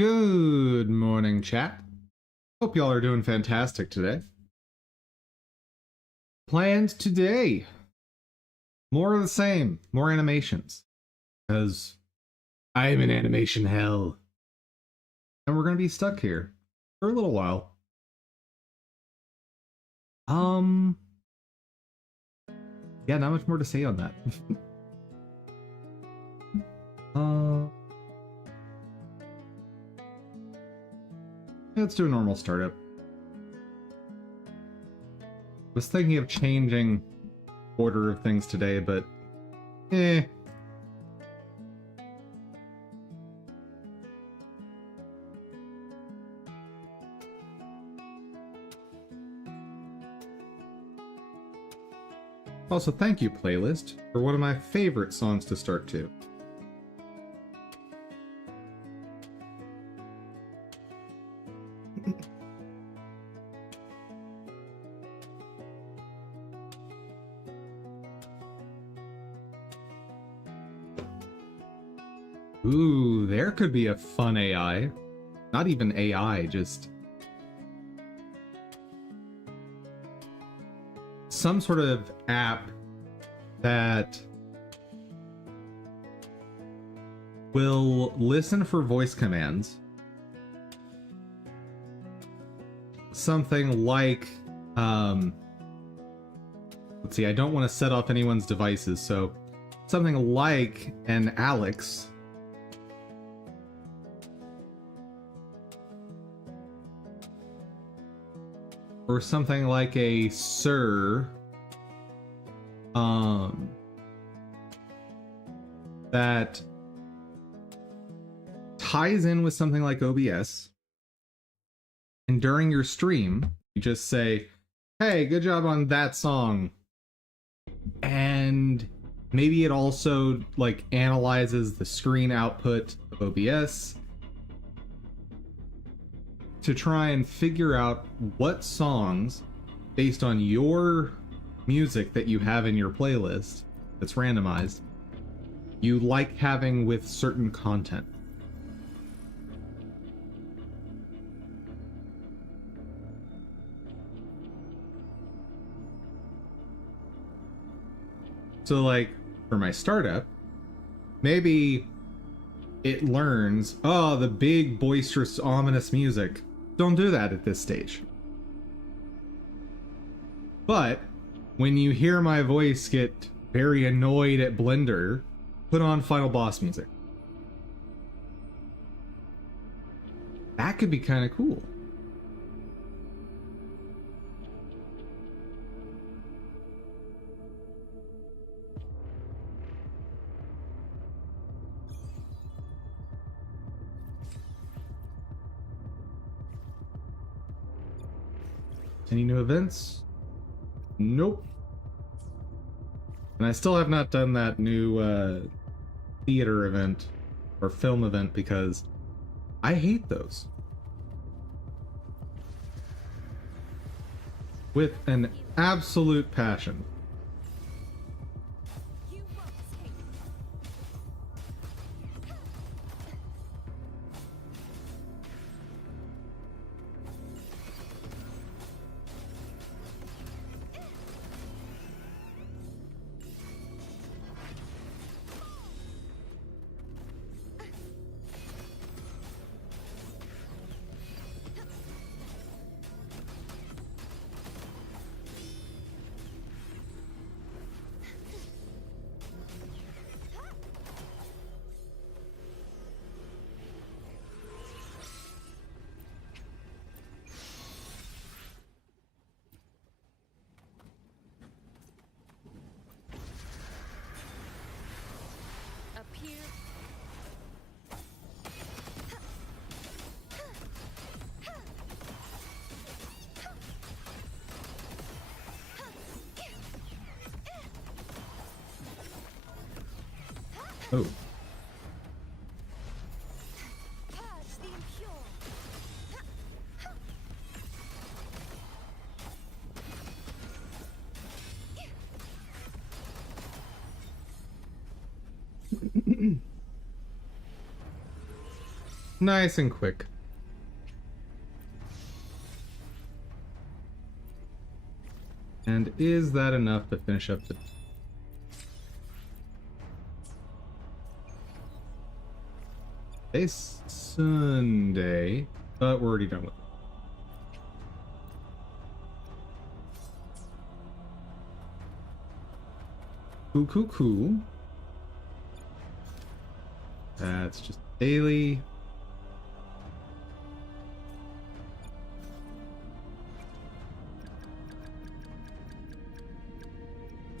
Good morning, chat. Hope y'all are doing fantastic today. Plans today. More of the same. More animations. Because I'm in animation hell. And we're going to be stuck here for a little while. Yeah, not much more to say on that. Let's do a normal startup. Was thinking of changing order of things today, but Also, thank you, playlist, for one of my favorite songs to start to. Ooh, there could be a fun AI. Not even AI, just some sort of app that will listen for voice commands. Something like, let's see, I don't want to set off anyone's devices, so something like an Alex or something like a Sir, that ties in with something like OBS, and during your stream, you just say, hey, good job on that song, and maybe it also like analyzes the screen output of OBS to try and figure out what songs, based on your music that you have in your playlist that's randomized, you like having with certain content. So like, for my startup, maybe it learns, oh, the big, boisterous, ominous music. Don't do that at this stage. But when you hear my voice get very annoyed at Blender, put on Final Boss music. That could be kind of cool. Any new events? Nope. And I still have not done that new theater event or film event because I hate those. With an absolute passion. Oh. Nice and quick. And is that enough to finish up the... Today's Sunday, but we're already done with it. Cool. That's just daily.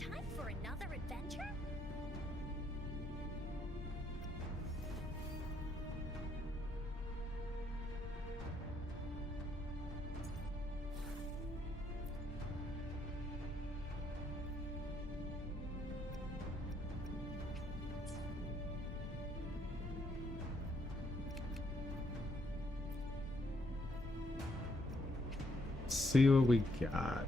Time for another adventure? See what we got.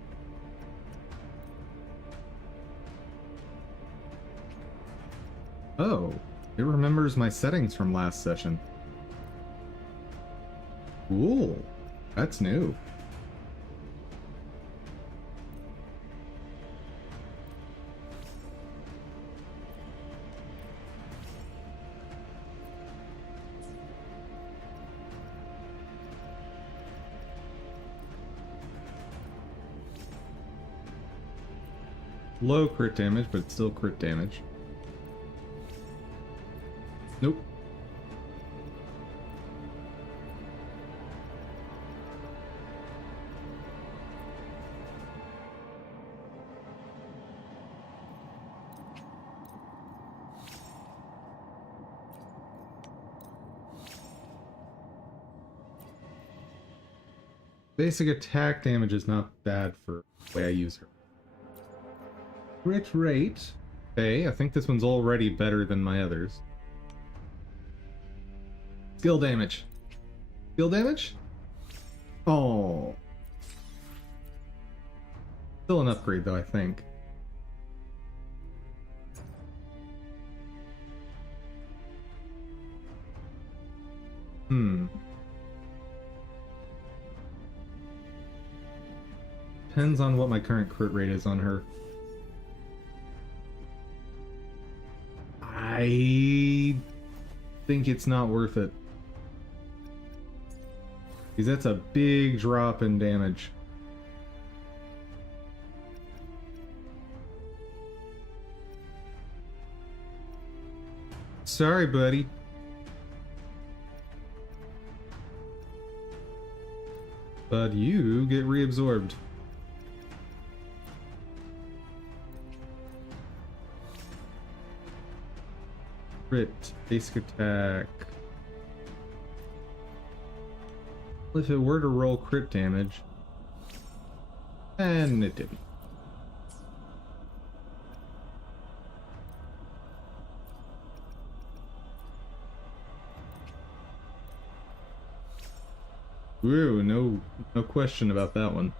Oh, it remembers my settings from last session. Cool. That's new. Low crit damage, but it's still crit damage. Nope. Basic attack damage is not bad for the way I use her. Crit rate. Okay, I think this one's already better than my others. Skill damage. Skill damage? Oh. Still an upgrade though, I think. Depends on what my current crit rate is on her. I think it's not worth it. Because that's a big drop in damage. Sorry, buddy. But you get reabsorbed. Crit, basic attack. If it were to roll crit damage, and it didn't. Ooh, no question about that one.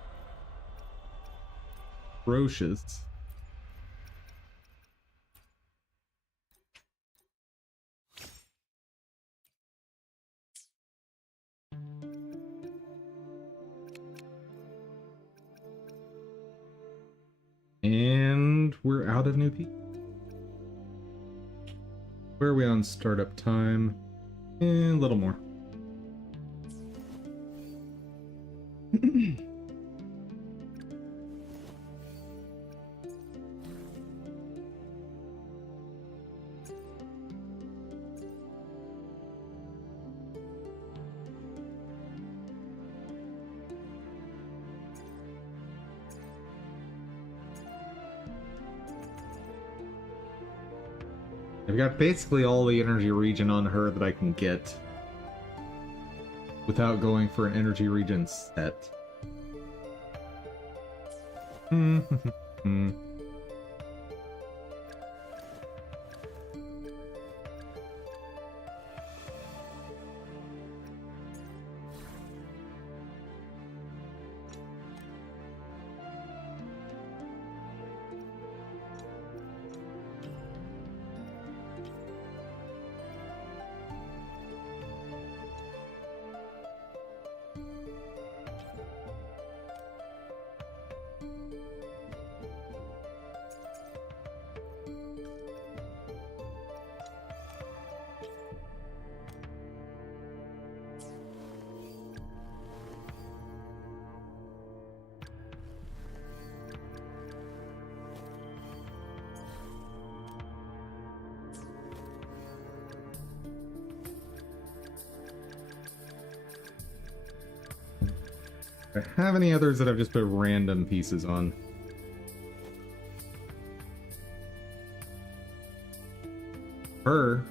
Ferocious. And we're out of new people. Where are we on startup time? And a little more. I've got basically all the energy regen on her that I can get without going for an energy regen set. Do I have any others that I've just put random pieces on? Her.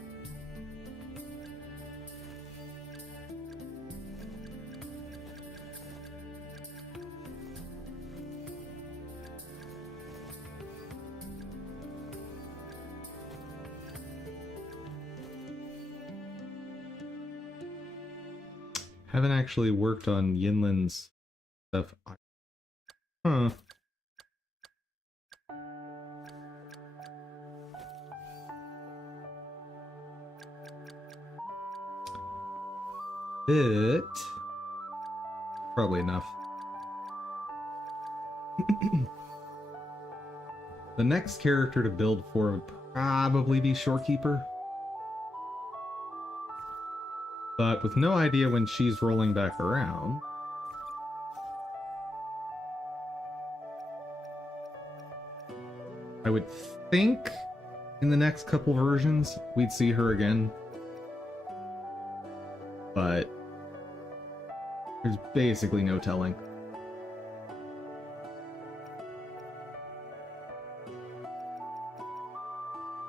Haven't actually worked on Yinlin's stuff. Huh. It probably enough. The next character to build for would probably be Shorekeeper. But with no idea when she's rolling back around. I would think in the next couple versions we'd see her again. But there's basically no telling.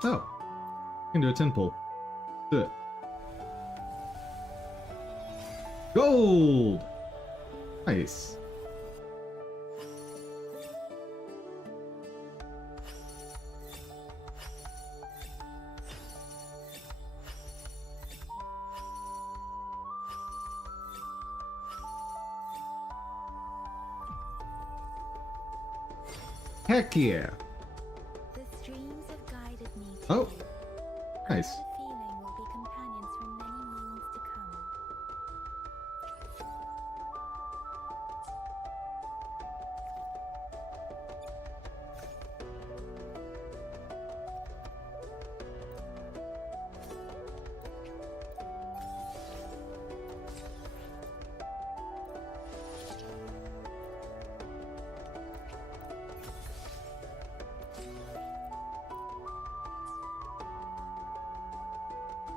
Oh, you can do a 10 pull. Do it. Gold! Nice. Heck yeah! The streams have guided me to Oh, you. nice. I have a feeling we'll be companions for many moons to come.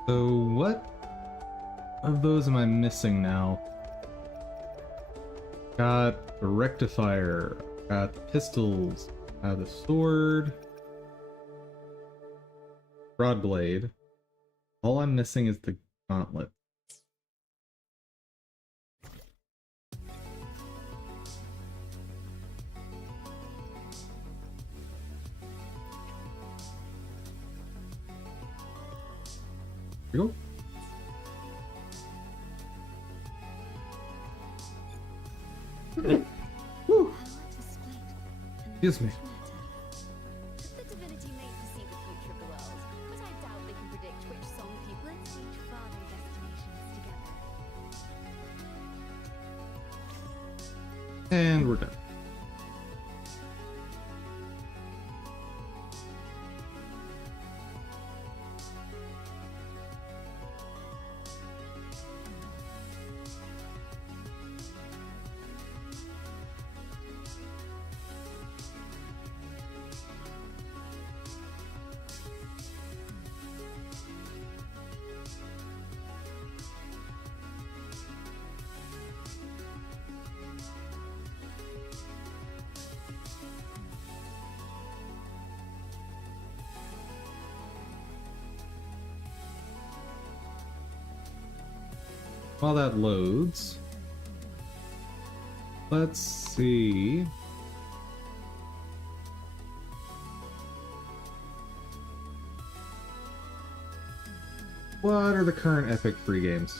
So what of those am I missing now? Got the rectifier, got the pistols, got the sword, broadblade. All I'm missing is the gauntlet. Here we go. Woo. Excuse me. The divinity may foresee the future of the world, but I doubt they can predict which song people reach farther destinations together. And we're done. While that loads, let's see. What are the current Epic free games?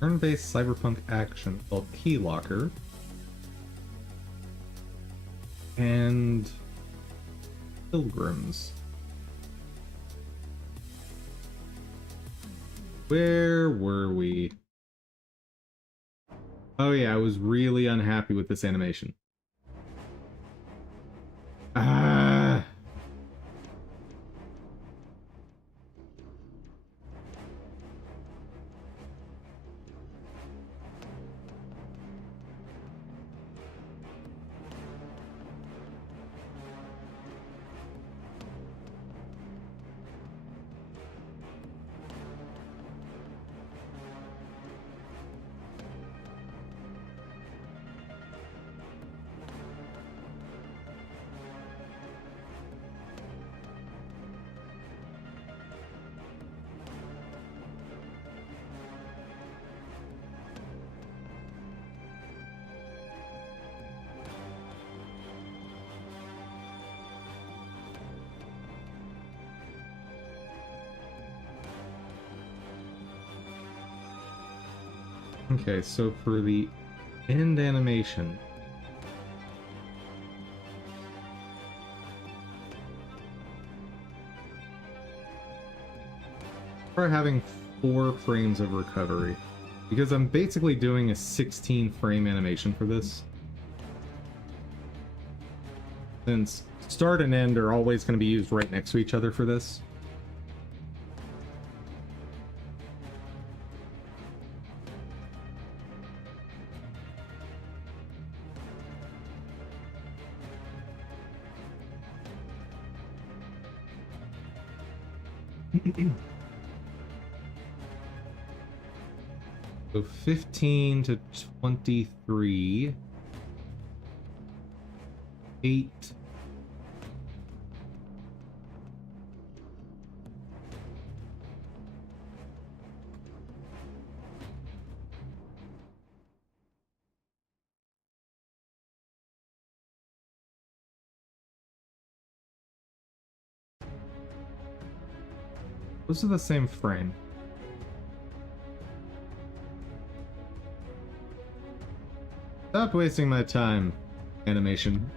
Turn-based cyberpunk action called Key Locker. And Pilgrims. Where were we? Oh yeah, I was really unhappy with this animation. Okay, so for the end animation, try having 4 frames of recovery, because I'm basically doing a 16 frame animation for this. Since start and end are always going to be used right next to each other for this. So 15 to 23, 8. Those are the same frame. Stop wasting my time, animation.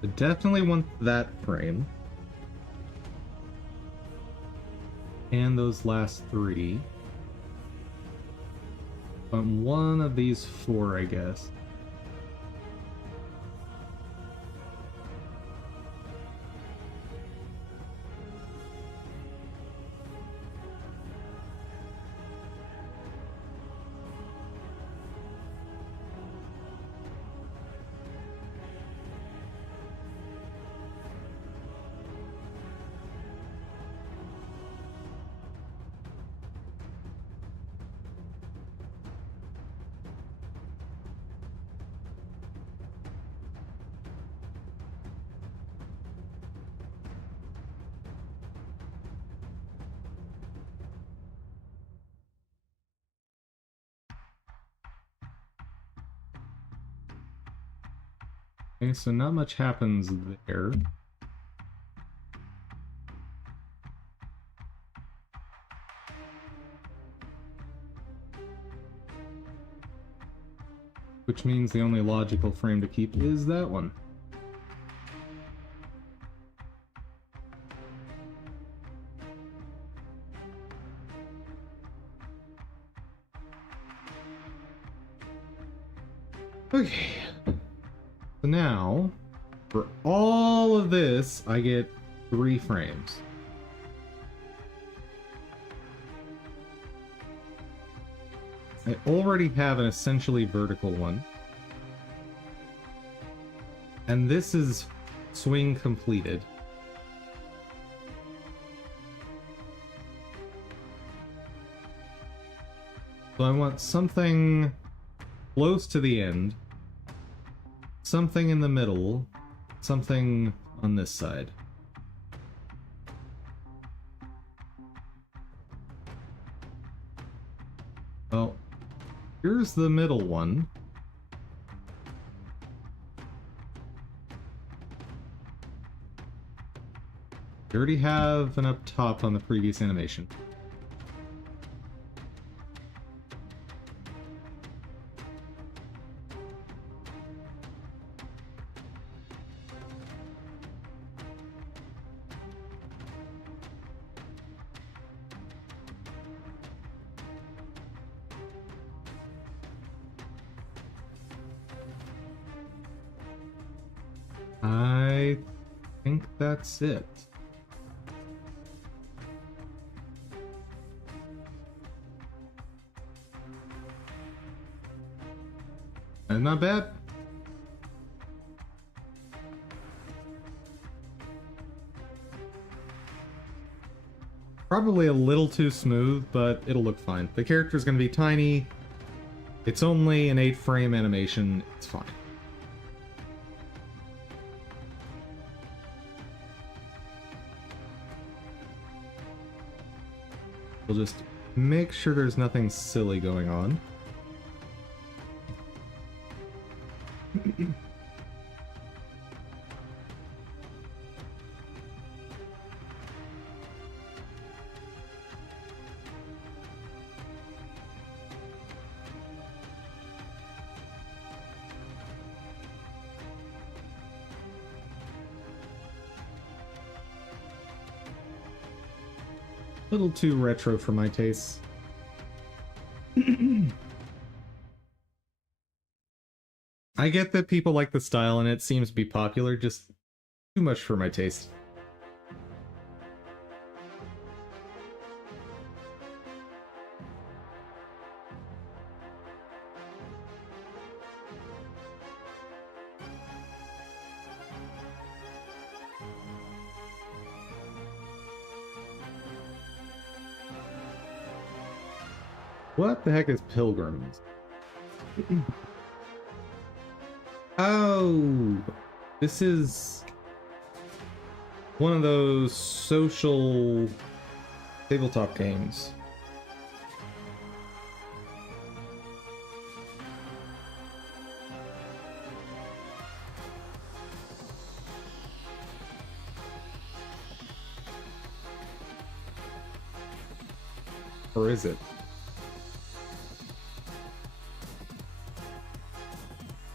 I definitely want that frame. And those last 3. On one of these 4, I guess. Okay, so not much happens there. Which means the only logical frame to keep is that one. Okay. So now, for all of this, I get 3 frames. I already have an essentially vertical one. And this is swing completed. So I want something close to the end, something in the middle, something on this side. Well, here's the middle one. We already have an up top on the previous animation. I think that's it. And not bad. Probably a little too smooth, but it'll look fine. The character's gonna be tiny. It's only an 8-frame animation. It's fine. We'll just make sure there's nothing silly going on. A little too retro for my tastes. I get that people like the style and it seems to be popular, just too much for my taste. What the heck is Pilgrims? Oh, this is one of those social tabletop games. Or is it?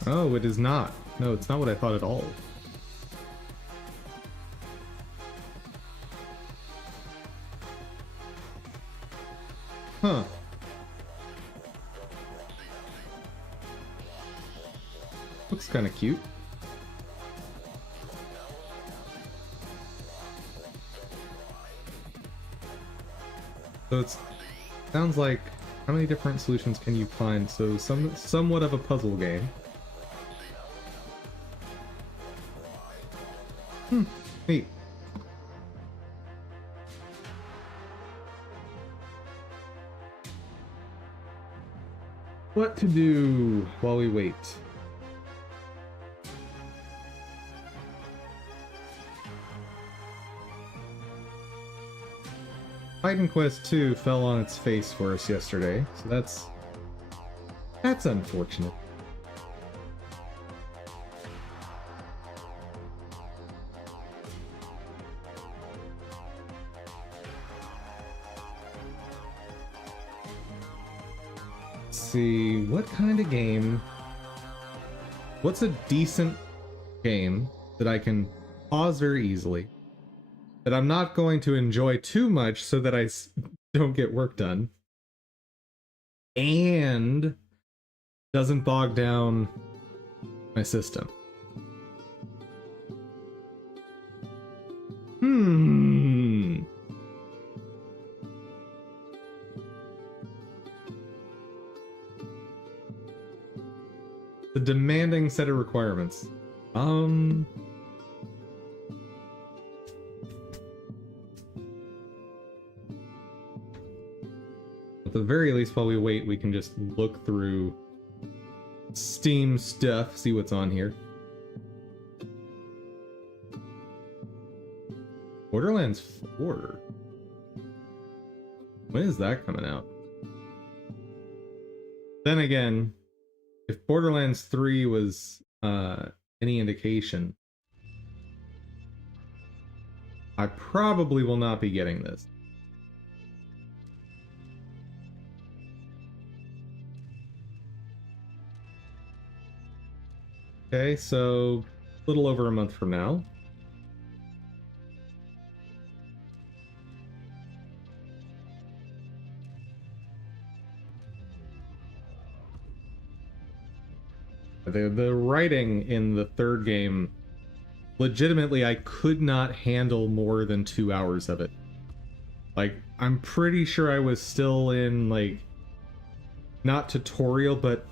Oh, it is not. No, it's not what I thought at all. Huh. Looks kind of cute. So it's sounds like, how many different solutions can you find? So somewhat of a puzzle game. Neat. What to do while we wait? Titan Quest 2 fell on its face for us yesterday, so that's unfortunate. See, what kind of game? What's a decent game that I can pause very easily, that I'm not going to enjoy too much so that I don't get work done, and doesn't bog down my system? The demanding set of requirements. At the very least, while we wait, we can just look through Steam stuff, see what's on here. Borderlands 4? When is that coming out? Then again, if Borderlands 3 was any indication, I probably will not be getting this. Okay, so a little over a month from now. The writing in the third game legitimately, I could not handle more than 2 hours of it. Like, I'm pretty sure I was still in, like, not tutorial, but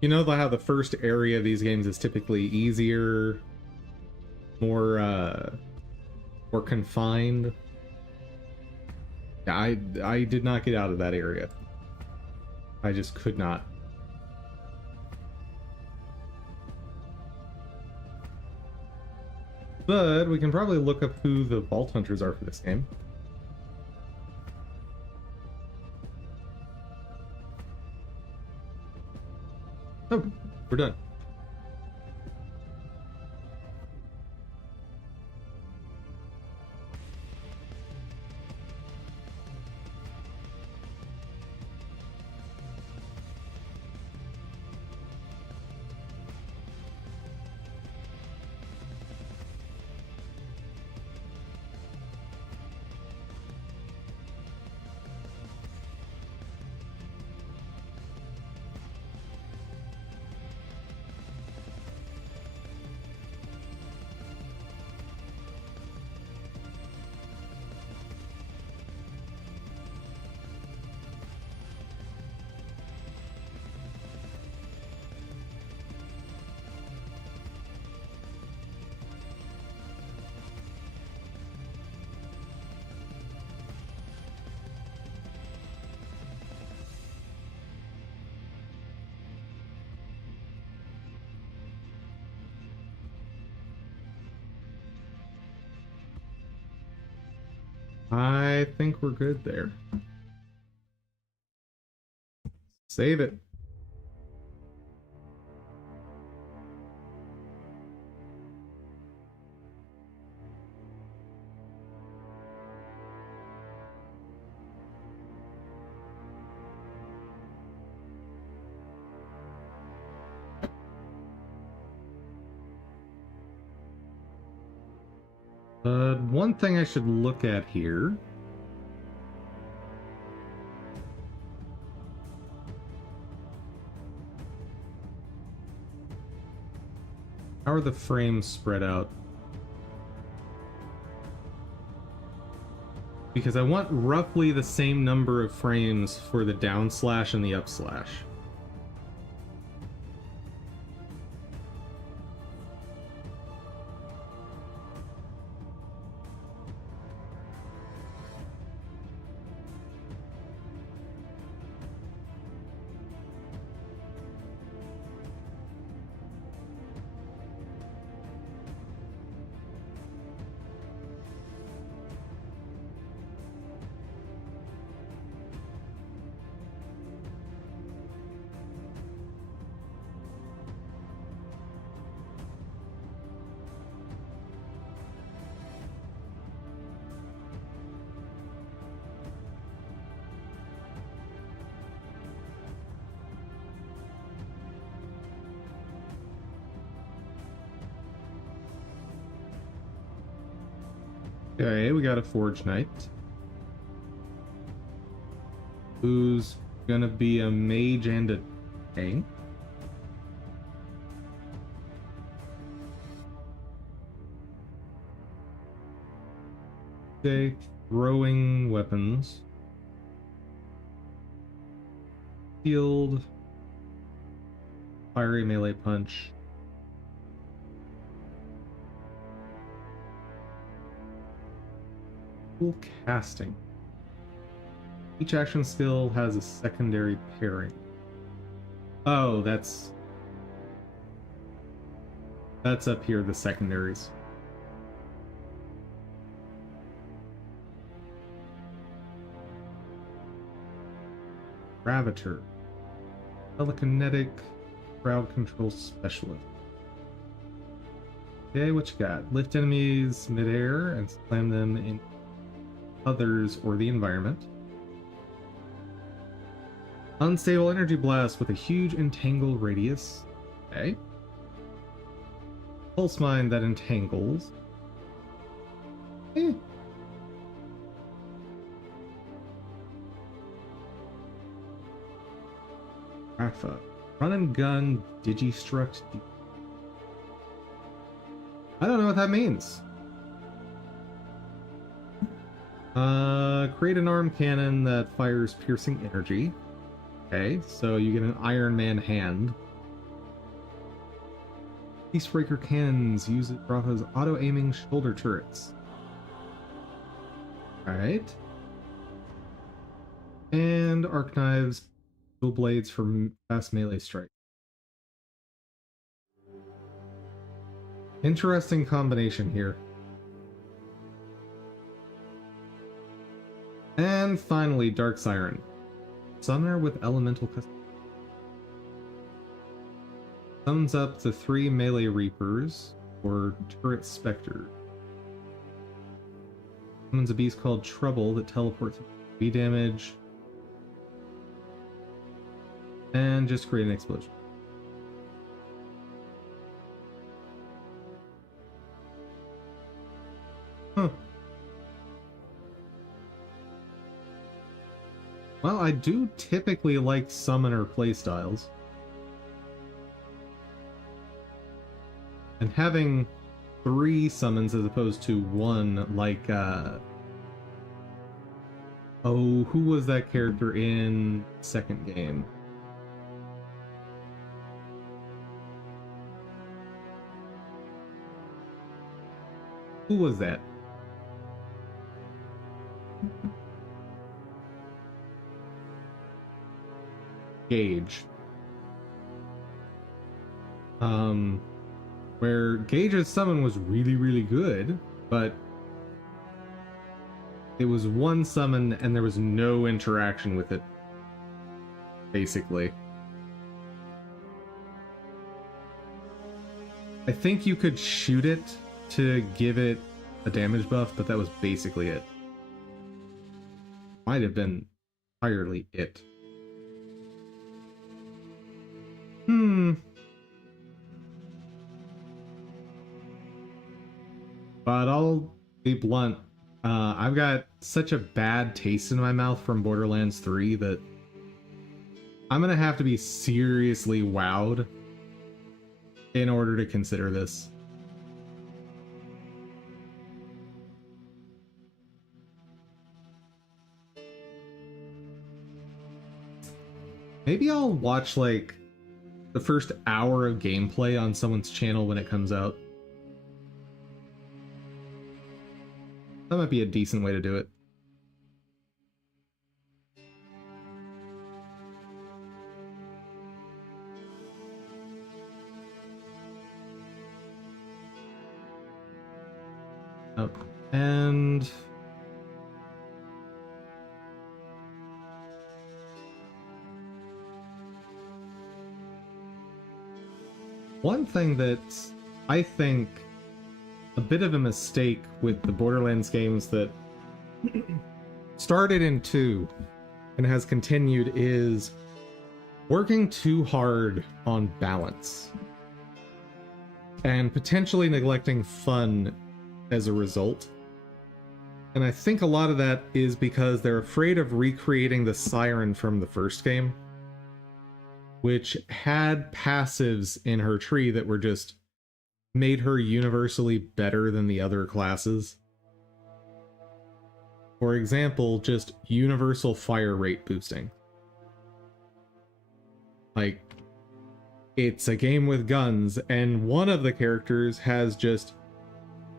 you know how the first area of these games is typically easier, more confined? Yeah, I did not get out of that area. I just could not. But we can probably look up who the Vault Hunters are for this game. Oh, we're done. I think we're good there. Save it. One thing I should look at here. How are the frames spread out? Because I want roughly the same number of frames for the down slash and the up slash. Okay, we got a Forge Knight. Who's gonna be a mage and a tank. Okay, throwing weapons. Shield. Fiery melee punch. Cool casting. Each action skill has a secondary pairing. Oh, that's up here, the secondaries. Raviter. Telekinetic crowd control specialist. Okay, what you got? Lift enemies midair and slam them in others or the environment. Unstable energy blast with a huge entangle radius. Okay. Pulse mine that entangles. Rafa. Run and gun Digistruct. I don't know what that means. Create an arm cannon that fires piercing energy. Okay, so you get an Iron Man hand. Peacebreaker cannons use it Bravo's auto-aiming shoulder turrets. Alright. And arc knives, dual blades for fast melee strike. Interesting combination here. And finally, Dark Siren. Summoner with elemental custom. Summons up to 3 melee reapers or turret specters. Summons a beast called Trouble that teleports B damage. And just create an explosion. Huh. Well, I do typically like summoner playstyles. And having 3 summons as opposed to 1, like, oh, who was that character in second game? Who was that? Gage. Where Gage's summon was really, really good, but it was 1 summon and there was no interaction with it, basically. I think you could shoot it to give it a damage buff, but that was basically it. Might have been entirely it. But I'll be blunt. I've got such a bad taste in my mouth from Borderlands 3 that I'm gonna have to be seriously wowed in order to consider this. Maybe I'll watch like the first hour of gameplay on someone's channel when it comes out. That might be a decent way to do it. Oh, and one thing that I think a bit of a mistake with the Borderlands games that started in 2 and has continued is working too hard on balance and potentially neglecting fun as a result. And I think a lot of that is because they're afraid of recreating the Siren from the first game, which had passives in her tree that were just made her universally better than the other classes. For example, just universal fire rate boosting. Like, it's a game with guns, and one of the characters has just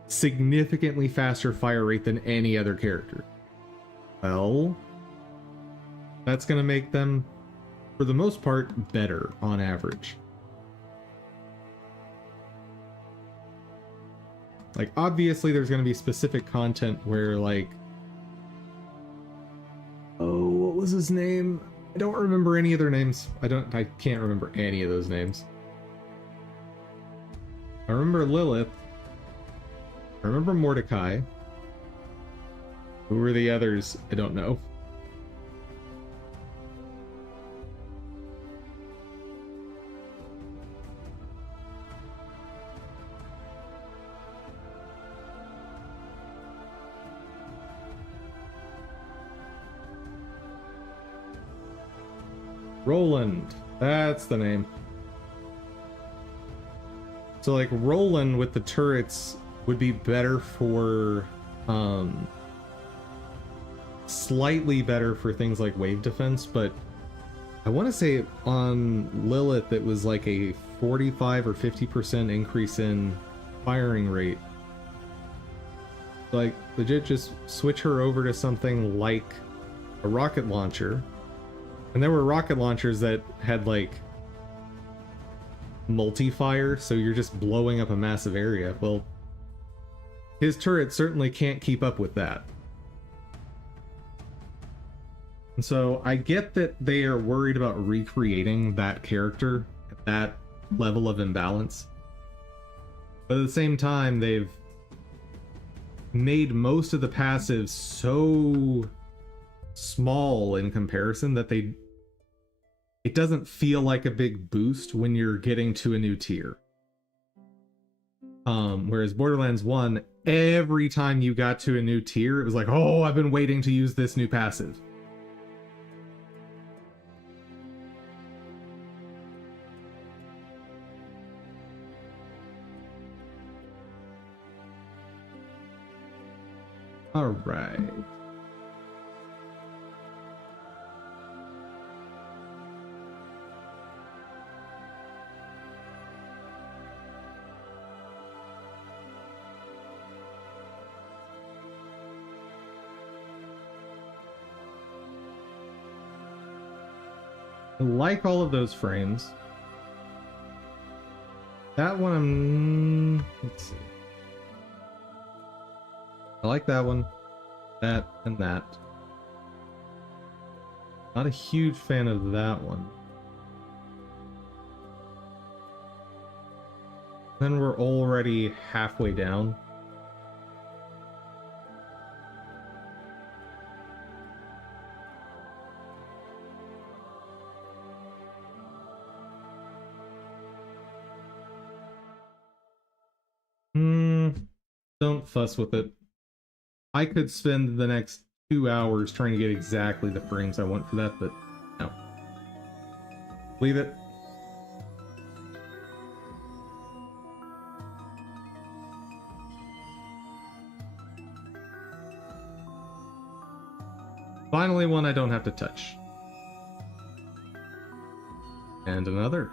significantly faster fire rate than any other character. Well, that's gonna make them, for the most part, better on average. Like, obviously there's going to be specific content where, like... Oh, what was his name? I don't remember any of their names. I can't remember any of those names. I remember Lilith. I remember Mordecai. Who were the others? I don't know. Roland, that's the name. So like Roland with the turrets would be better for slightly better for things like wave defense, but I want to say on Lilith it was like a 45 or 50% increase in firing rate. Like legit just switch her over to something like a rocket launcher. And there were rocket launchers that had like multi-fire, so you're just blowing up a massive area. Well, his turret certainly can't keep up with that. And so I get that they are worried about recreating that character at that level of imbalance. But at the same time, they've made most of the passives so small in comparison that it doesn't feel like a big boost when you're getting to a new tier. Whereas Borderlands 1, every time you got to a new tier, it was like, oh, I've been waiting to use this new passive. All right. I like all of those frames. That one, let's see. I like that one, that, and that. Not a huge fan of that one. Then we're already halfway down. Don't fuss with it. I could spend the next 2 hours trying to get exactly the frames I want for that, but no. Leave it. Finally, one I don't have to touch. And another.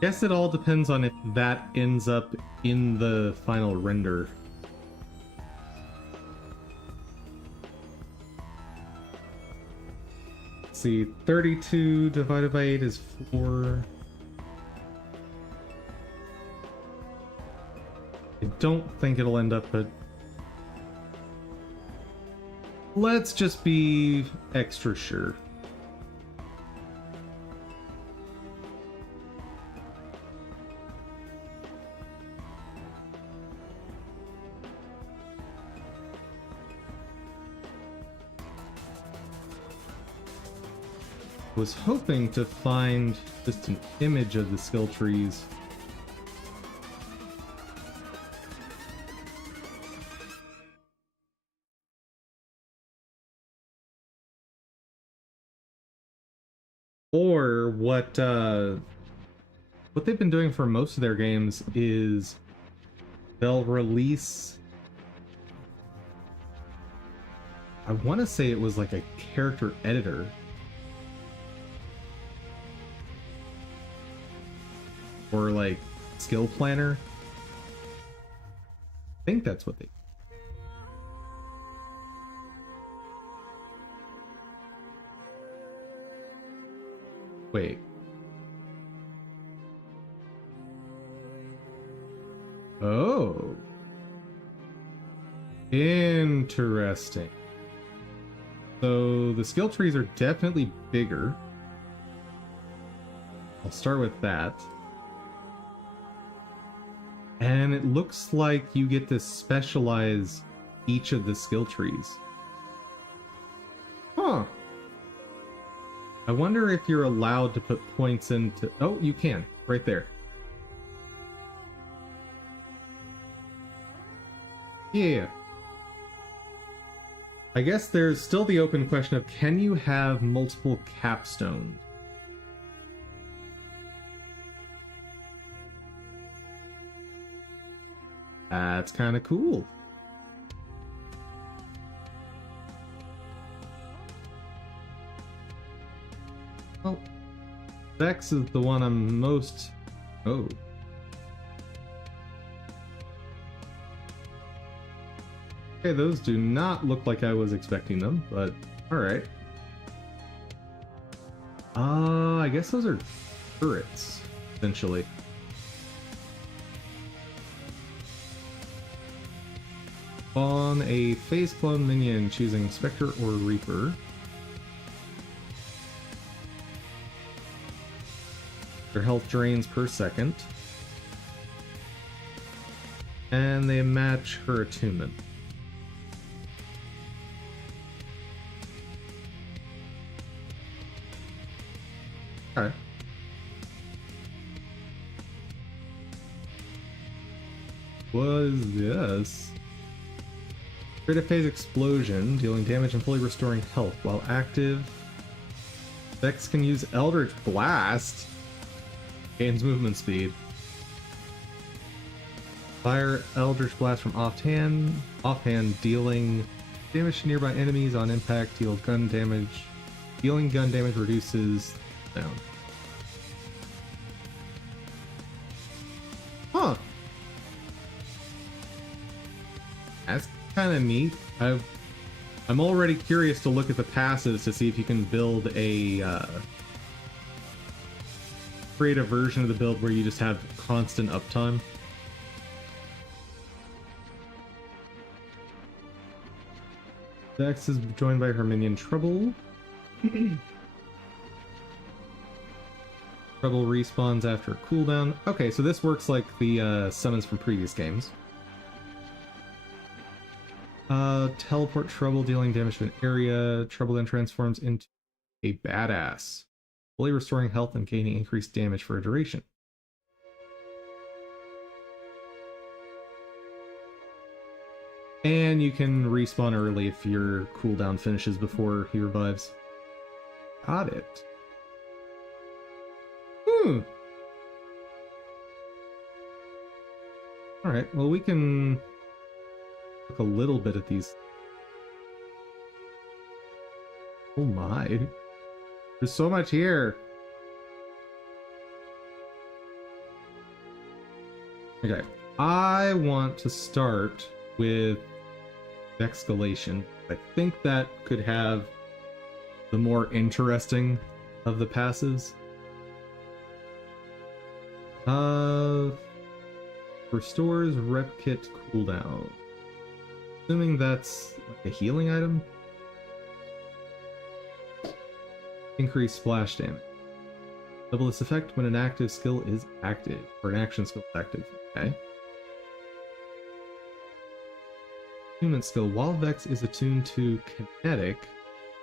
Guess it all depends on if that ends up in the final render. Let's see, 32 divided by 8 is 4. I don't think it'll end up, but let's just be extra sure. Was hoping to find just an image of the skill trees. Or what they've been doing for most of their games is they'll release, I want to say it was like a character editor. Or like skill planner. I think that's what they... Wait. Oh. Interesting. So the skill trees are definitely bigger. I'll start with that. And it looks like you get to specialize each of the skill trees. Huh. I wonder if you're allowed to put points into... Oh, you can. Right there. Yeah. I guess there's still the open question of, can you have multiple capstones? That's kind of cool. Well, Vex is the one I'm most... Oh. Okay, those do not look like I was expecting them, but alright. I guess those are turrets, essentially. On a phase clone minion, choosing Spectre or Reaper. Their health drains per second. And they match her attunement. Okay. What is this? Create a phase explosion, dealing damage and fully restoring health while active. Vex can use Eldritch Blast. Gains movement speed. Fire Eldritch Blast from offhand, dealing damage to nearby enemies on impact, deal gun damage. Dealing gun damage reduces down. Huh. That's kind of neat. I'm already curious to look at the passives to see if you can build a create a version of the build where you just have constant uptime. Vex is joined by her minion Trouble. Trouble respawns after a cooldown. Okay, so this works like the summons from previous games. Teleport Trouble, dealing damage to an area. Trouble then transforms into a badass, fully restoring health and gaining increased damage for a duration. And you can respawn early if your cooldown finishes before he revives. Got it. Alright, well we can look a little bit at these. Oh my. There's so much here. Okay, I want to start with Escalation. I think that could have the more interesting of the passives. Restores rep kit cooldown. Assuming that's like a healing item. Increase splash damage. Double this effect when an active skill is active, or an action skill is active. Okay. Attunement skill. While Vex is attuned to kinetic,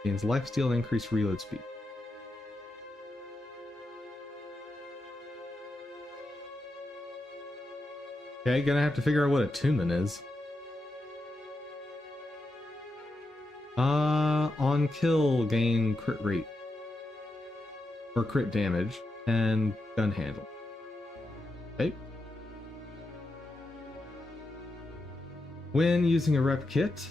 gains lifesteal and increased reload speed. Okay, gonna have to figure out what attunement is. On kill, gain crit rate. Or crit damage, and gun handle. Okay. When using a rep kit,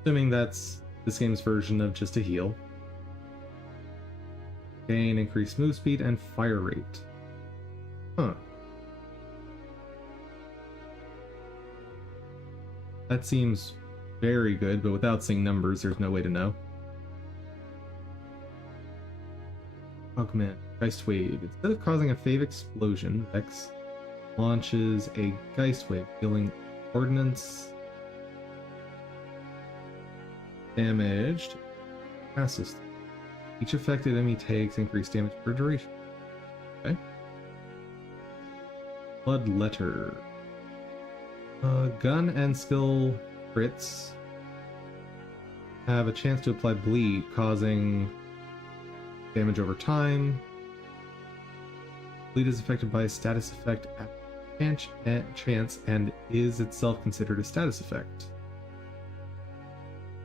assuming that's this game's version of just a heal, gain increased move speed and fire rate. Huh. That seems very good, but without seeing numbers, there's no way to know. Oh, command. Geist Wave. Instead of causing a Fave explosion, Vex launches a Geist Wave, dealing ordnance damage to passes. Each affected enemy takes increased damage per duration. Okay. Blood Letter. Gun and skill crits have a chance to apply bleed, causing damage over time. Bleed is affected by a status effect at chance and is itself considered a status effect.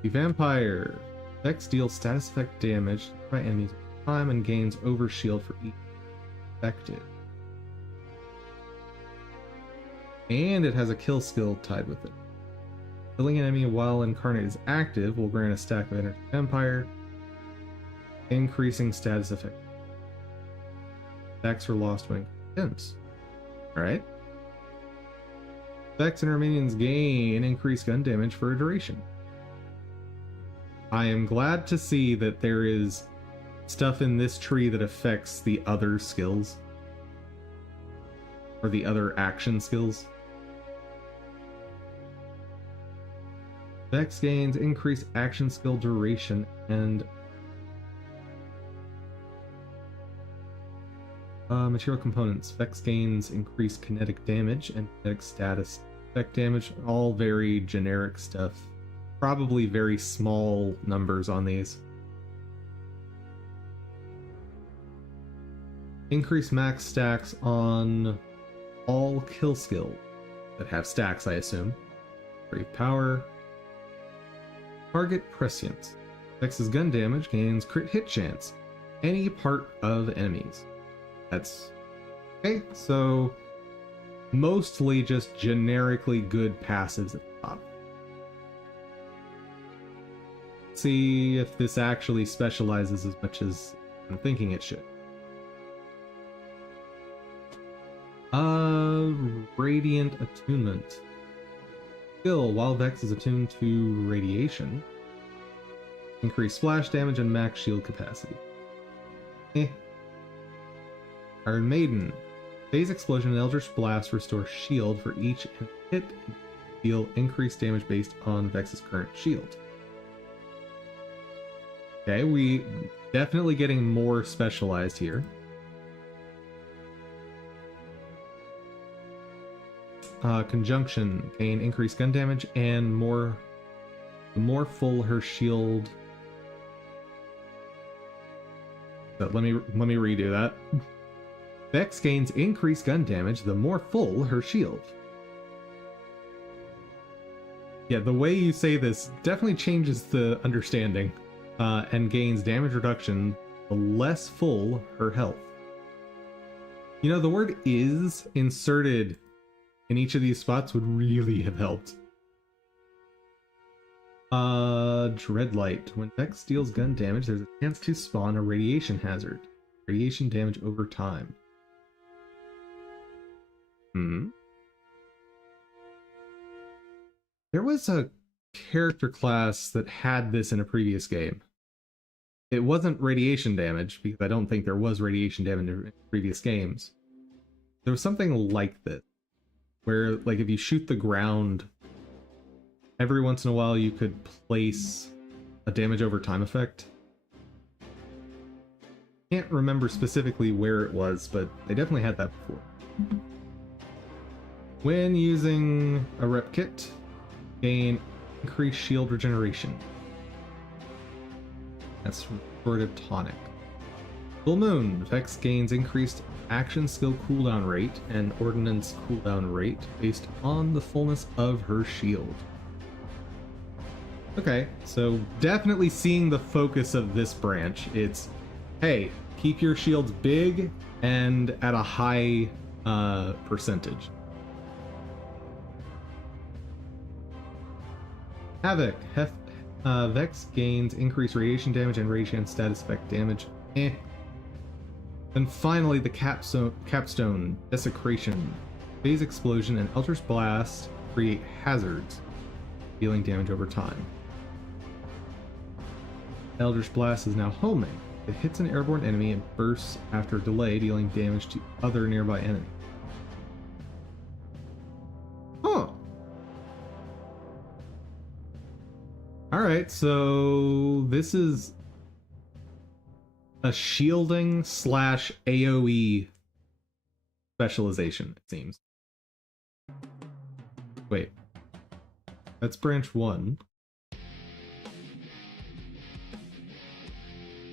The Vampire. Vex deals status effect damage by enemies over time and gains overshield for each affected. And it has a kill skill tied with it. Killing an enemy while incarnate is active will grant a stack of energy vampire, increasing status effect. Stacks are lost when it ends. Alright. Vex and her minions gain increased gun damage for a duration. I am glad to see that there is stuff in this tree that affects the other skills. Or the other action skills. Vex gains increased action skill duration and material components. Vex gains increased kinetic damage and kinetic status effect damage. All very generic stuff. Probably very small numbers on these. Increase max stacks on all kill skills that have stacks, I assume. Brave power. Target prescience. Vex's gun damage gains crit hit chance. Any part of enemies. That's okay. So mostly just generically good passives at the top. See if this actually specializes as much as I'm thinking it should. Radiant Attunement. Skill, while Vex is attuned to radiation. Increase splash damage and max shield capacity. Iron Maiden. Phase Explosion and Eldritch Blast restore shield for each hit and deal increased damage based on Vex's current shield. Okay, we definitely getting more specialized here. Conjunction, gain increased gun damage and the more full her shield. But let me redo that. Vex gains increased gun damage the more full her shield. Yeah, the way you say this definitely changes the understanding. And gains damage reduction the less full her health. You know, the word is inserted in each of these spots would really have helped. Dreadlight. When Vex deals gun damage, there's a chance to spawn a radiation hazard. Radiation damage over time. There was a character class that had this in a previous game. It wasn't radiation damage, because I don't think there was radiation damage in previous games. There was something like this, where like if you shoot the ground, every once in a while you could place a damage over time effect. Can't remember specifically where it was, but they definitely had that before. When using a rep kit, gain increased shield regeneration. That's restorative tonic. Full Moon. Vex gains increased action skill cooldown rate and ordnance cooldown rate based on the fullness of her shield. Okay, so definitely seeing the focus of this branch. It's, hey, keep your shields big and at a high percentage. Havoc. Vex gains increased radiation damage and radiation status effect damage. Then finally the capstone. Desecration. Phase Explosion and Eldritch Blast create hazards. dealing damage over time. Eldritch Blast is now homing. It hits an airborne enemy and bursts after a delay, dealing damage to other nearby enemies. Huh. Alright, so this is a shielding slash AoE specialization, it seems. Wait. That's branch 1.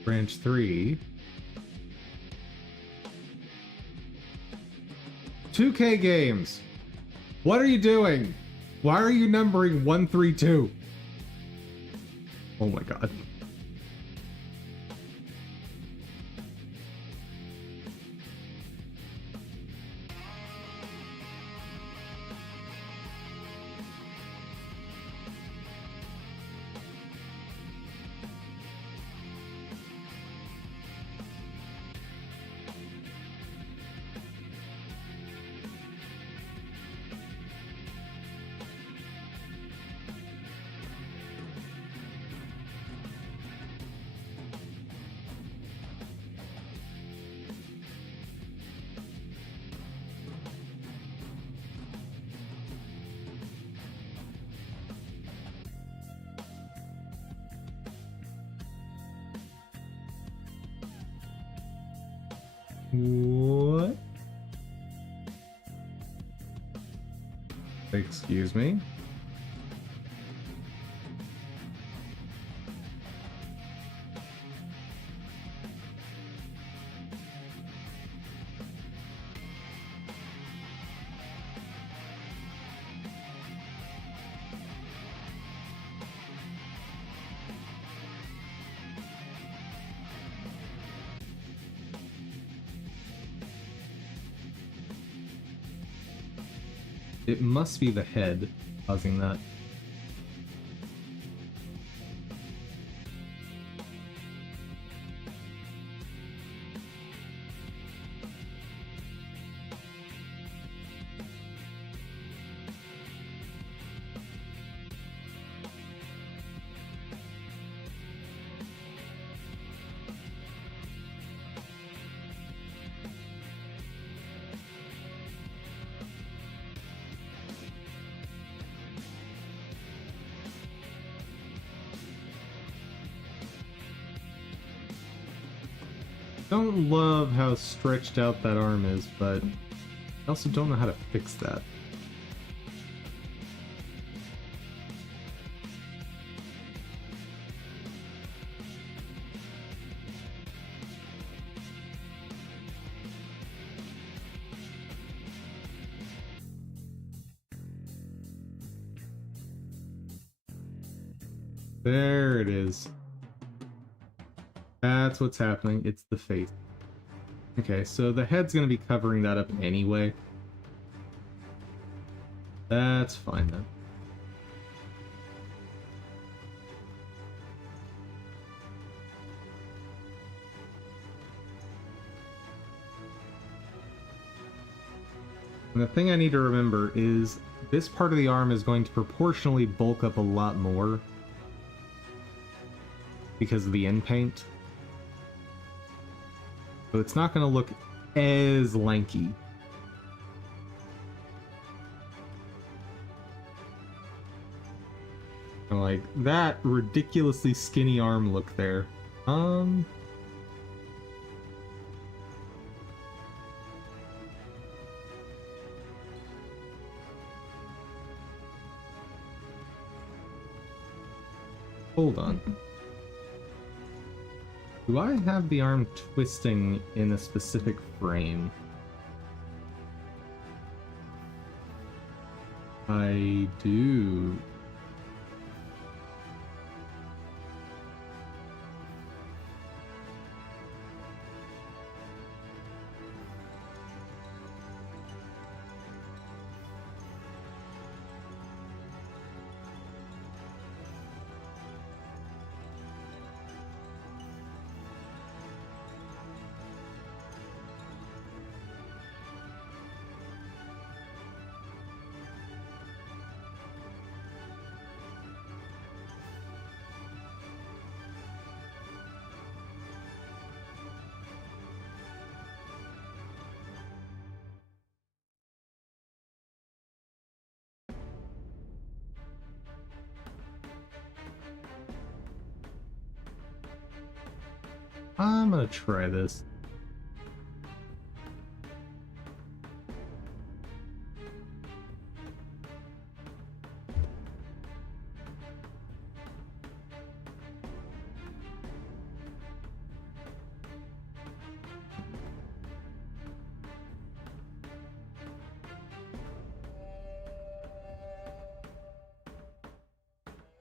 Branch 3. 2K games! What are you doing? Why are you numbering 1, 3, 2? Oh my god. What? Excuse me? It must be the head causing that. Don't love how stretched out that arm is, but I also don't know how to fix that. There it is. That's what's happening. It's the face. Okay, so the head's gonna be covering that up anyway. That's fine then. And the thing I need to remember is this part of the arm is going to proportionally bulk up a lot more because of the end paint. So it's not going to look as lanky. Like that ridiculously skinny arm look there. Hold on. Do I have the arm twisting in a specific frame? I do. I'm gonna try this.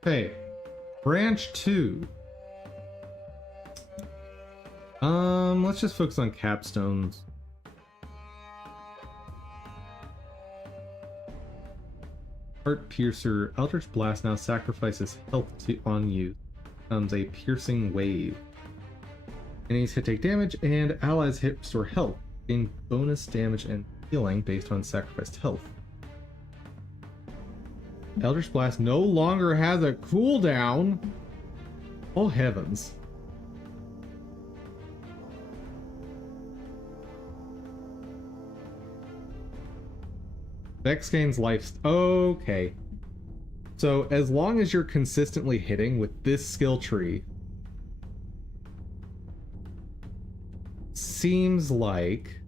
Okay, branch 2. Let's just focus on capstones. Heart Piercer. Eldritch Blast now sacrifices health on you. Becomes a piercing wave. Enemies hit take damage, and allies hit restore health. Gain bonus damage and healing based on sacrificed health. Eldritch Blast no longer has a cooldown. Oh heavens. Vex gains life. Okay. So as long as you're consistently hitting with this skill tree, seems like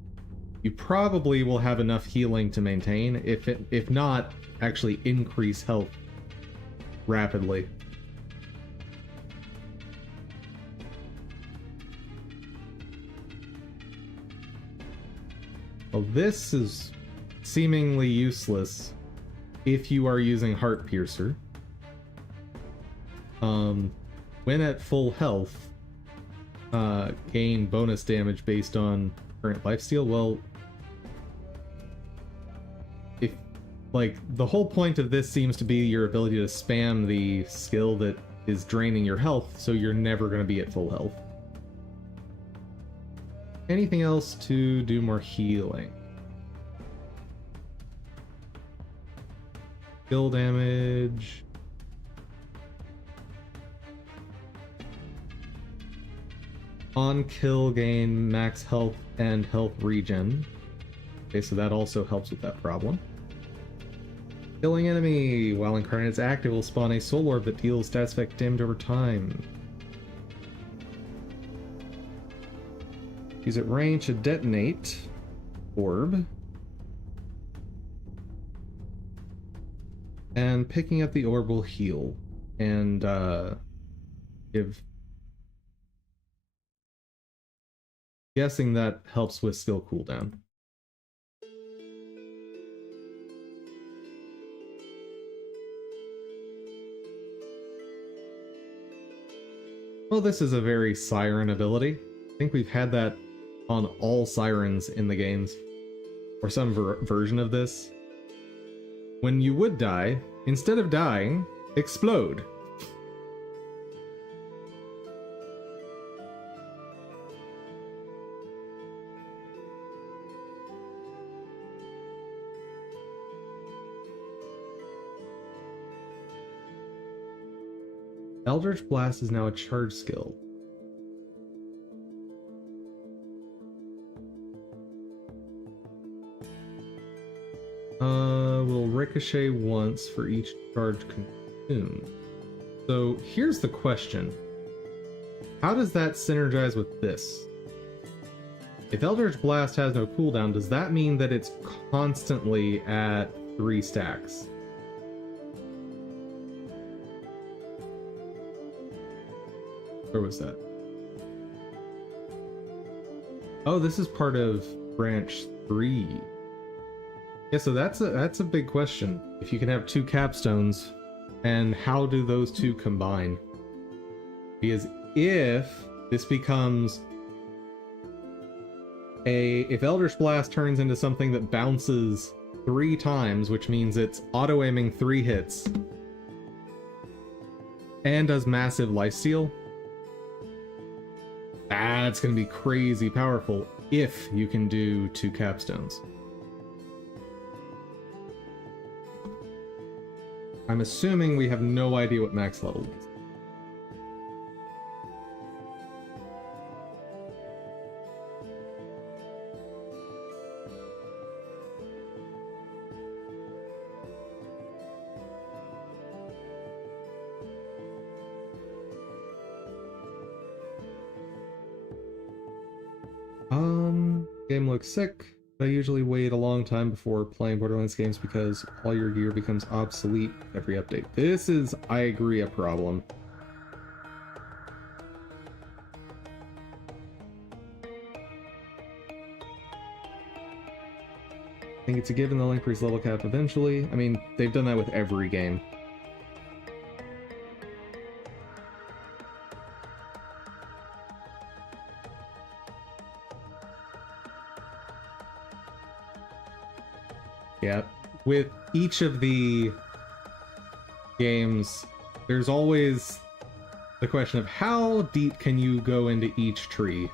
you probably will have enough healing to maintain. If not, actually increase health rapidly. Well, this is seemingly useless if you are using Heart Piercer. When at full health, gain bonus damage based on current lifesteal. Well, if, like, the whole point of this seems to be your ability to spam the skill that is draining your health, so you're never going to be at full health. Anything else to do more healing? Skill damage. On kill, gain max health and health regen. Okay, so that also helps with that problem. Killing enemy while Incarnate is active will spawn a soul orb that deals stats effect damage over time. Use at range to detonate orb. And picking up the orb will heal and give. Guessing that helps with skill cooldown. Well, this is a very Siren ability. I think we've had that on all Sirens in the games, or some version of this. When you would die, instead of dying, explode. Eldritch Blast is now a charge skill. Will ricochet once for each charge consumed. So here's the question. How does that synergize with this? If Eldritch Blast has no cooldown, does that mean that it's constantly at 3 stacks? Where was that? Oh, this is part of branch 3. Yeah, so that's a big question. If you can have 2 capstones, and how do those 2 combine? Because if this becomes if Eldritch Blast turns into something that bounces 3 times, which means it's auto-aiming 3 hits, and does massive lifesteal, that's gonna be crazy powerful if you can do 2 capstones. I'm assuming we have no idea what max level is. Game looks sick. I usually wait a long time before playing Borderlands games because all your gear becomes obsolete every update. This is, I agree, a problem. I think it's a given they'll increase level cap eventually. I mean, they've done that with every game. Yeah, with each of the games, there's always the question of how deep can you go into each tree?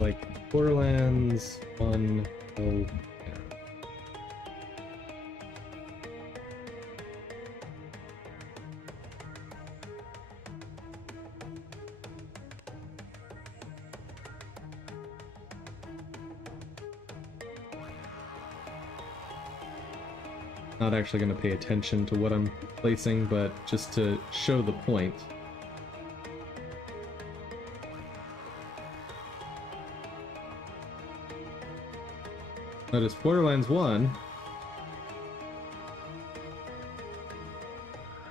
Like, Borderlands 1, oh, not actually going to pay attention to what I'm placing, but just to show the point. Notice Borderlands 1,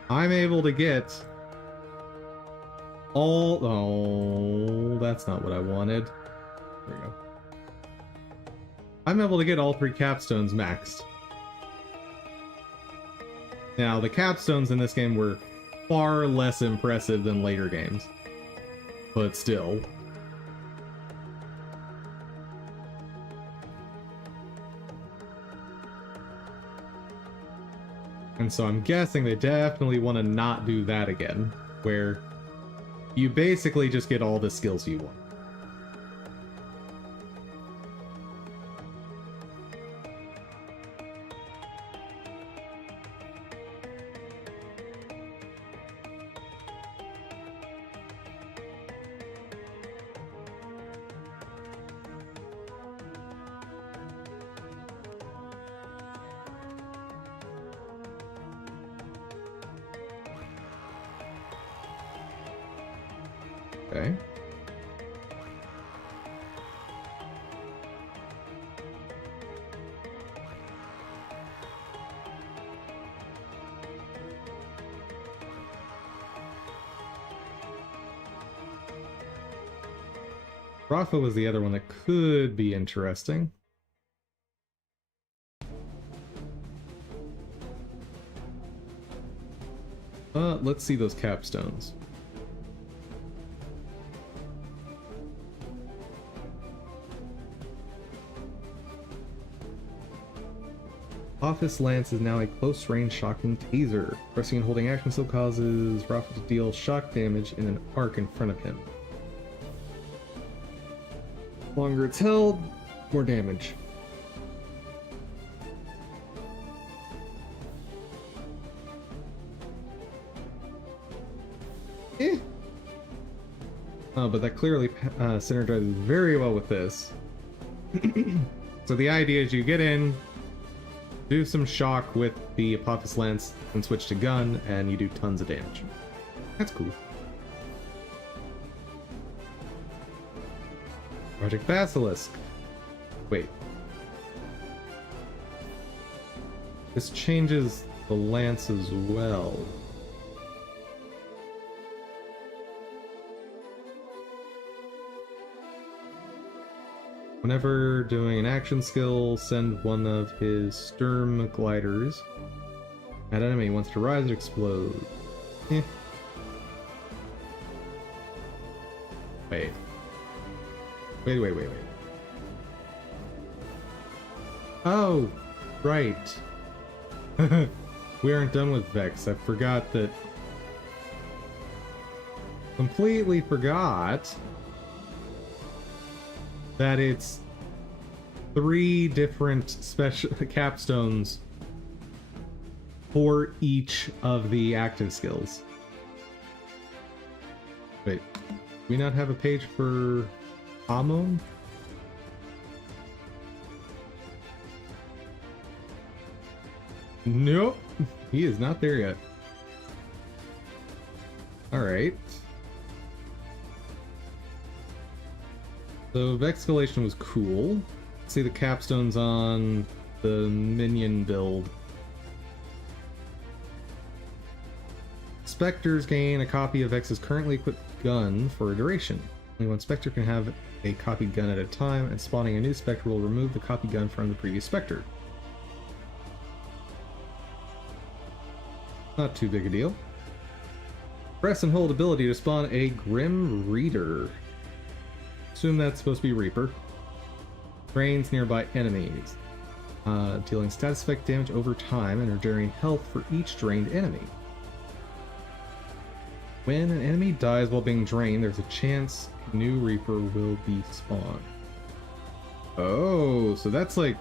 I'm able to get all... Oh, that's not what I wanted. There we go. I'm able to get all 3 capstones maxed. Now, the capstones in this game were far less impressive than later games. But still. And so I'm guessing they definitely want to not do that again, where you basically just get all the skills you want. Okay. Rafa was the other one that could be interesting. Let's see those capstones. Office Lance is now a close-range shocking taser. Pressing and holding action still causes Rafa to deal shock damage in an arc in front of him. Longer it's held, more damage. Eh. Oh, but that clearly synergizes very well with this. So the idea is you get in, do some shock with the Apophis Lance, and switch to gun, and you do tons of damage. That's cool. Project Basilisk. Wait. This changes the lance as well. Whenever doing an action skill, send one of his Sturm gliders at enemy. Wants to rise or explode. Eh. Wait. Wait. Oh, right. We aren't done with Vex. I forgot that. Completely forgot that it's 3 different special capstones for each of the active skills. Wait, do we not have a page for Amon? Nope, he is not there yet. Alright. So Vexcalation was cool. See the capstones on the minion build. Spectres gain a copy of Vex's currently equipped gun for a duration. Only one Spectre can have a copied gun at a time, and spawning a new Spectre will remove the copied gun from the previous Spectre. Not too big a deal. Press and hold ability to spawn a Grim Reader. Assume that's supposed to be Reaper. Drains nearby enemies, dealing status effect damage over time and regenerating health for each drained enemy. When an enemy dies while being drained, there's a chance a new Reaper will be spawned. Oh, so that's like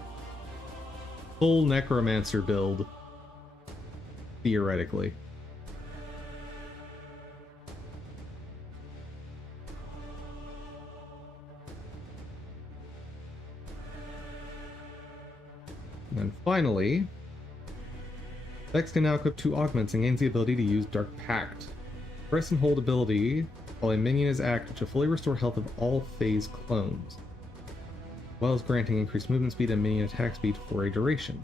full Necromancer build, theoretically. And finally, Vex can now equip 2 augments and gains the ability to use Dark Pact. Press and hold ability while a minion is active to fully restore health of all phase clones, as well as granting increased movement speed and minion attack speed for a duration.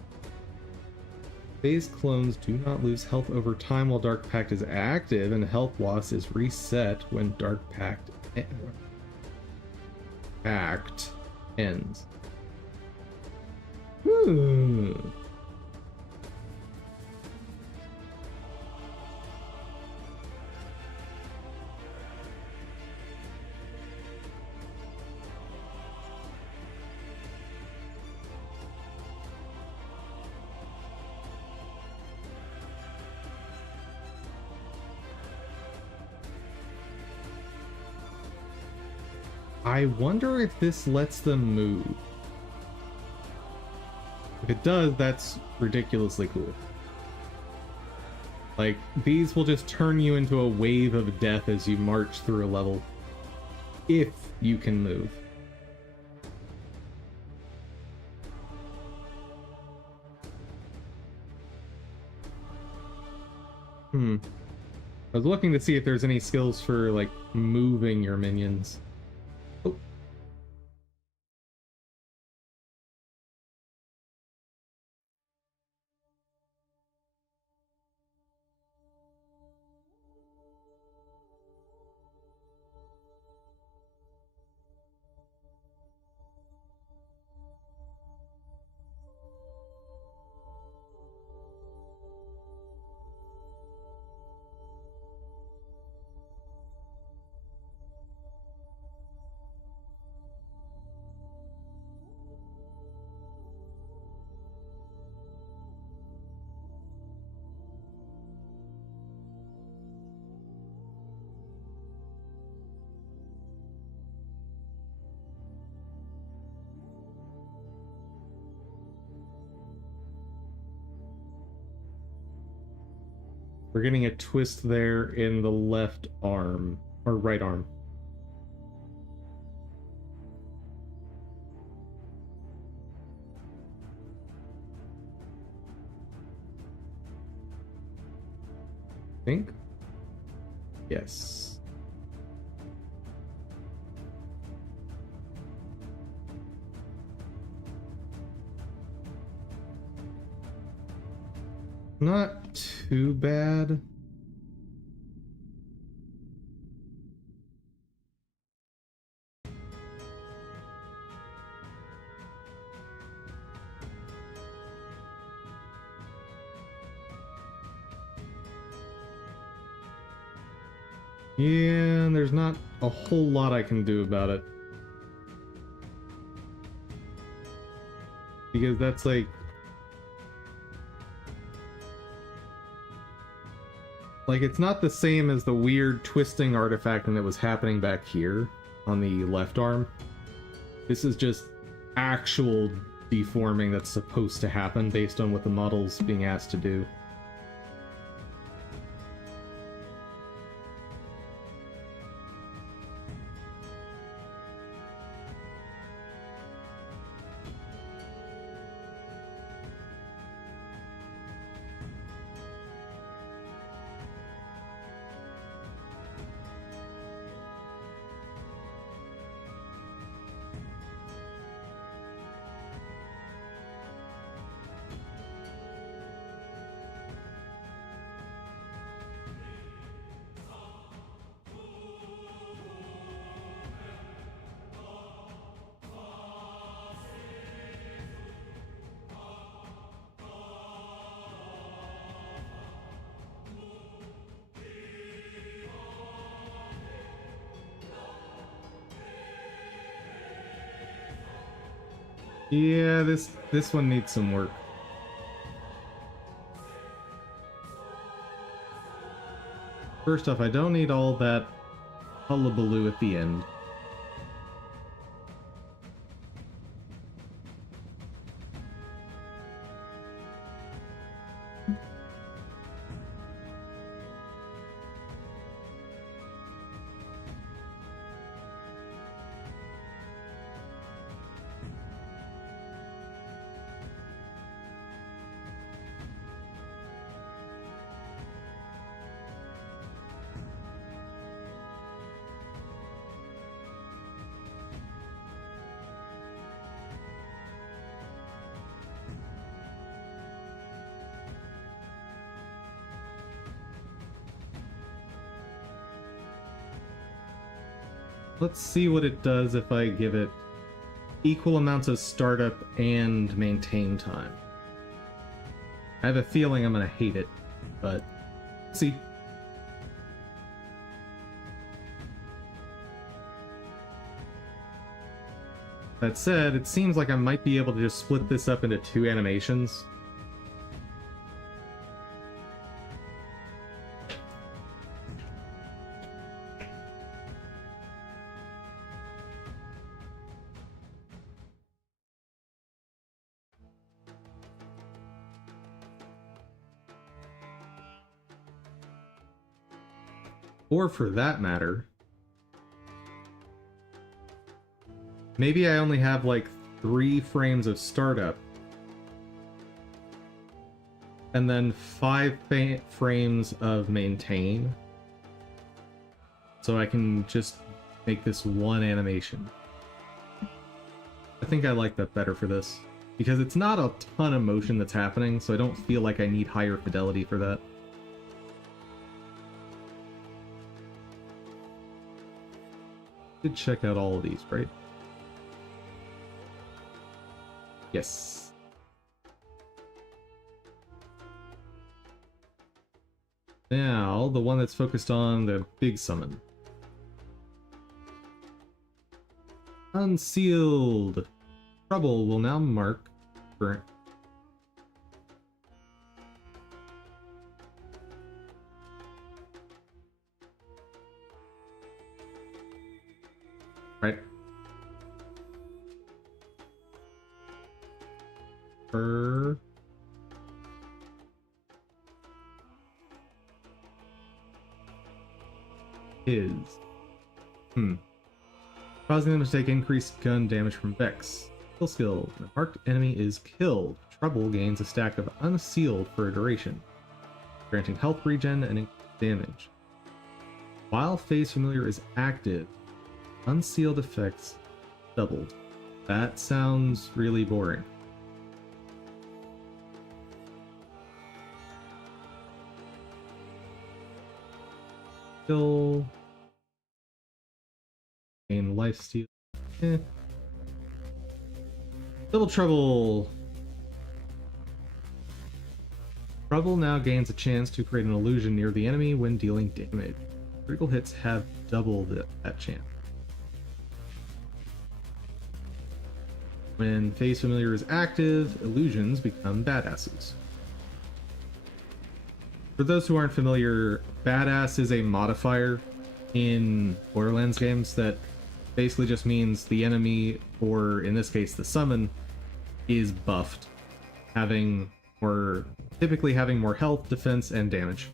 Phase clones do not lose health over time while Dark Pact is active, and health loss is reset when Dark Pact ends. I wonder if this lets them move. If it does, that's ridiculously cool. Like, these will just turn you into a wave of death as you march through a level. If you can move. I was looking to see if there's any skills for, like, moving your minions. Oh. We're getting a twist there in the left arm, or right arm. Think? Yes. Not too bad. Yeah, there's not a whole lot I can do about it. Because that's like... it's not the same as the weird twisting artifact that was happening back here on the left arm. This is just actual deforming that's supposed to happen based on what the model's being asked to do. Yeah, this one needs some work. First off, I don't need all that hullabaloo at the end. Let's see what it does if I give it equal amounts of startup and maintain time. I have a feeling I'm gonna hate it, but see. That said, it seems like I might be able to just split this up into 2 animations. Or for that matter, maybe I only have like 3 frames of startup and then 5 frames of maintain. So I can just make this 1 animation. I think I like that better for this, because it's not a ton of motion that's happening, so I don't feel like I need higher fidelity for that. Did check out all of these, right? Yes. Now, the one that's focused on the big summon. Unsealed. Trouble will now mark for... Right. Her. His. Causing them to take increased gun damage from Vex. Kill skill. When a marked enemy is killed, Trouble gains a stack of Unsealed for a duration, granting health regen and damage. While Phase Familiar is active, Unsealed effects doubled. That sounds really boring. Kill. Gain lifesteal. Double Trouble. Trouble now gains a chance to create an illusion near the enemy when dealing damage. Critical hits have double that chance. When Phase Familiar is active, illusions become badasses. For those who aren't familiar, badass is a modifier in Borderlands games that basically just means the enemy, or in this case the summon, is buffed, typically having more health, defense, and damage.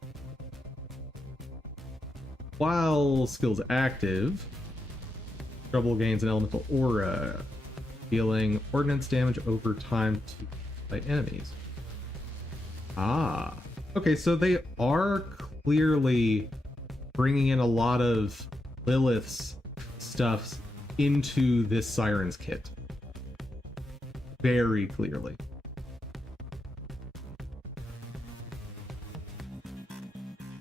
While skill's active, Trouble gains an elemental aura, dealing ordnance damage over time to by enemies. Ah, okay, so they are clearly bringing in a lot of Lilith's stuff into this Siren's kit. Very clearly.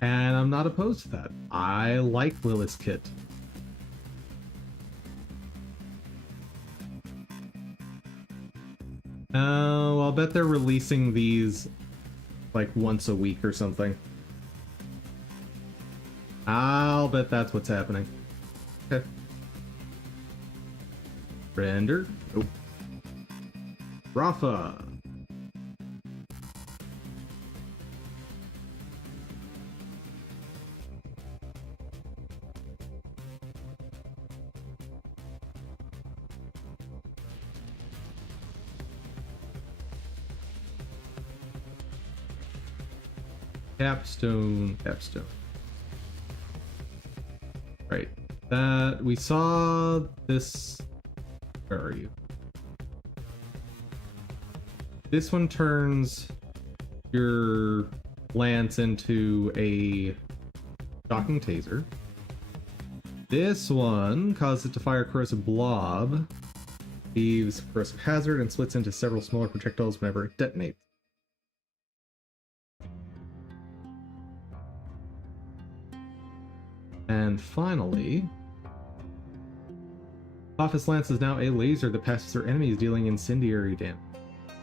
And I'm not opposed to that. I like Lilith's kit. Oh, I'll bet they're releasing these like once a week or something. I'll bet that's what's happening. Okay. Render. Nope. Rafa. Capstone. Right. That we saw this. Where are you? This one turns your lance into a shocking taser. This one causes it to fire a corrosive blob, leaves corrosive hazard, and splits into several smaller projectiles whenever it detonates. And finally, Office Lance is now a laser that passes through enemies, dealing incendiary damage.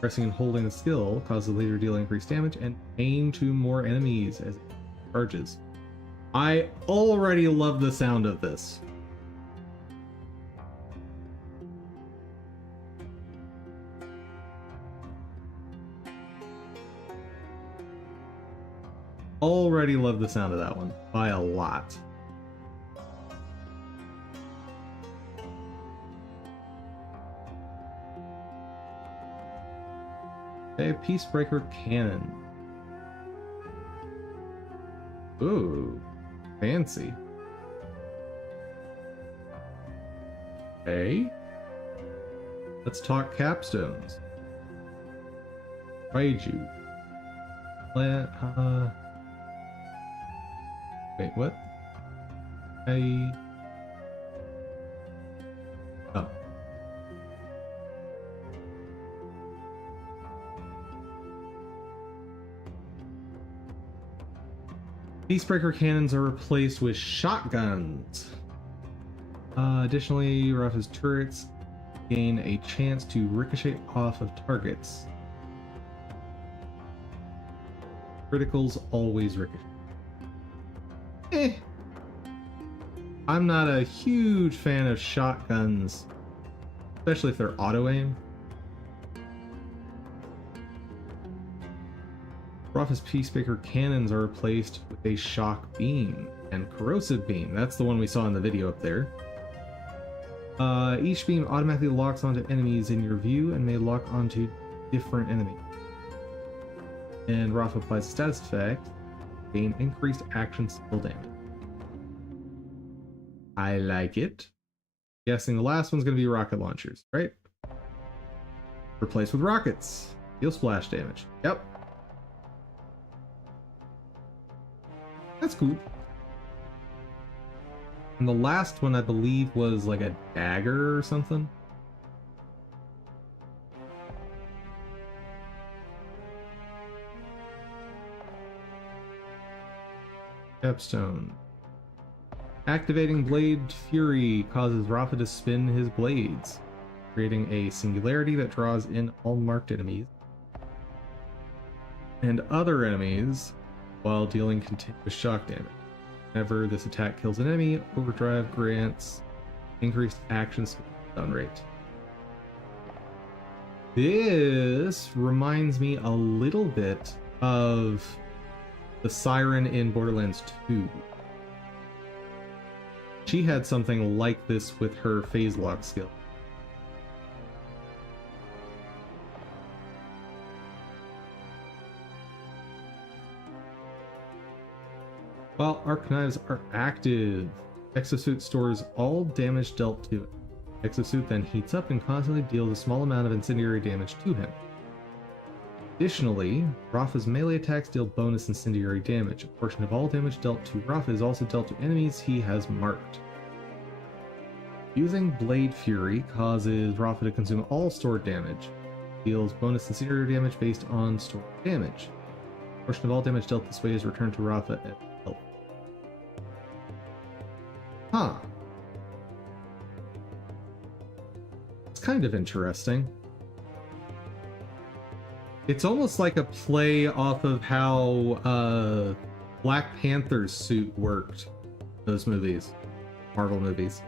Pressing and holding the skill causes the laser to deal increased damage and aim to more enemies as it charges. I already love the sound of this. Already love the sound of that one by a lot. Okay, Peacebreaker Cannon. Ooh, fancy. Okay. Let's talk capstones. Raiju. Wait, what? Oh. Peacebreaker cannons are replaced with shotguns. Additionally, Rafa's turrets gain a chance to ricochet off of targets. Criticals always ricochet. I'm not a huge fan of shotguns, especially if they're auto-aim. Rafa's Peacebreaker cannons are replaced with a shock beam and corrosive beam. That's the one we saw in the video up there. Each beam automatically locks onto enemies in your view and may lock onto different enemies. And Rafa applies a status effect, gain increased action skill damage. I like it. Guessing the last one's going to be rocket launchers, right? Replaced with rockets. Deal splash damage. Yep. That's cool. And the last one, I believe, was like a dagger or something. Capstone. Activating Blade Fury causes Rafa to spin his blades, creating a singularity that draws in all marked enemies and other enemies while dealing continuous shock damage. Whenever this attack kills an enemy, Overdrive grants increased action stun rate. This reminds me a little bit of the Siren in Borderlands 2. She had something like this with her phase lock skill. While arc knives are active, Exosuit stores all damage dealt to it. Exosuit then heats up and constantly deals a small amount of incendiary damage to him. Additionally, Rafa's melee attacks deal bonus incendiary damage. A portion of all damage dealt to Rafa is also dealt to enemies he has marked. Using Blade Fury causes Rafa to consume all stored damage. Deals bonus incendiary damage based on stored damage. A portion of all damage dealt this way is returned to Rafa at health. Huh. It's kind of interesting. It's almost like a play off of how Black Panther's suit worked in those movies, Marvel movies.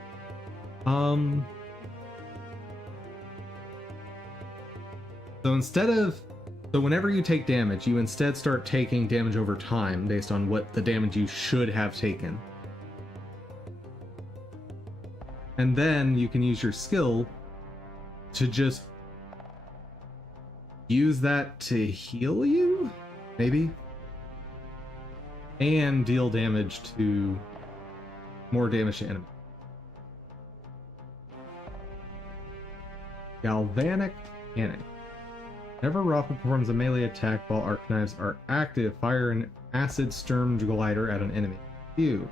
So whenever you take damage, you instead start taking damage over time based on what the damage you should have taken. And then you can use your skill to just use that to heal you, maybe? And deal damage to more damage to enemies. Galvanic Panic. Whenever Rafa performs a melee attack while arc knives are active, fire an acid sturm glider at an enemy. Ew.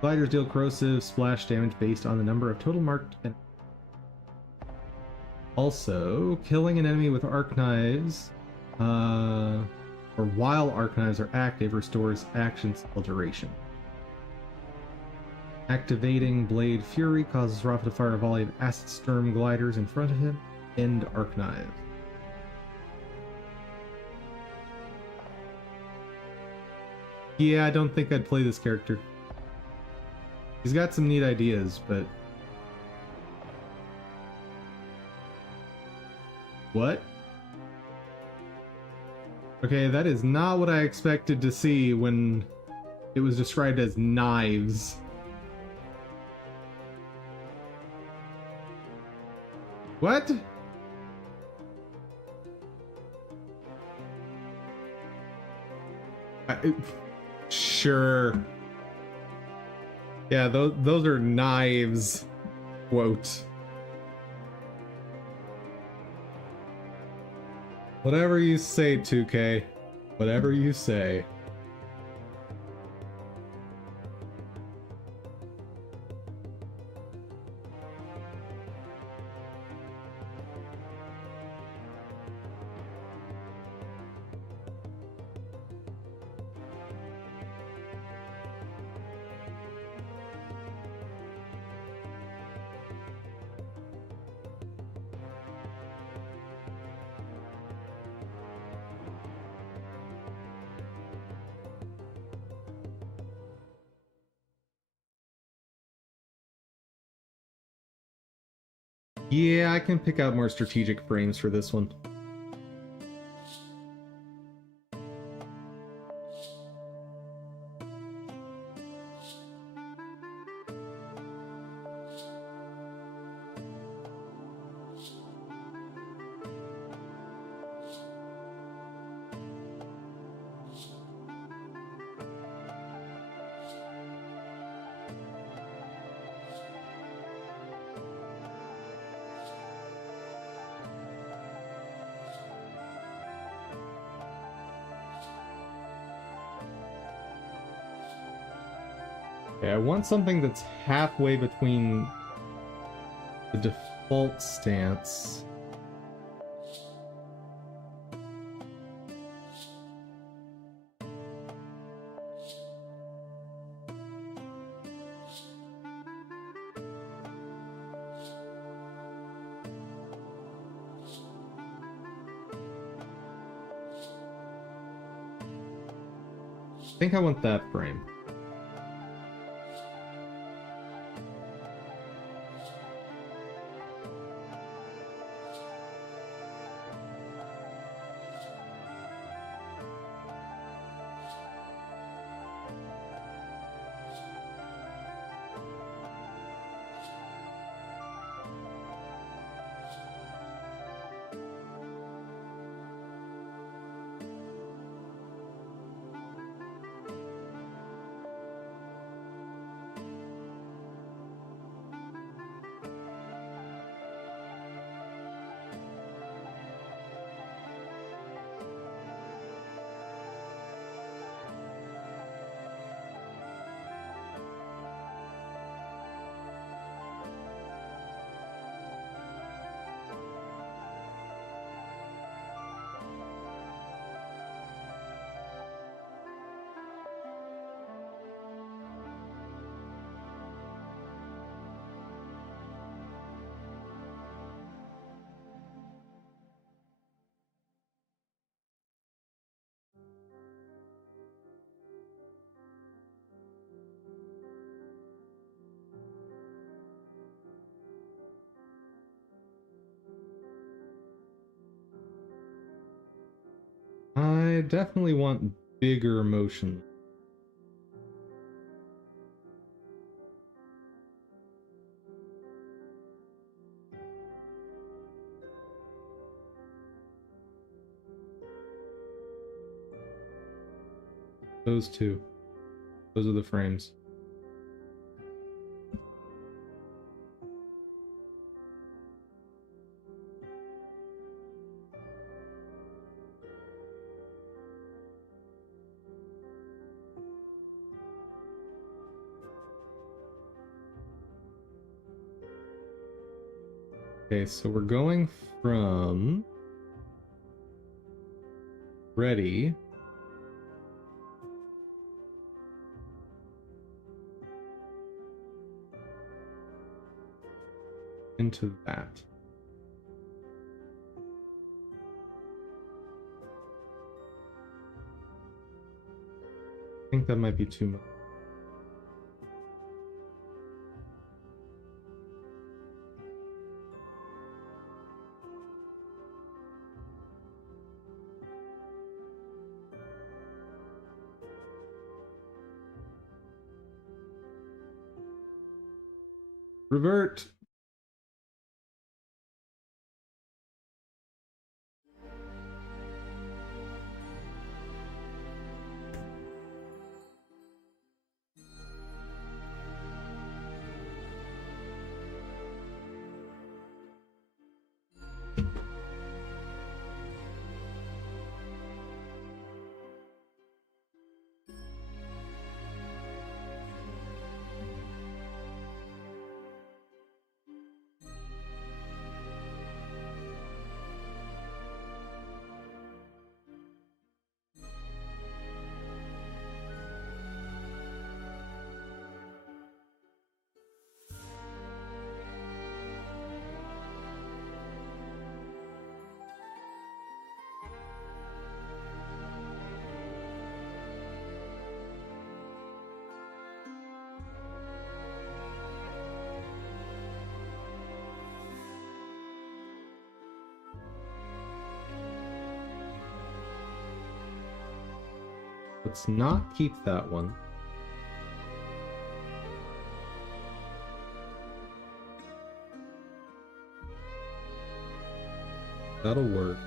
Gliders deal corrosive splash damage based on the number of total marked enemies. Also, killing an enemy with arc knives, or while arc knives are active, restores action skill duration. Activating Blade Fury causes Rafa to fire a volley of acid sturm gliders in front of him. End arc knives. Yeah, I don't think I'd play this character. He's got some neat ideas, but... What? Okay, that is not what I expected to see when it was described as knives. What? Sure. Yeah, those are knives. Quote. Whatever you say, 2K. Whatever you say. Yeah, I can pick out more strategic frames for this one. Okay, I want something that's halfway between the default stance. I think I want that frame. I definitely want bigger motion. Those two. Those are the frames. Okay, so we're going from ready into that. I think that might be too much. Revert. Let's not keep that one. That'll work.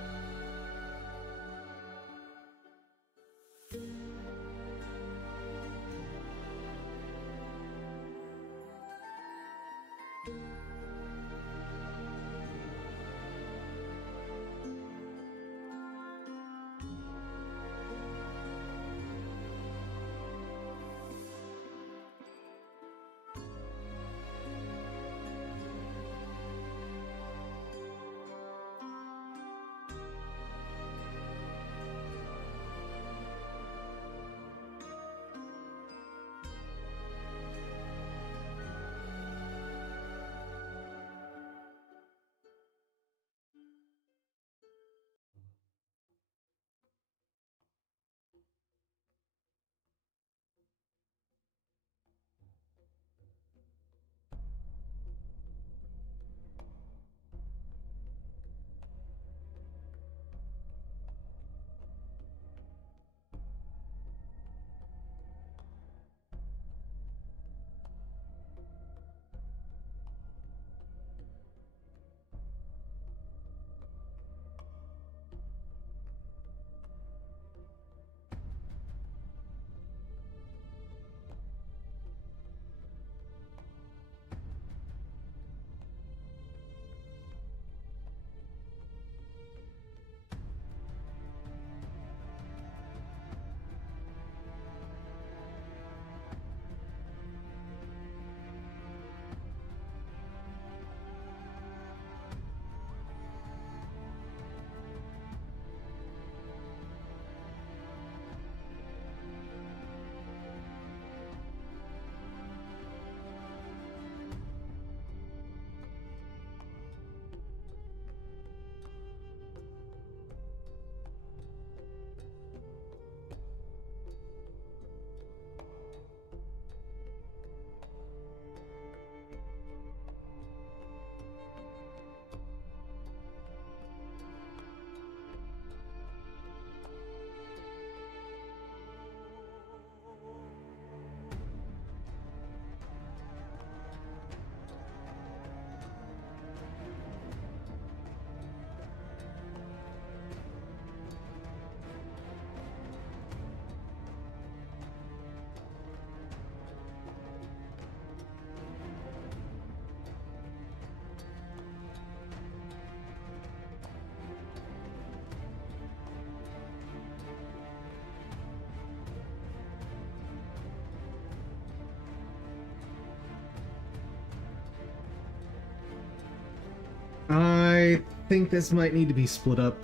I think this might need to be split up.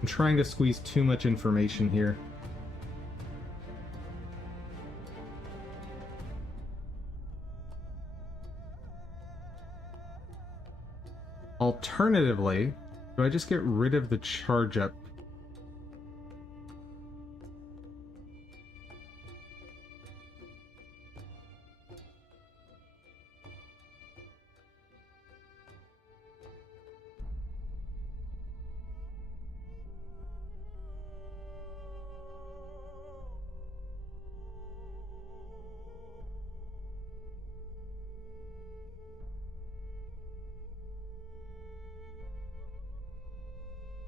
I'm trying to squeeze too much information here. Alternatively, do I just get rid of the charge up?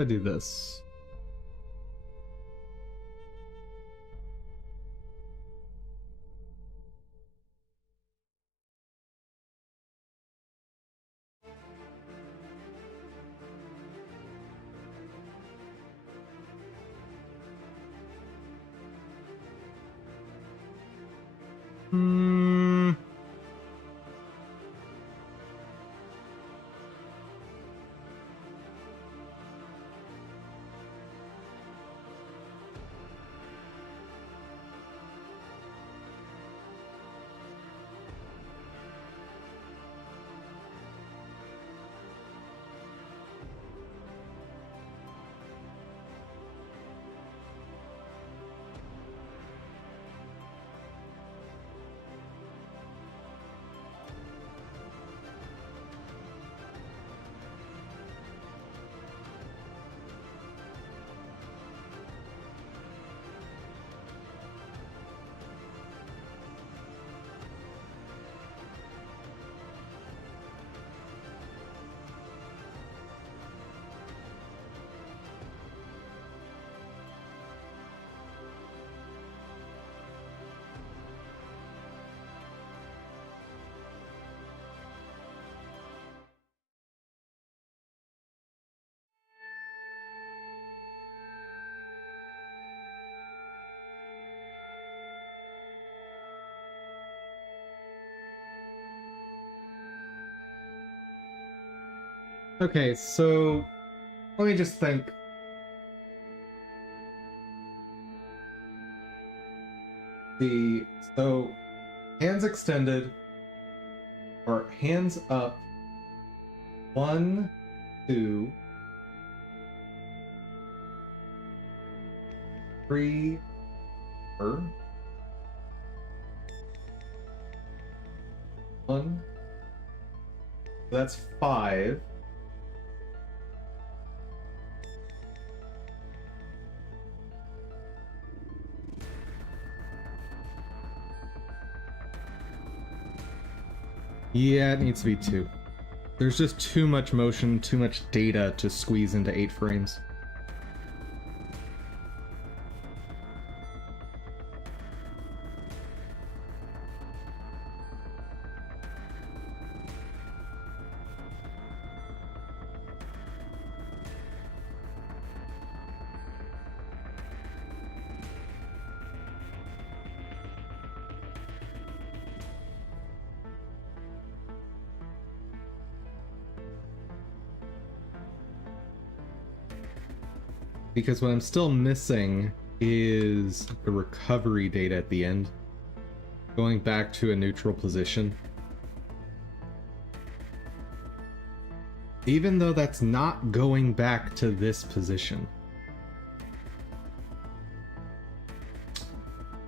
I do this. Hmm. Okay, so let me just think. So hands extended or hands up. 1, 2, 3, 4. 1. That's 5. Yeah, it needs to be 2. There's just too much motion, too much data to squeeze into 8 frames. Because what I'm still missing is the recovery data at the end. Going back to a neutral position. Even though that's not going back to this position.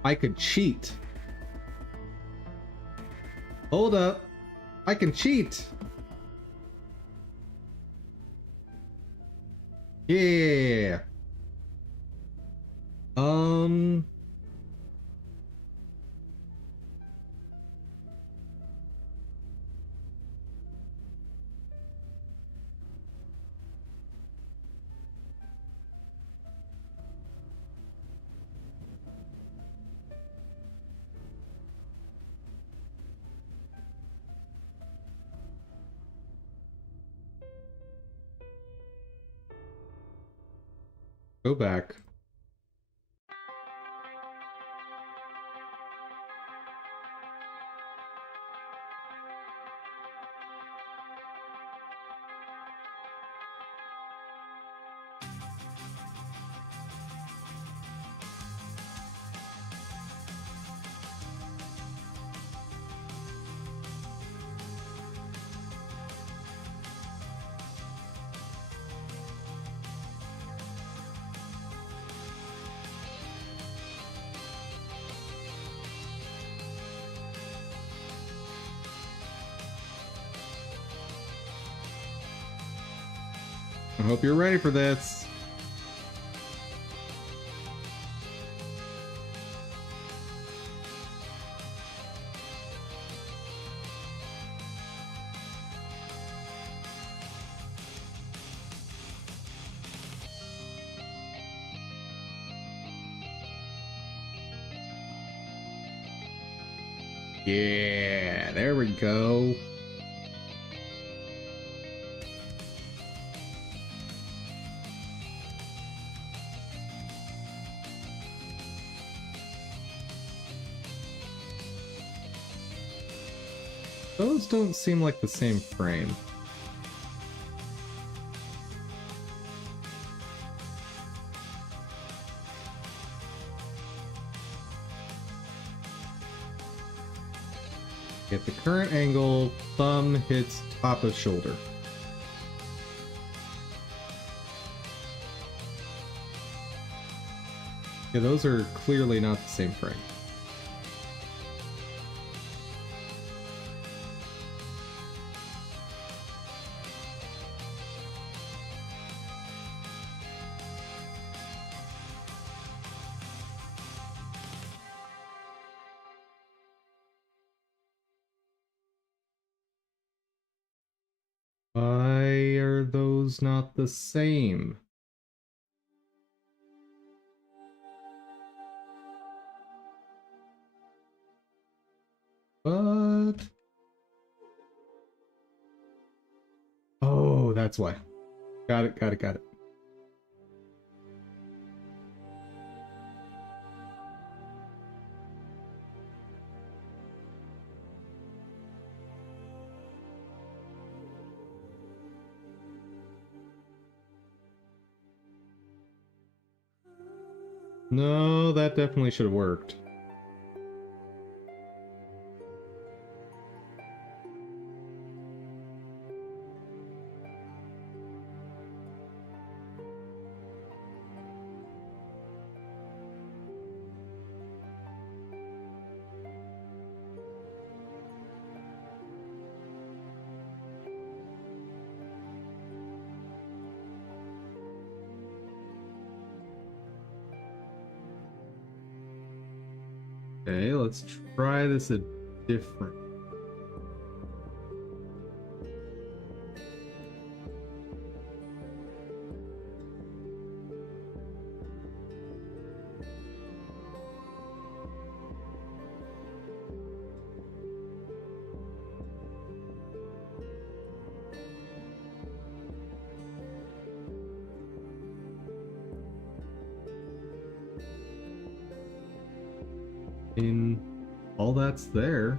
I could cheat. Hold up. I can cheat. Yeah. Go back. I hope you're ready for this. Yeah, there we go. Those don't seem like the same frame. At the current angle, thumb hits top of shoulder. Yeah, those are clearly not the same frame. Why are those not the same? What? Oh, that's why. Got it, got it, got it. No, that definitely should have worked. Okay, let's try this a different. In all that's there.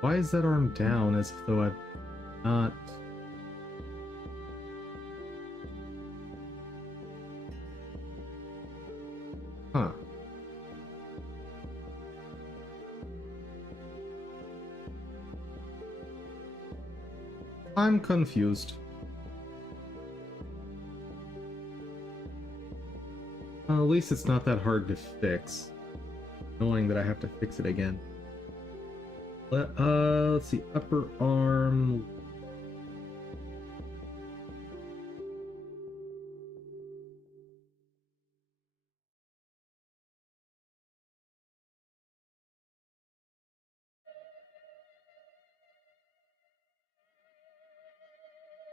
Why is that arm down as if though I've not... Huh. I'm confused. Well, at least it's not that hard to fix. Knowing that I have to fix it again. Let's see, upper arm.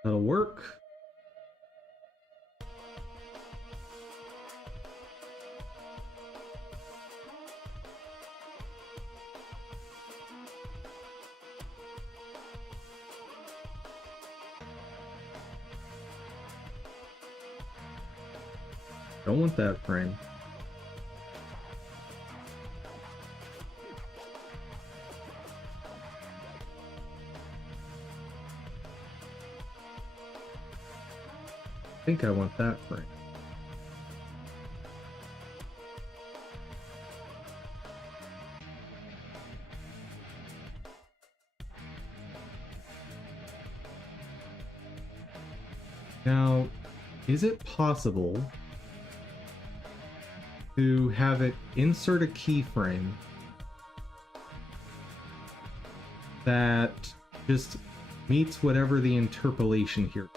That'll work. Don't want that frame. I think I want that frame. Now, is it possible to have it insert a keyframe that just meets whatever the interpolation here?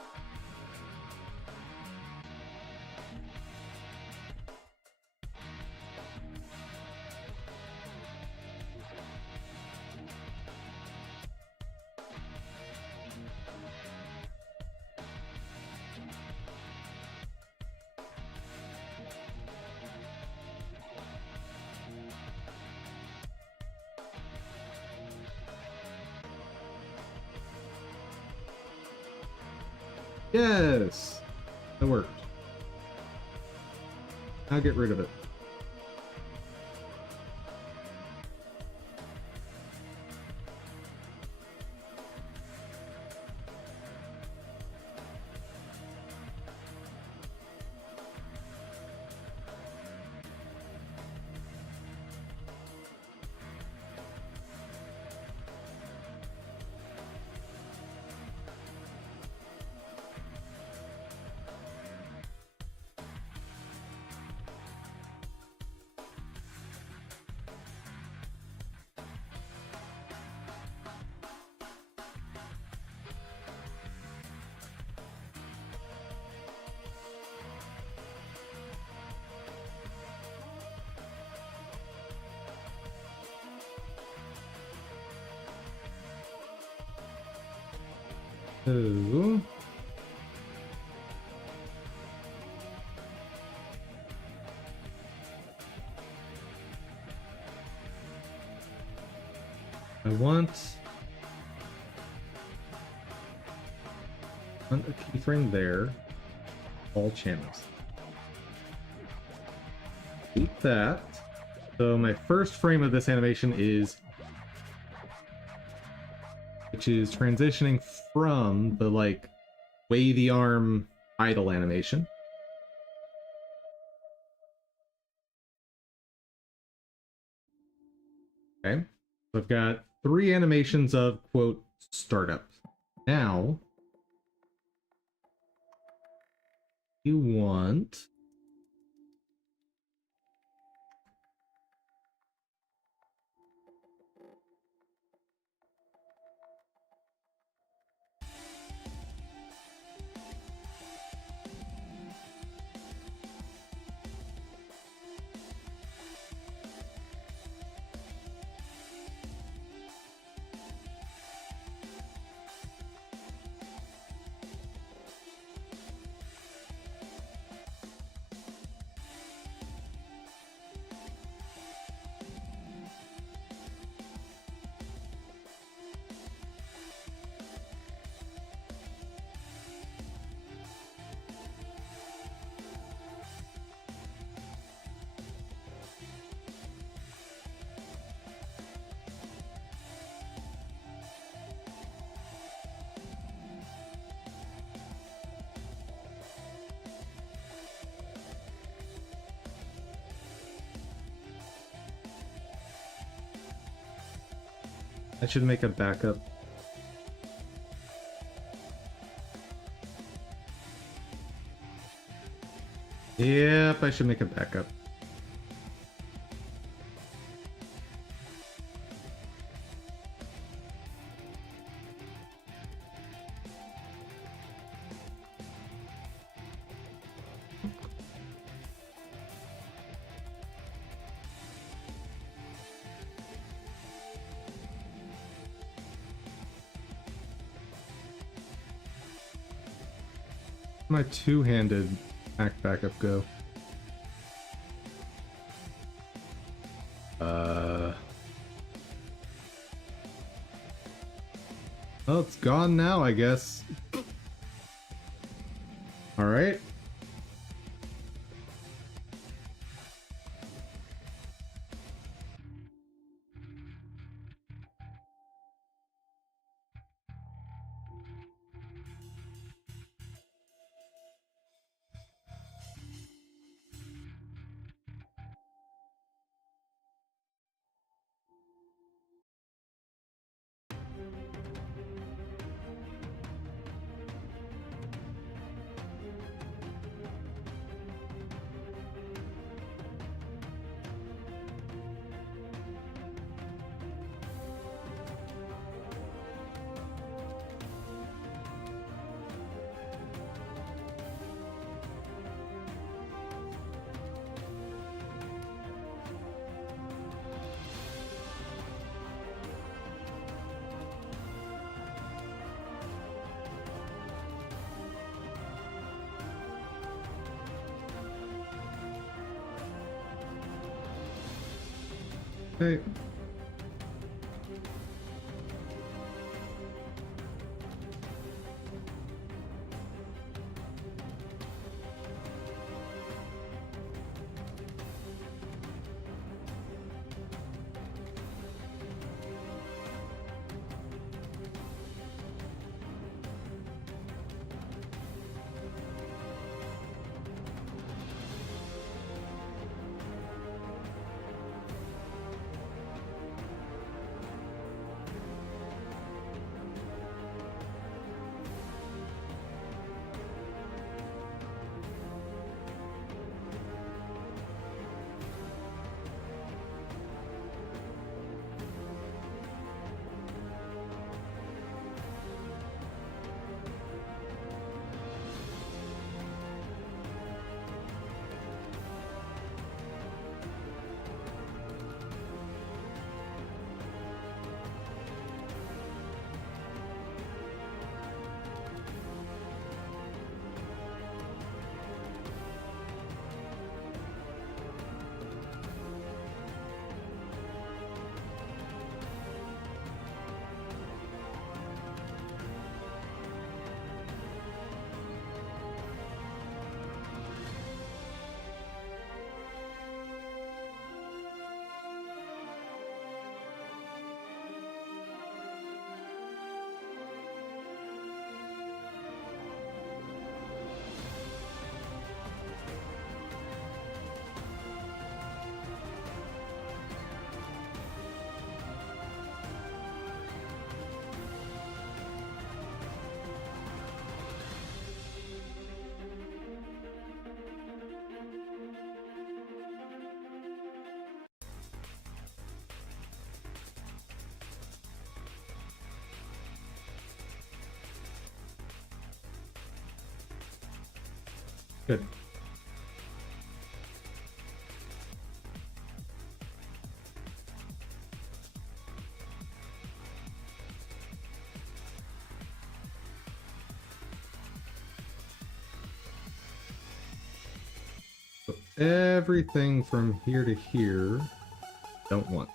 Yes! That worked. I'll get rid of it. So... I want a keyframe there. All channels. Keep that. So my first frame of this animation which is transitioning from the like wavy arm idle animation. Okay. So I've got 3 animations of quote startup. Now you want I should make a backup. Yep, I should make a backup. My two-handed hack backup go? Well, it's gone now, I guess. All right. Okay. Good. So everything from here to here, don't want.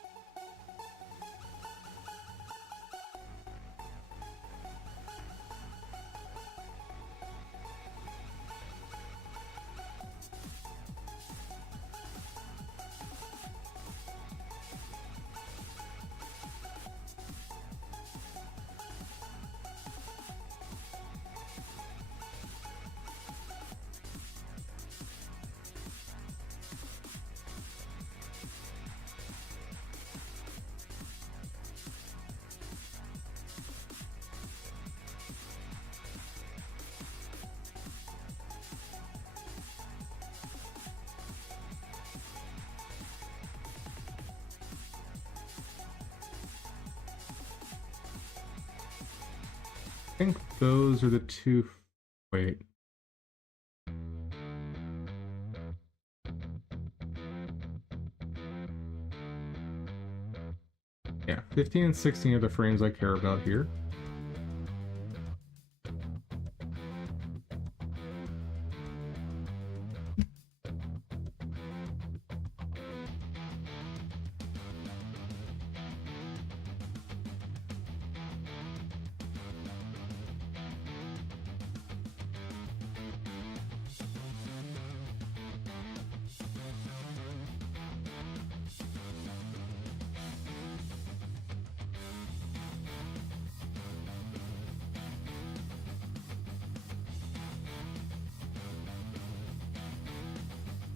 I think those are the two. Wait. Yeah, 15 and 16 are the frames I care about here.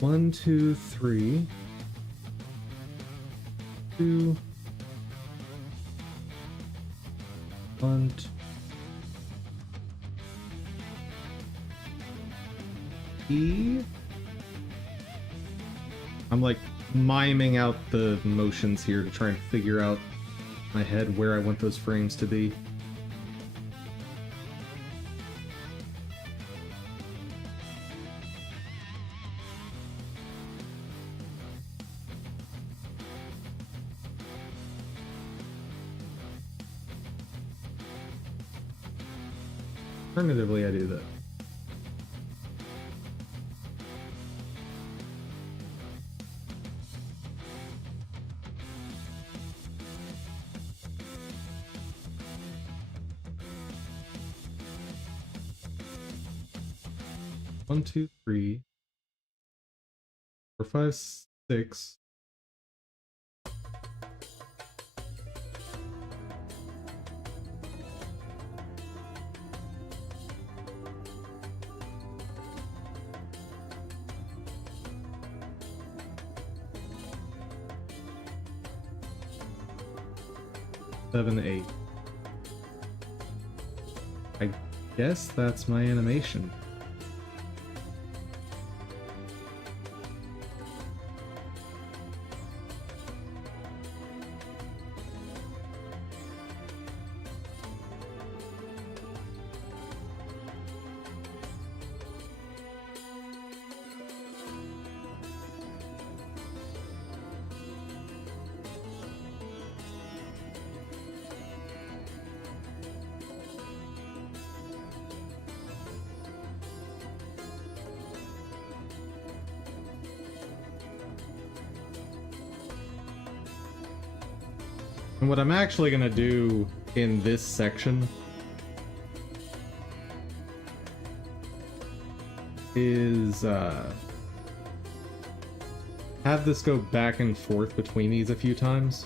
One, two, three. Two. One. E. I'm like miming out the motions here to try and figure out in my head where I want those frames to be. Alternatively, I do that. 1, 2, 3, 4, 5, 6. Seven, 8. I guess that's my animation. And what I'm actually gonna do in this section is have this go back and forth between these a few times.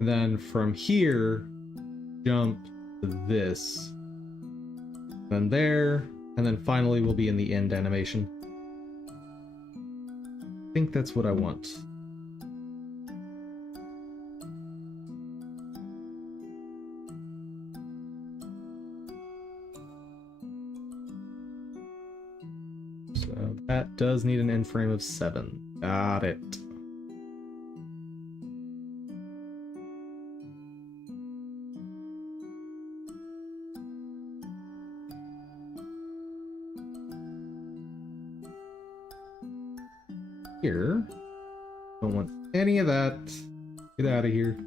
Then from here, jump to this, then there, and then finally we'll be in the end animation. I think that's what I want. So that does need an end frame of 7. Got it. Here. Don't want any of that. Get out of here.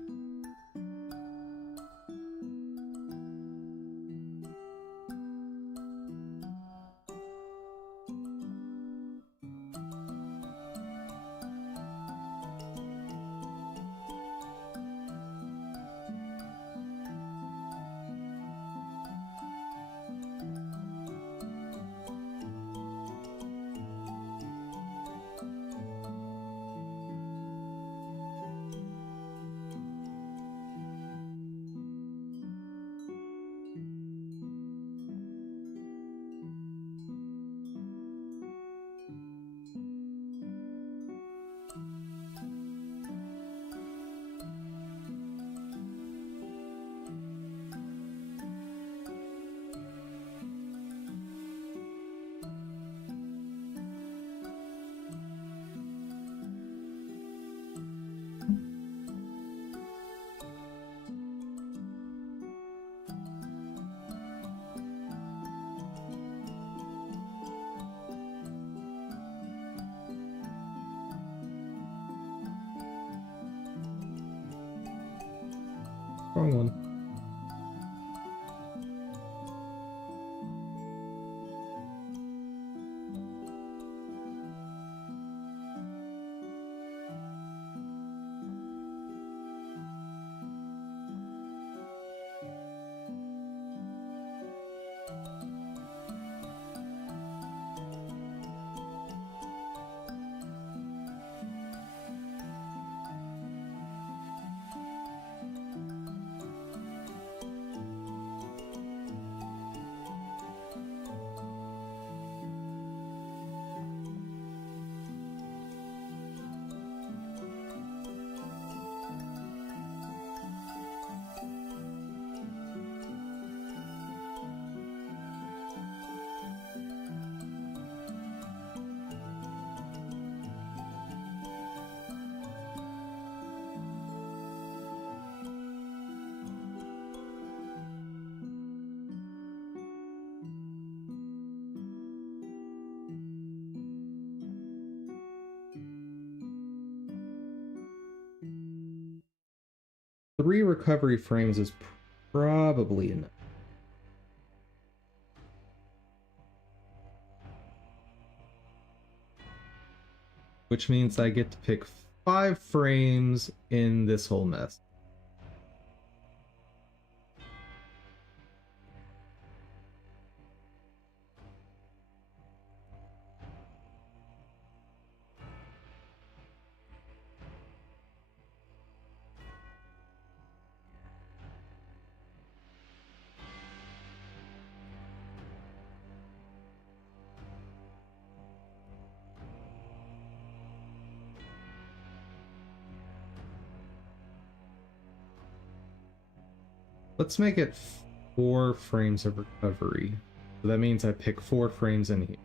Wrong one. Three recovery frames is probably enough. Which means I get to pick 5 frames in this whole mess. Let's make it 4 frames of recovery. So that means I pick 4 frames in here.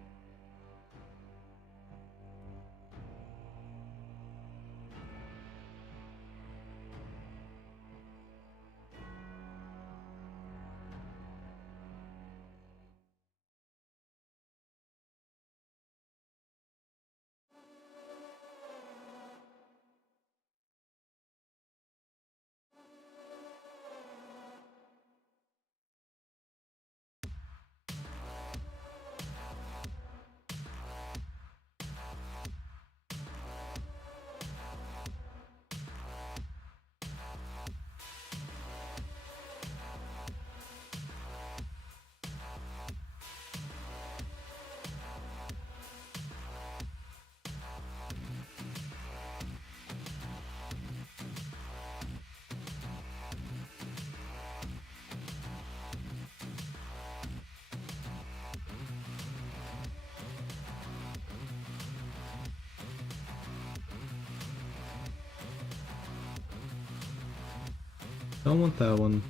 Don't want that one.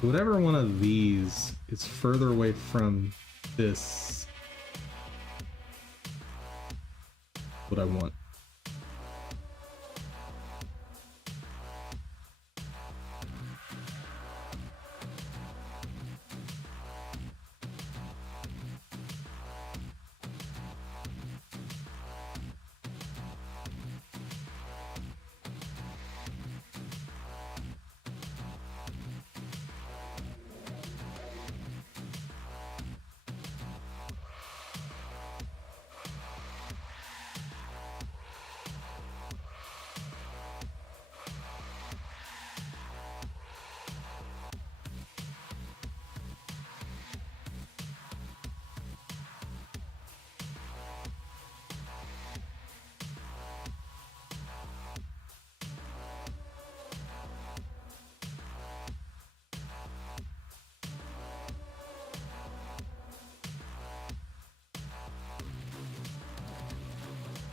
Whatever one of these is further away from this, what I want.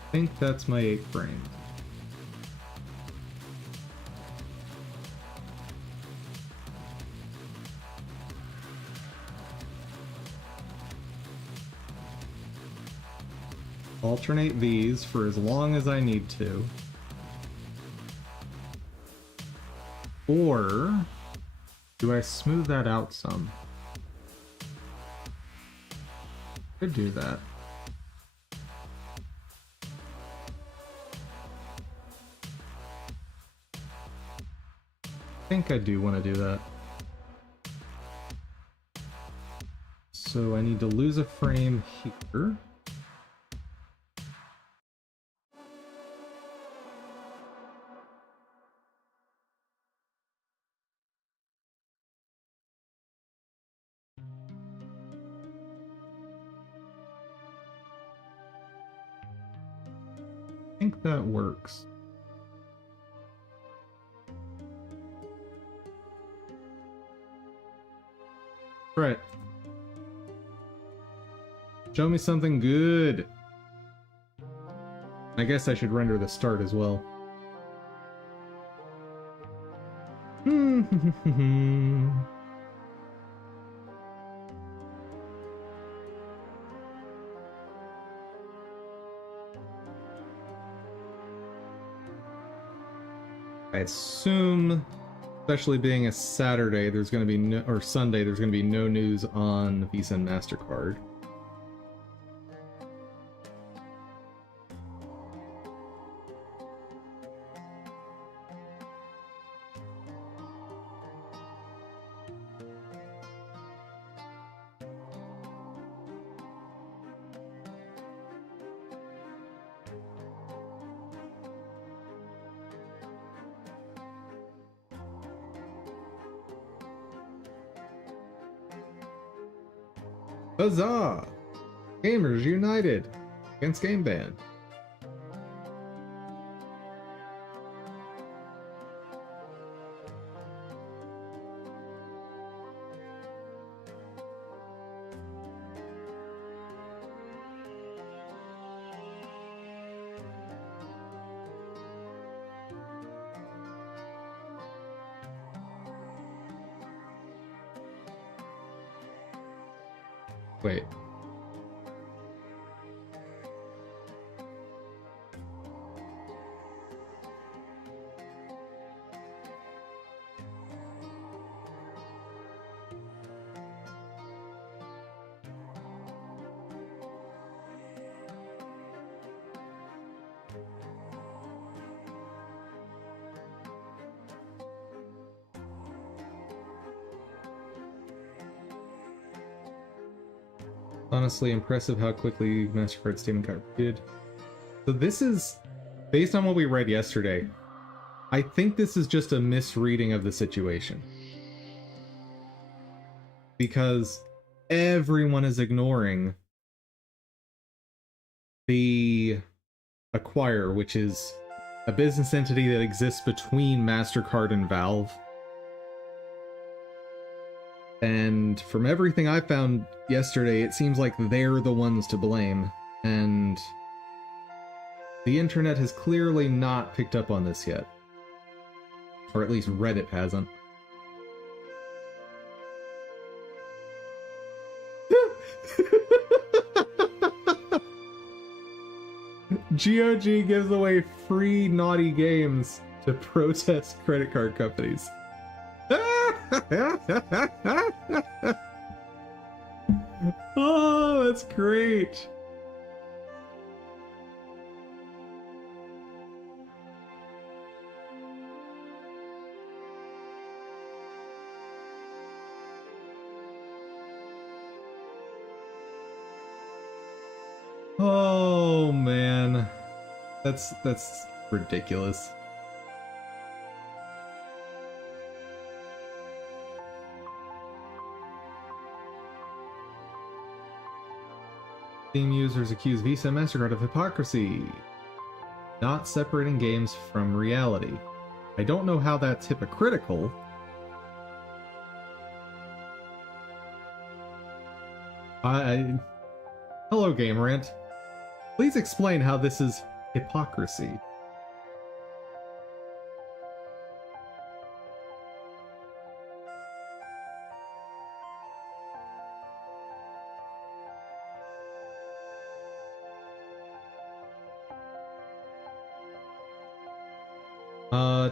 I think that's my 8 frames. Alternate these for as long as I need to. Or do I smooth that out some? Could do that. I think I do want to do that. So I need to lose a frame here. I think that works. Right. Show me something good. I guess I should render the start as well. I assume, especially being a Saturday, there's going to be no, or Sunday, there's going to be no news on Visa and MasterCard. Huzzah! Gamers united against game ban. Wait. Honestly, impressive how quickly MasterCard's statement got repeated. So this is, based on what we read yesterday, I think this is just a misreading of the situation. Because everyone is ignoring the Acquire, which is a business entity that exists between MasterCard and Valve. And from everything I found yesterday, it seems like they're the ones to blame. And the internet has clearly not picked up on this yet. Or at least Reddit hasn't. GOG gives away free naughty games to protest credit card companies. Oh, that's great. Oh man, that's ridiculous. Steam users accuse Visa and MasterCard of hypocrisy, not separating games from reality. I don't know how that's hypocritical. Hello, Game Rant. Please explain how this is hypocrisy.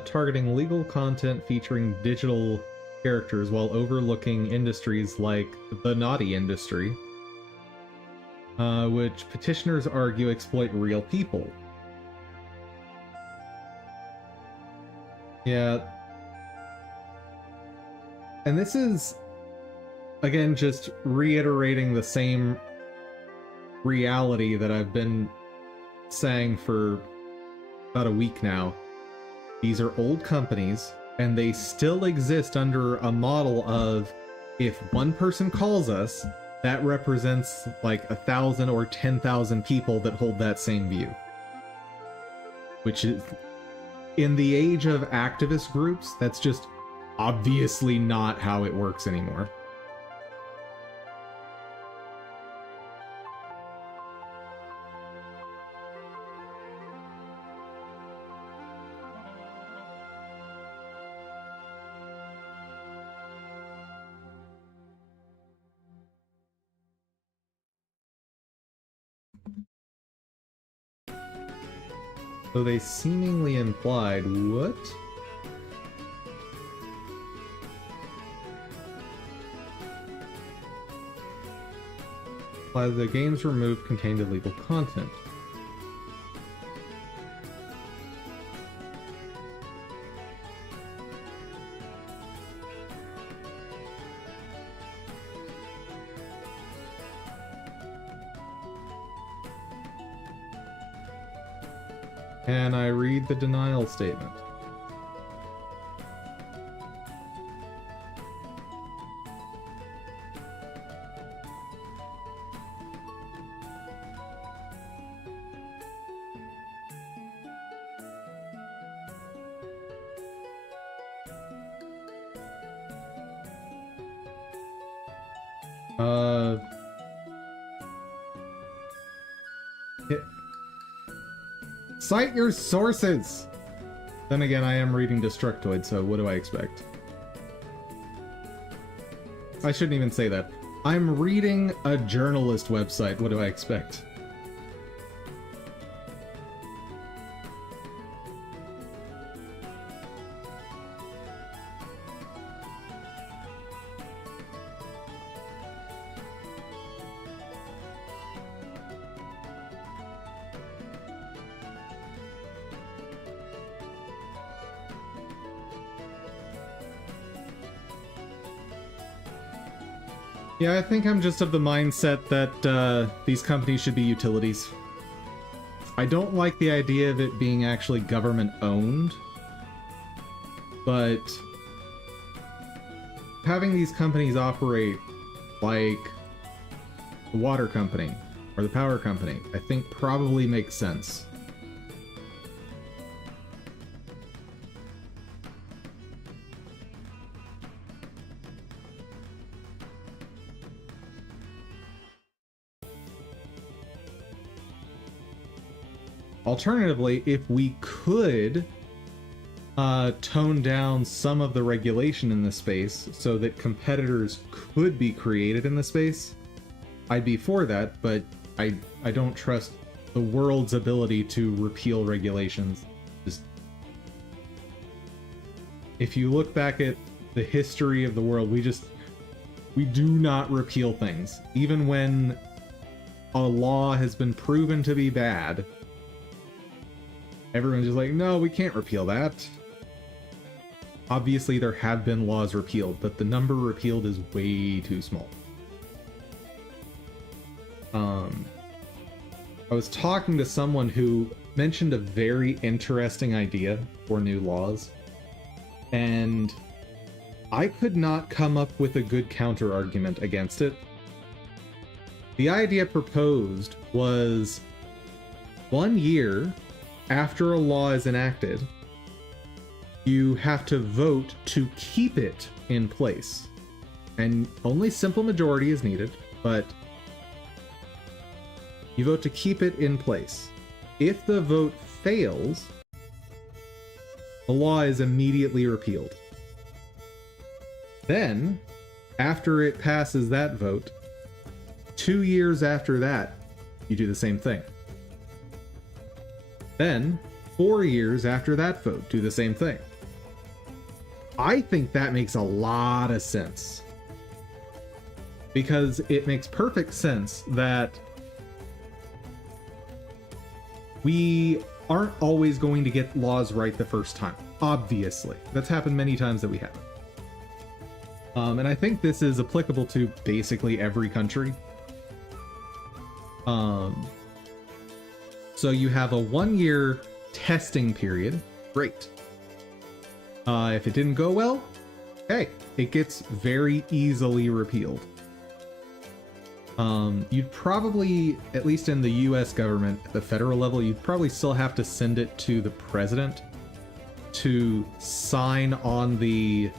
Targeting legal content featuring digital characters while overlooking industries like the naughty industry, which petitioners argue exploit real people. Yeah. And this is, again, just reiterating the same reality that I've been saying for about a week now. These are old companies, and they still exist under a model of, if one person calls us, that represents like 1,000 or 10,000 people that hold that same view. Which is, in the age of activist groups, that's just obviously not how it works anymore. So they seemingly implied what? While the games removed contained illegal content. Can I read the denial statement? Cite your sources! Then again, I am reading Destructoid, so what do I expect? I shouldn't even say that. I'm reading a journalist website. What do I expect? Yeah, I think I'm just of the mindset that these companies should be utilities. I don't like the idea of it being actually government owned, but having these companies operate like the water company or the power company, I think probably makes sense. Alternatively, if we could tone down some of the regulation in this space so that competitors could be created in the space, I'd be for that, but I don't trust the world's ability to repeal regulations. Just, if you look back at the history of the world, we do not repeal things. Even when a law has been proven to be bad, everyone's just like, no, we can't repeal that. Obviously, there have been laws repealed, but the number repealed is way too small. I was talking to someone who mentioned a very interesting idea for new laws, and I could not come up with a good counter argument against it. The idea proposed was 1 year after a law is enacted, you have to vote to keep it in place. And only simple majority is needed, but you vote to keep it in place. If the vote fails, the law is immediately repealed. Then, after it passes that vote, 2 years after that, you do the same thing. Then, 4 years after that vote, do the same thing. I think that makes a lot of sense. Because it makes perfect sense that we aren't always going to get laws right the first time. Obviously. That's happened many times that we haven't. And I think this is applicable to basically every country. So you have a 1 year testing period. Great. If it didn't go well, hey, it gets very easily repealed. You'd probably, at least in the US government, at the federal level, you'd probably still have to send it to the president to sign on the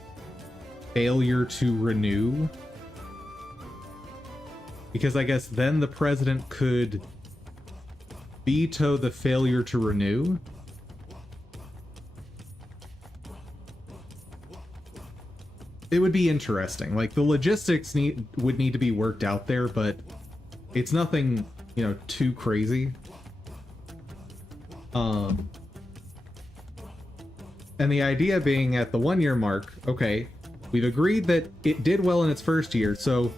failure to renew. Because I guess then the president could veto the failure to renew. It would be interesting. Like, the logistics would need to be worked out there, but it's nothing, you know, too crazy. And the idea being at the 1 year mark, okay, we've agreed that it did well in its first year, so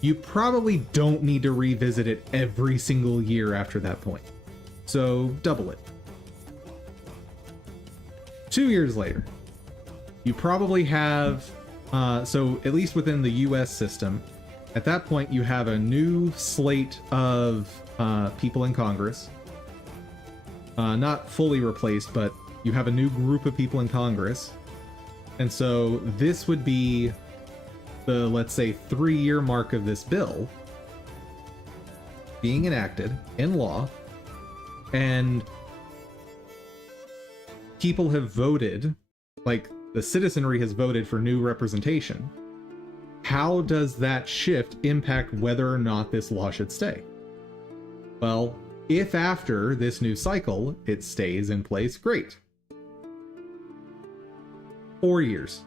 you probably don't need to revisit it every single year after that point. So double it. 2 years later, you probably have, so at least within the US system, at that point you have a new slate of people in Congress. Not fully replaced, but you have a new group of people in Congress. And so this would be the, let's say, 3 year mark of this bill being enacted in law, and people have voted, like the citizenry has voted for new representation. How does that shift impact whether or not this law should stay? Well, if after this new cycle it stays in place, great. 4 years.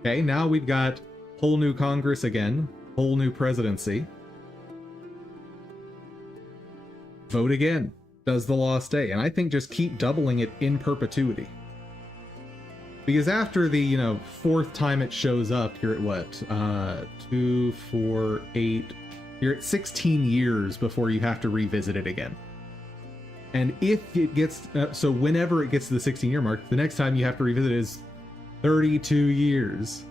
Okay, now we've got whole new Congress again. whole new presidency. Vote again. Does the law stay? And I think just keep doubling it in perpetuity. Because after the, you know, fourth time it shows up, you're at what? 2, 4, 8. You're at 16 years before you have to revisit it again. And if it gets, so whenever it gets to the 16-year mark, the next time you have to revisit it is 32 years.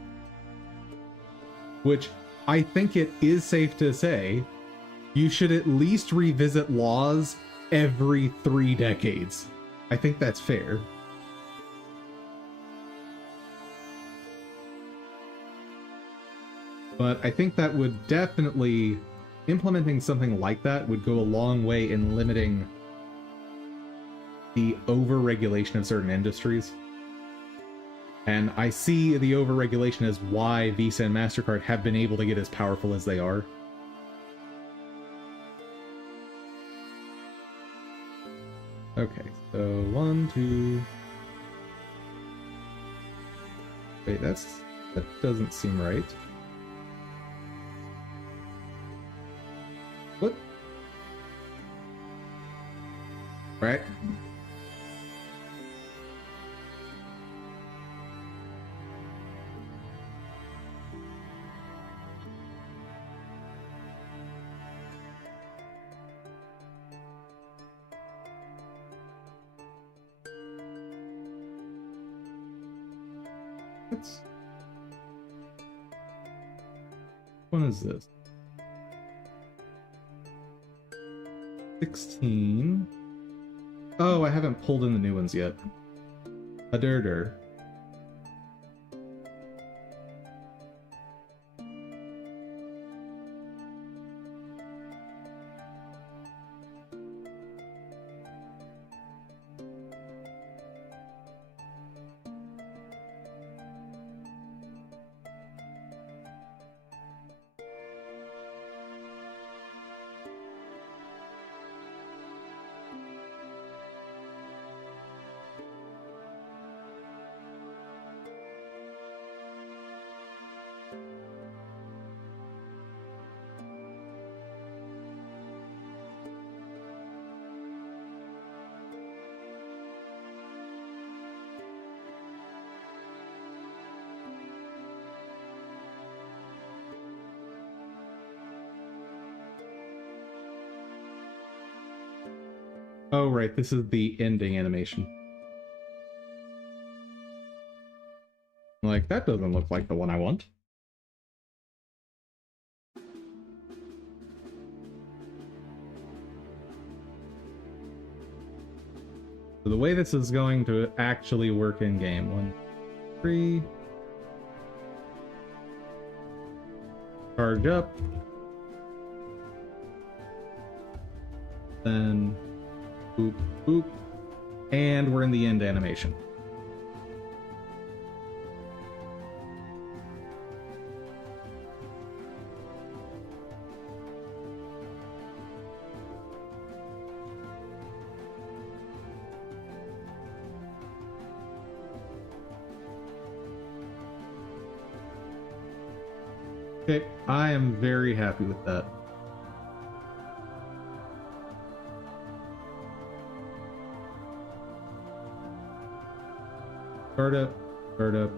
Which I think it is safe to say you should at least revisit laws every 3 decades. I think that's fair. But I think that would definitely, implementing something like that would go a long way in limiting the over-regulation of certain industries. And I see the over-regulation as why Visa and MasterCard have been able to get as powerful as they are. Okay, so 1, 2... Wait, that doesn't seem right. What? Right? Which one is this? 16. Oh, I haven't pulled in the new ones yet. A dirter. Oh, right, this is the ending animation. Like, that doesn't look like the one I want. So the way this is going to actually work in game, 1, 3. Charge up. Then boop, boop. And we're in the end animation. Okay, I am very happy with that. Start up, start up.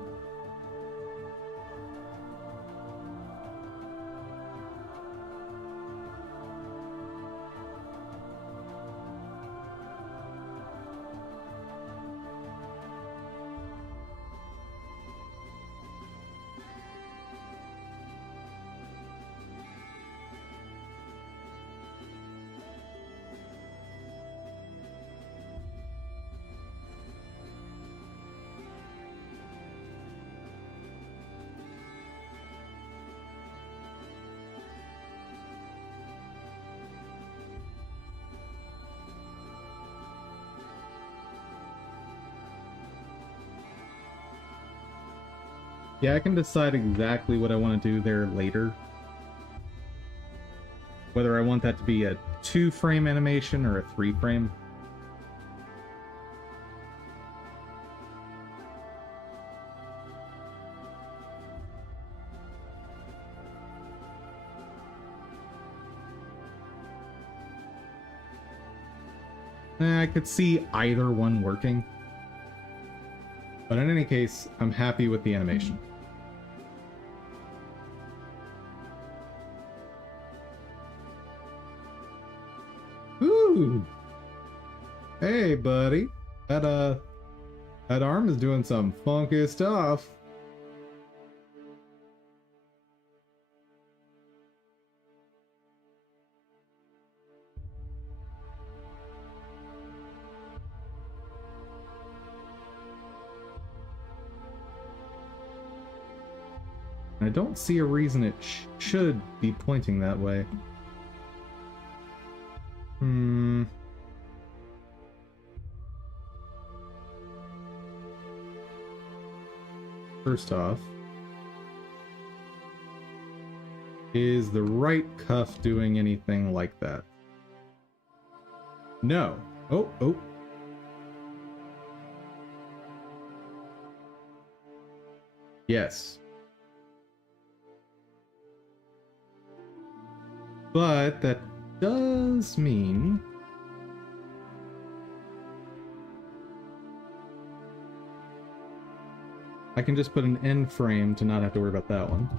Yeah, I can decide exactly what I want to do there later. Whether I want that to be a 2-frame animation or a 3-frame. I could see either one working. But in any case, I'm happy with the animation. Ooh! Hey, buddy. That arm is doing some funky stuff. I don't see a reason it should be pointing that way. First off, is the right cuff doing anything like that? No. Oh. Yes. But that does mean I can just put an end frame to not have to worry about that one.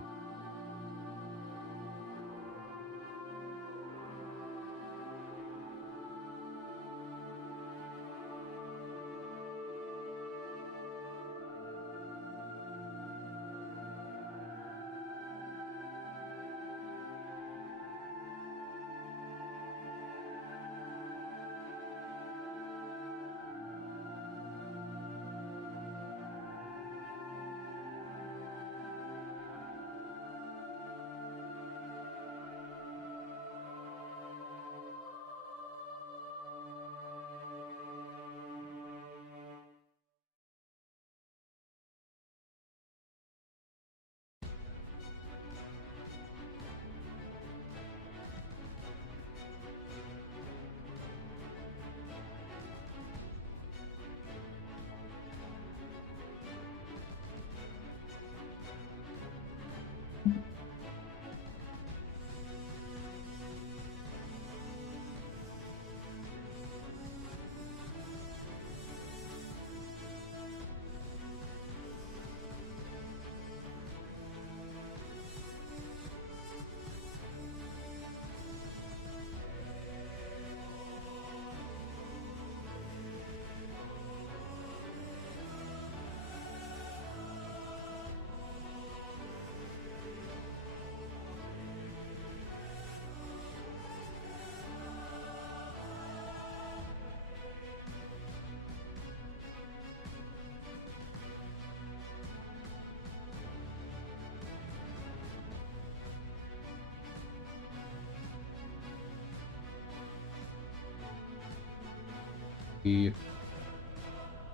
If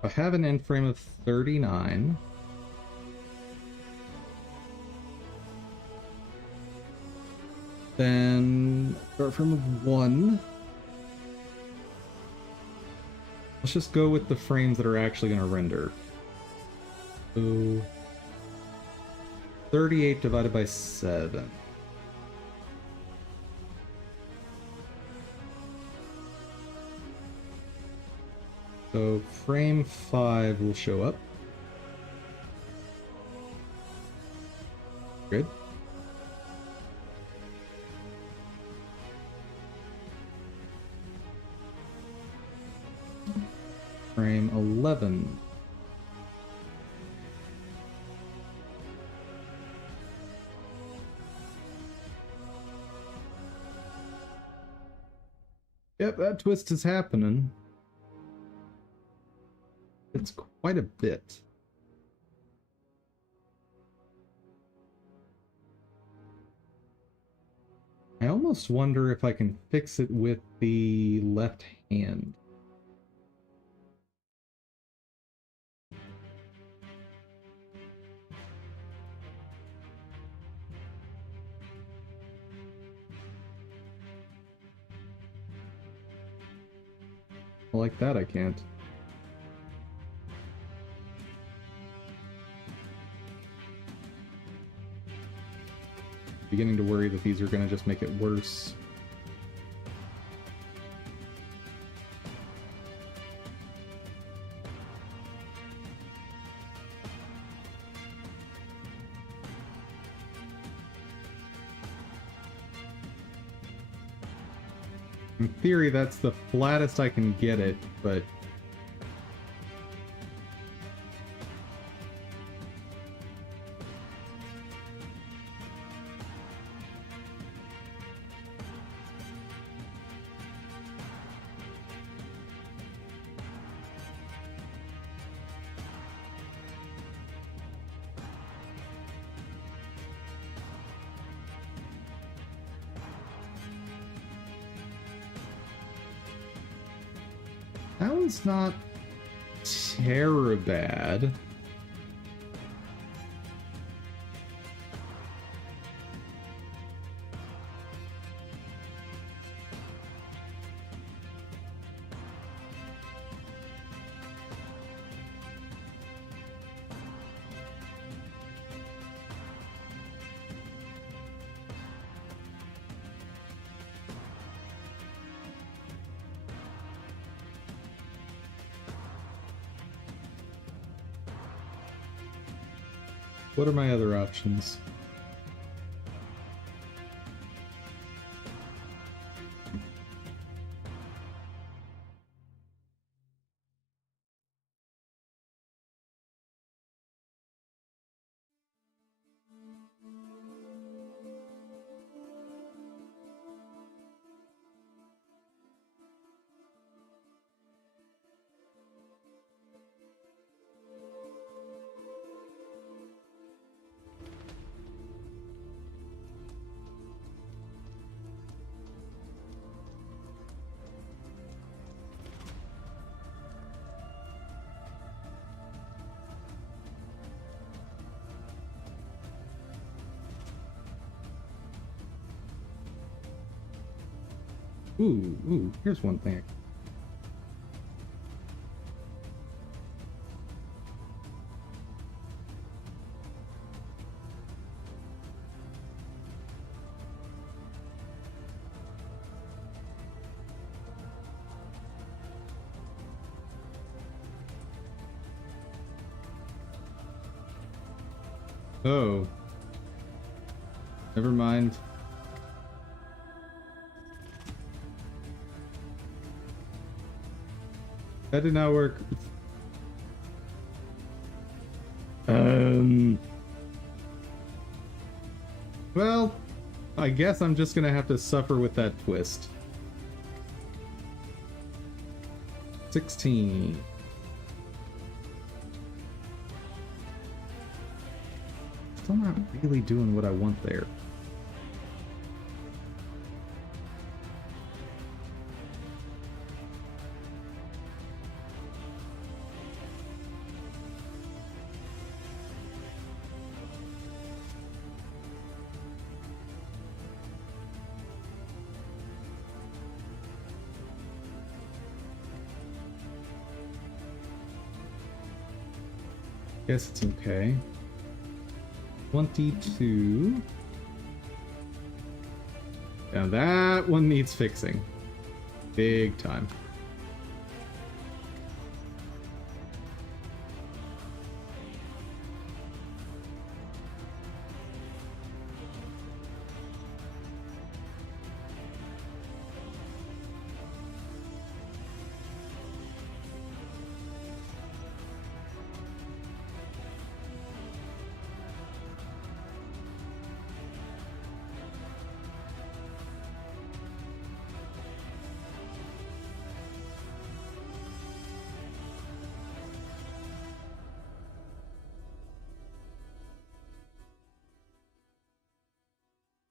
I have an end frame of 39, then start frame of 1. Let's just go with the frames that are actually going to render. So 38 divided by 7. So frame 5 will show up. Good. Frame 11. Yep, that twist is happening. It's quite a bit. I almost wonder if I can fix it with the left hand. Like that, I can't. Beginning to worry that these are going to just make it worse. In theory, that's the flattest I can get it, but... That one's not terrible bad. What are my other options? Ooh, here's one thing. Oh. Never mind. That did not work. Well, I guess I'm just gonna have to suffer with that twist. 16. Still not really doing what I want there. Guess it's okay. 22. Now that one needs fixing. Big time.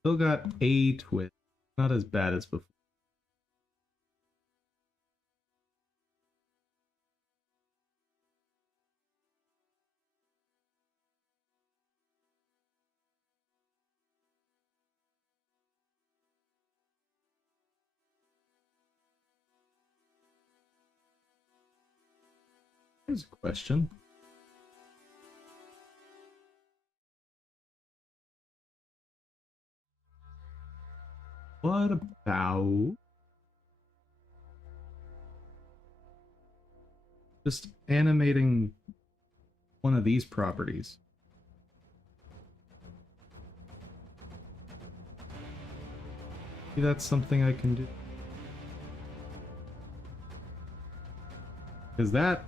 Still got a twist. Not as bad as before. Here's a question. What about just animating one of these properties? Maybe that's something I can do. Because that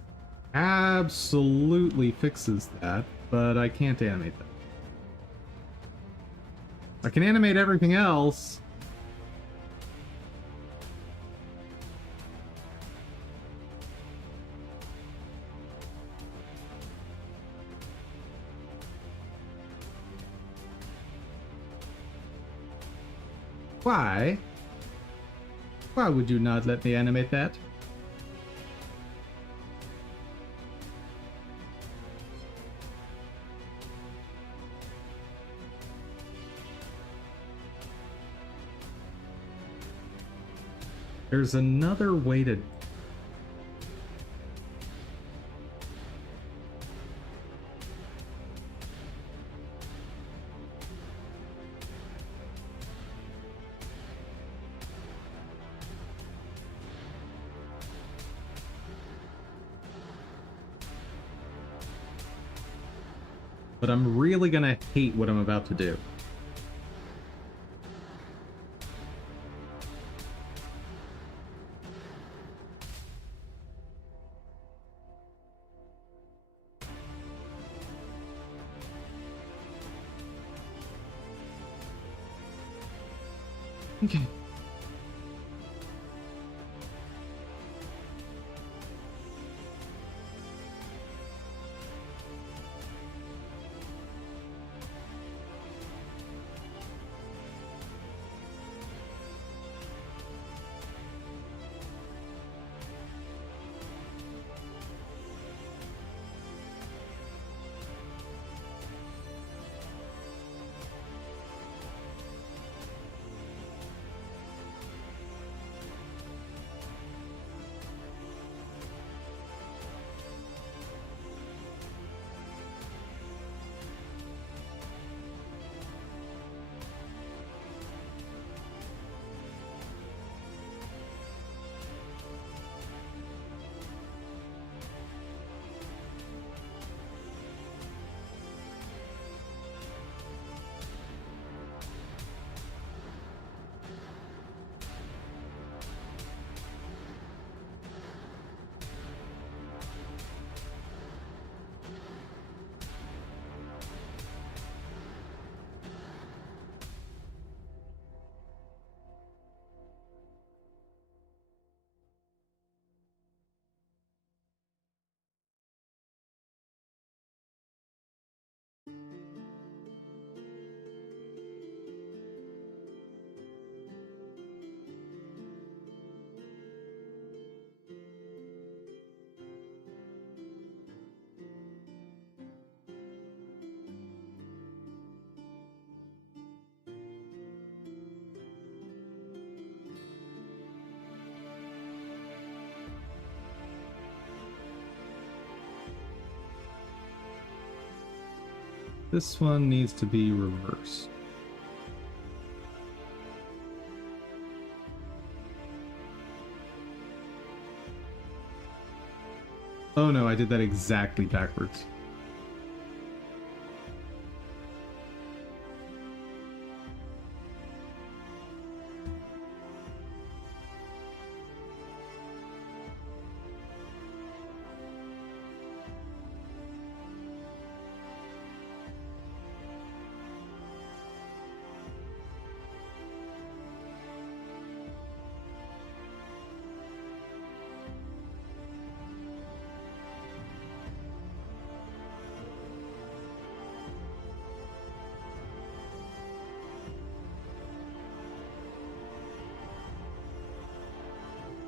absolutely fixes that, but I can't animate that. I can animate everything else. Why? Why would you not let me animate that? There's another way to... But I'm really gonna hate what I'm about to do. Okay. This one needs to be reversed. Oh no, I did that exactly backwards.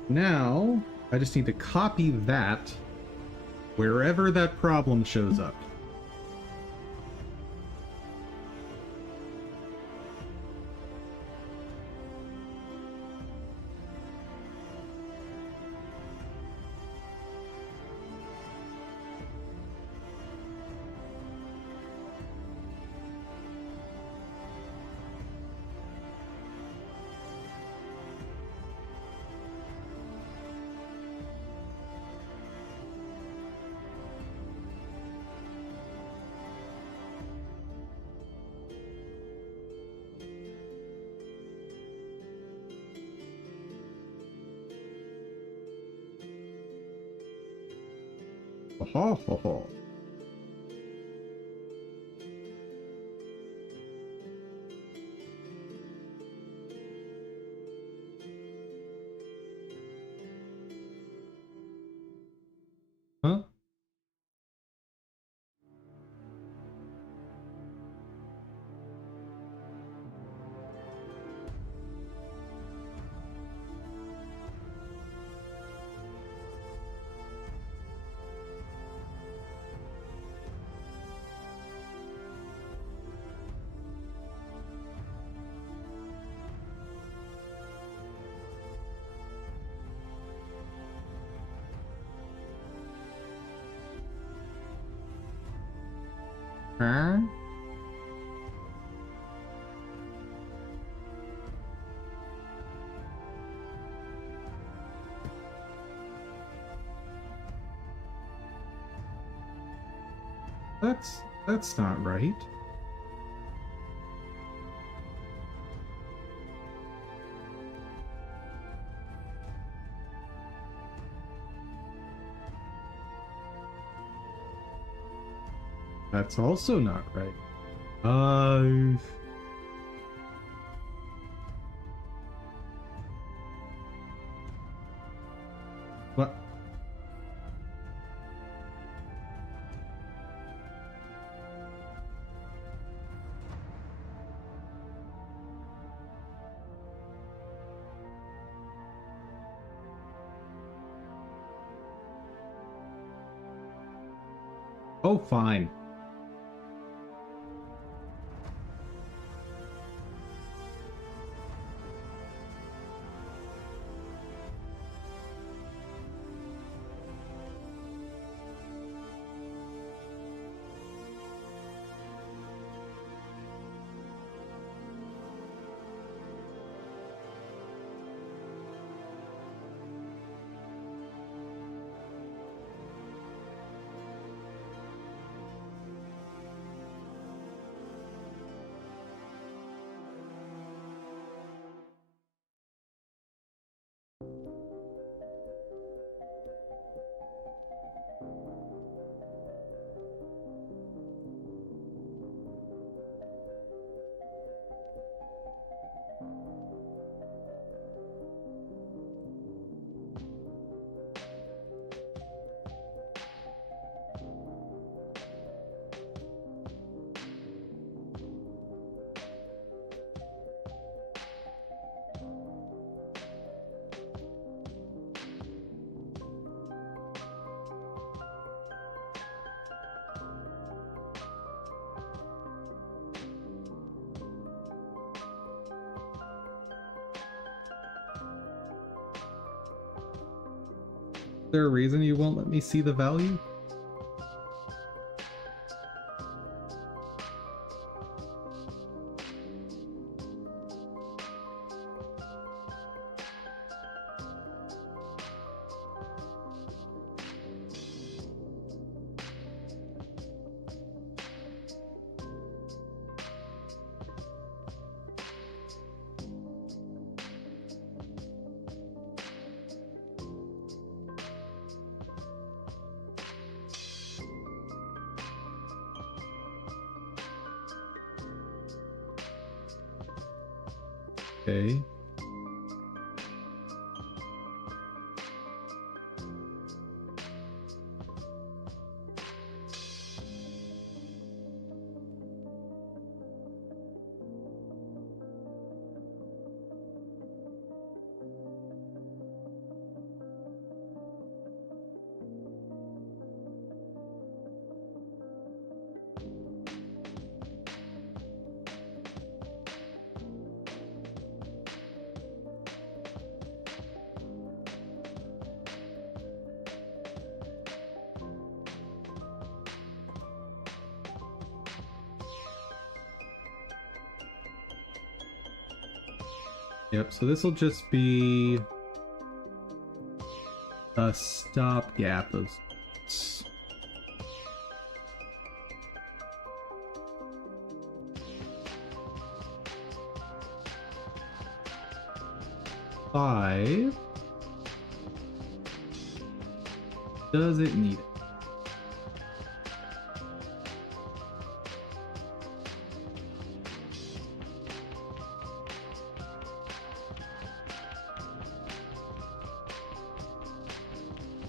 Now, I just need to copy that wherever that problem shows up. Ho ho ho. Huh? Huh? That's not right. That's also not right. Uh, what? Oh, fine. Is there a reason you won't let me see the value? Okay. Yep, so this will just be a stopgap of sorts. Five. Does it need it?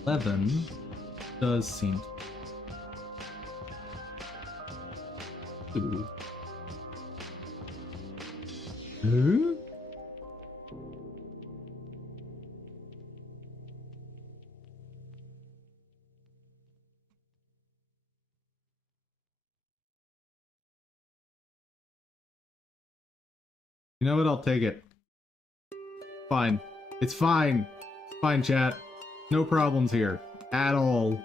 11 does seem to... Ooh. Huh? You know what? I'll take it. Fine. It's fine. It's fine, chat. No problems here. At all.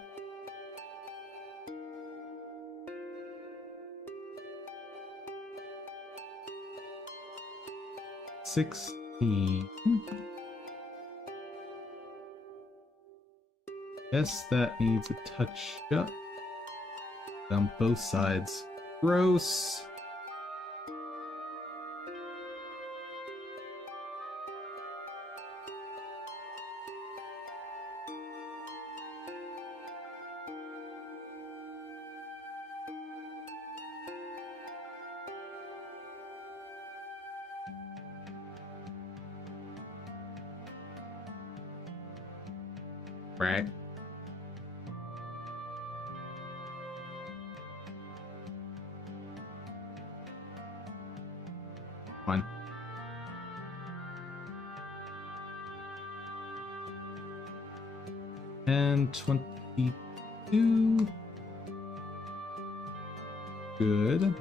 $16. Guess that needs a touch up. On both sides. Gross. Right. Fine. And 22. Good.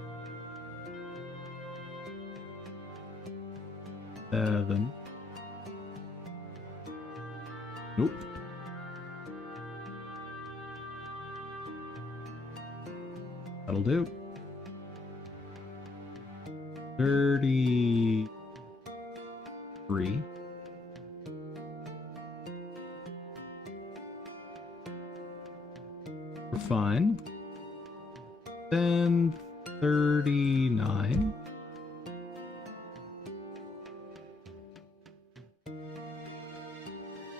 7. Nope. That'll do. 33. We're fine. Then 39.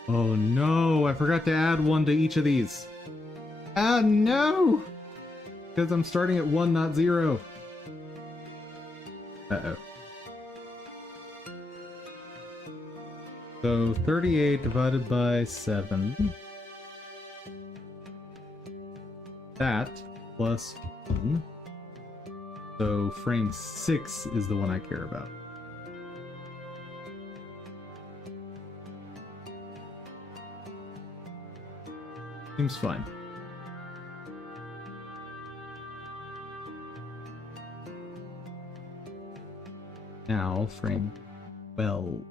Oh no, I forgot to add one to each of these. Ah, no! Because I'm starting at 1, not 0. Uh-oh. So 38 divided by 7. That plus 1. So frame 6 is the one I care about. Seems fine. Now, frame 12.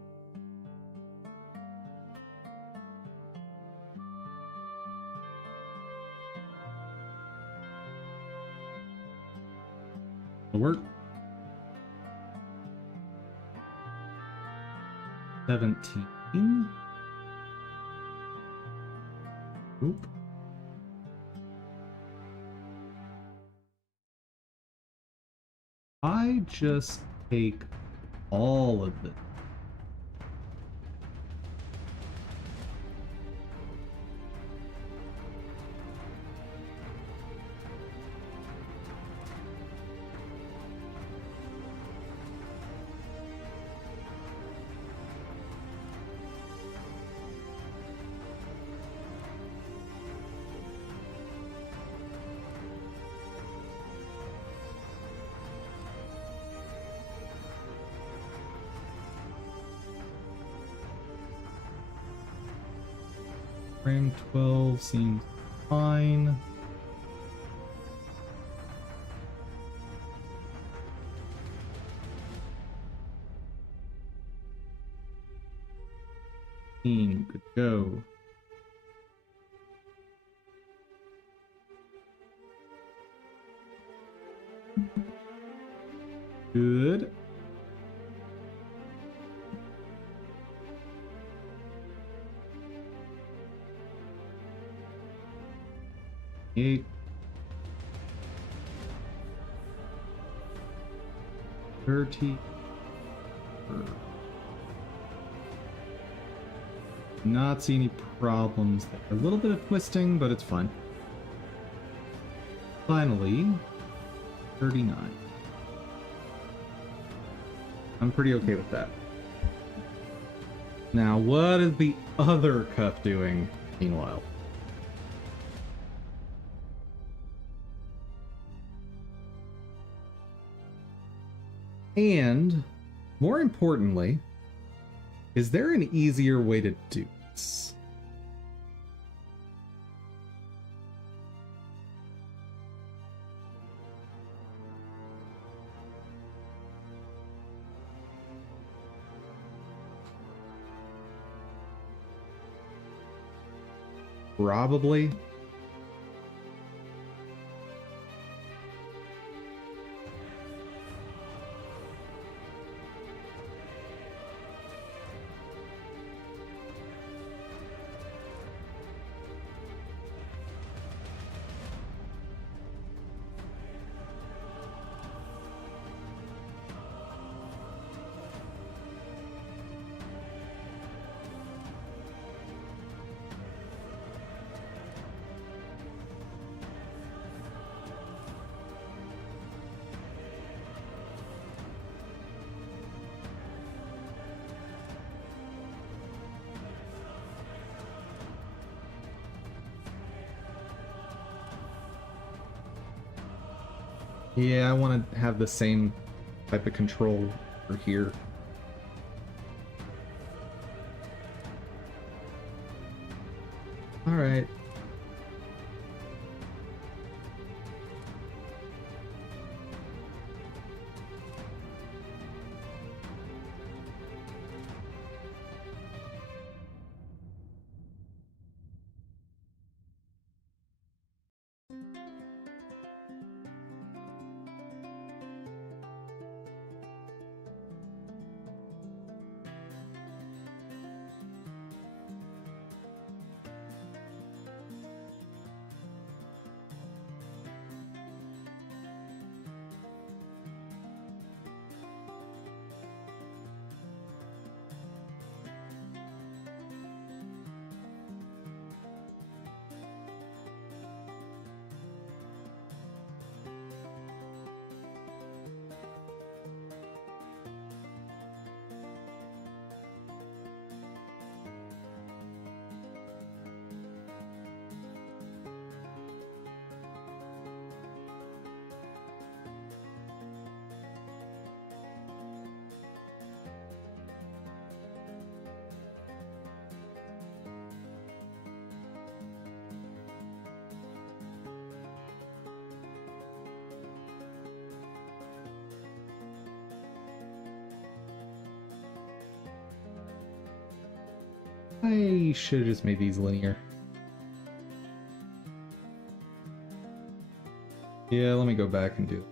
Will work. 17. Oop. I just take all of this. Frame 12 seems fine. Could go. Good. Eight. 30. Not see any problems there. A little bit of twisting, but it's fine. Finally, 39. I'm pretty okay with that. Now, what is the other cuff doing, meanwhile? And more importantly, is there an easier way to do this? Probably. Yeah, I want to have the same type of control over here. All right. I should have just made these linear. Yeah, let me go back and do it.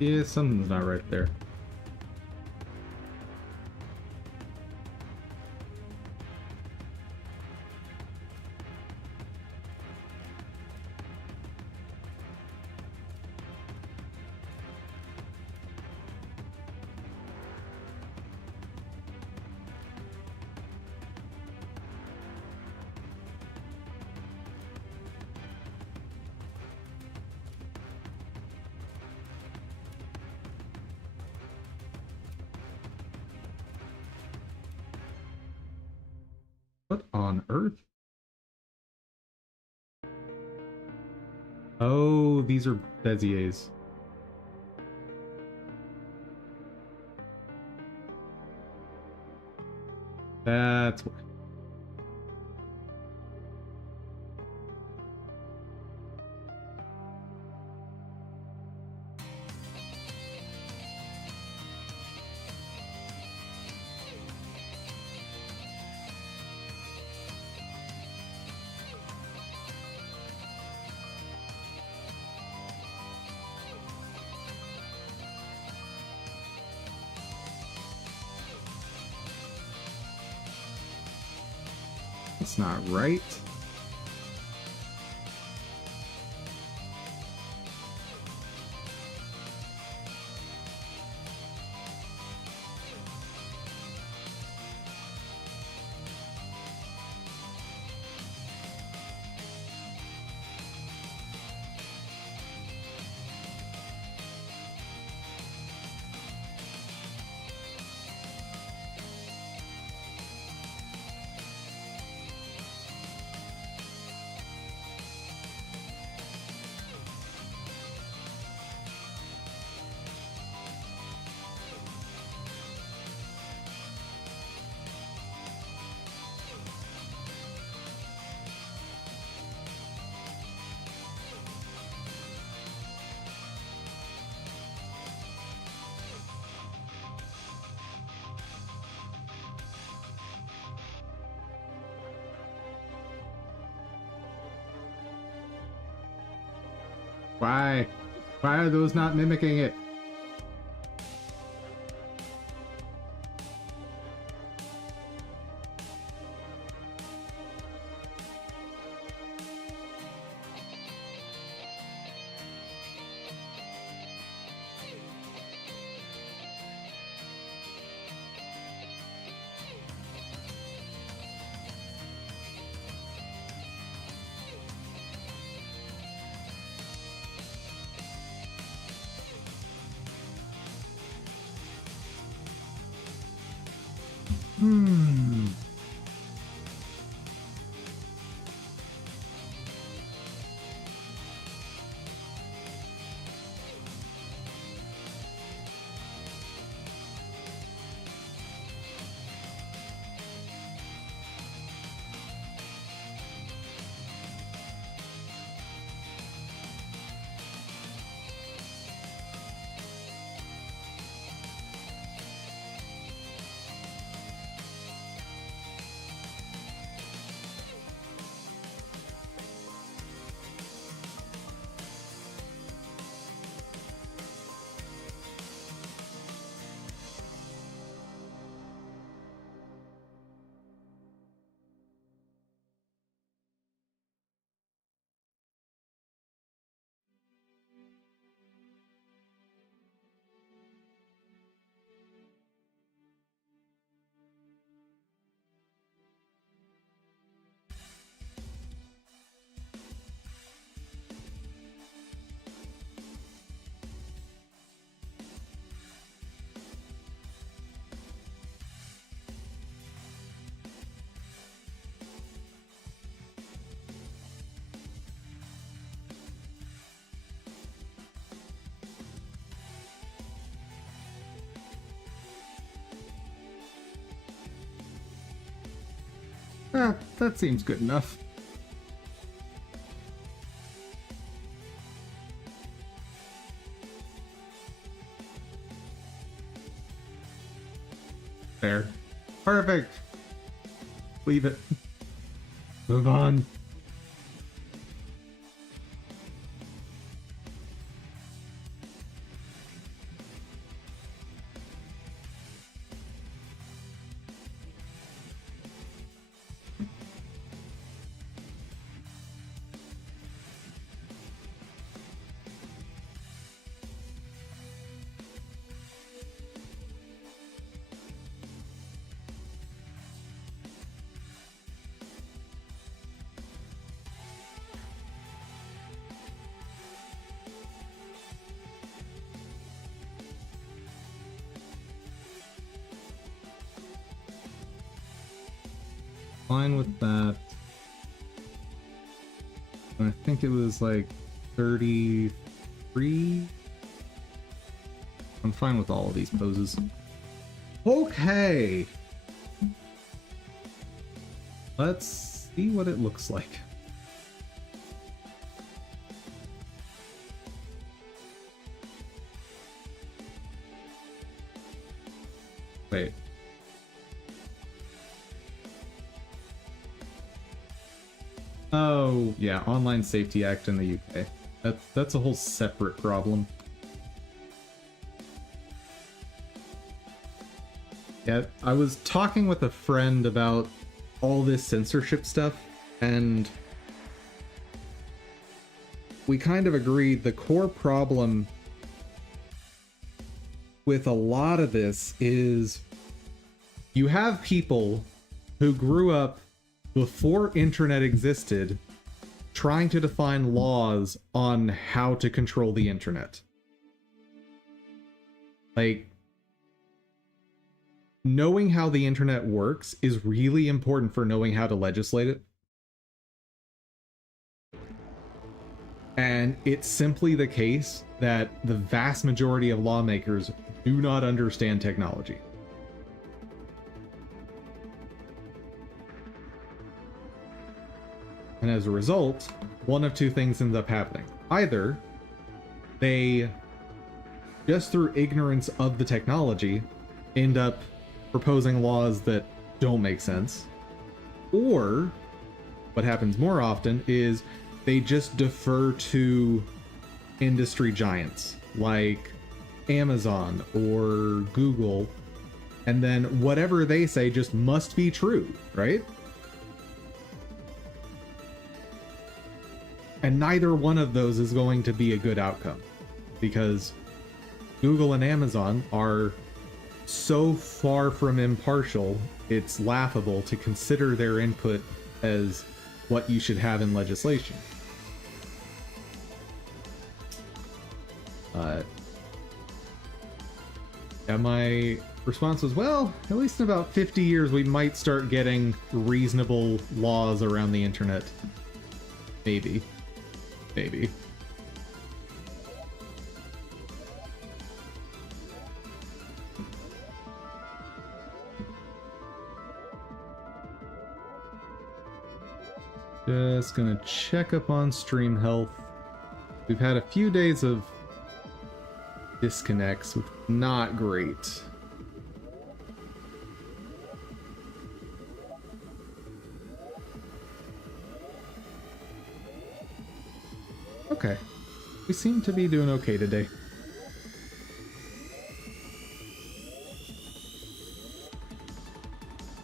Yeah, something's not right there. What on earth? Oh, these are Beziers. That's why. That's not right. Why? Why are those not mimicking it? Hmm. Ah, that seems good enough. There. Perfect. Leave it. Move on. fine with that. And I think it was like 33. I'm fine with all of these poses. Okay. Let's see what it looks like. Wait. Oh, yeah, Online Safety Act in the UK. That's a whole separate problem. Yeah, I was talking with a friend about all this censorship stuff, and we kind of agreed the core problem with a lot of this is you have people who grew up before internet existed trying to define laws on how to control the internet. Like, knowing how the internet works is really important for knowing how to legislate it. And it's simply the case that the vast majority of lawmakers do not understand technology. And as a result, one of two things ends up happening. Either they, just through ignorance of the technology, end up proposing laws that don't make sense. Or, what happens more often is they just defer to industry giants like Amazon or Google, and then whatever they say just must be true, right? And neither one of those is going to be a good outcome, because Google and Amazon are so far from impartial, it's laughable to consider their input as what you should have in legislation. Yeah, my response was, well, at least in about 50 years we might start getting reasonable laws around the internet. Maybe. Maybe. Just gonna check up on stream health. We've had a few days of disconnects, which is not great. Okay. We seem to be doing okay today.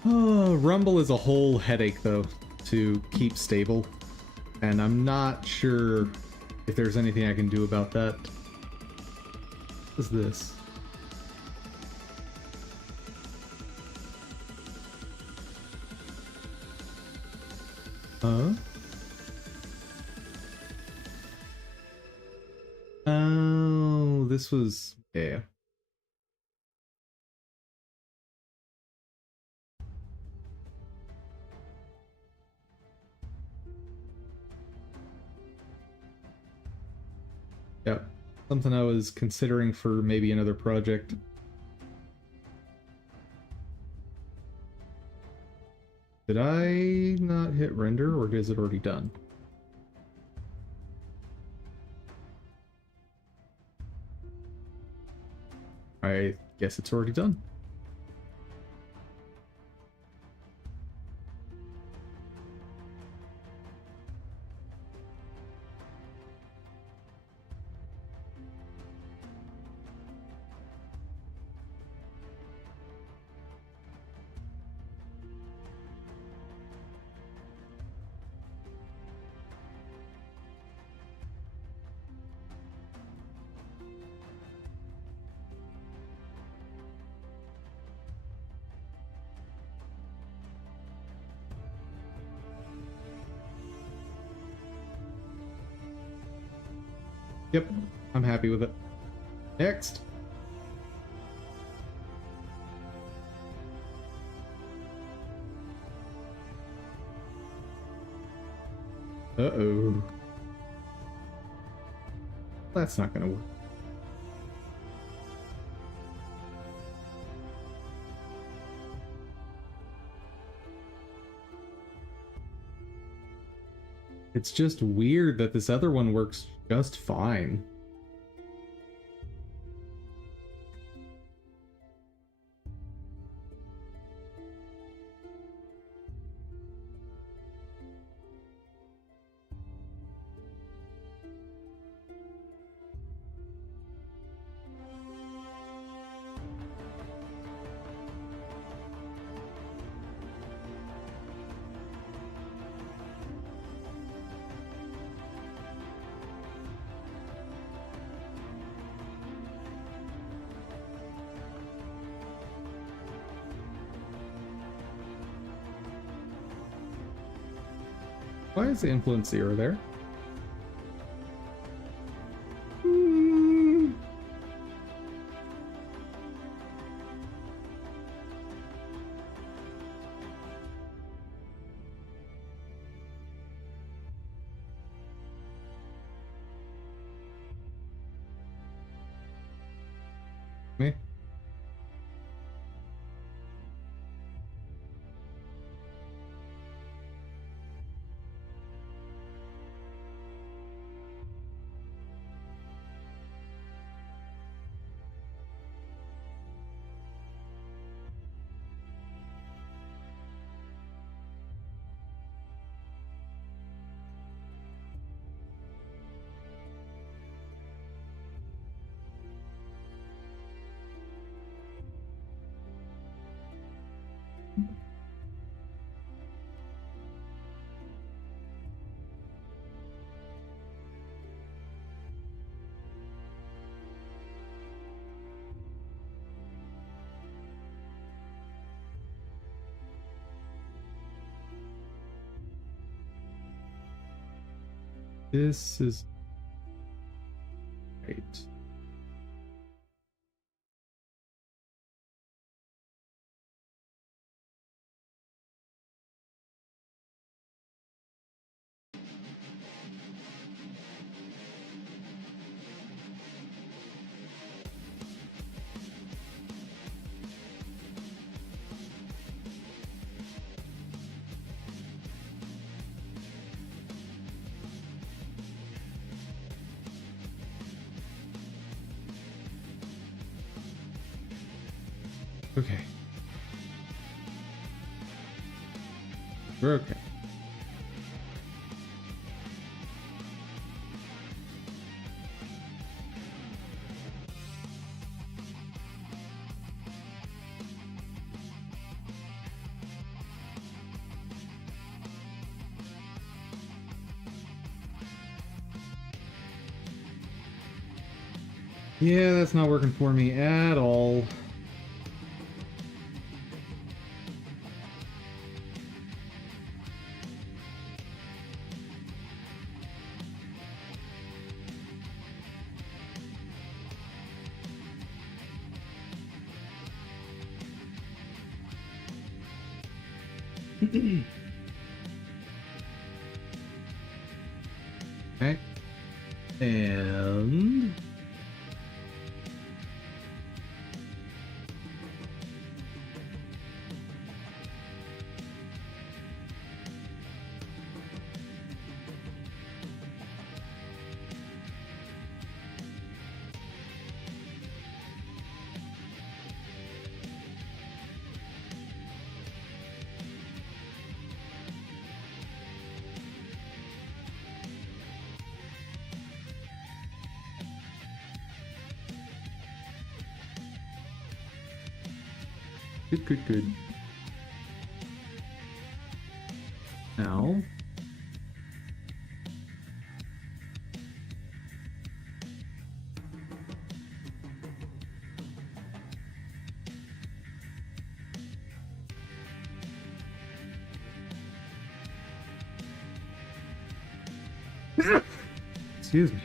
Oh, Rumble is a whole headache, though, to keep stable. And I'm not sure if there's anything I can do about that. What is this? Huh? Oh, this was... yeah. Yep. Something I was considering for maybe another project. Did I not hit render, or is it already done? I guess it's already done. Yep, I'm happy with it. Next. Uh-oh. That's not gonna work. It's just weird that this other one works just fine. Why is the influence 0 there? Hmm. Me? This is great. Okay. We're okay. Yeah, that's not working for me at all. Okay. And good. Now, excuse me.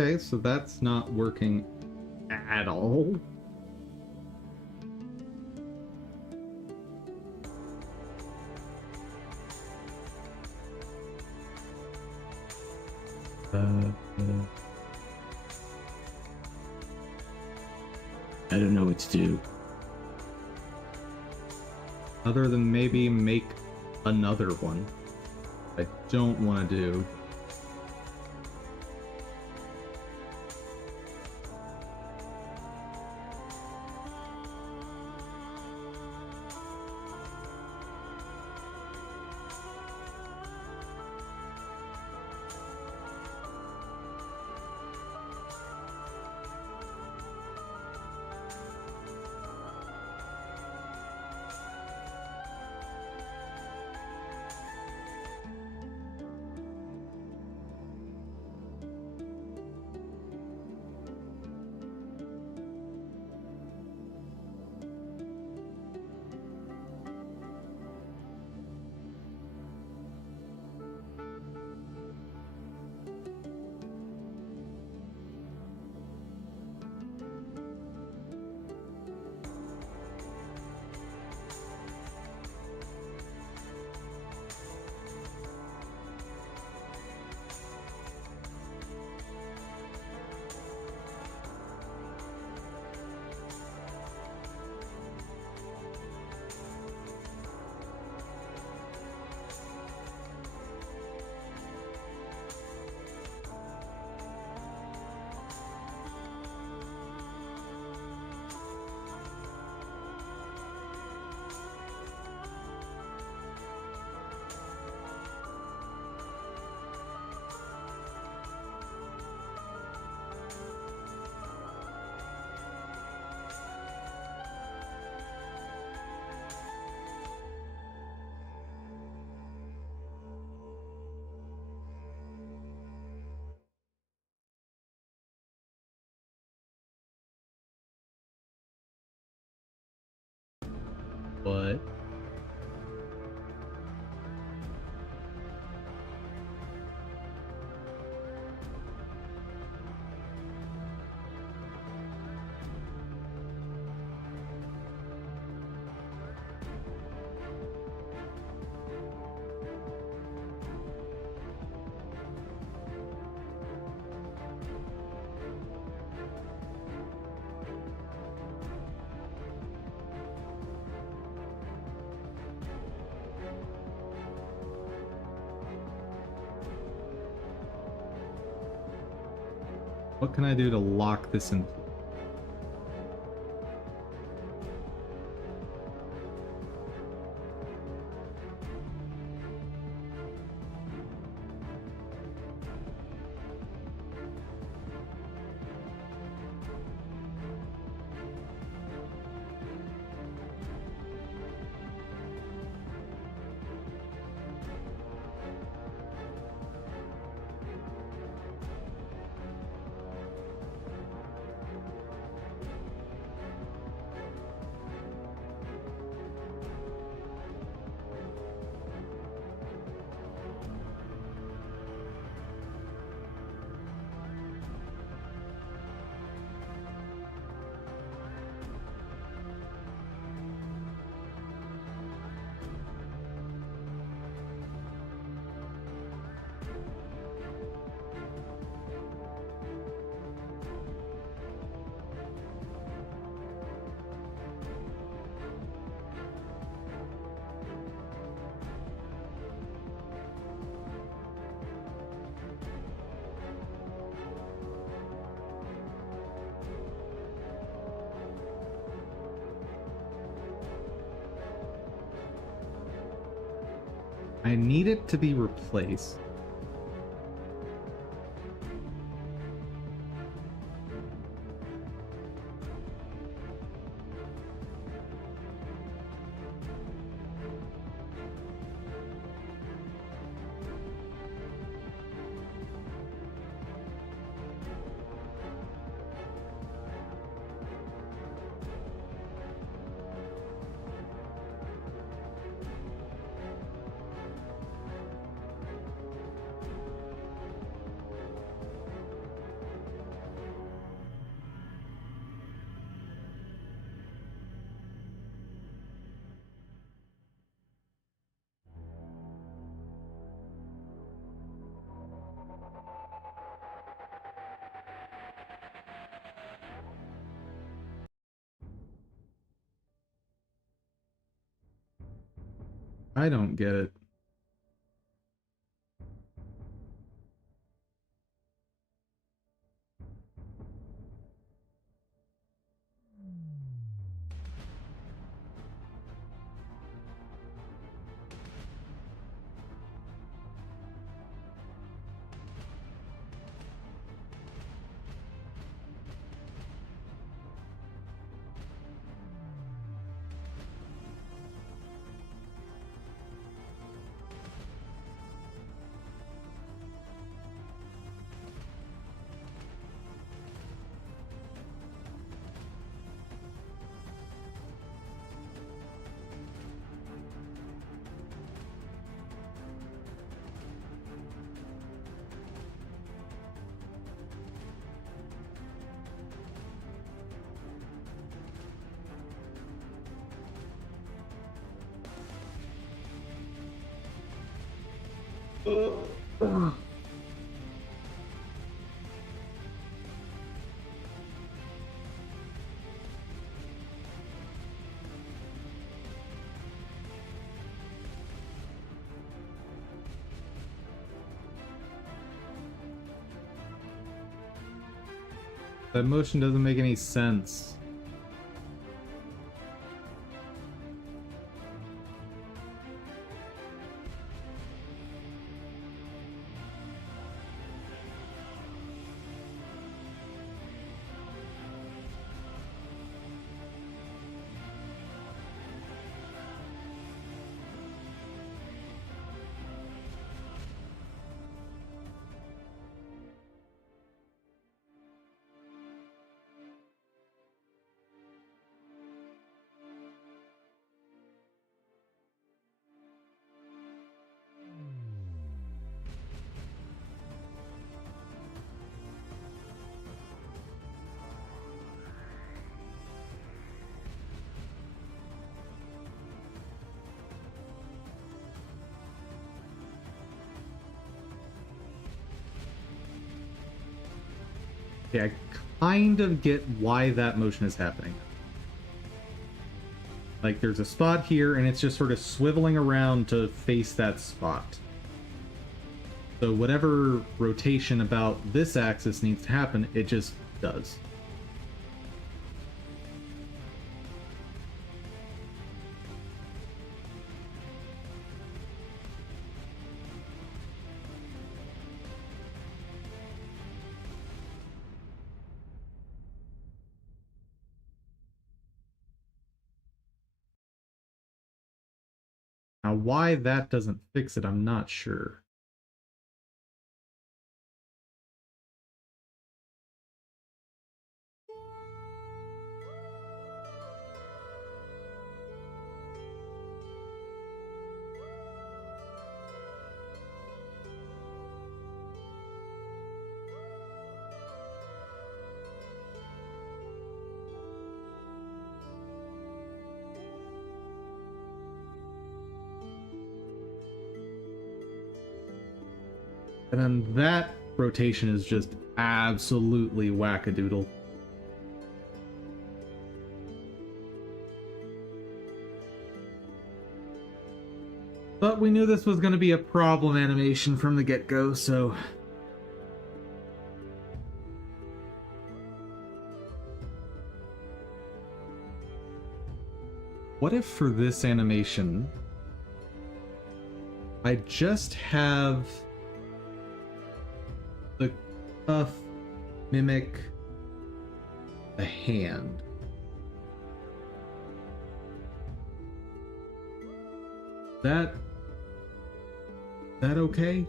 Okay, so that's not working at all. I don't know what to do. Other than maybe make another one. I don't want to do. What? What can I do to lock this in? I need it to be replaced. I don't get it. That motion doesn't make any sense. Yeah, I kind of get why that motion is happening. Like, there's a spot here, and it's just sort of swiveling around to face that spot. So whatever rotation about this axis needs to happen, it just does. Now, why that doesn't fix it, I'm not sure. And then that rotation is just absolutely wackadoodle. But we knew this was going to be a problem animation from the get-go, so... What if for this animation, I just have the cuff mimic a hand? That okay?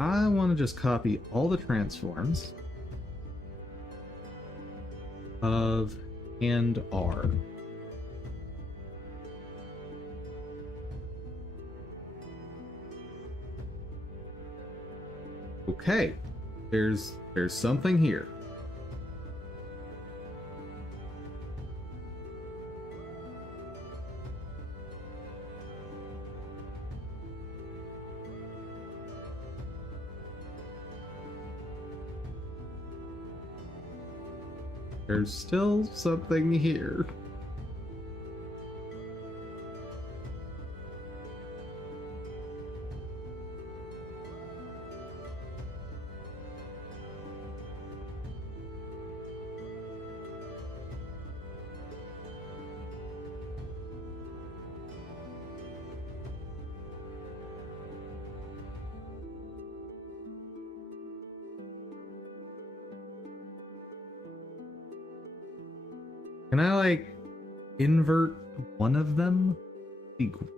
I want to just copy all the transforms of and R. Okay, there's something here. There's still something here. Can I, like, invert one of them? Be cool.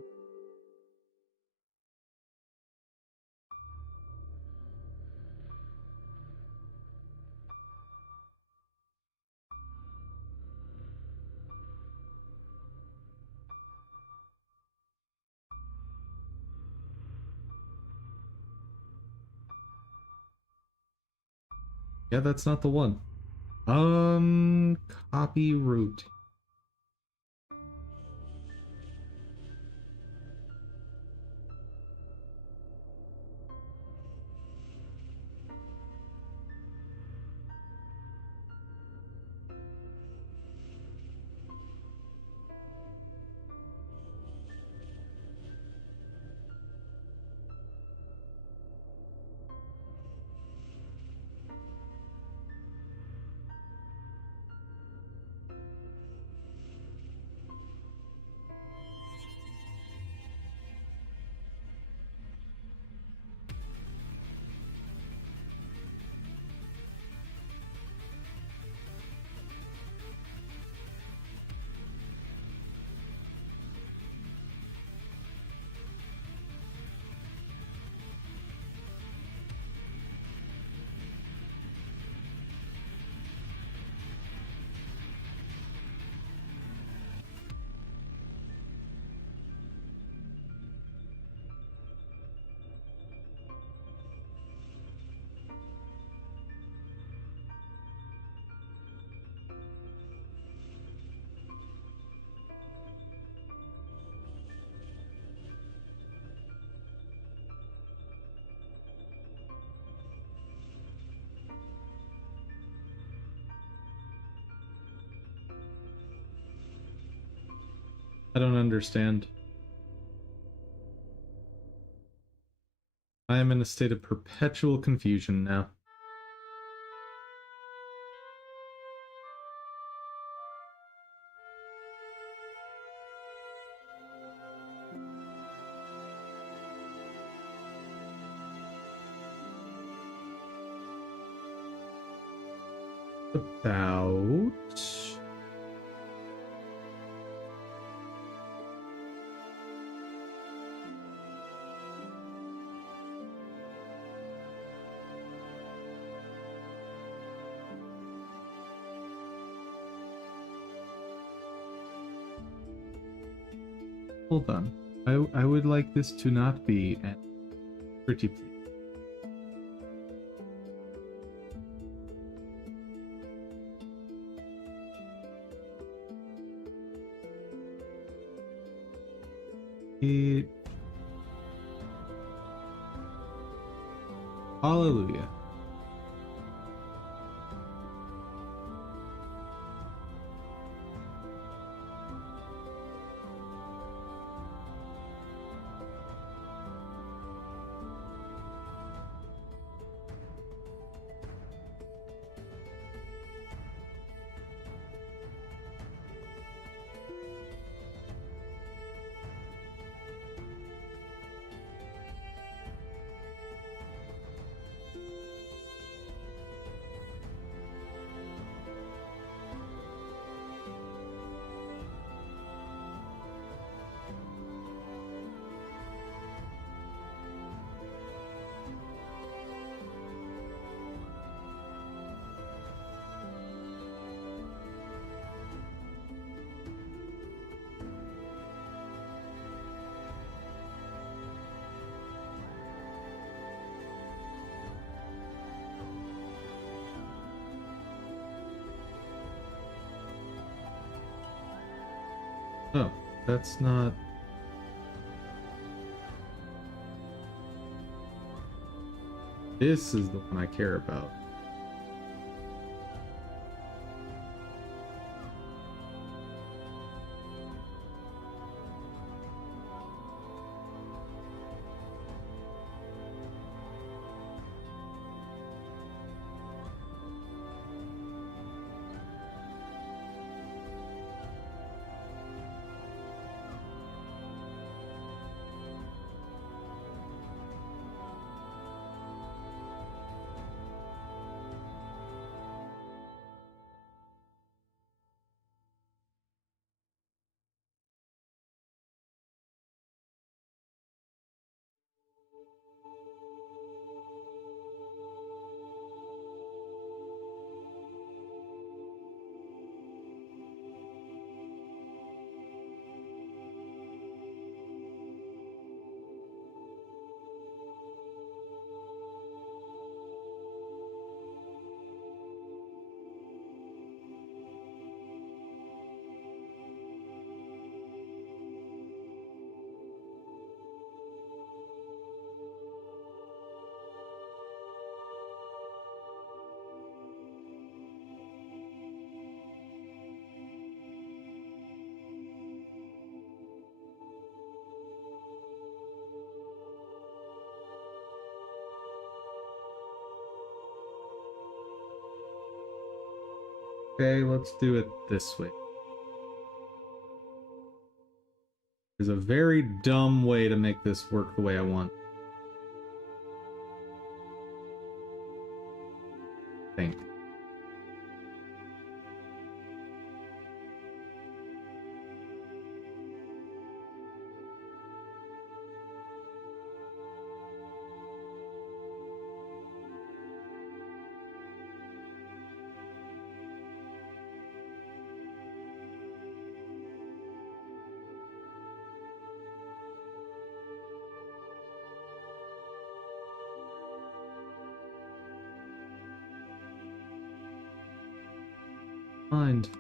Yeah, that's not the one. Copy route. I don't understand. I am in a state of perpetual confusion now. About... Hold on. I would like this to not be an pretty please. Hallelujah. Oh, that's not... This is the one I care about. Okay, let's do it this way. There's a very dumb way to make this work the way I want. I think. Mind.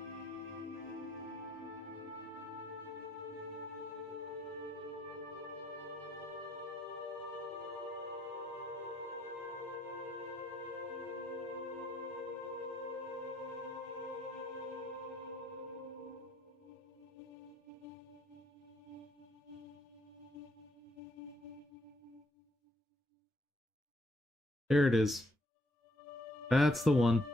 There it is. That's the one.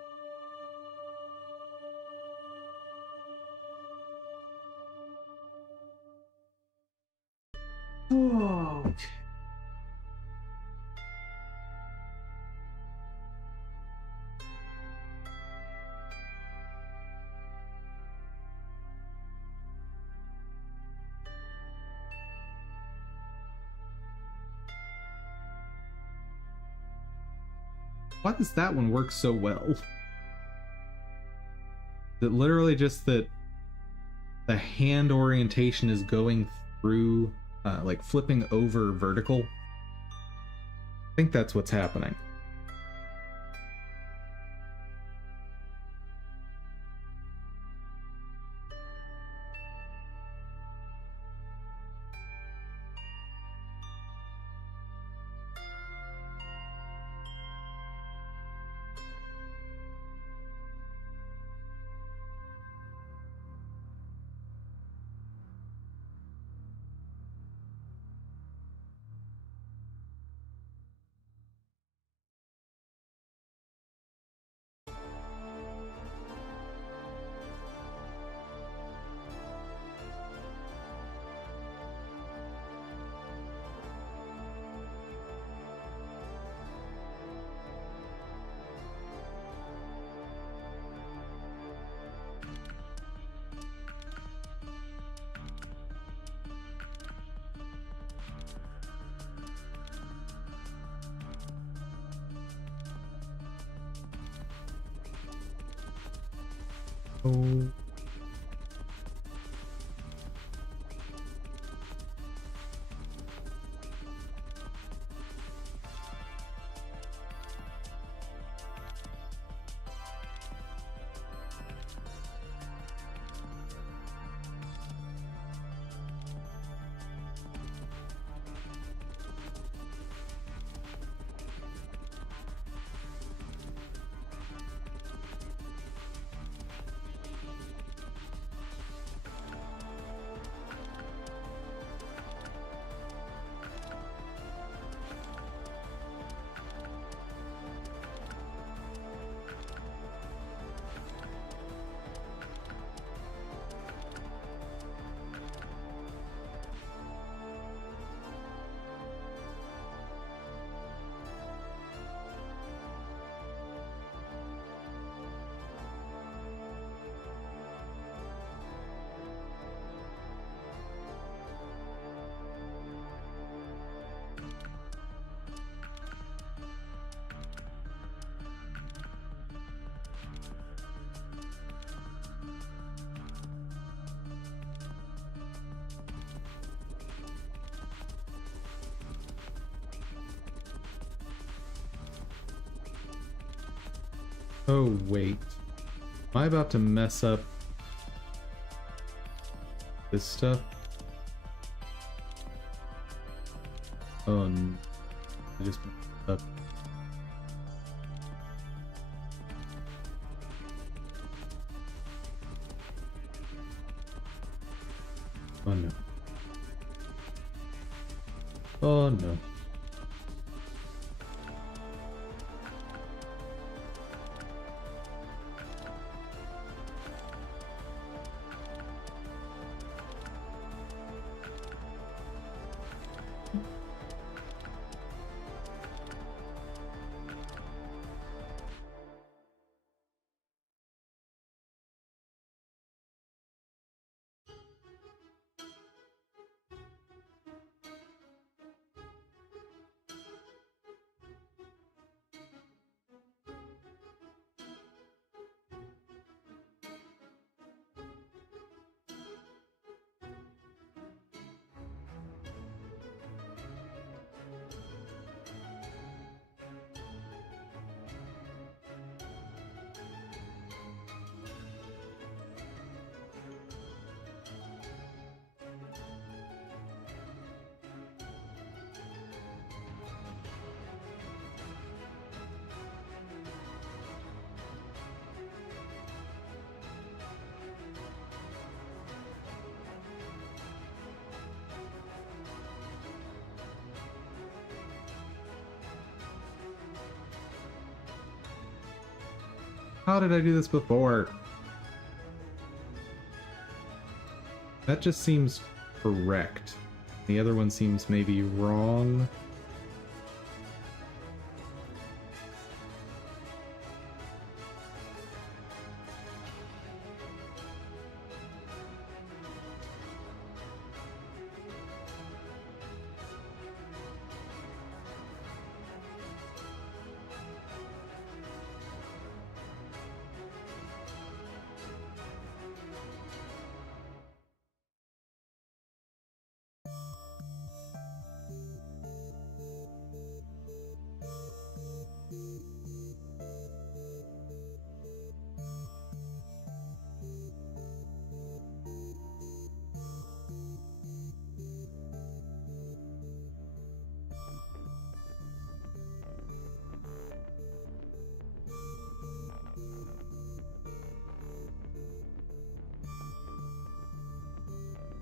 Whoa. Why does that one work so well? Is it literally just that the hand orientation is going through, like flipping over vertical? I think that's what's happening. Oh. Oh, wait. Am I about to mess up this stuff? Oh, I just messed up. Oh, no. Oh, no. How did I do this before? That just seems correct. The other one seems maybe wrong.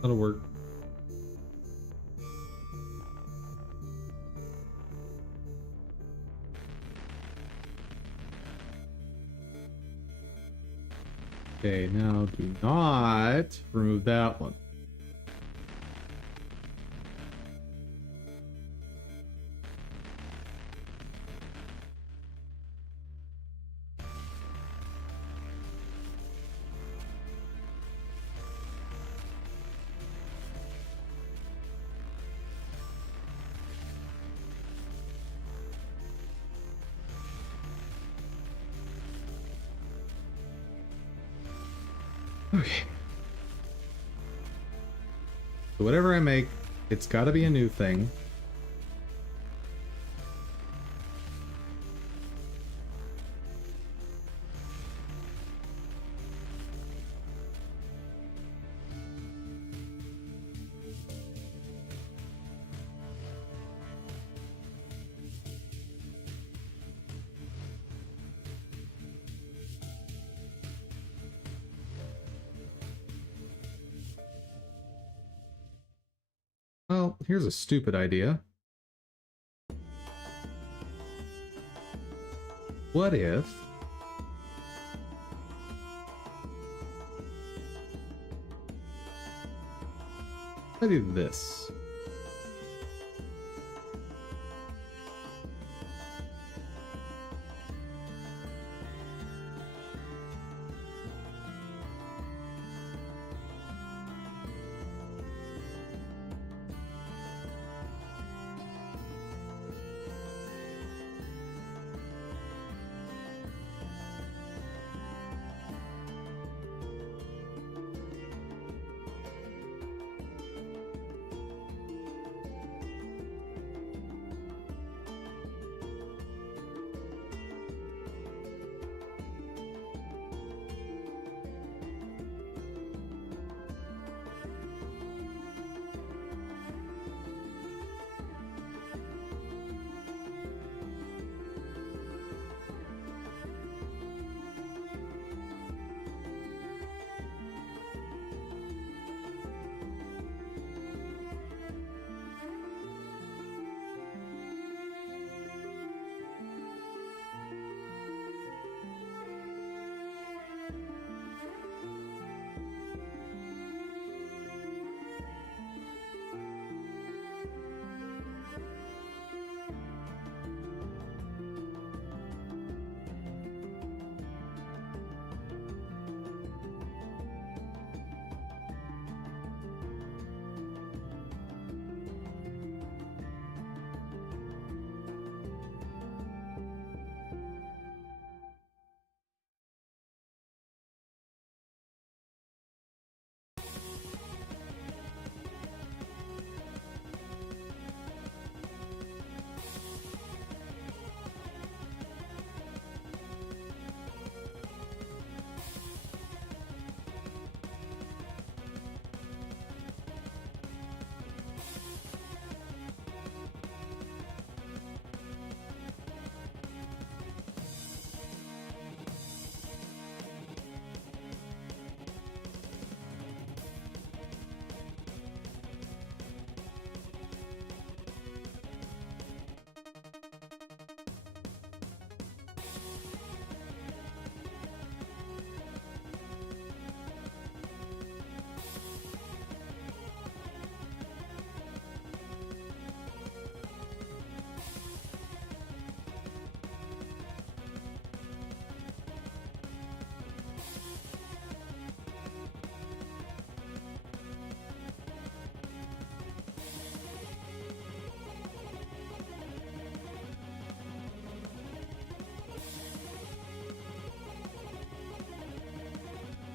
That'll work. Okay, now do not remove that one. Okay. So whatever I make, it's got to be a new thing. Well, here's a stupid idea. What if I do this?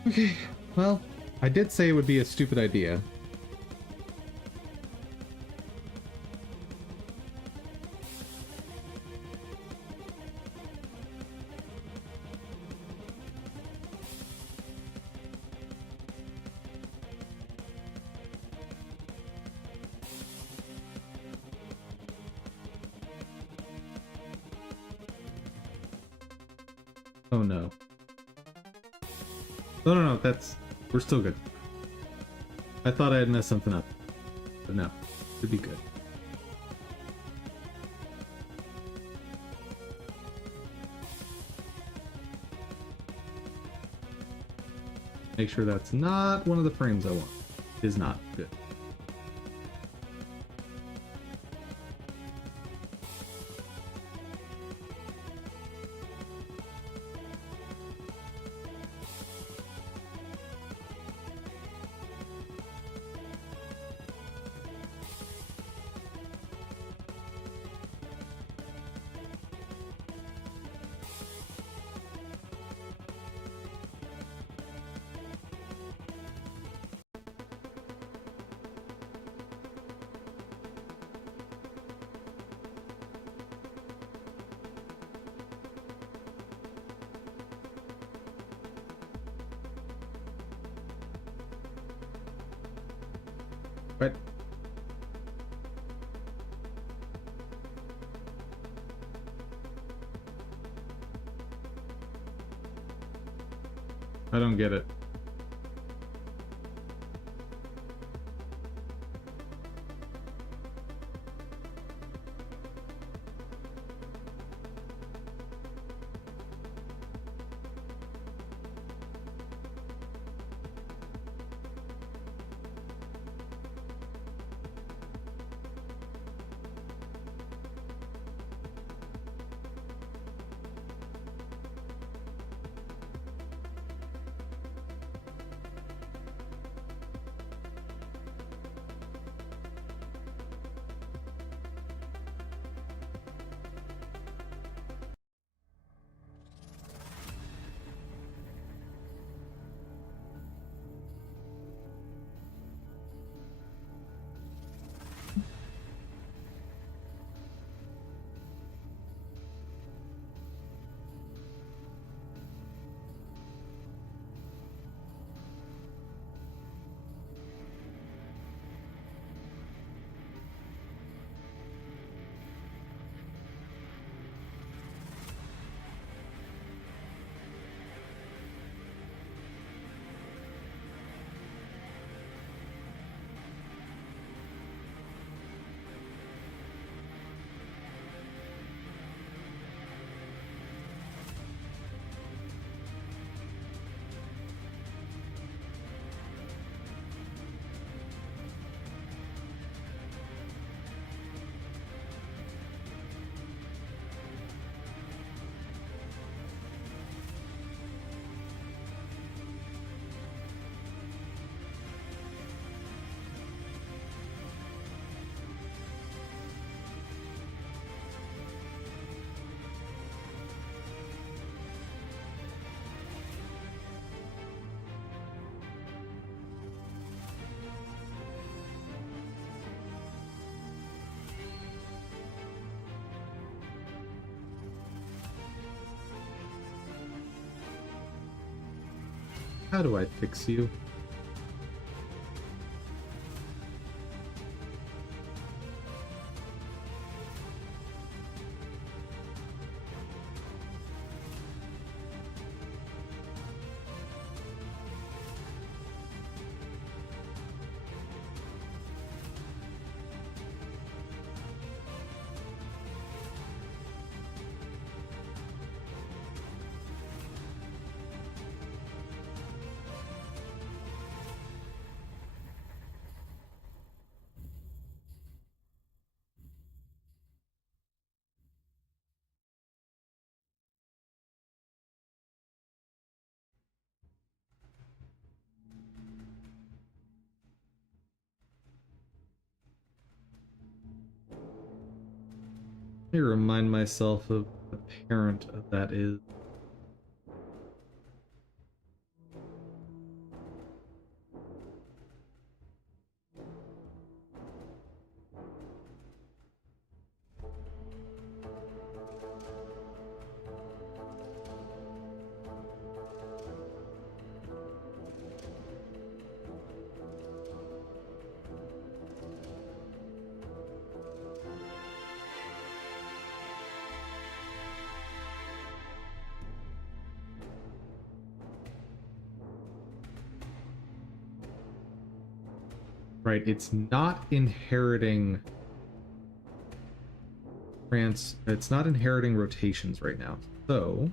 Okay, well, I did say it would be a stupid idea. Oh no. No, no, no, that's... We're still good. I thought I had messed something up. But no. Should be good. Make sure that's not one of the frames I want. It is not. Good. Right. I don't get it. How do I fix you? Let me remind myself of the parent of that is. Right, it's not inheriting it's not inheriting rotations right now. So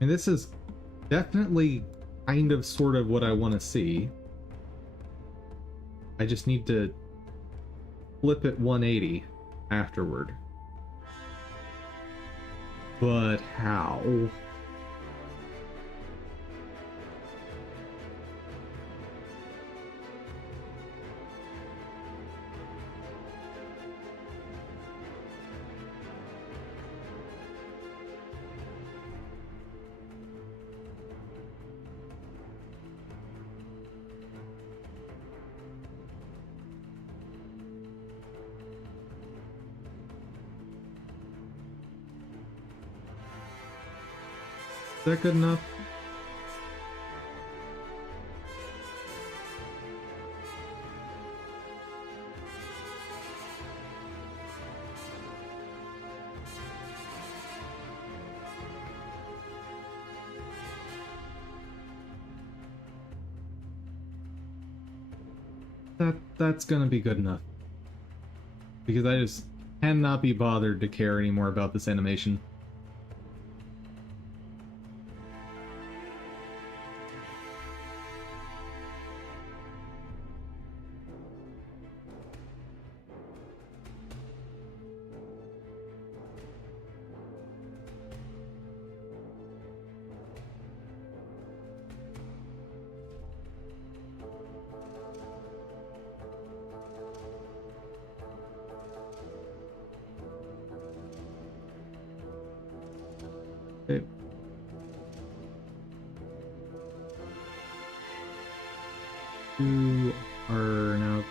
and this is definitely kind of sort of what I want to see. I just need to flip it 180 afterward. But how? Is that good enough? That's gonna be good enough. Because I just cannot be bothered to care anymore about this animation. Okay. You are now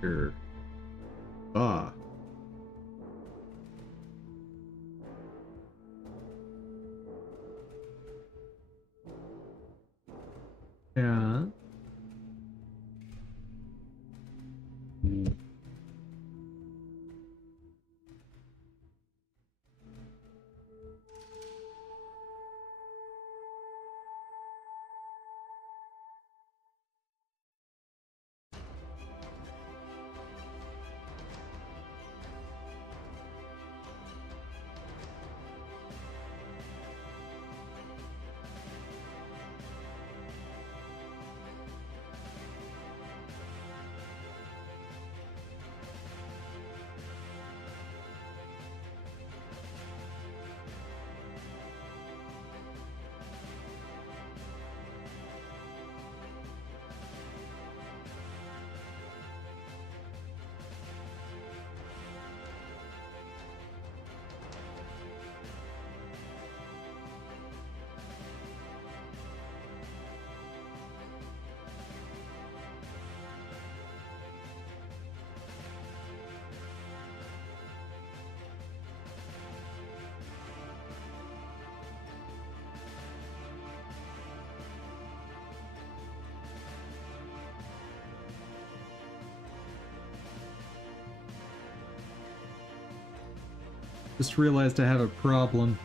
here. Ah. Yeah. Just realized I have a problem.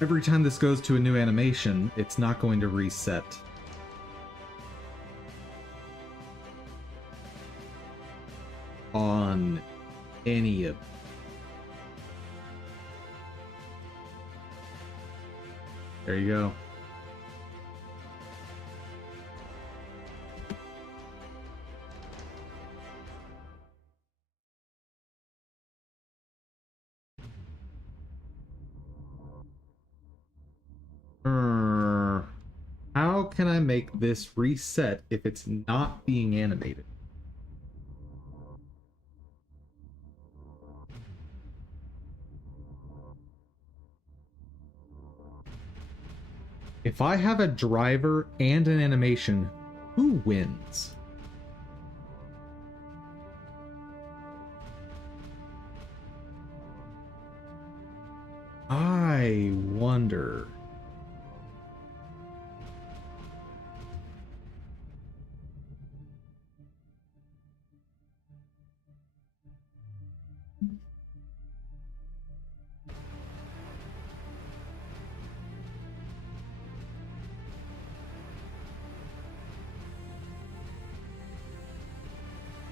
Every time this goes to a new animation, it's not going to reset. on any of them. There you go. How can I make this reset if it's not being animated? If I have a driver and an animation, who wins? I wonder.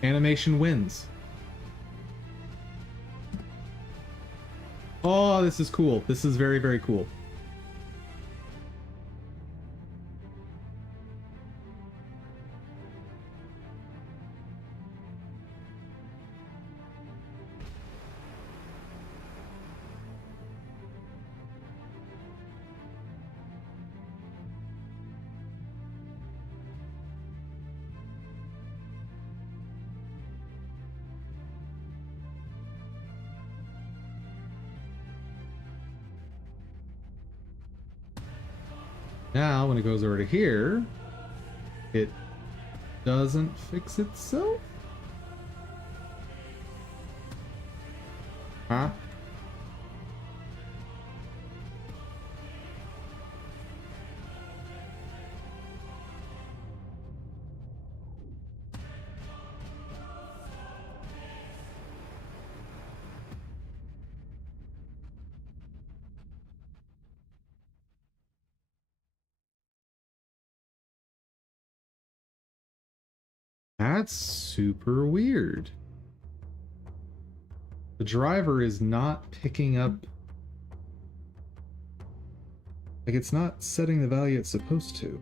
Animation wins. Oh, this is cool. This is very, very cool. Now, when it goes over to here, it doesn't fix itself? Huh? That's super weird. The driver is not picking up... Like, it's not setting the value it's supposed to.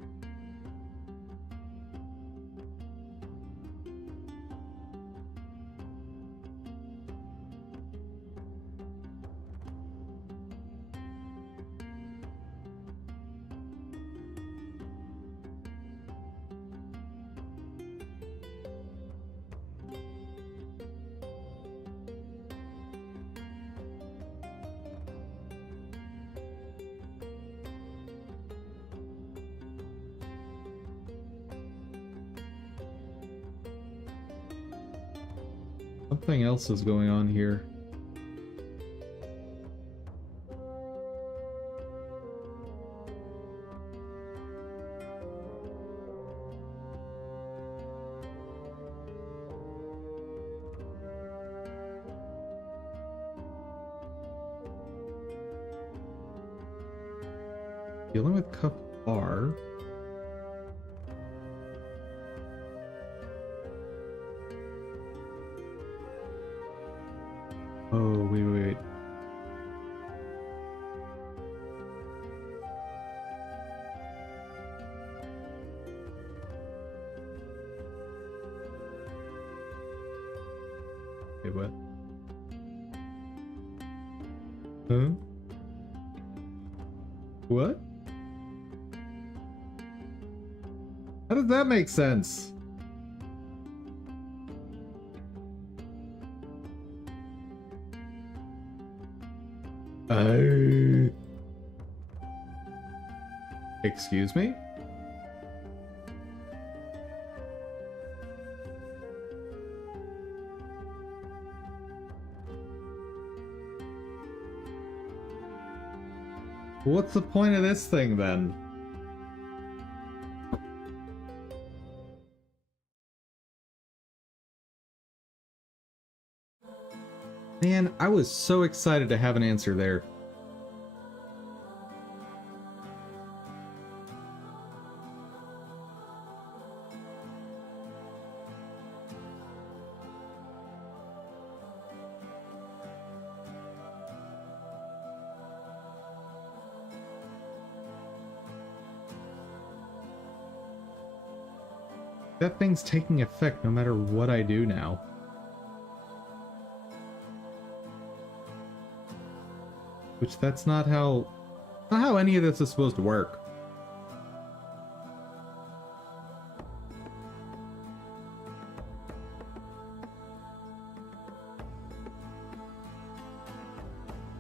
Something else is going on here. Dealing with cup R. Oh, wait. Wait, what? Huh? What? How does that make sense? Excuse me? What's the point of this thing then? Man, I was so excited to have an answer there. That thing's taking effect no matter what I do now. Which that's not how any of this is supposed to work.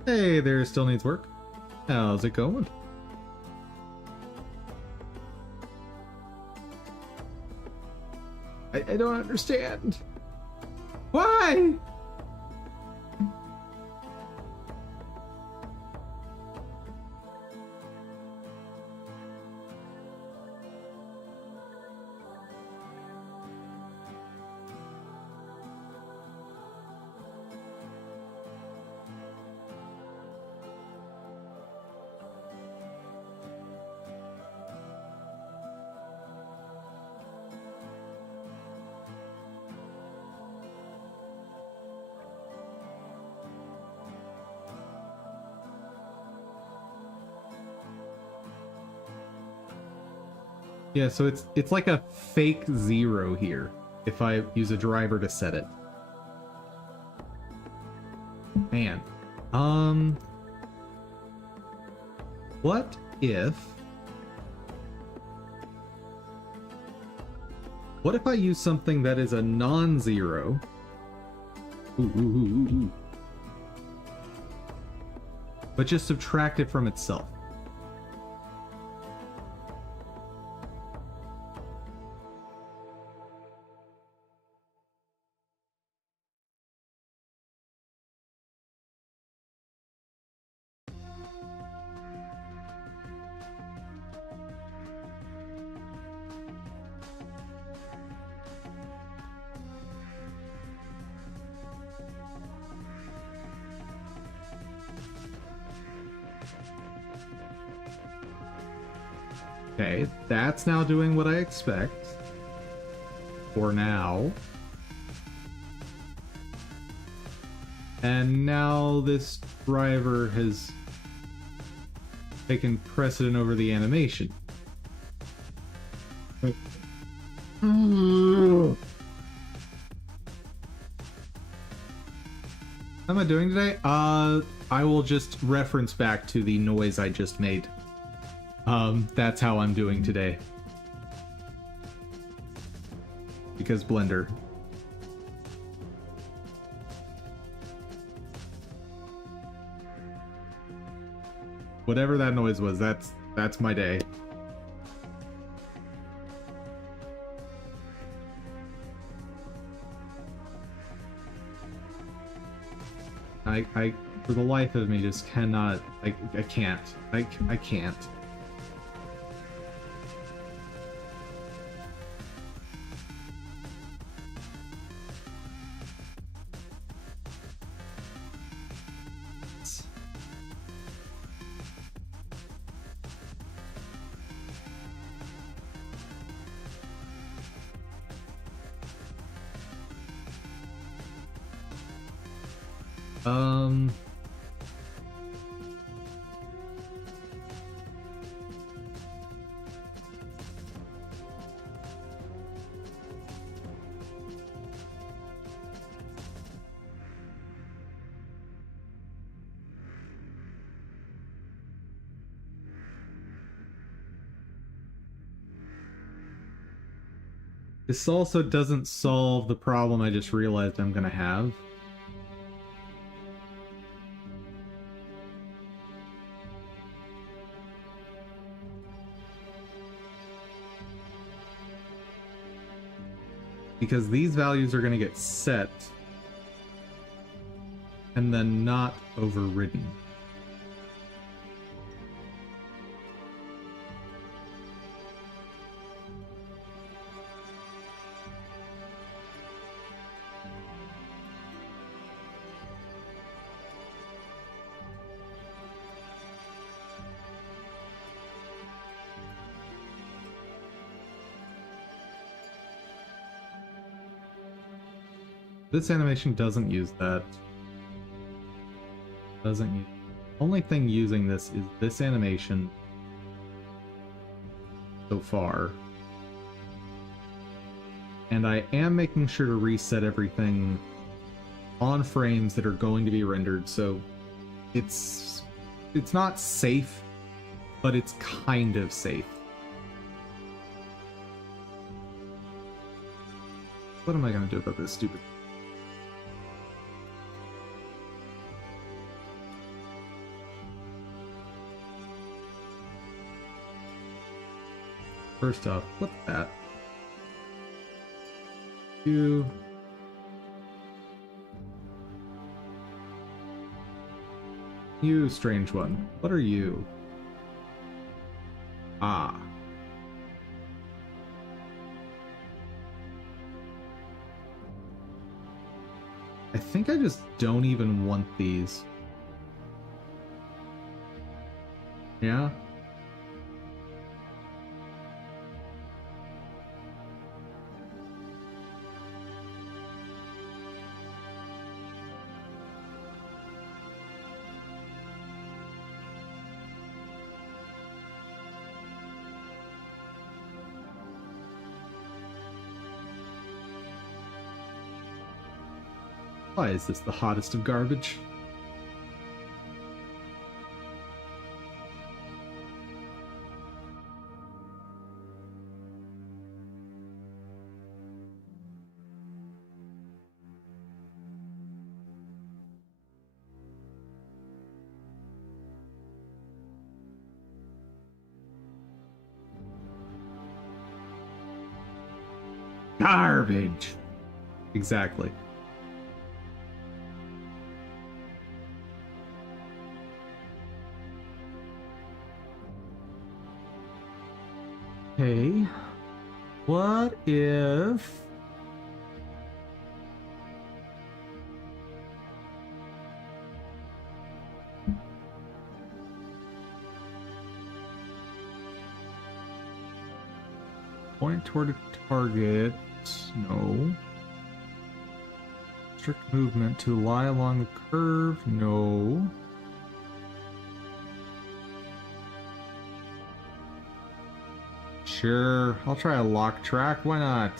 Hey there, still needs work. How's it going? I don't understand. Why? Yeah, so it's like a fake 0 here if I use a driver to set it. Man. What if I use something that is a non-zero? But just subtract it from itself. Okay, that's now doing what I expect. For now. And now this driver has taken precedent over the animation. What am I doing today? I will just reference back to the noise I just made. That's how I'm doing today. Because Blender. Whatever that noise was, that's my day. I for the life of me just cannot, I can't. I can't. This also doesn't solve the problem I just realized I'm gonna have. Because these values are gonna get set and then not overridden. This animation doesn't use that. Doesn't use. Only thing using this is this animation so far. And I am making sure to reset everything on frames that are going to be rendered, so it's not safe, but it's kind of safe. What am I going to do about this stupid? First off, what's that? You strange one. What are you? Ah. I think I just don't even want these. Yeah? Why is this the hottest of garbage? Garbage! Exactly. Okay, what if... Point toward a target, no. Strict movement to lie along the curve, no. Sure, I'll try a lock track, why not?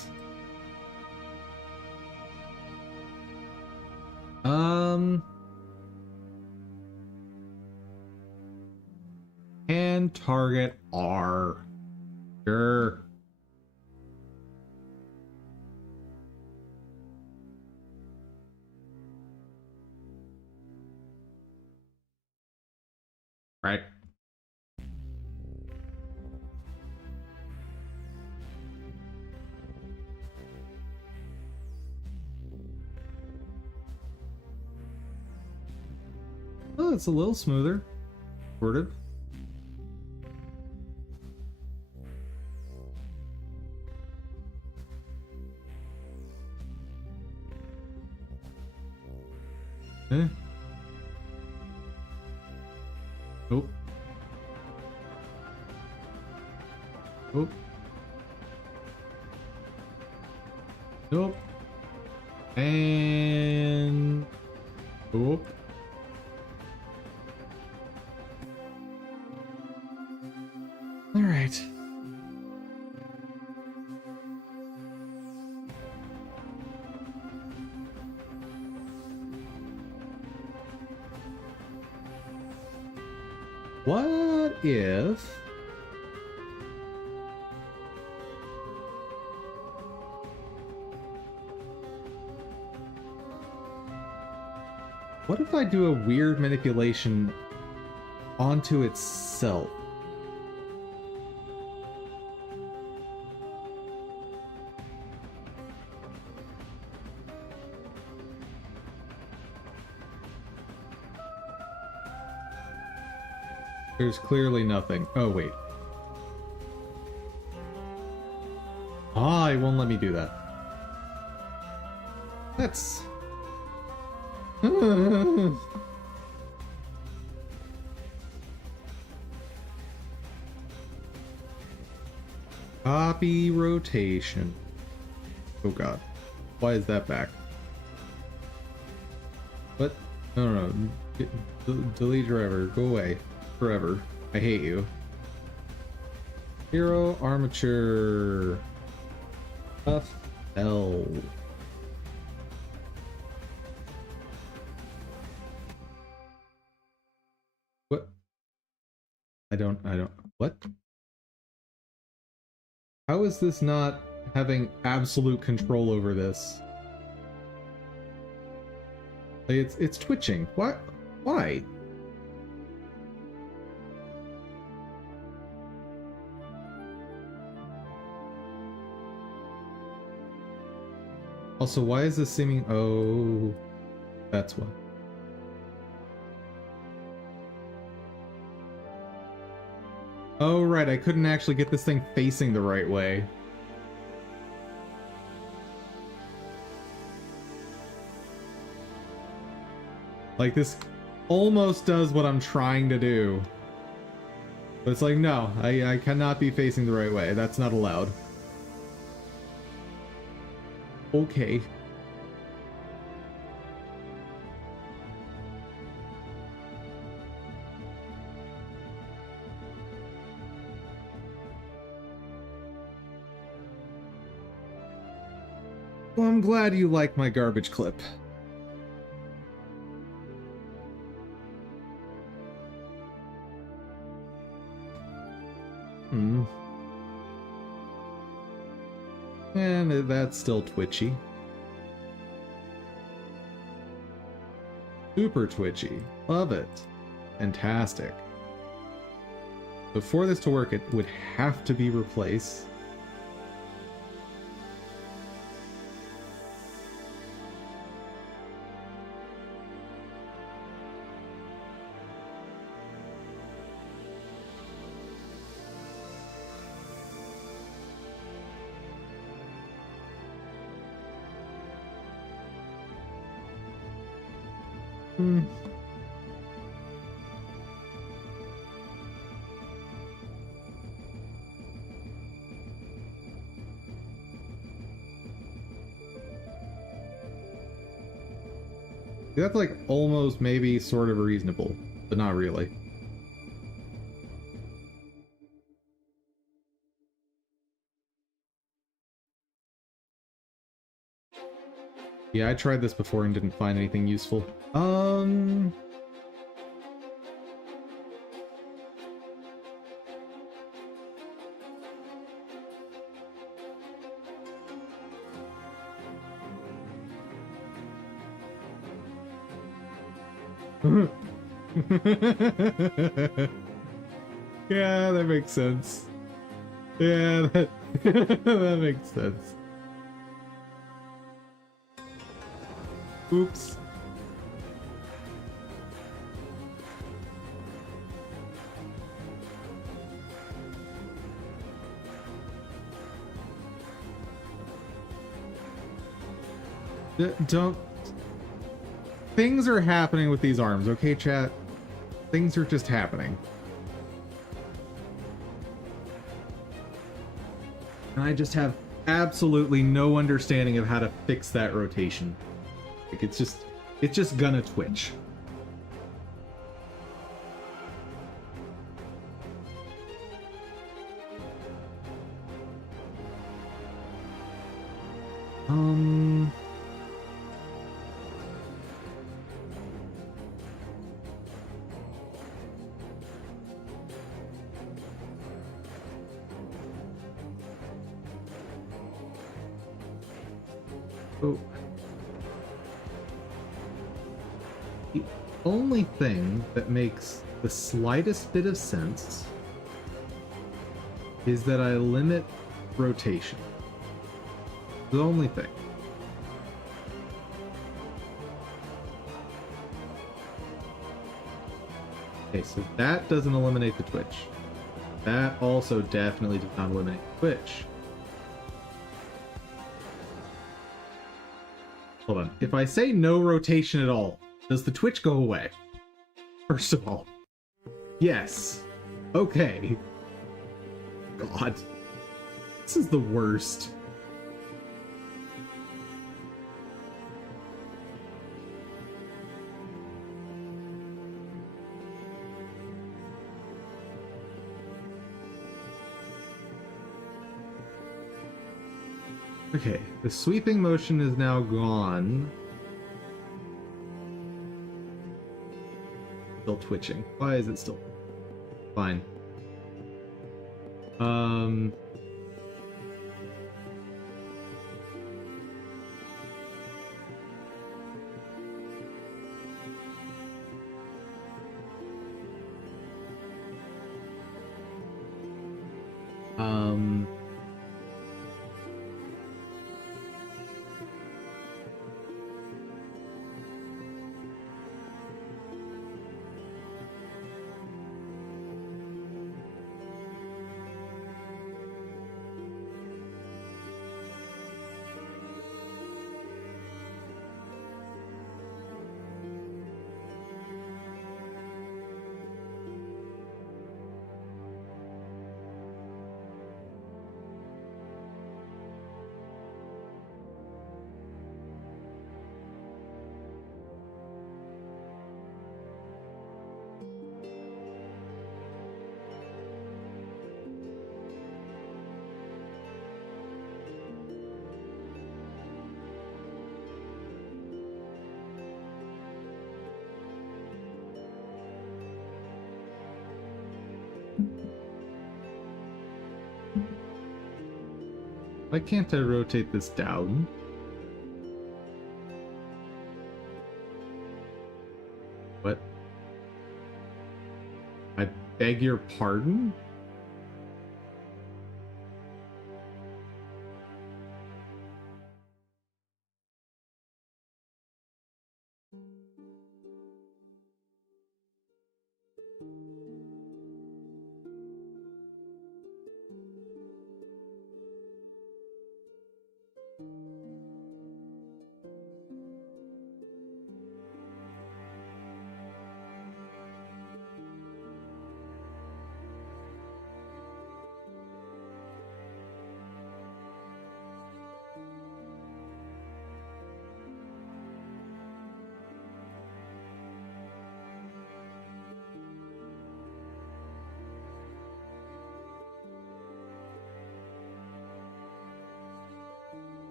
And target R. Sure. Right. Oh, it's a little smoother. Sort of. Eh. Nope. Nope. Nope. And... Nope. All right. What if... What if I do a weird manipulation onto itself? There's clearly nothing. Oh, wait. Ah, it won't let me do that. That's... Copy rotation. Oh god. Why is that back? What? No. Delete driver. Go away. Forever. I hate you. Hero armature. Buff. L. What? I don't, what? How is this not having absolute control over this? Like, it's twitching. What? Why? Also, why is this seeming... Oh, that's why. Oh, right, I couldn't actually get this thing facing the right way. Like, this almost does what I'm trying to do. But it's like, no, I cannot be facing the right way. That's not allowed. Okay. Well, I'm glad you like my garbage clip. And that's still twitchy. Super twitchy. Love it. Fantastic. For this to work, it would have to be replaced. That's like almost maybe sort of reasonable, but not really. Yeah, I tried this before and didn't find anything useful. Yeah, that makes sense. Yeah, that, that makes sense. Oops. Don't... Things are happening with these arms, okay, chat? Things are just happening. And I just have absolutely no understanding of how to fix that rotation. Like, it's just gonna twitch. So, the only thing that makes the slightest bit of sense is that I limit rotation. The only thing. Okay, so that doesn't eliminate the twitch. That also definitely does not eliminate the twitch. Hold on. If I say no rotation at all, does the twitch go away? First of all. Yes. Okay. God. This is the worst. Okay, the sweeping motion is now gone. Still twitching. Why is it still? Fine. Um. Um. Why can't I rotate this down? What? I beg your pardon?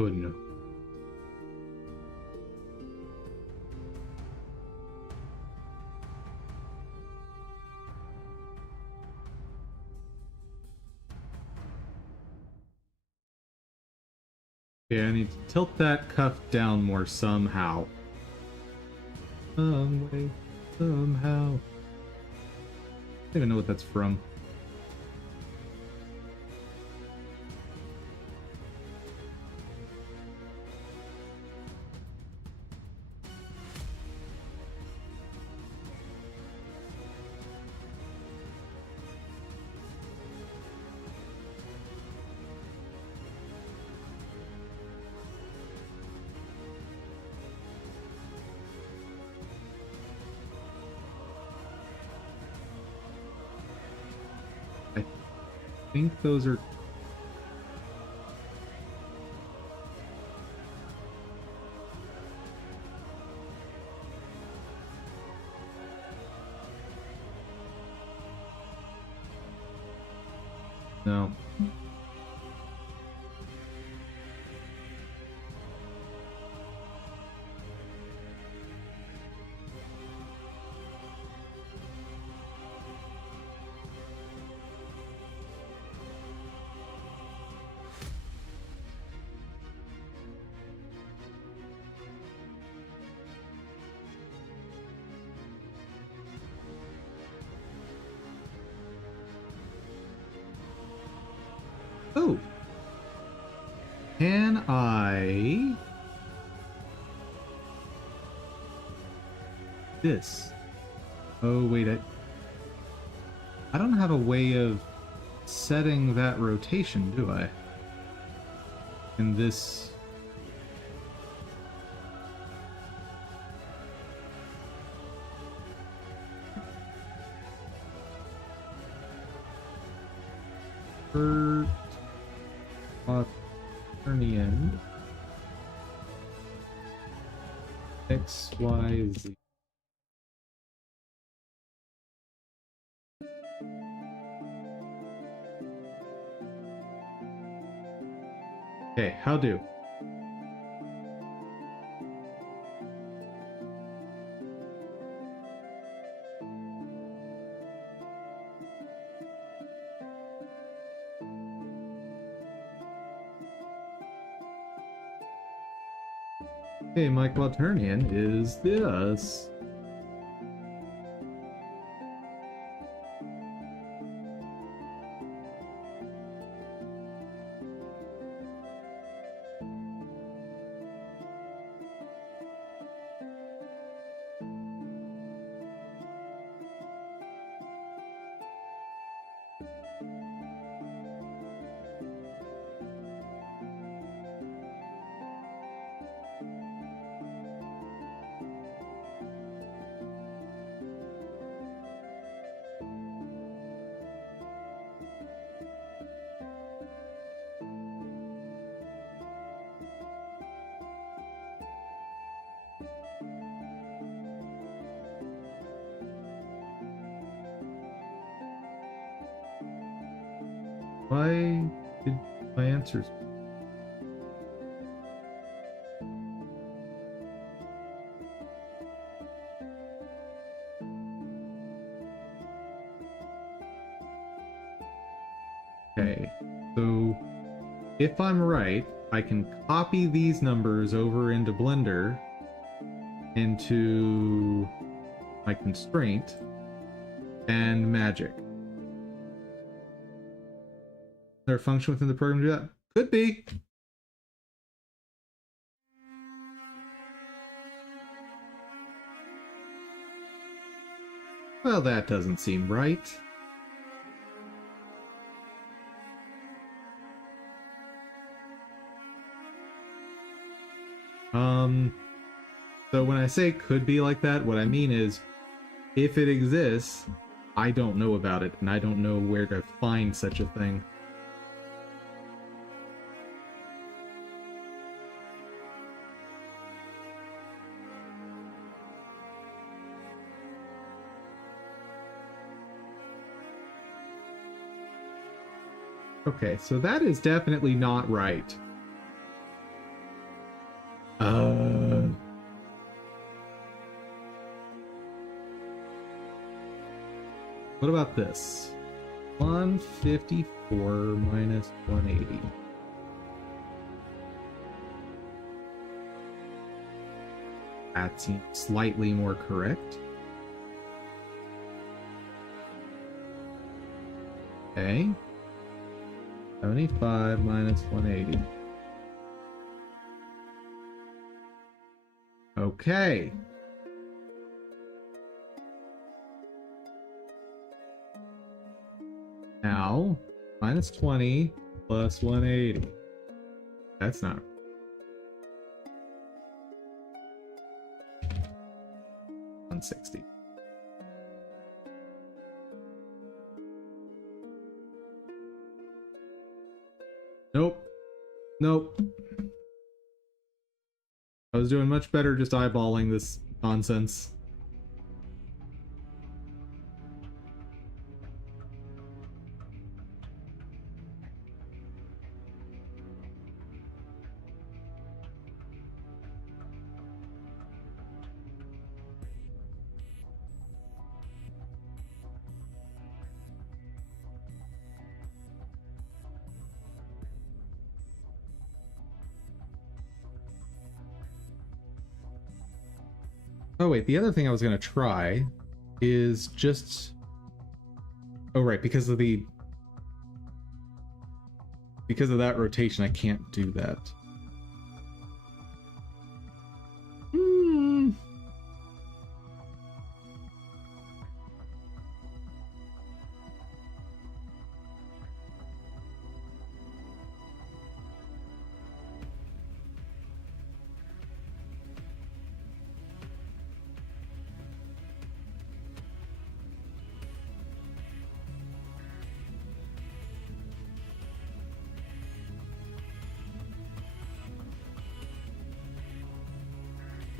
Oh no. Okay, I need to tilt that cuff down more somehow. Some way, somehow. I don't even know what that's from. I think those are... No. Oh. Can I this. Oh, wait, I don't have a way of setting that rotation, do I? In this... Quaternion X, Y, Z. Okay, how do? Okay, my quaternion is this. Why did my answers... Okay, so if I'm right, I can copy these numbers over into Blender, into my constraint, and magic. Is there a function within the program to do that? Could be. Well, that doesn't seem right. So when I say could be like that, what I mean is, if it exists, I don't know about it, and I don't know where to find such a thing. Okay, so that is definitely not right. What about this? 154 minus 180. That seems slightly more correct. Okay. 75 minus 180. Okay. Now, minus 20 plus 180. That's not... 160. Nope. Nope. I was doing much better just eyeballing this nonsense. Oh wait, the other thing I was gonna try is just... Oh right, because of that rotation, I can't do that.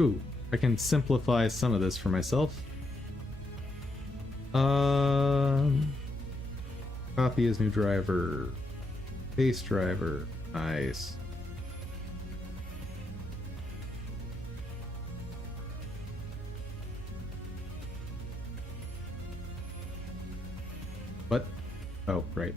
Ooh, I can simplify some of this for myself. Copy as new driver. Base driver. Nice. What? Oh, right.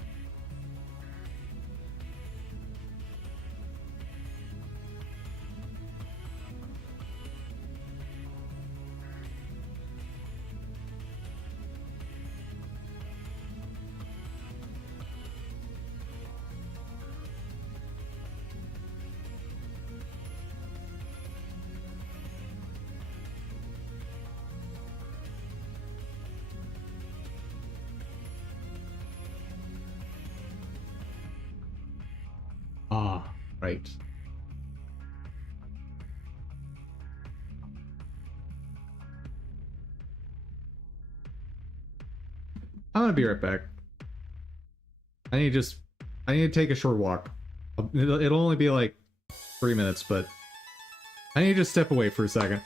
Ah, right. I'm gonna be right back. I need to just... I need to take a short walk. It'll only be like 3 minutes, but... I need to just step away for a second.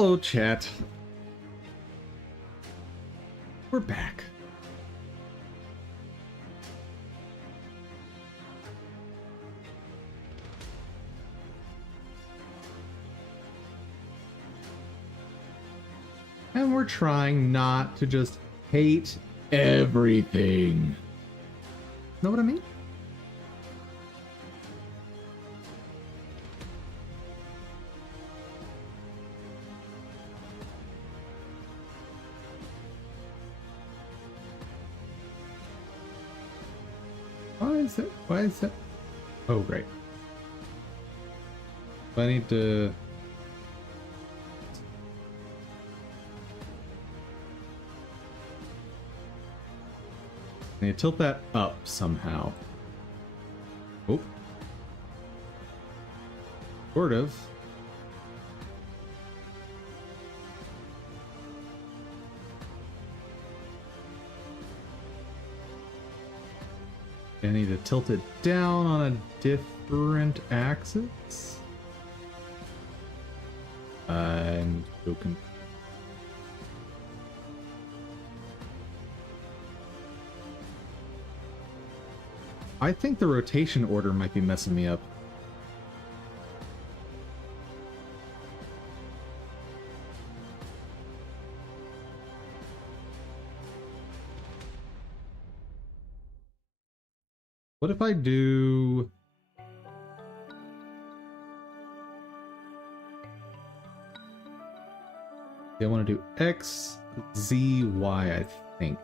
Hello, chat. We're back. And we're trying not to just hate everything. Know what I mean? Why is it? Why is it? Oh, great. I need to... I need to tilt that up somehow. Oh. Sort of. I need to tilt it down on a different axis. I'm joking. I think the rotation order might be messing me up. What if I do... I want to do X, Z, Y, I think.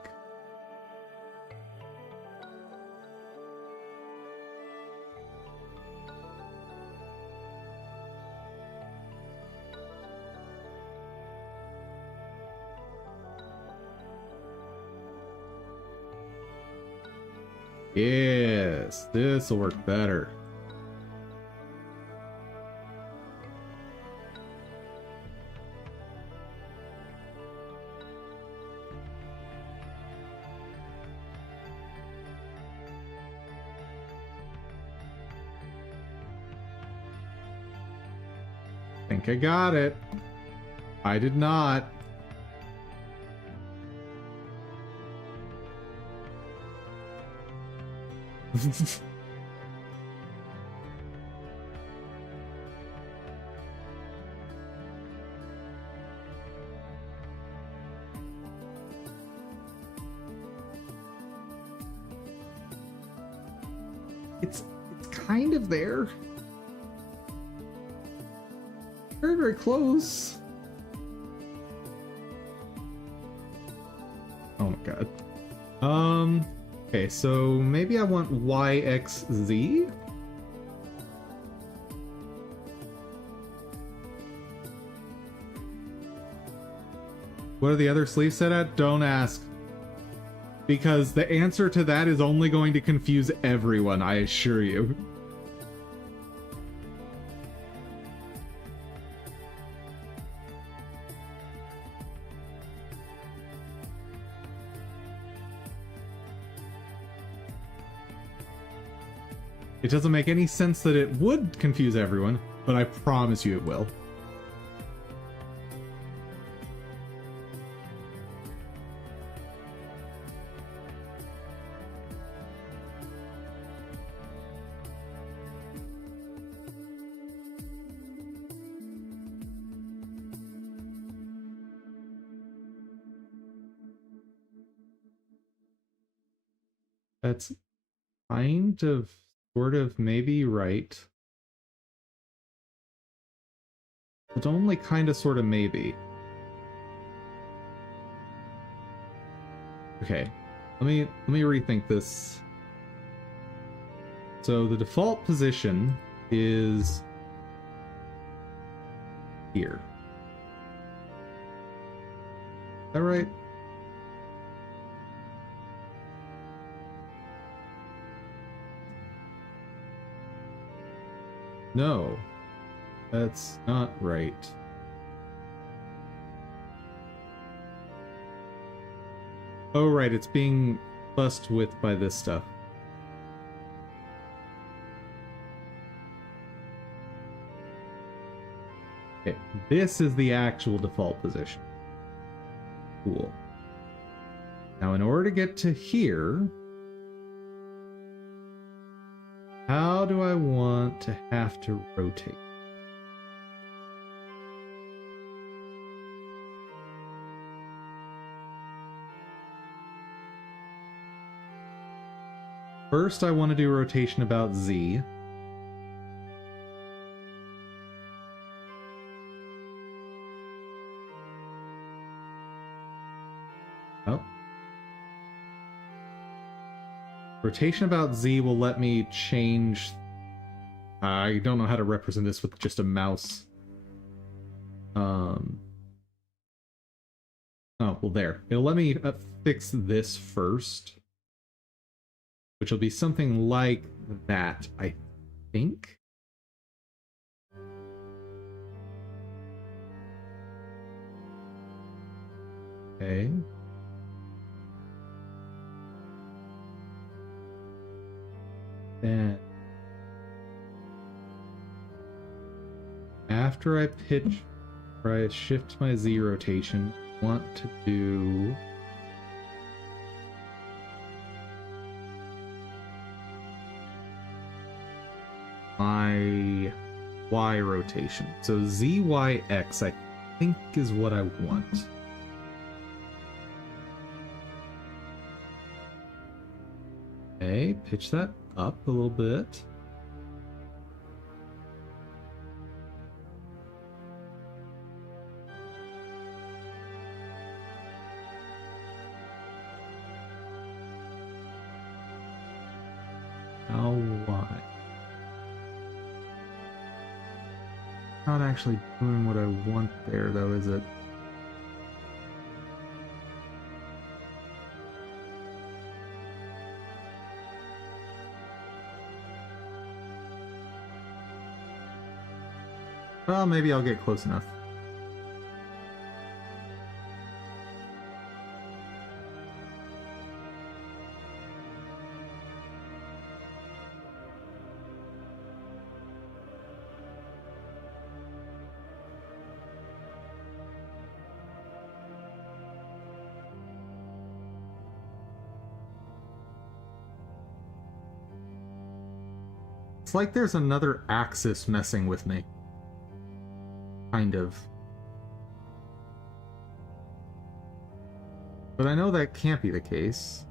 Yes, this will work better. I think I got it. I did not. It's kind of there. Very, very close. Oh my god. Okay, so maybe I want YXZ? What are the other sleeves set at? Don't ask. Because the answer to that is only going to confuse everyone, I assure you. It doesn't make any sense that it would confuse everyone, but I promise you it will. That's kind of, sort of, maybe right. But only kind of, sort of, maybe. Okay, let me rethink this. So the default position is here. Is that right? No, that's not right. Oh, right, it's being fussed with by this stuff. Okay, this is the actual default position. Cool. Now, in order to get to here, how do I want to have to rotate? First, I want to do rotation about Z. Oh. Rotation about Z will let me change... I don't know how to represent this with just a mouse. Oh, well there. It'll let me fix this first. Which will be something like that, I think. Okay. Then after I pitch or I shift my Z rotation, I want to do my Y rotation. So ZYX, I think, is what I want. Okay, pitch that up a little bit. Now Y. Not actually doing what I want there, though, is it? Well, maybe I'll get close enough. It's like there's another axis messing with me. Kind of. But I know that can't be the case.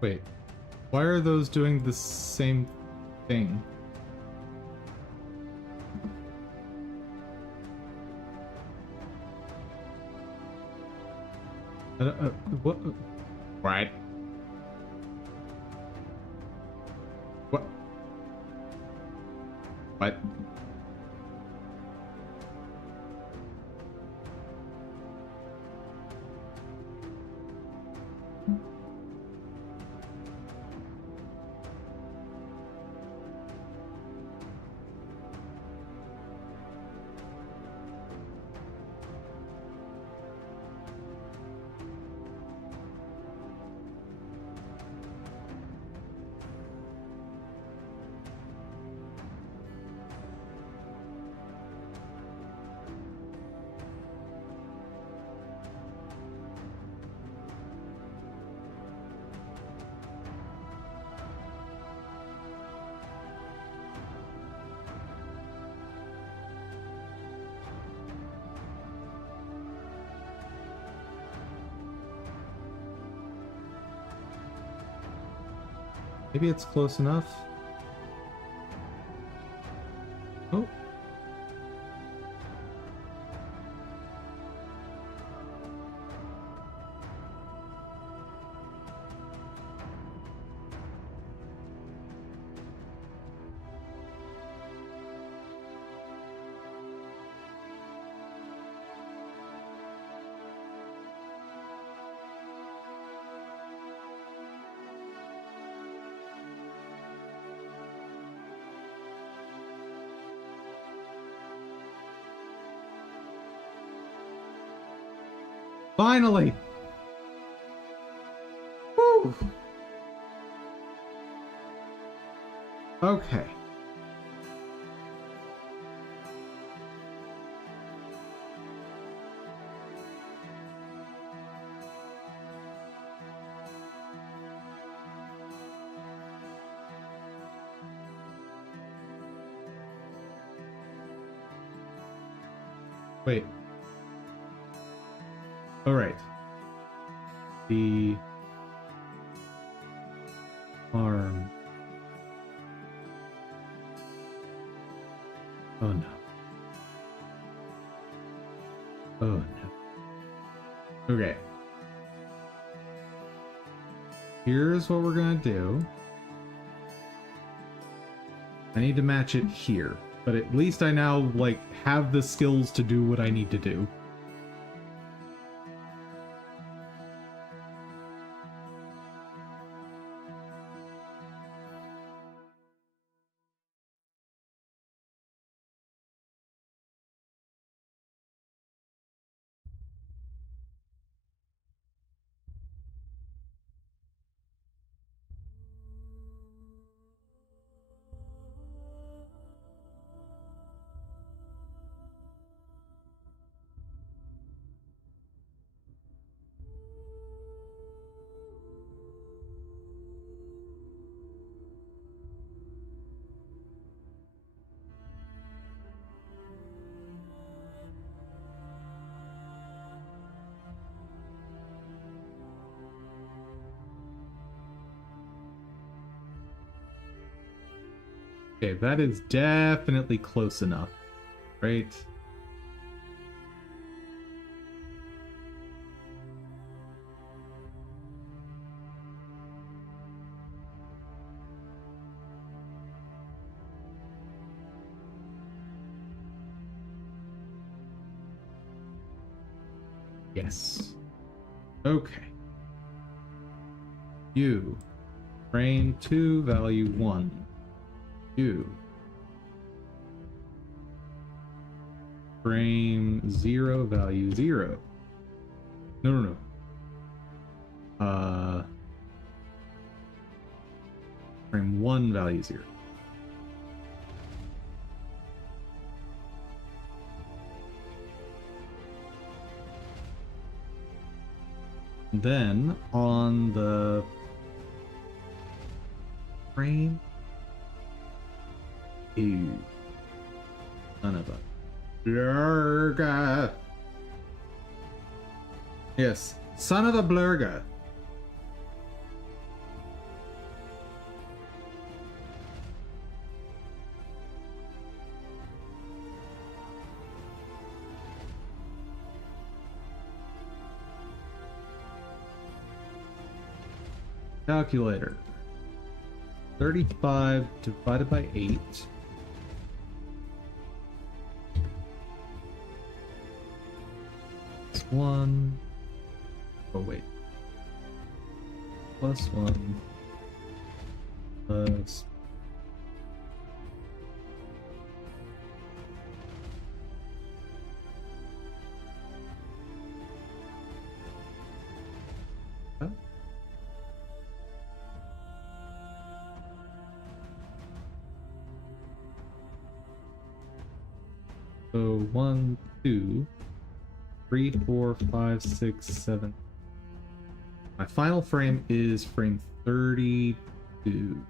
Wait, why are those doing the same thing? What? Right. What? What? Maybe it's close enough. Oh. Finally! Woo! Okay. Wait. All right. The farm. Oh no. Oh no. Okay. Here's what we're gonna do. I need to match it here, but at least I now, like, have the skills to do what I need to do. Okay, that is definitely close enough, right? Yes. Okay. You. Frame 2, value 1. You. Frame 0, value 0. No. Frame 1, value 0. Then on the frame, ew, son of a blurga. Yes, son of a blurga. Calculator. 35 divided by 8. Plus 1. Oh, wait. Plus 1. Plus. Huh? So 1, 2, 3, 4, 5, 6, 7. My final frame is frame 32.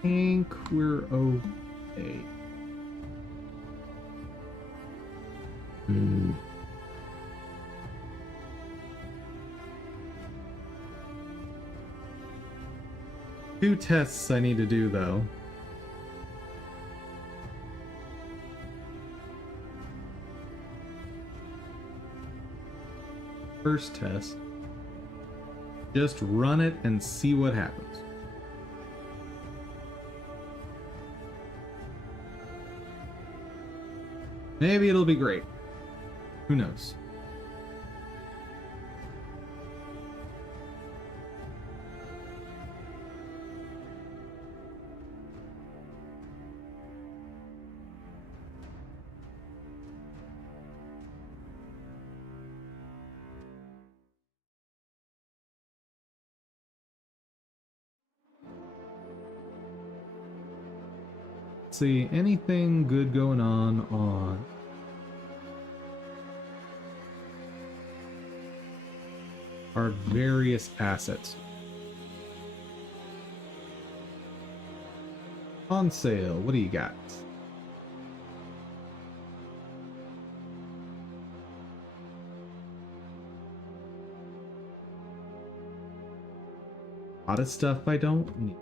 I think we're okay. Two tests I need to do, though. First test. Just run it and see what happens. Maybe it'll be great. Who knows? See, anything good going on our various assets. On sale, what do you got? A lot of stuff I don't need.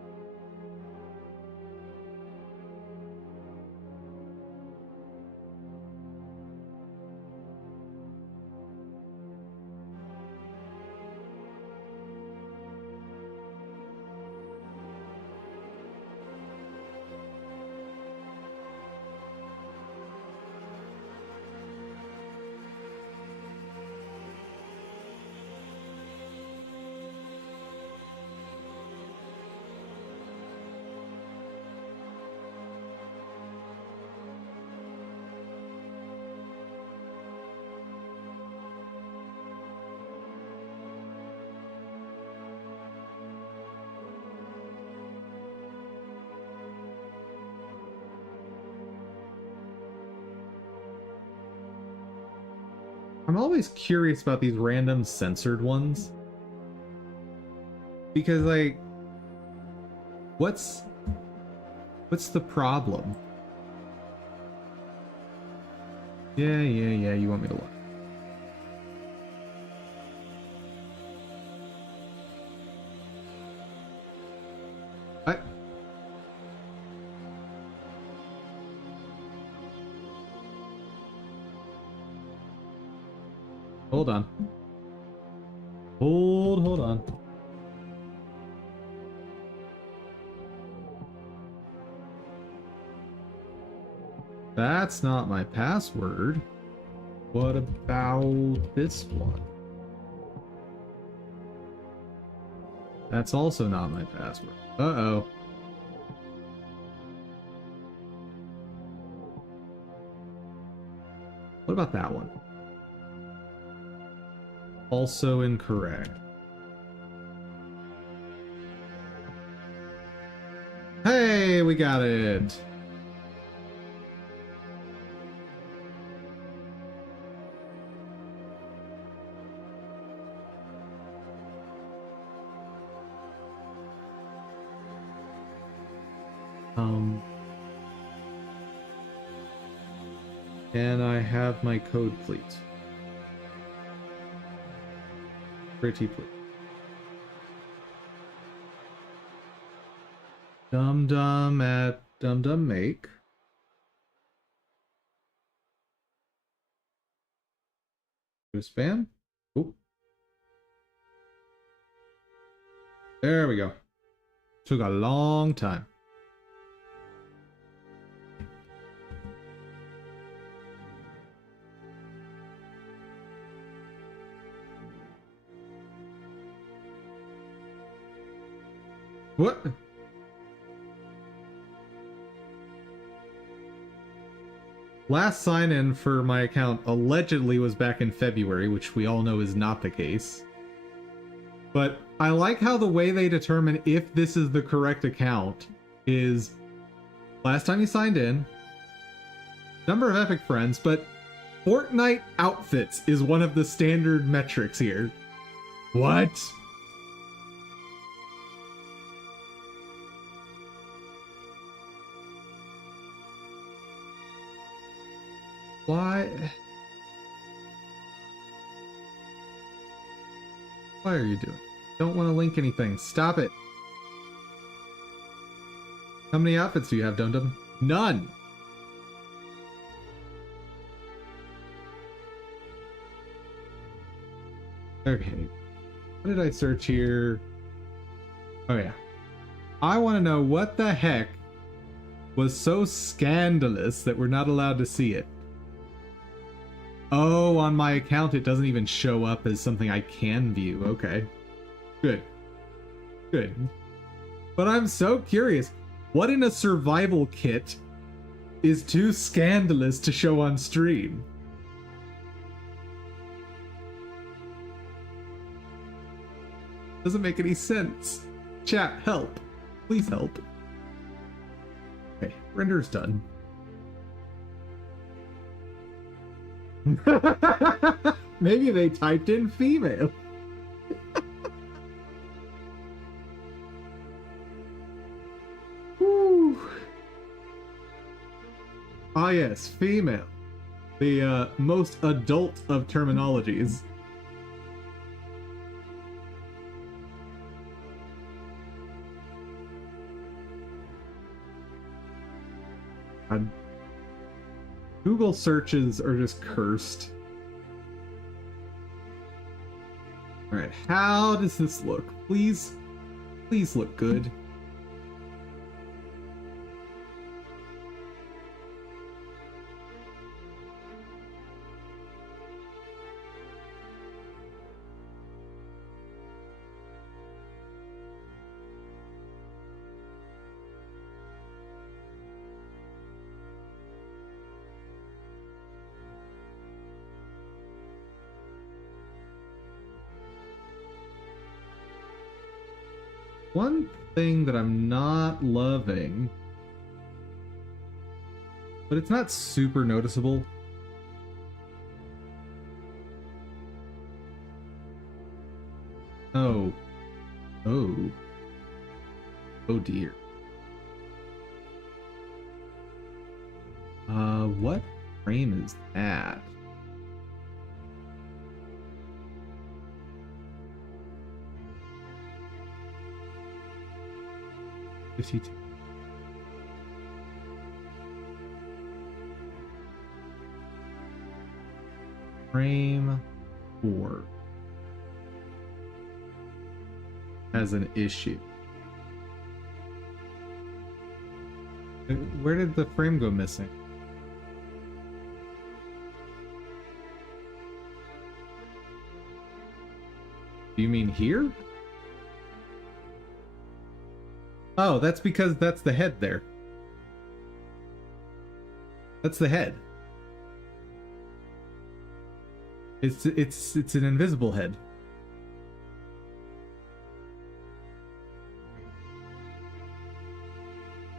I'm always curious about these random censored ones. Because, like, what's the problem? Yeah, you want me to look. I... Hold on. Hold on. That's not my password. What about this one? That's also not my password. Uh-oh. What about that one? Also incorrect. Hey, we got it. Can I have my code, please? Pretty please. Dum-dum at dum-dum make. Do spam? Oop. There we go. Took a long time. What? Last sign-in for my account allegedly was back in February, which we all know is not the case. But I like how the way they determine if this is the correct account is last time you signed in, number of Epic friends, but Fortnite outfits is one of the standard metrics here. What? Why? Why are you doing? Don't want to link anything. Stop it. How many outfits do you have, Dum Dum? None! Okay. What did I search here? Oh yeah. I want to know what the heck was so scandalous that we're not allowed to see it. Oh, on my account it doesn't even show up as something I can view. Okay. Good. Good. But I'm so curious. What in a survival kit is too scandalous to show on stream? Doesn't make any sense. Chat, help. Please help. Okay, render's done. Maybe they typed in female. Whew. Ah yes, female. The most adult of terminologies. Google searches are just cursed. Alright, how does this look? Please look good. One thing that I'm not loving, but it's not super noticeable. Oh. Oh. Oh dear. What frame is that? Frame 4 has an issue. Where did the frame go missing? Do you mean here? Oh, that's because that's the head there. That's the head. It's an invisible head.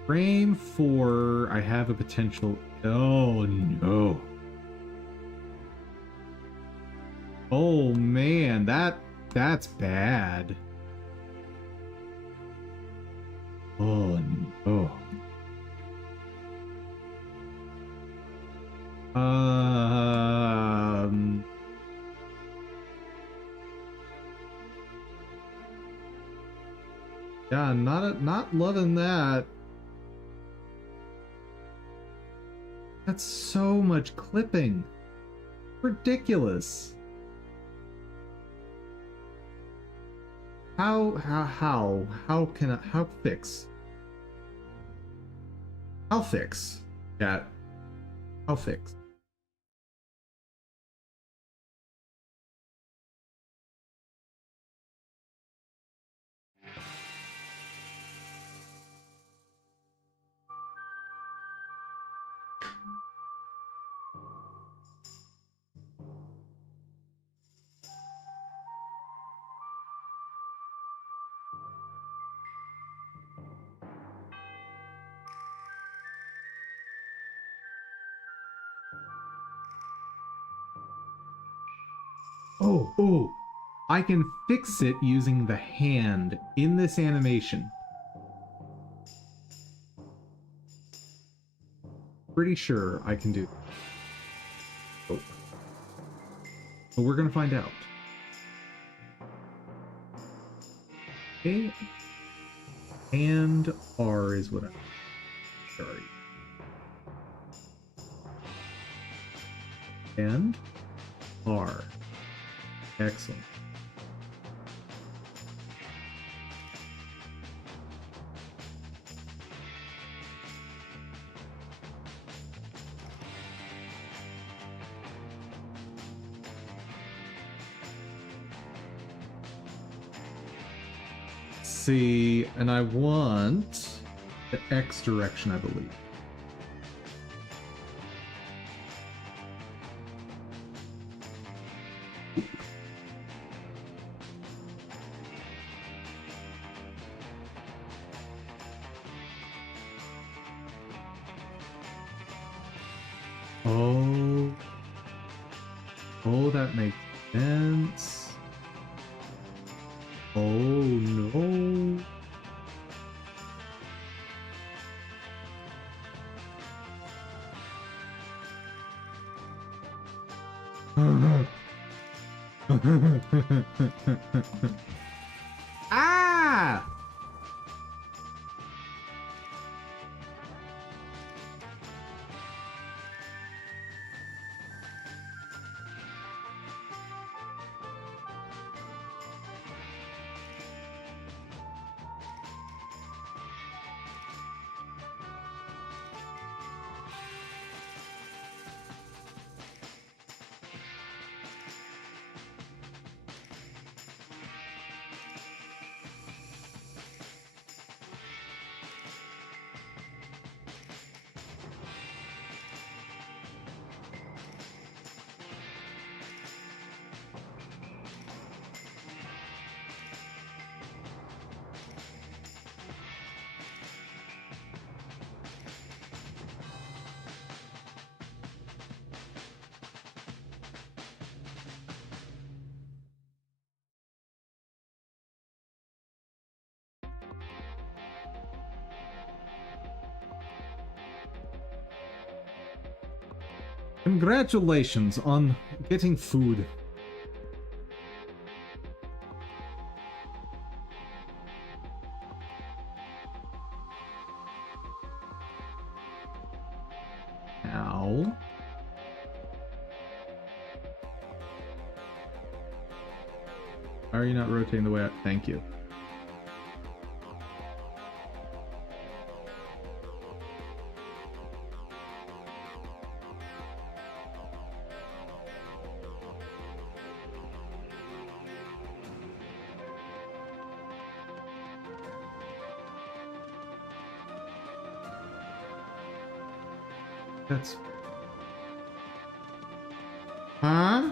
Frame 4, I have a potential. Oh no. Oh man, that's bad. Oh no. Yeah, not loving that. That's so much clipping. Ridiculous. How can I, how fix? I'll fix. Chat. I'll fix. Oh, I can fix it using the hand in this animation. Pretty sure I can do it. Oh. But we're gonna find out. Okay. And R is what I Sorry. And R. Excellent. See, and I want the X direction, I believe. Oh. Oh, that makes sense. Oh, no. Ah! Congratulations on getting food. Ow. Why are you not rotating the way I... Thank you. That's... Huh?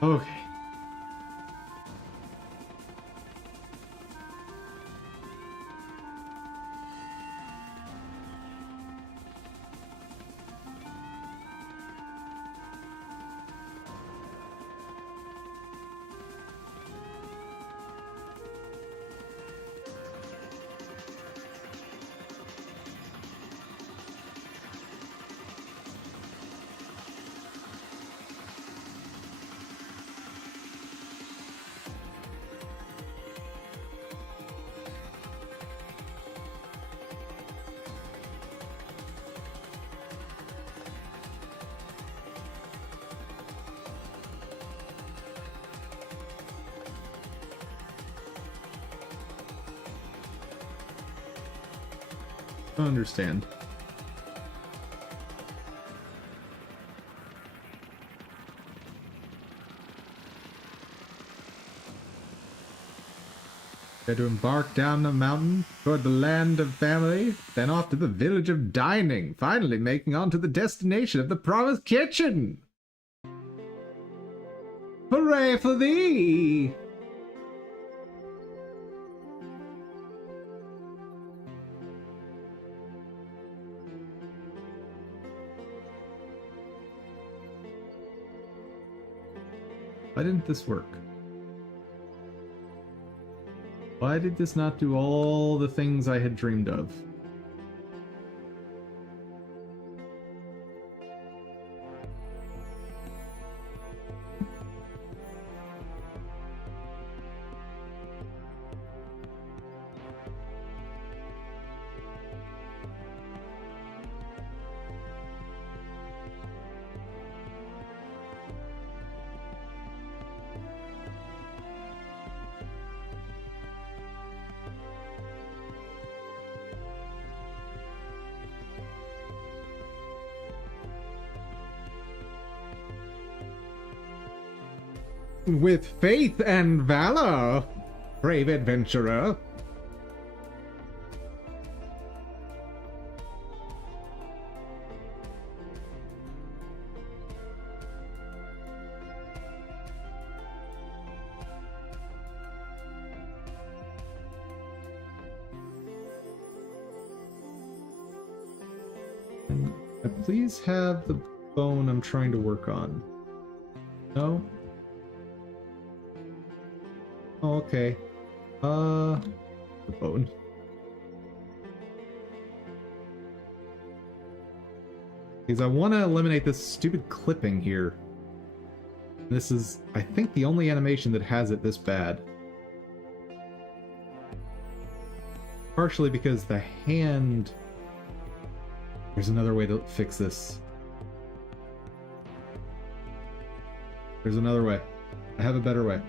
Okay. I understand. Had to embark down the mountain toward the land of family, then off to the village of dining, finally making on to the destination of the promised kitchen. Hooray for thee! Why didn't this work? Why did this not do all the things I had dreamed of? With faith and valor, brave adventurer. Please have the bone I'm trying to work on. No? Oh, okay. The bone. Because I want to eliminate this stupid clipping here. This is, I think, the only animation that has it this bad. Partially because the hand... There's another way to fix this. There's another way. I have a better way.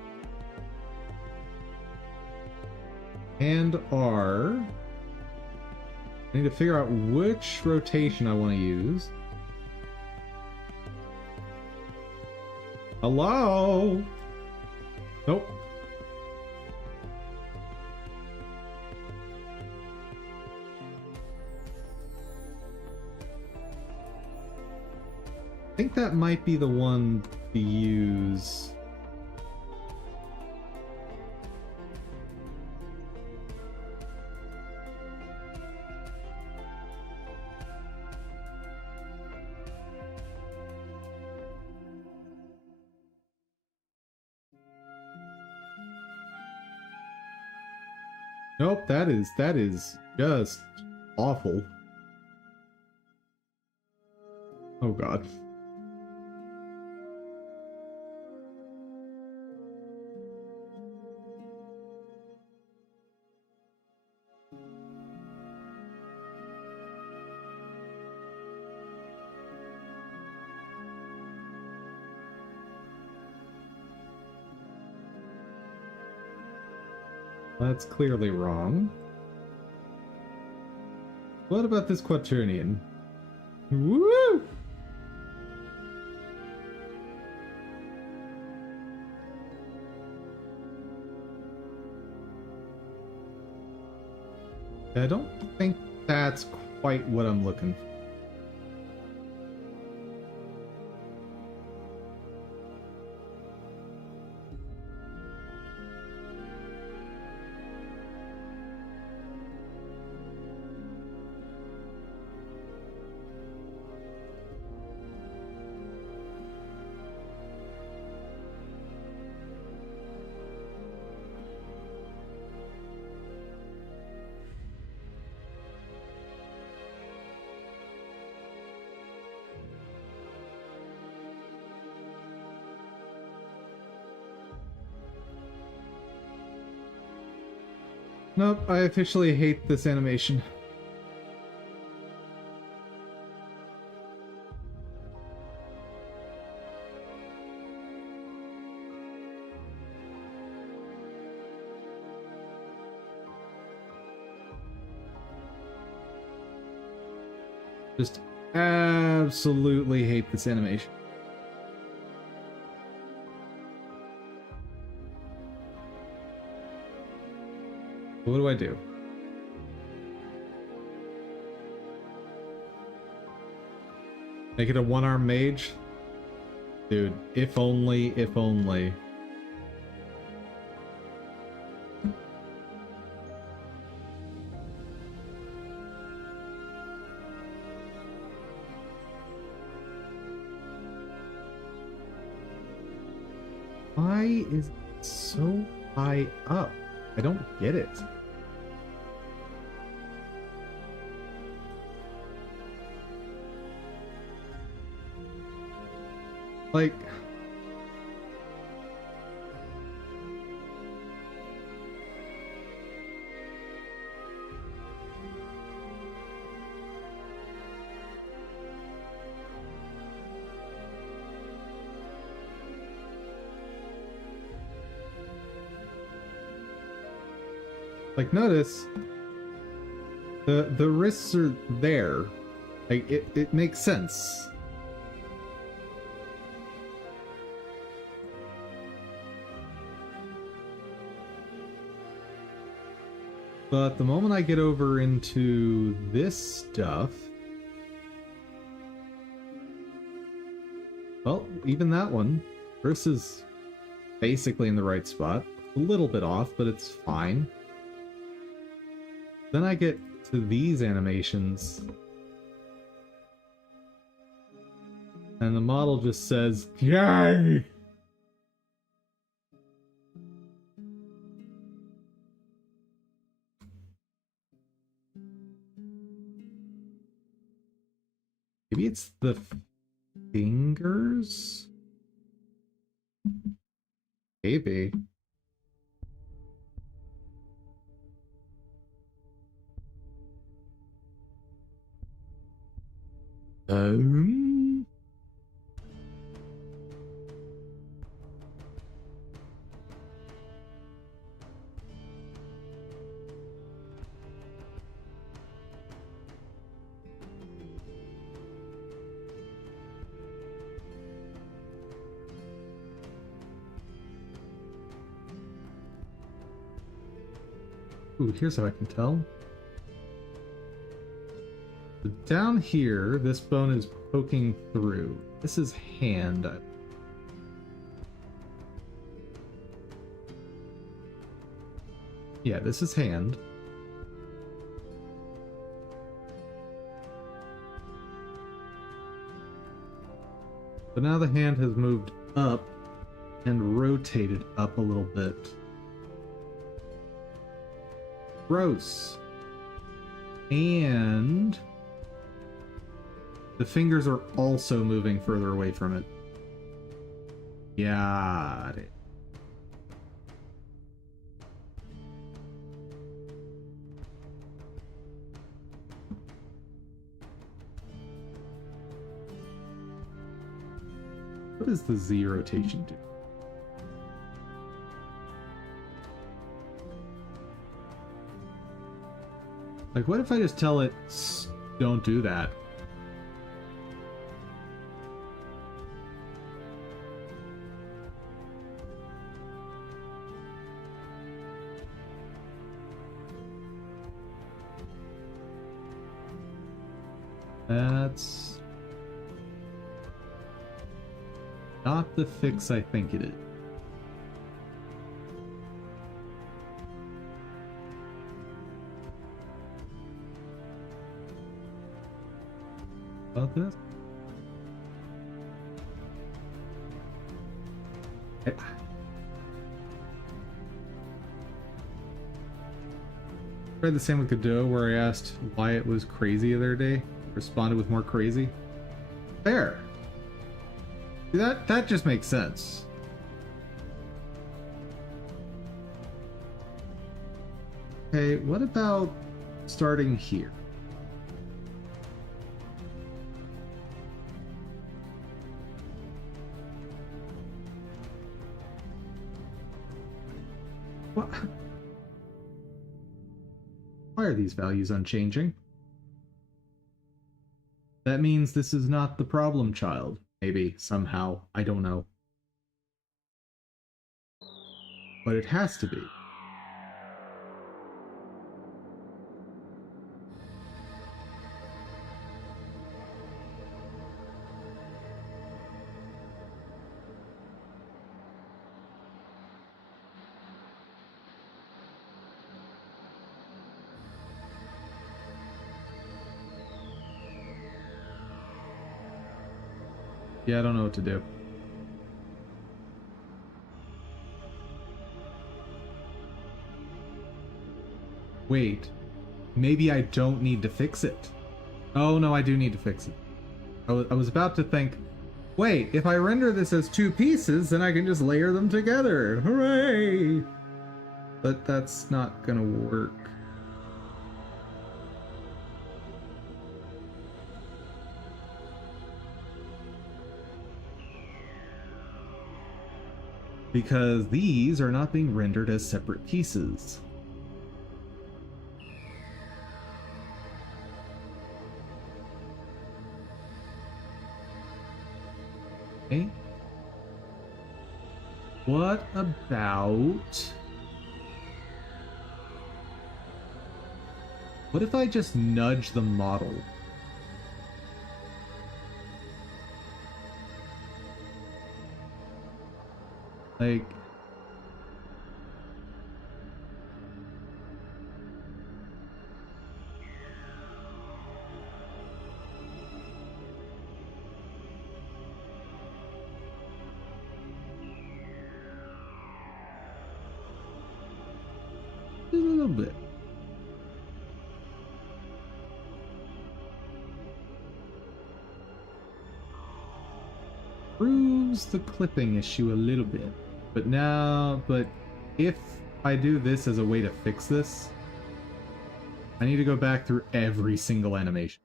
And R. I need to figure out which rotation I want to use. Hello? Nope. I think that might be the one to use. Nope, that is just awful. Oh god. That's clearly wrong. What about this quaternion? Woo! I don't think that's quite what I'm looking for. Nope, I officially hate this animation. Just absolutely hate this animation. What do I do? Make it a one-arm mage? Dude, if only, if only. Why is it so high up? I don't get it. Like... Like, notice the wrists are there. Like, it makes sense. But the moment I get over into this stuff, well, even that one, Chris is basically in the right spot. A little bit off, but it's fine. Then I get to these animations, and the model just says, "Yay!" Maybe it's the fingers? Maybe. Um... Ooh, here's how I can tell. So down here, this bone is poking through. This is hand. Yeah, this is hand. But now the hand has moved up and rotated up a little bit. Gross. And the fingers are also moving further away from it. Got it. What does the Z rotation do? Like, what if I just tell it, don't do that? That's not the fix I think it is. About this? Tried the same with Godot, where I asked why it was crazy the other day. Responded with more crazy. Fair. See, that just makes sense. Okay, what about starting here? What? Why are these values unchanging? That means this is not the problem child. Maybe, somehow, I don't know. But it has to be. Yeah, I don't know what to do. Wait, maybe I don't need to fix it. Oh no, I do need to fix it. I was about to think, wait, if I render this as two pieces, then I can just layer them together. Hooray! But that's not gonna work. Because these are not being rendered as separate pieces. Okay. What about What if I just nudge the model? Like... a little bit. Proves the clipping issue a little bit. But if I do this as a way to fix this, I need to go back through every single animation.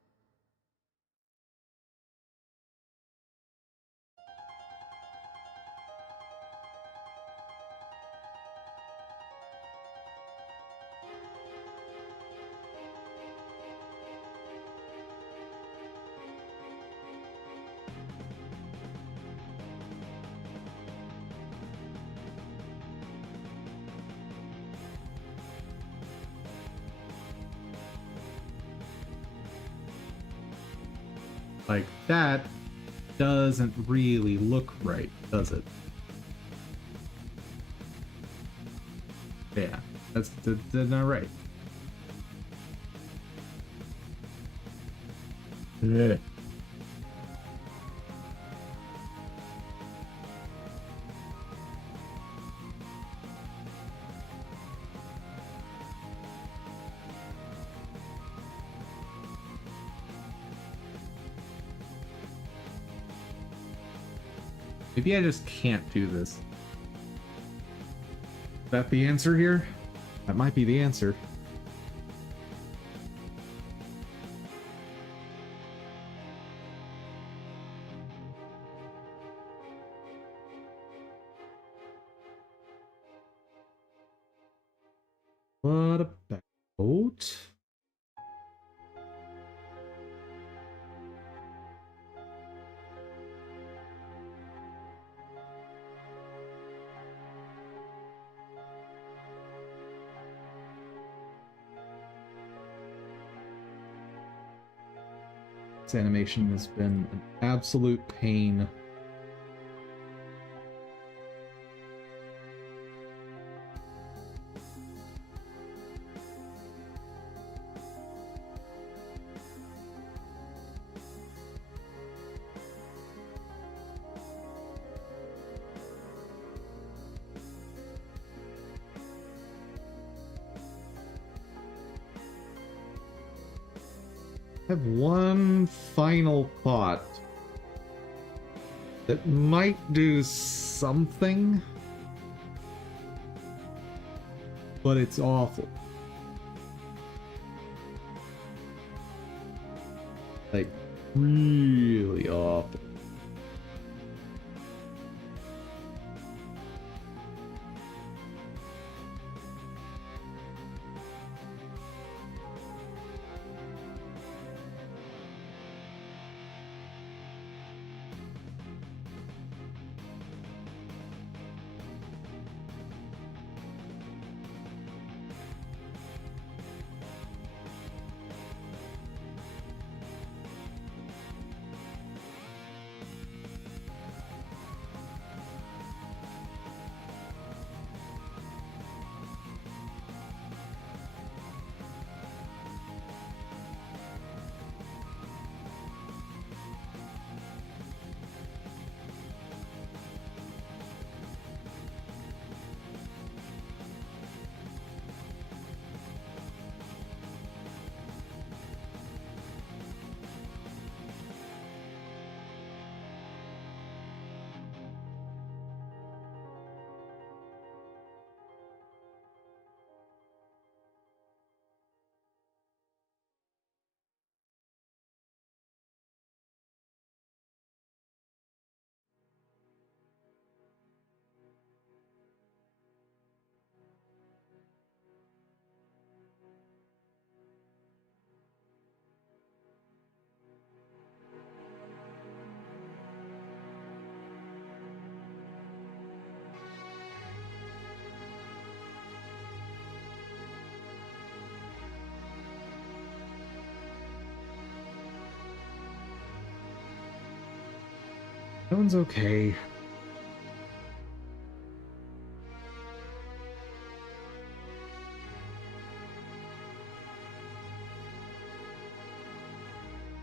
Like, that doesn't really look right, does it? Yeah, that's not right. Yeah. Maybe I just can't do this. Is that the answer here? That might be the answer. What about... This animation has been an absolute pain. I have one final thought that might do something, but it's awful. Like, really awful. That one's okay.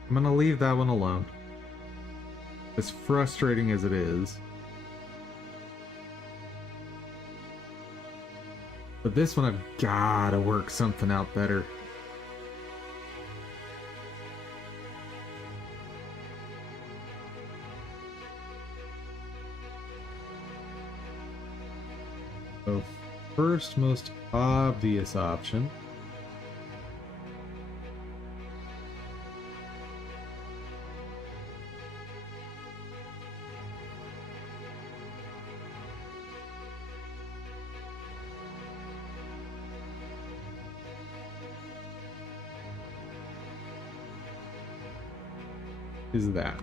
I'm gonna leave that one alone. As frustrating as it is. But this one I've gotta work something out better. So first most obvious option. Is that.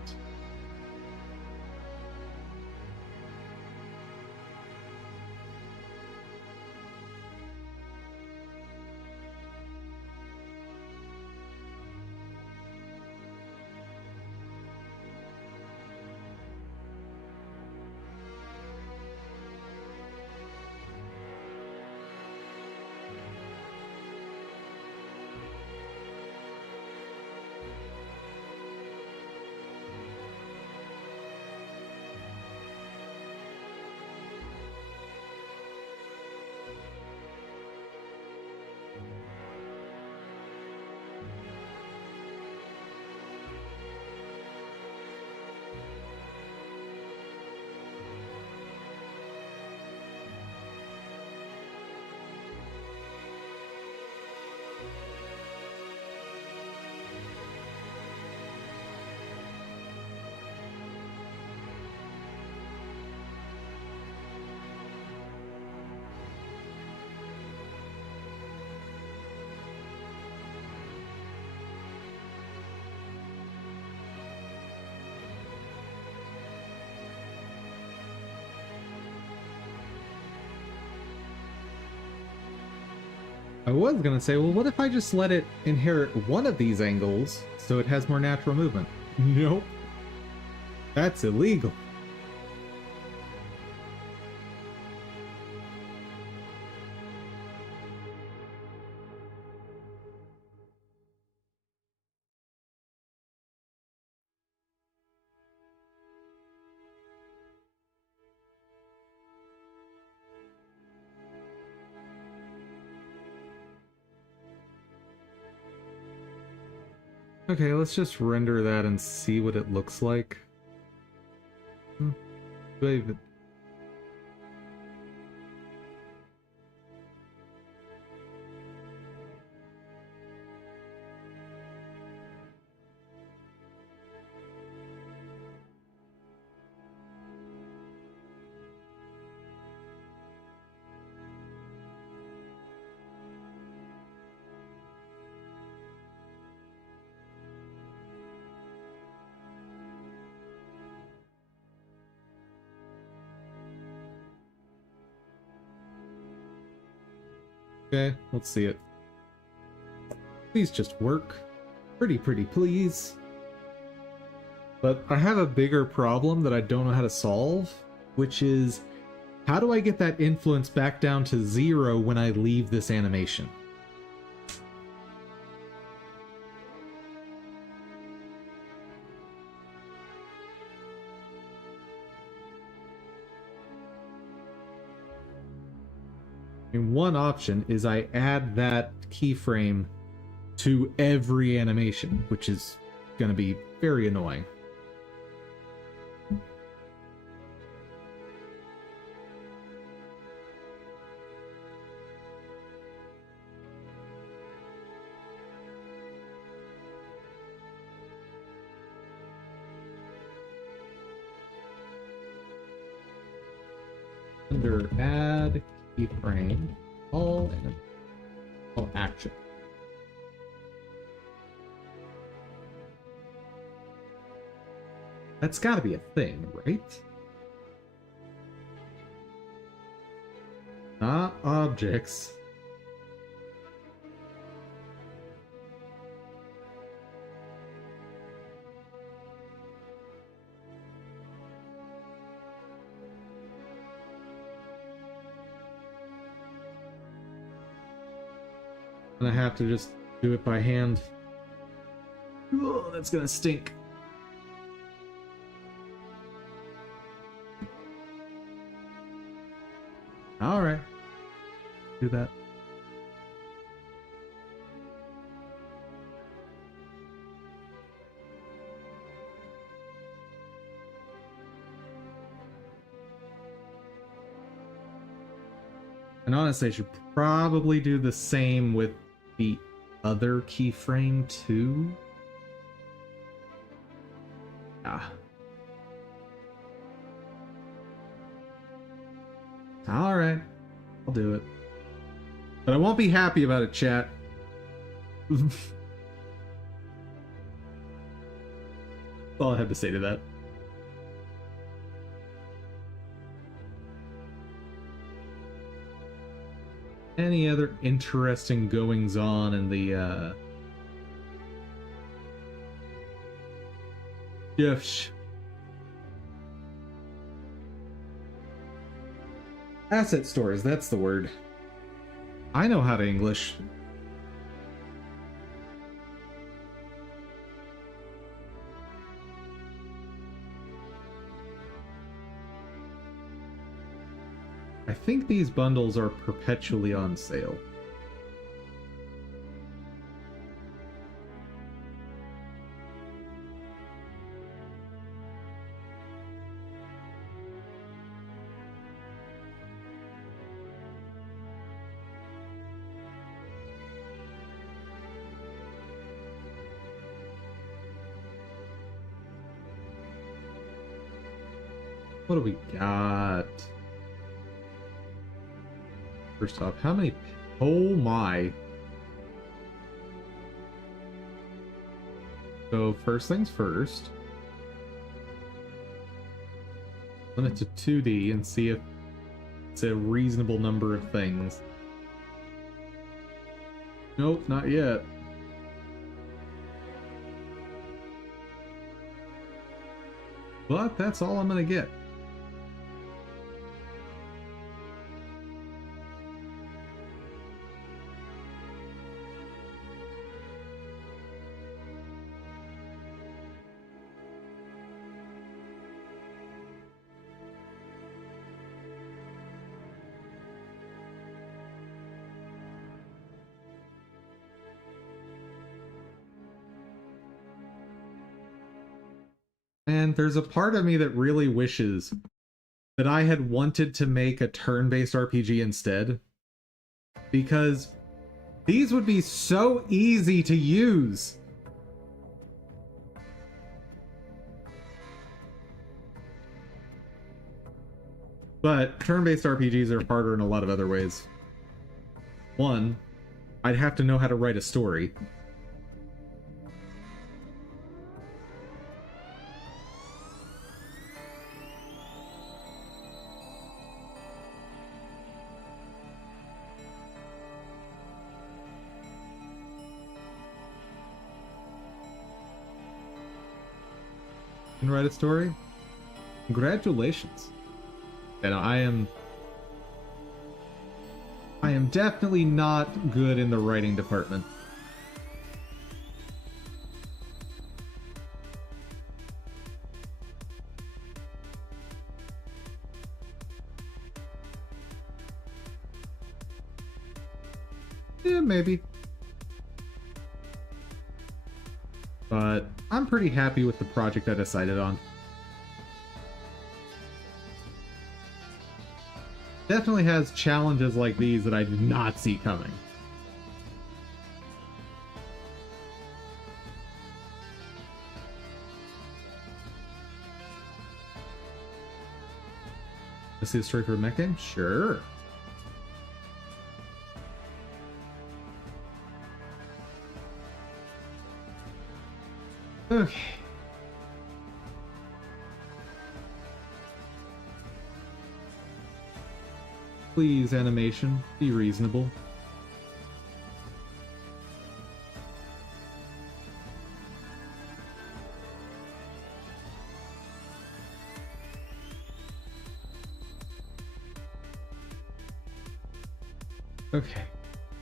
I was gonna say, well, what if I just let it inherit one of these angles so it has more natural movement? Nope. That's illegal. Okay, let's just render that and see what it looks like. Do I even... Okay, let's see it. Please just work. Pretty, please. But I have a bigger problem that I don't know how to solve, which is, how do I get that influence back down to 0 when I leave this animation? And one option is I add that keyframe to every animation, which is going to be very annoying. Under add keyframe, all action. That's got to be a thing, right? Not objects. gonna have to just do it by hand. Oh, that's gonna stink. Alright. Do that. And honestly, I should probably do the same with the other keyframe too. Ah. Alright. I'll do it. But I won't be happy about it, chat. That's all I have to say to that. Any other interesting goings-on in the, Yes. Asset stores, that's the word. I know how to English. I think these bundles are perpetually on sale. What do we got? First off, how many? Oh my. So first things first. Limit to 2D and see if it's a reasonable number of things. Nope, not yet. But that's all I'm gonna get. And there's a part of me that really wishes that I had wanted to make a turn-based RPG instead. Because these would be so easy to use. But turn-based RPGs are harder in a lot of other ways. One, I'd have to know how to write a story. Can write a story? Congratulations. And I am definitely not good in the writing department. Yeah, maybe. But I'm pretty happy with the project I decided on. Definitely has challenges like these that I did not see coming. Let's see the story for a mech game? Sure. Okay. Please, animation, be reasonable. Okay.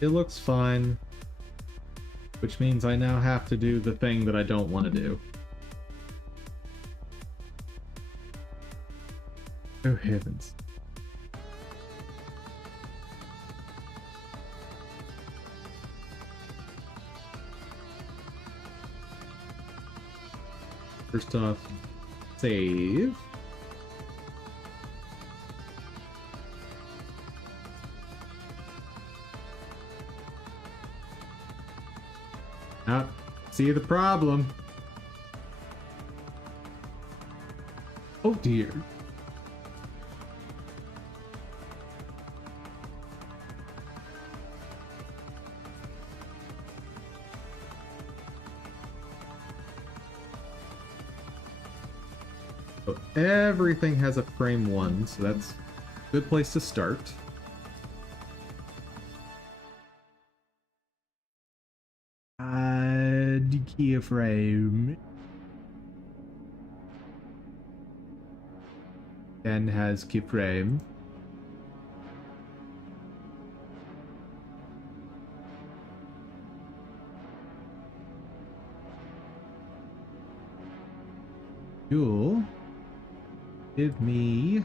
It looks fine. Which means I now have to do the thing that I don't want to do. Oh heavens. First off, save. Ah, see the problem. Oh dear. So everything has a frame 1, so that's a good place to start. Add keyframe. 10 has keyframe. You'll give me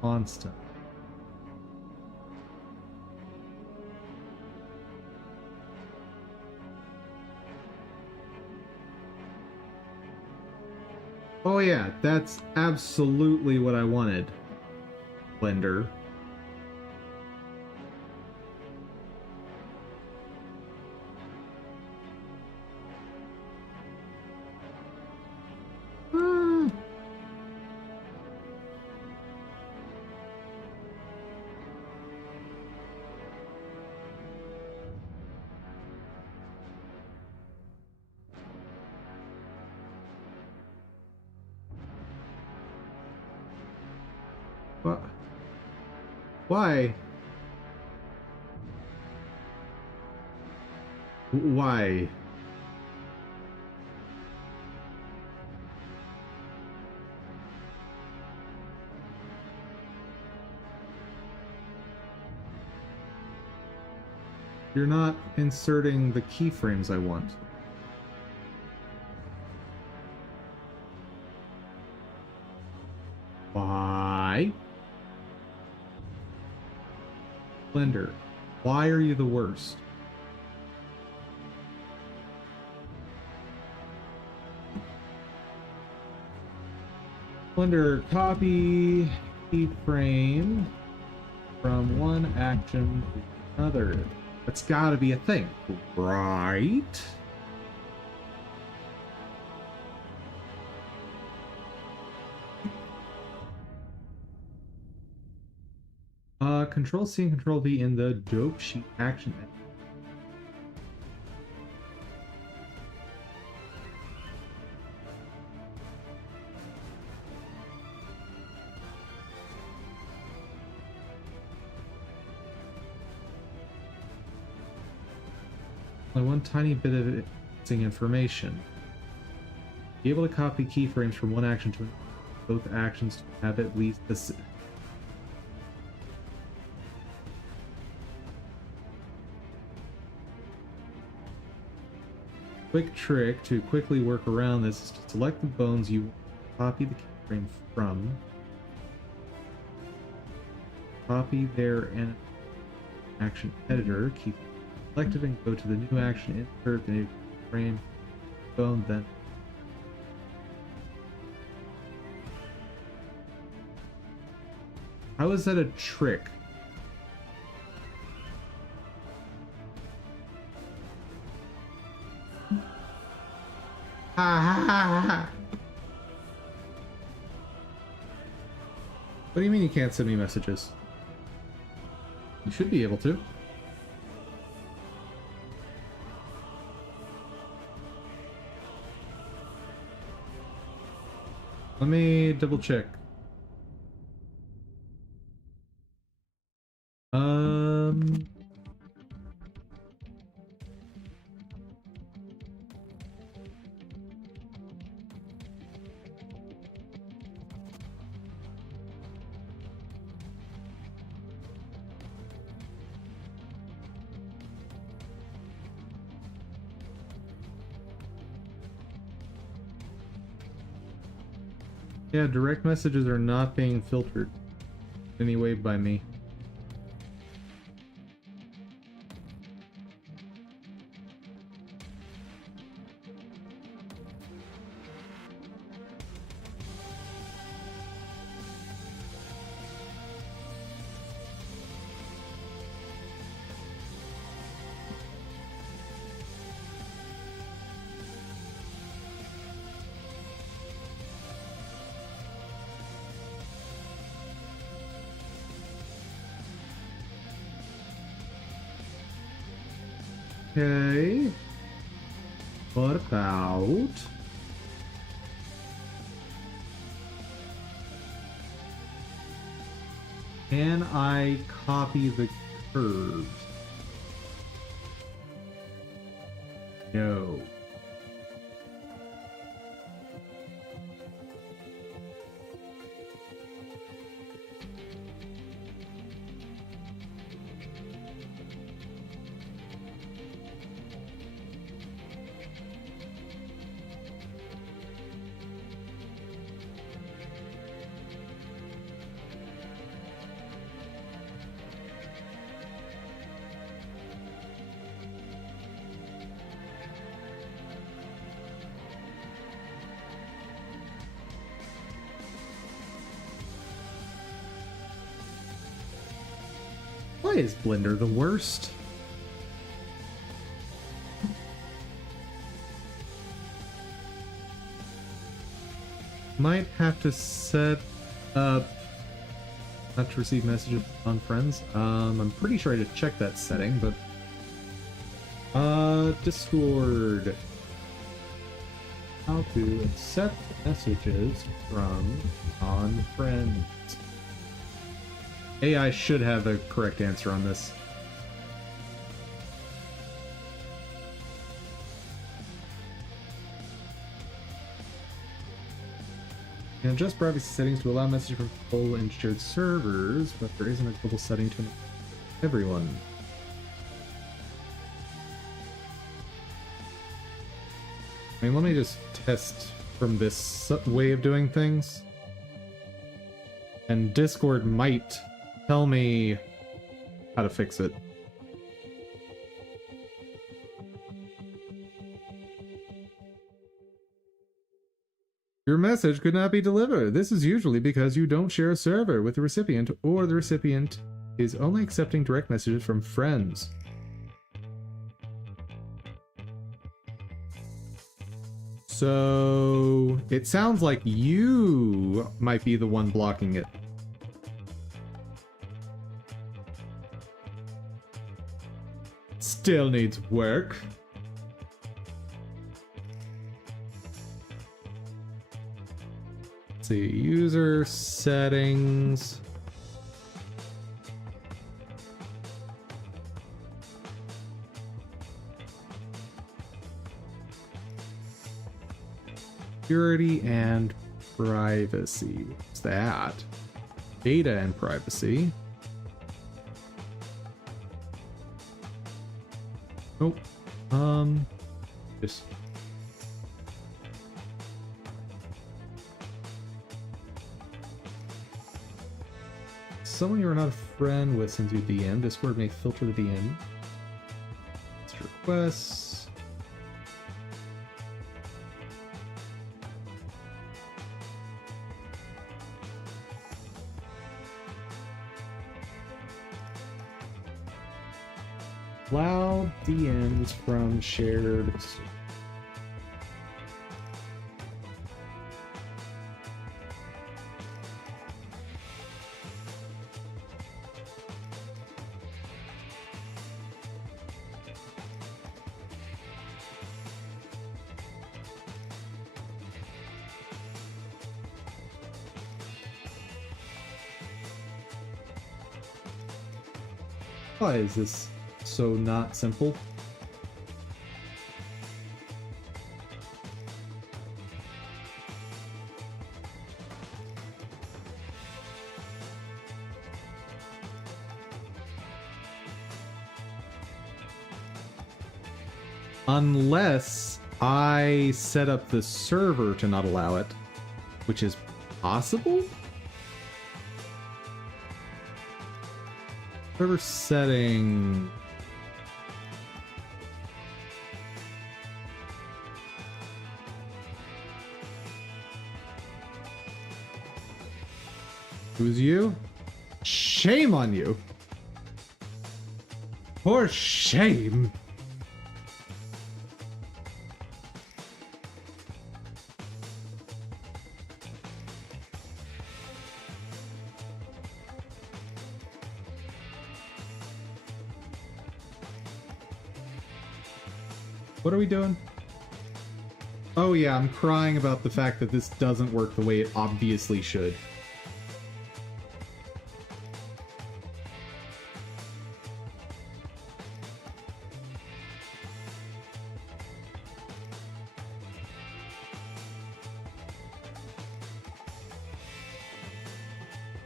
constant. Oh yeah, that's absolutely what I wanted. Blender. Ah. What? Why? Why? You're not inserting the keyframes I want. Why? Blender, why are you the worst? Blender, copy keyframe from one action to another. That's gotta be a thing, right? Control C and Control V in the dope sheet action. Only one tiny bit of missing information. Be able to copy keyframes from one action to both actions to have at least this. Quick trick to quickly work around this is to select the bones you want to copy the keyframe from. Copy their action editor, keep it selected and go to the new action, insert the new frame bone, then how is that a trick? What do you mean you can't send me messages? You should be able to. Let me double check. Um, Yeah, direct messages are not being filtered anyway by me. Okay. What about... Can I copy the curves? No. Why is Blender the worst? Might have to set up not to receive messages on friends. I'm pretty sure I just checked that setting, but Discord. How to accept messages from non-friends. AI should have the correct answer on this. And adjust privacy settings to allow messages from full and shared servers, but there isn't a global setting to enable everyone. I mean, let me just test from this way of doing things. And Discord might tell me how to fix it. Your message could not be delivered. This is usually because you don't share a server with the recipient, or the recipient is only accepting direct messages from friends. So it sounds like you might be the one blocking it. Still needs work. Let's see, user settings. Security and privacy. What's that? Data and privacy. Nope. Just someone you are not a friend with sends you DM. Discord may filter the DM. Requests. Allow DMs from shared. Why is this so not simple? Unless I set up the server to not allow it, which is possible? Server setting. Who's you? Shame on you. For shame. What are we doing? Oh yeah, I'm crying about the fact that this doesn't work the way it obviously should.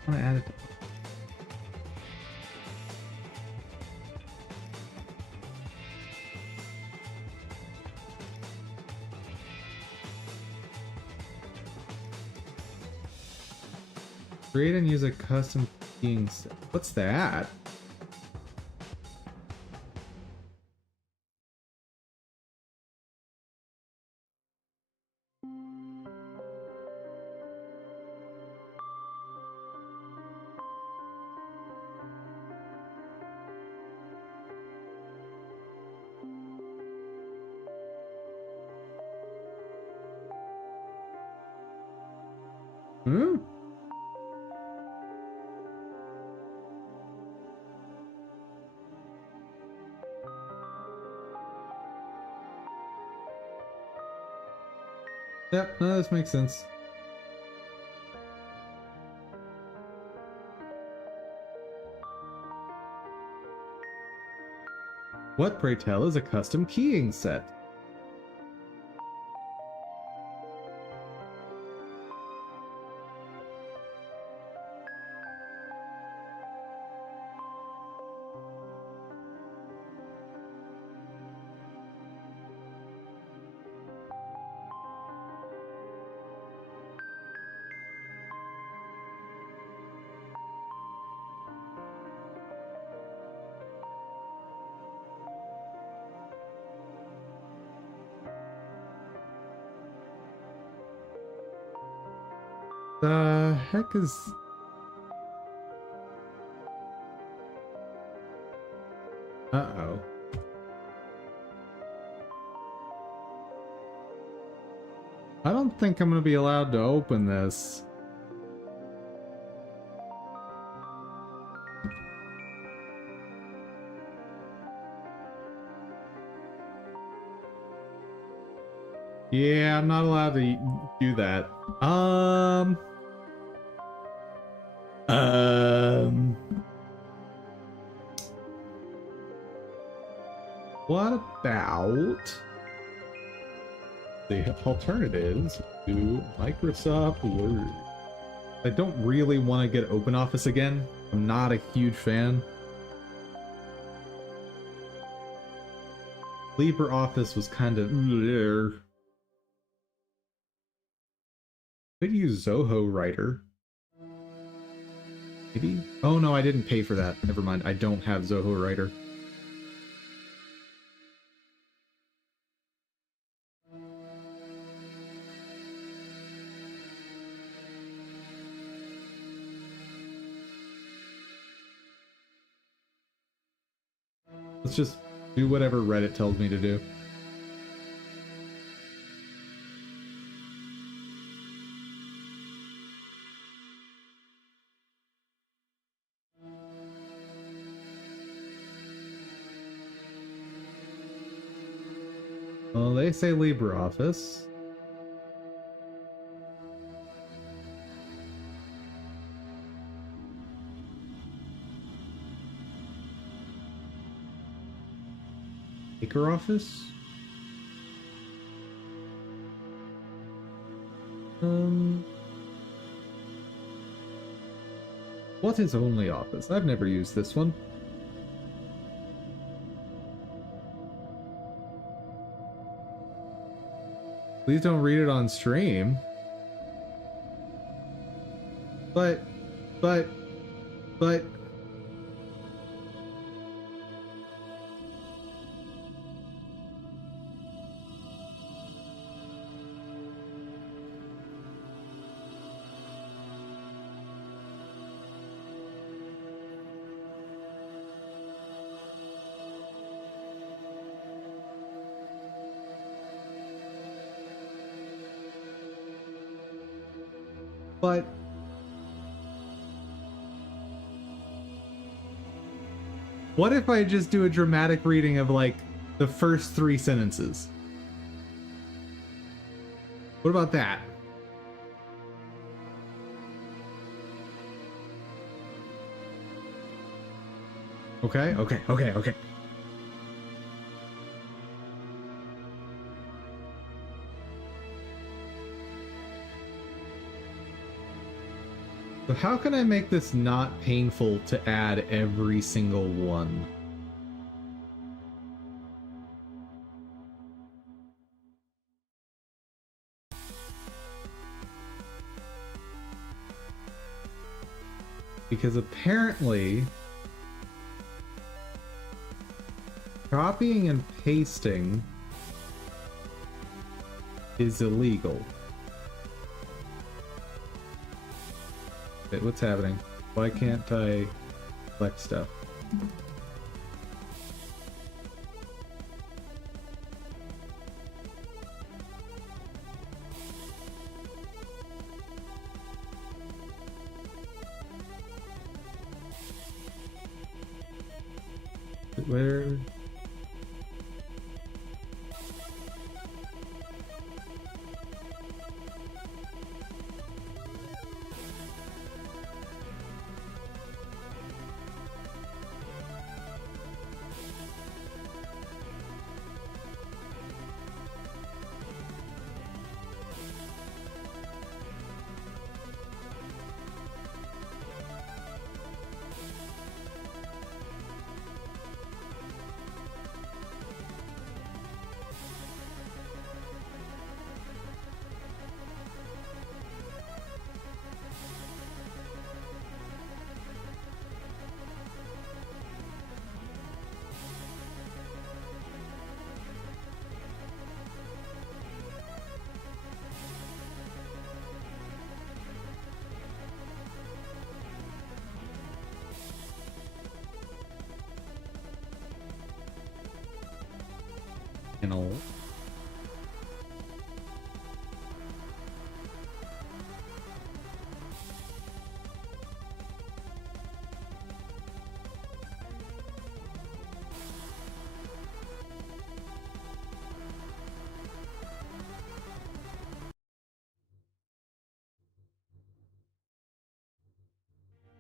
I'm gonna add it. Create and use a custom keying set. What's that? Hmm? Yep, no, this makes sense. What, pray tell, is a custom keying set? The heck is... Uh-oh. I don't think I'm gonna be allowed to open this. Yeah, I'm not allowed to do that. What about the alternatives to Microsoft Word? I don't really want to get OpenOffice again. I'm not a huge fan. LibreOffice was kind of... Could use Zoho Writer. Maybe? Oh no, I didn't pay for that. Never mind, I don't have Zoho Writer. Let's just do whatever Reddit tells me to do. Well, they say LibreOffice. MakerOffice? What is OnlyOffice? I've never used this one. Please don't read it on stream. But, but, but... But... What if I just do a dramatic reading of, like, the first 3 sentences? What about that? Okay, okay, okay, okay. So how can I make this not painful to add every single one? Because apparently copying and pasting is illegal. Wait, what's happening? Why can't I select stuff? Where? Panel.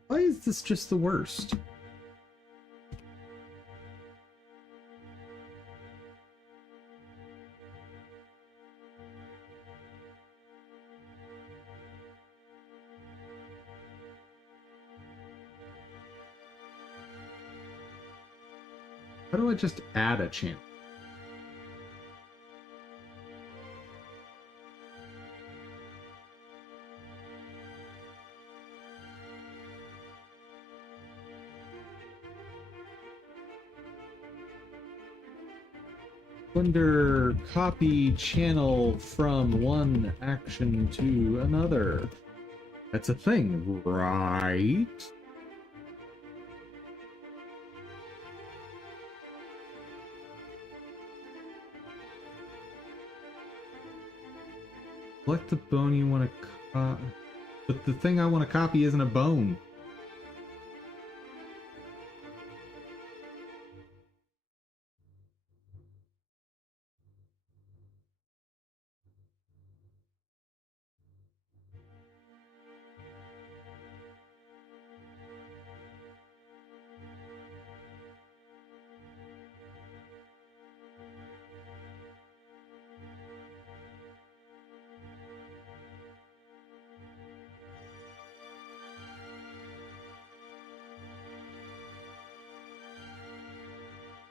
Why is this just the worst? How do I just add a channel? Under copy channel from one action to another. That's a thing, right? Select the bone you want to copy. But the thing I want to copy isn't a bone.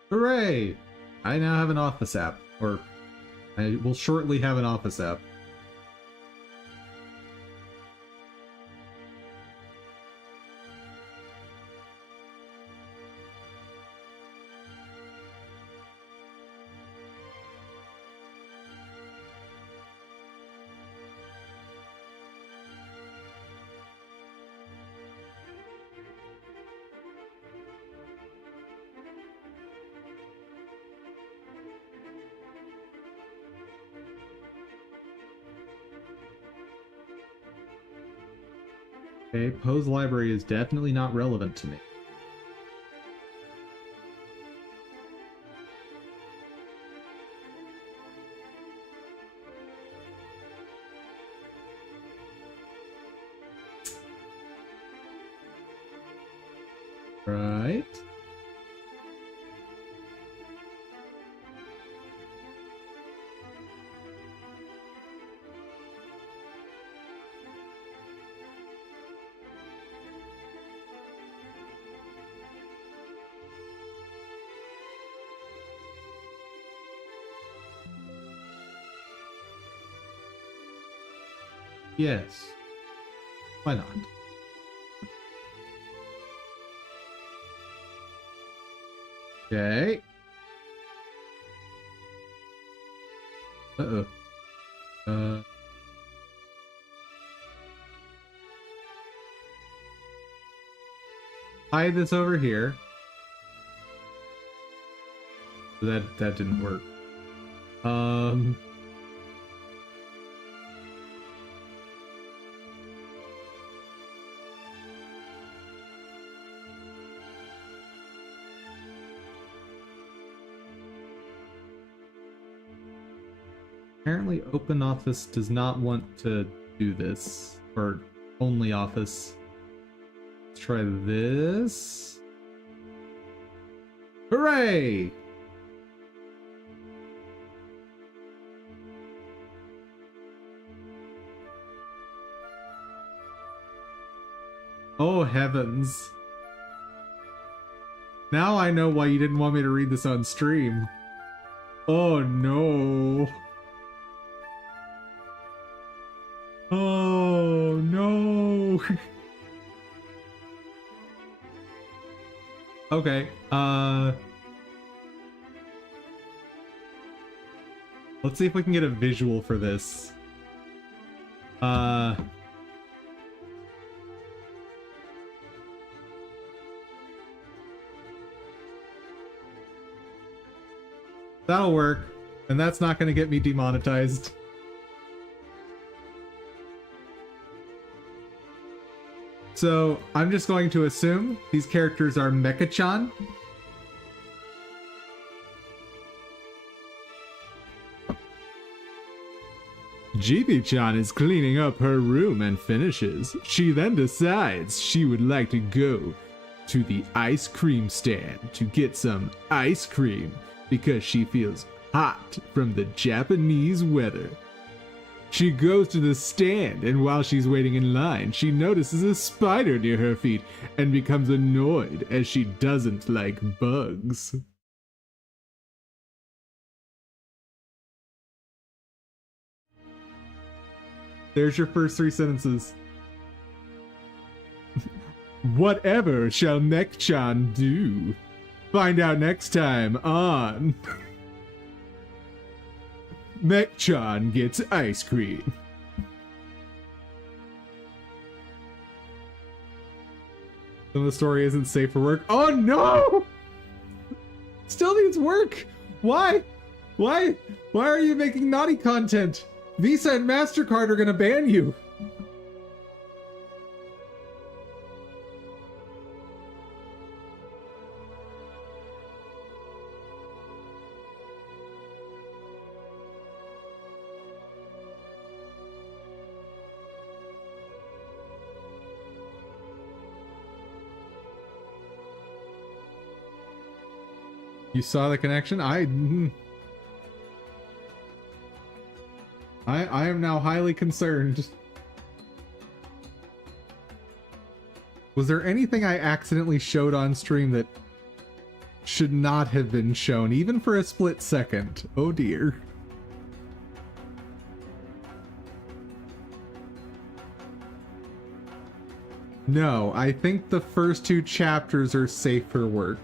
Hooray! I now have an Office app, or I will shortly have an Office app. Okay, Poe's library is definitely not relevant to me. Right. Yes. Why not? Okay. Uh-oh. Hide this over here. That didn't work. Apparently OpenOffice does not want to do this, or only Office. Let's try this. Hooray! Oh heavens. Now I know why you didn't want me to read this on stream. Oh no. Oh no. Okay, let's see if we can get a visual for this. That'll work, and that's not going to get me demonetized. So, I'm just going to assume these characters are Mecha-chan. Gibi-chan is cleaning up her room and finishes. She then decides she would like to go to the ice cream stand to get some ice cream because she feels hot from the Japanese weather. She goes to the stand, and while she's waiting in line, she notices a spider near her feet and becomes annoyed as she doesn't like bugs. There's your first 3 sentences. Whatever shall Mech-chan do? Find out next time on Mech-chan gets ice cream. Then the story isn't safe for work. Oh no! Still needs work! Why? Why are you making naughty content? Visa and MasterCard are gonna ban you. You saw the connection? I am now highly concerned. Was there anything I accidentally showed on stream that should not have been shown, even for a split second? Oh dear. No, I think the first 2 chapters are safe for work.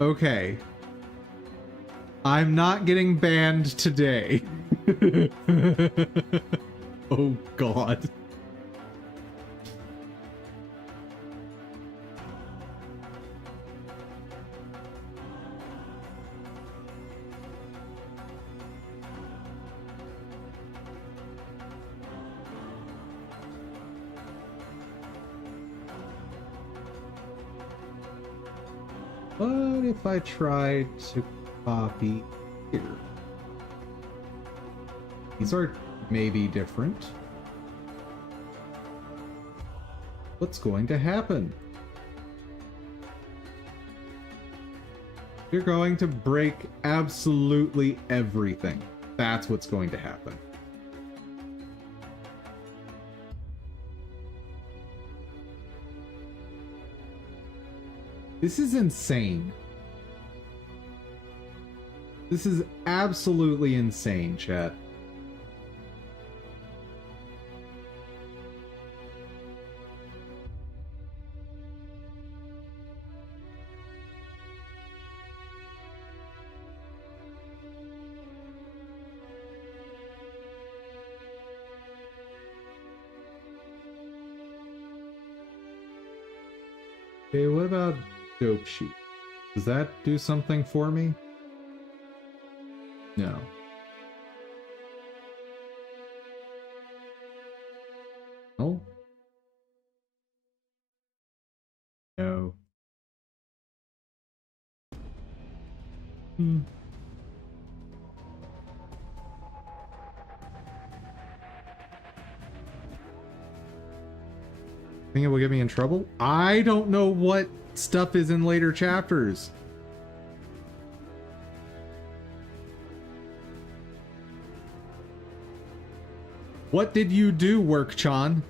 Okay. I'm not getting banned today. Oh god. What if I try to copy here? These are maybe different. What's going to happen? You're going to break absolutely everything. That's what's going to happen. This is insane. This is absolutely insane, chat. Okay, what about dope sheet? Does that do something for me? No. No? No. Hmm. Think it will get me in trouble? I don't know what stuff is in later chapters. What did you do, Work-chan?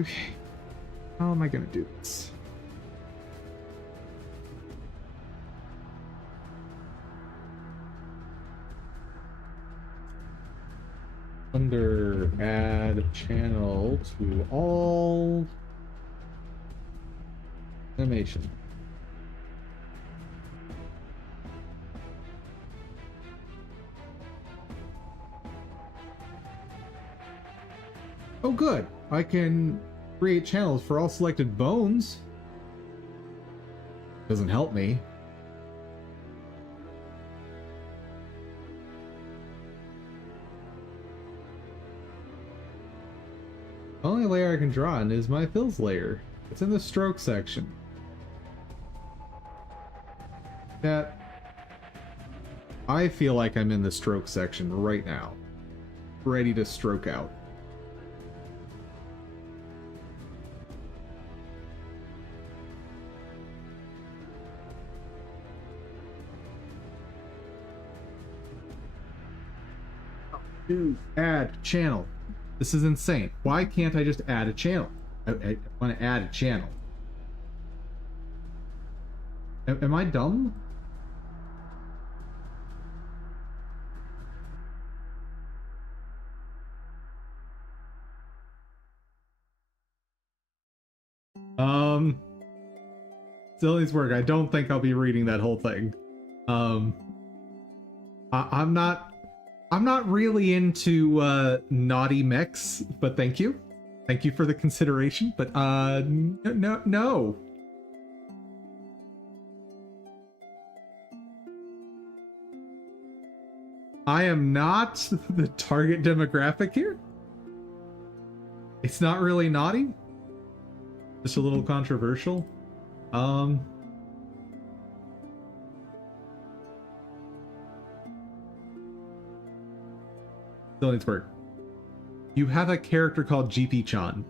Okay. How am I gonna do this? Under add channel to all animation. Oh good, I can create channels for all selected bones. Doesn't help me. The only layer I can draw in is my fills layer. It's in the stroke section. That I feel like I'm in the stroke section right now. Ready to stroke out. Dude, add channel. This is insane. Why can't I just add a channel? I want to add a channel. Am I dumb? Still needs work. I don't think I'll be reading that whole thing. I'm not really into naughty mechs, but thank you. Thank you for the consideration, but no. I am not the target demographic here. It's not really naughty. Just a little controversial. Still needs work. You have a character called GP-chan.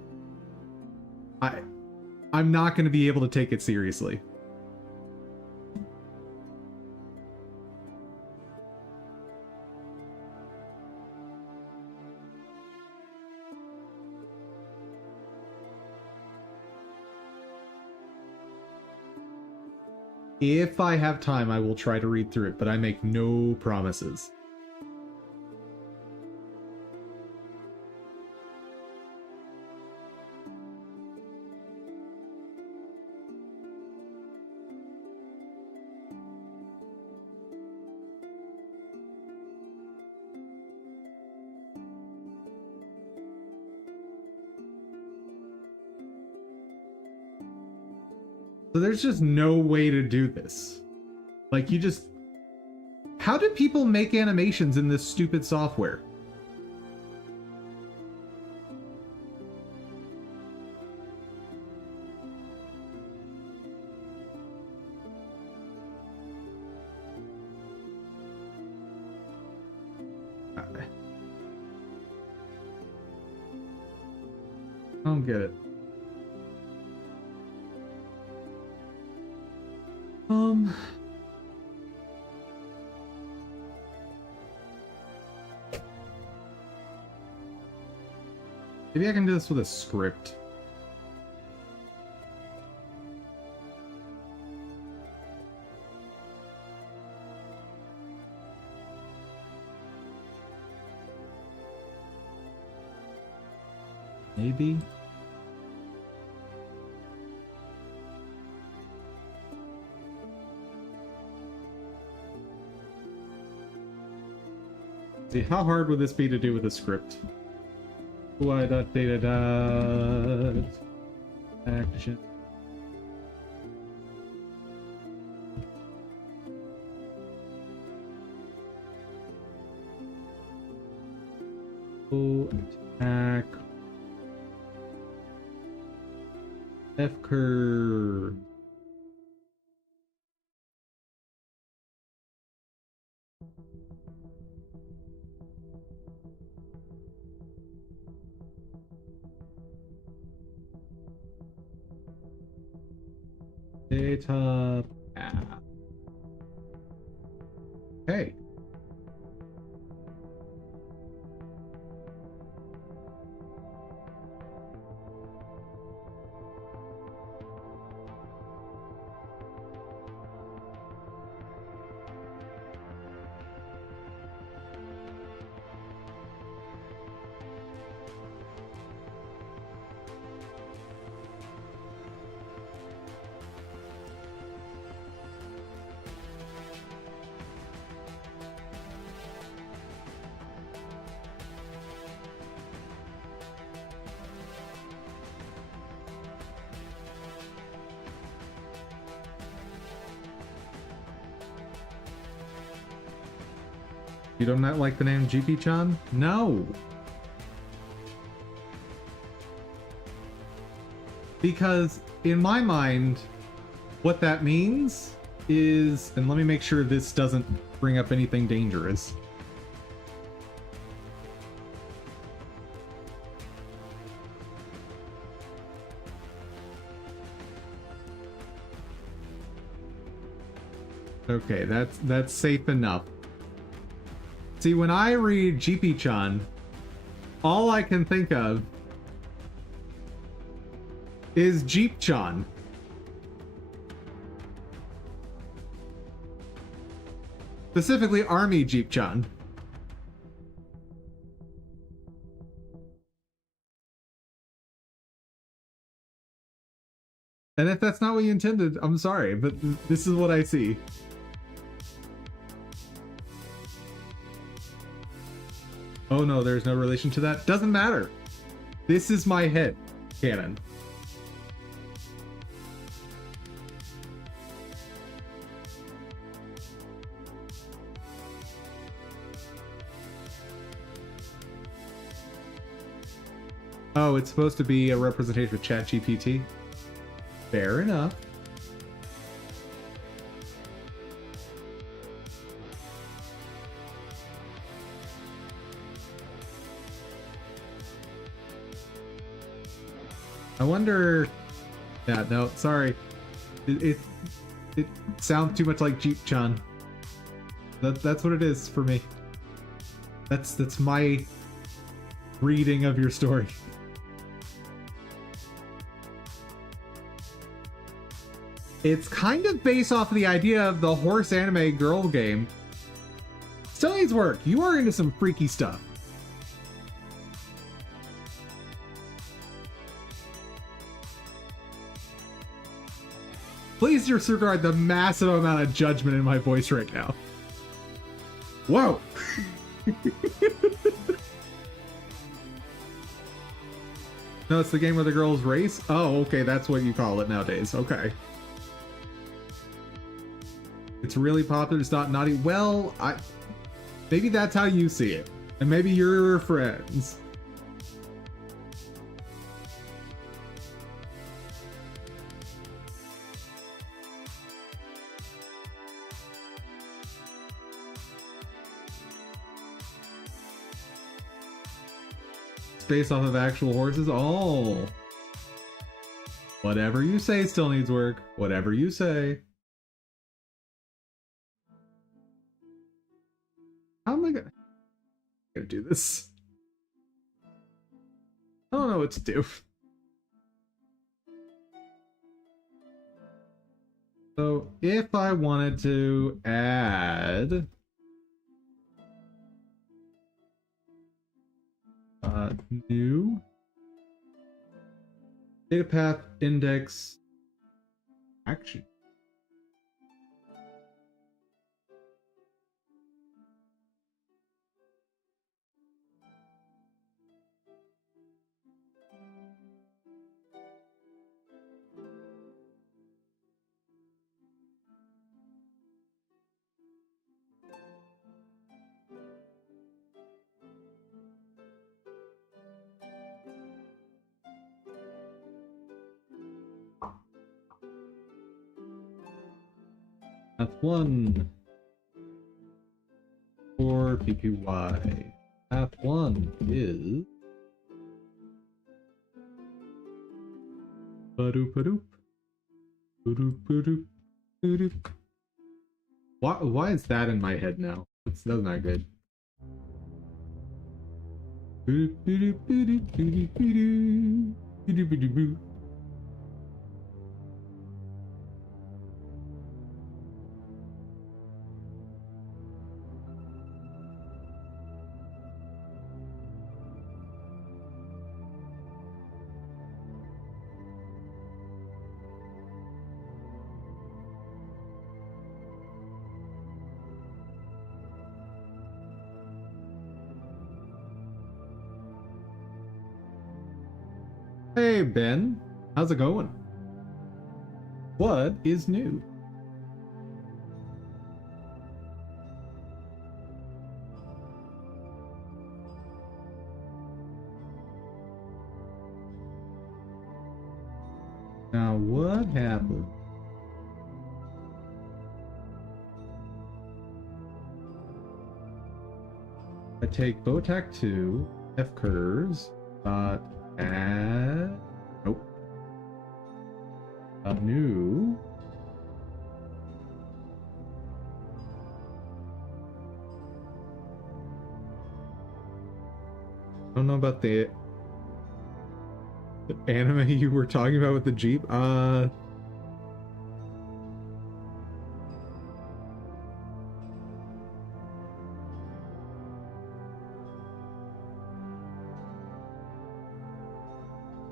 I'm not going to be able to take it seriously. If I have time, I will try to read through it, but I make no promises. So there's just no way to do this. Like, you just... How do people make animations in this stupid software? I don't get it. Maybe I can do this with a script. Maybe. See, how hard would this be to do with a script? UI dot data dot action. Attack. fcurves. Data path. Hey. You do not like the name GP-chan? No! Because, in my mind, what that means is... And let me make sure this doesn't bring up anything dangerous. Okay, that's safe enough. See, when I read GP-chan, all I can think of is Jeep-chan. Specifically, Army Jeep-chan. And if that's not what you intended, I'm sorry, but this is what I see. Oh no, there's no relation to that? Doesn't matter. This is my head canon. Oh, it's supposed to be a representation of ChatGPT? Fair enough. I wonder... Yeah, no, sorry. It sounds too much like Jeep-chan. That's what it is for me. That's my reading of your story. It's kind of based off of the idea of the horse anime girl game. Still needs work. You are into some freaky stuff. Please disregard the massive amount of judgment in my voice right now. Whoa! No, it's the game where the girls race? Oh, okay, that's what you call it nowadays. Okay. It's really popular. It's not naughty. Well, maybe that's how you see it, and maybe you're friends. It's based off of actual horses. Oh, whatever you say still needs work. Whatever you say. How am I gonna do this? I don't know what to do. So if I wanted to add new data path index action. Path 1 for PPY. Path 1 is ba-doop-a-doop. Ba-doop-a-doop. Ba-doop. Why is that in my head now? That's not good. Hey Ben, how's it going? What is new? Now what happened? I take Botac 2, fcurves, add, nope, a new I don't know about the anime you were talking about with the Jeep.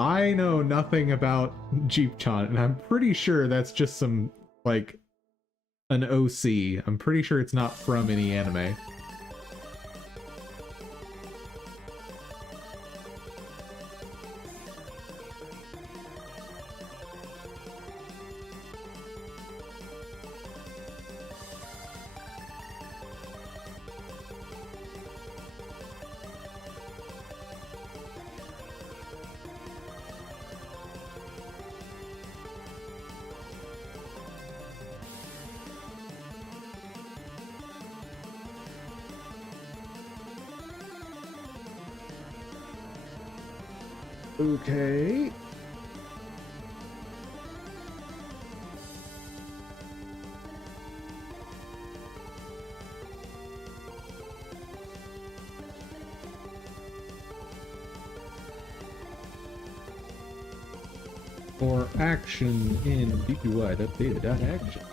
I know nothing about Jeep-chan, and I'm pretty sure that's just some, like, an OC. I'm pretty sure it's not from any anime. Okay. For action in DPY.data.actions.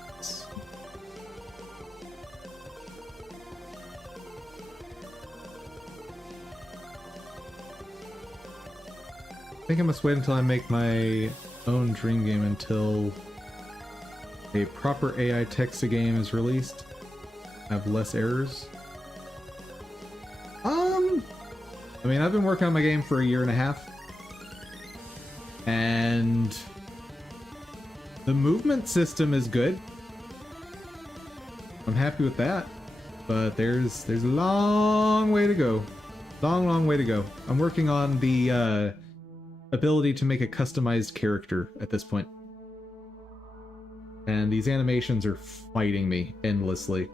I think I must wait until I make my own dream game until a proper AI text game is released. Have less errors. I mean, I've been working on my game for 1.5 years. And the movement system is good. I'm happy with that, but there's a long way to go. Long way to go. I'm working on the ability to make a customized character at this point. And these animations are fighting me endlessly.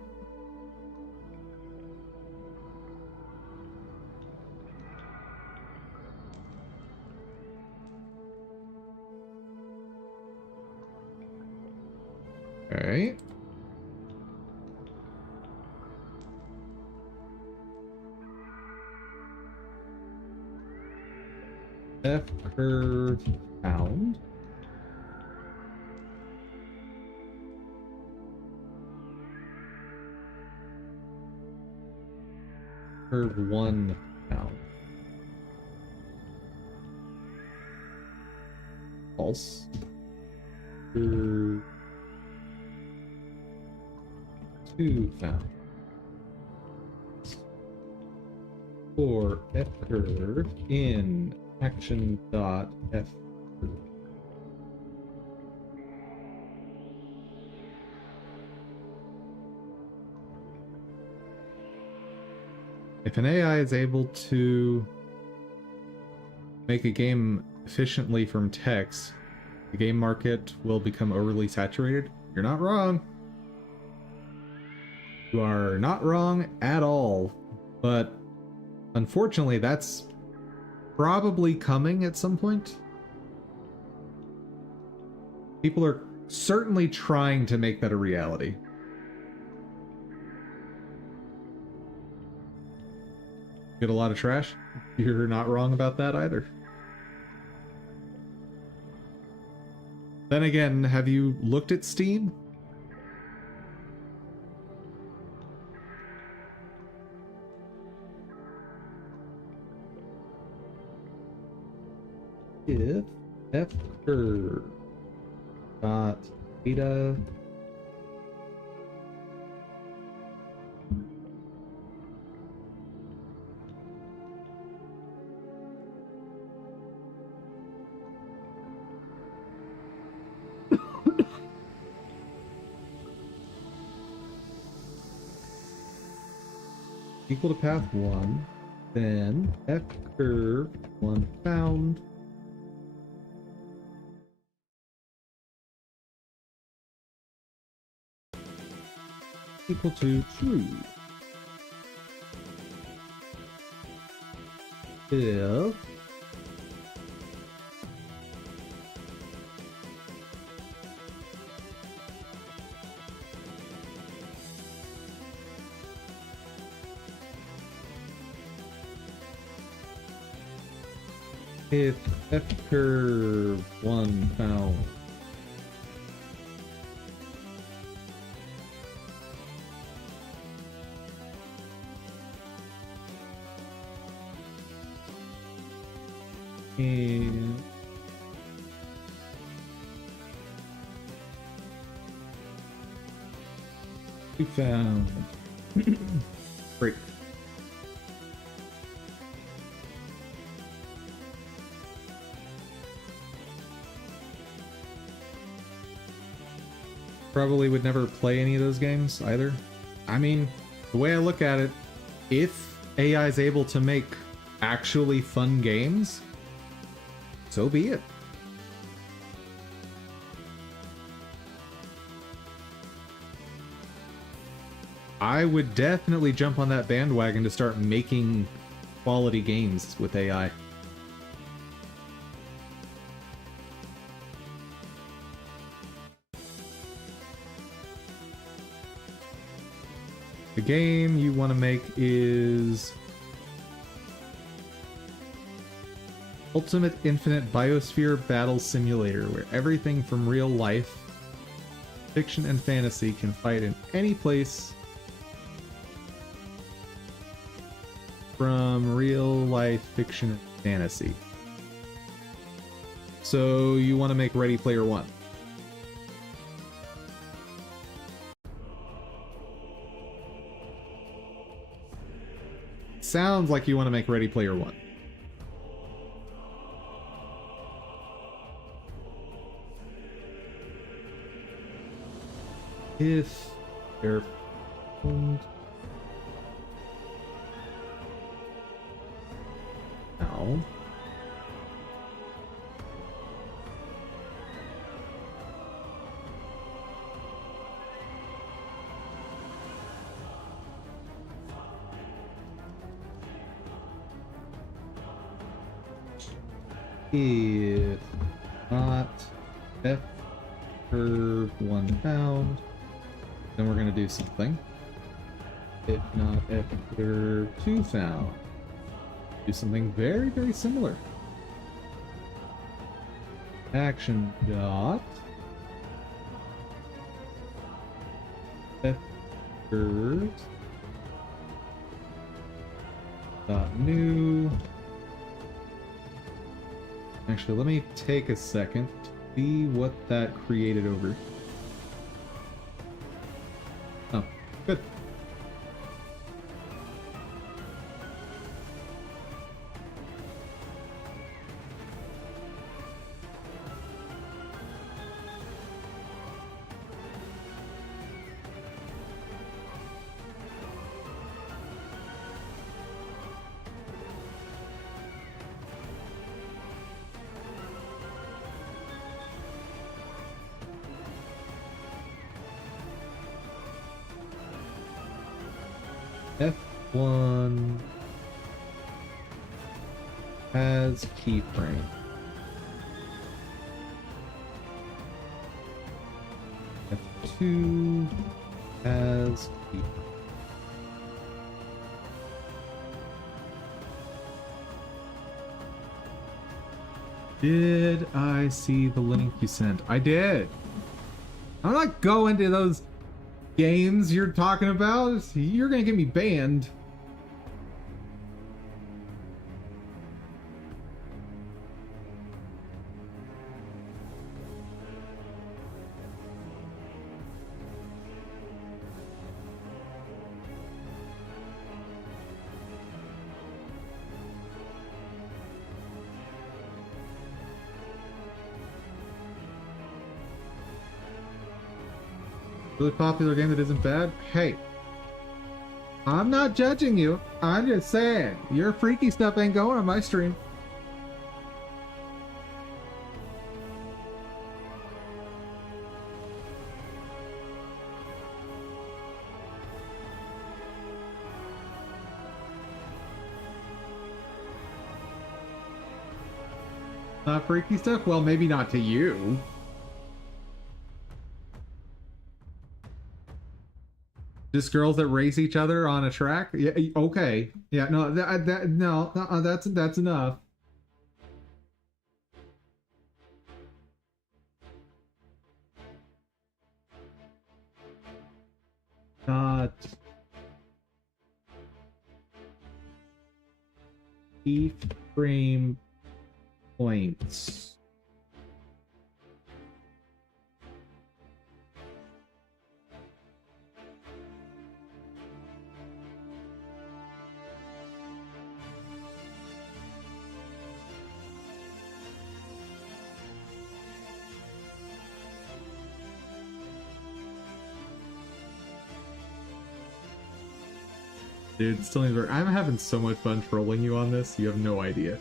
Alright. F curve found. Curve 1 found. False. Curve 2 found. For F curve in action dot F curve. If an AI is able to make a game efficiently from text, the game market will become overly saturated. You're not wrong. You are not wrong at all. But unfortunately, that's probably coming at some point. People are certainly trying to make that a reality. Get a lot of trash? You're not wrong about that either. Then again, have you looked at Steam? If F curve dot data equal to path 1, then F curve 1 found equal to true. If F curve 1 found and we found great. Probably would never play any of those games either. I mean, the way I look at it, if AI is able to make actually fun games, so be it. I would definitely jump on that bandwagon to start making quality games with AI. The game you want to make is Ultimate Infinite Biosphere Battle Simulator, where everything from real life, fiction, and fantasy can fight in any place from real life, fiction, and fantasy. So you want to make Ready Player One. Sounds like you want to make Ready Player One. If there And now if not F curve 1 pound, then we're gonna do something. If not F curve 2 pound, do something very, very similar. Action dot F curves dot new. Actually, let me take a second to see what that created over. Oh, good. F1 has keyframe. F2 has keyframe. Did I see the link you sent? I did. I'm not going to those games you're talking about. You're gonna get me banned. Really popular game that isn't bad? Hey, I'm not judging you. I'm just saying, your freaky stuff ain't going on my stream. Not freaky stuff? Well, maybe not to you. Just girls that race each other on a track? Yeah, okay. Yeah, no, that's enough. Not keyframe points. Dude, still needs work. I'm having so much fun trolling you on this, you have no idea.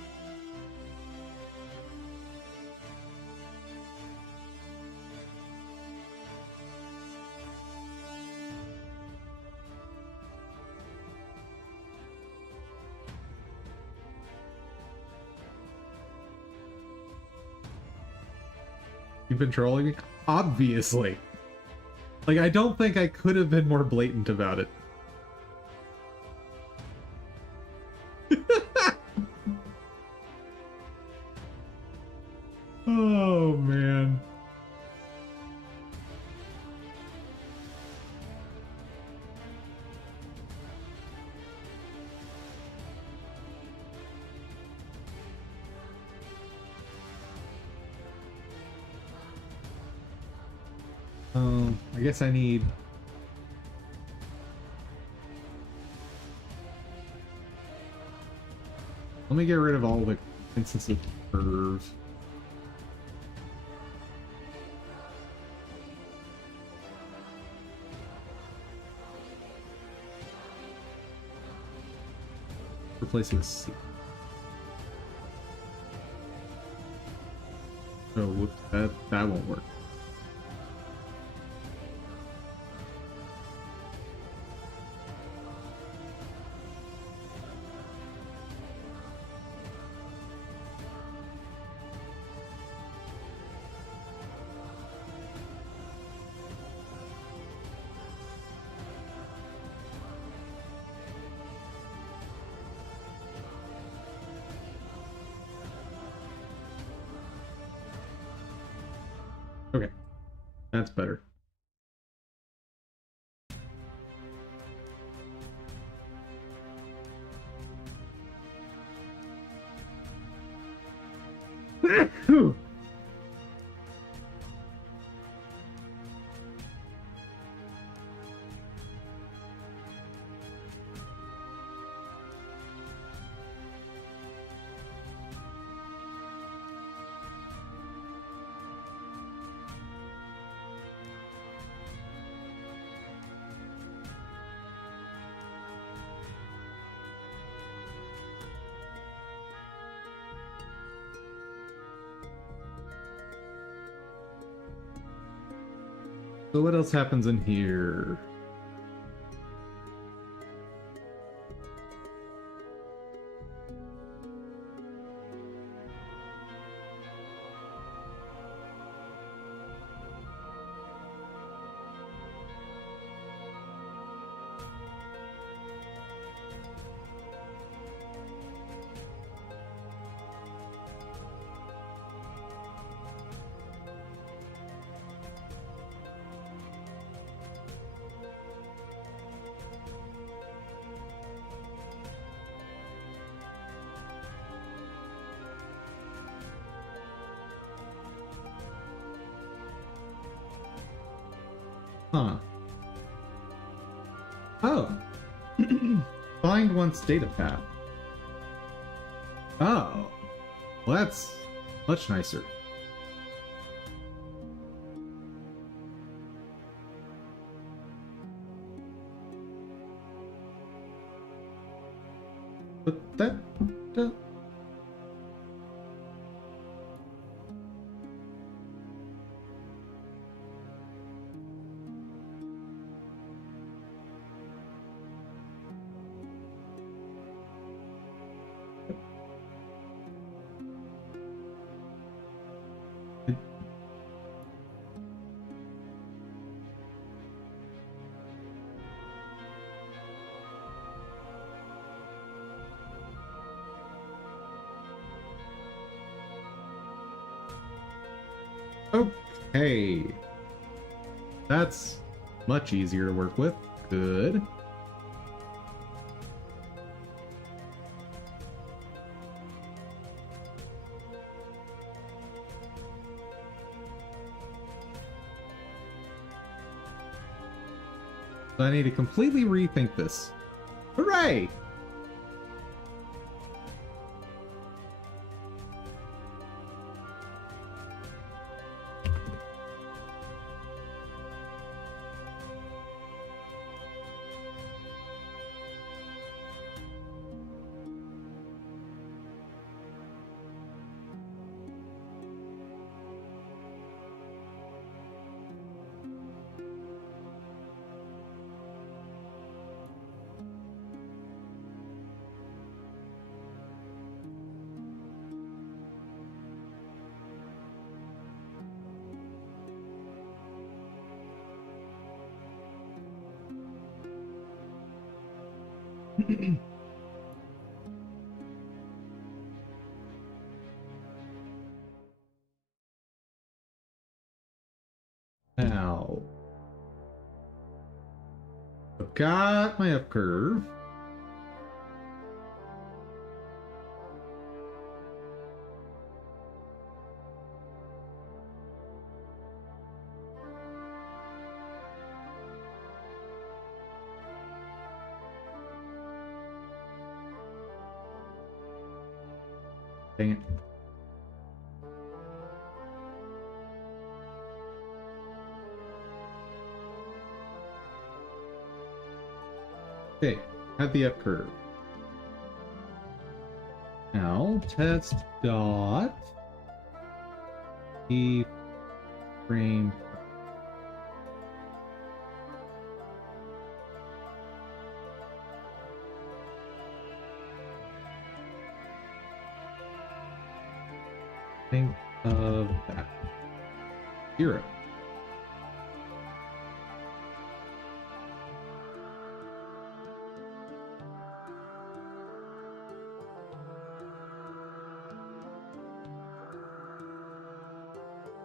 You've been trolling me? Obviously. Like, I don't think I could have been more blatant about it. Oh, man. I guess I need... Let me get rid of all the instances of curves. replace it with C. Oh, whoops, that won't work. Okay, that's better. So what else happens in here? Huh. Oh. Find one's data path. Oh. Well, that's much nicer. But that... Okay. That's much easier to work with. Good. So I need to completely rethink this. Hooray! Now, I've got my F curve. Dang it. Okay, have the F curve. Now, test dot key frame. Think of that. 0.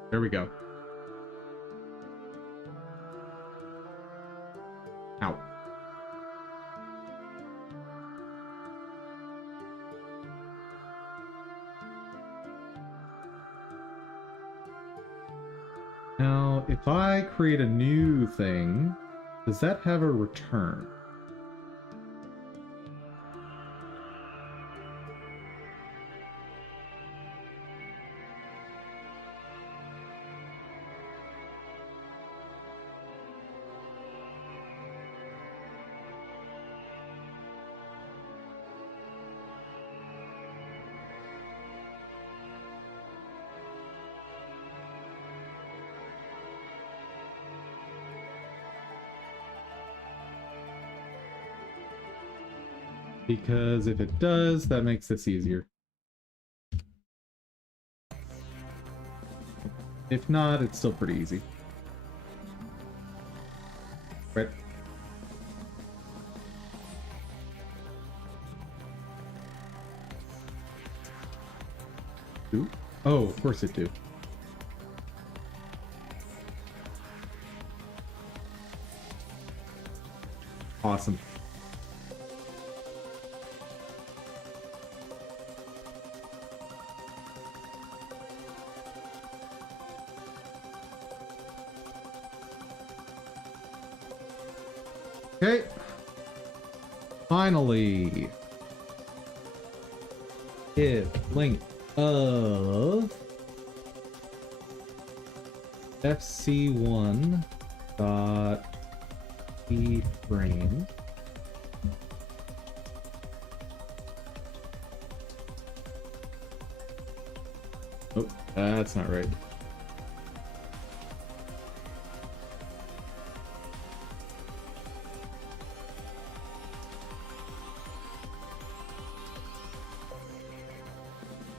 There we go. Ow. Now, if I create a new thing, does that have a return? Because if it does, that makes this easier. If not, it's still pretty easy. Right. Ooh. Oh, of course it do. Awesome. Okay. Finally. If length of fc1 dot keyframe oh, that's not right.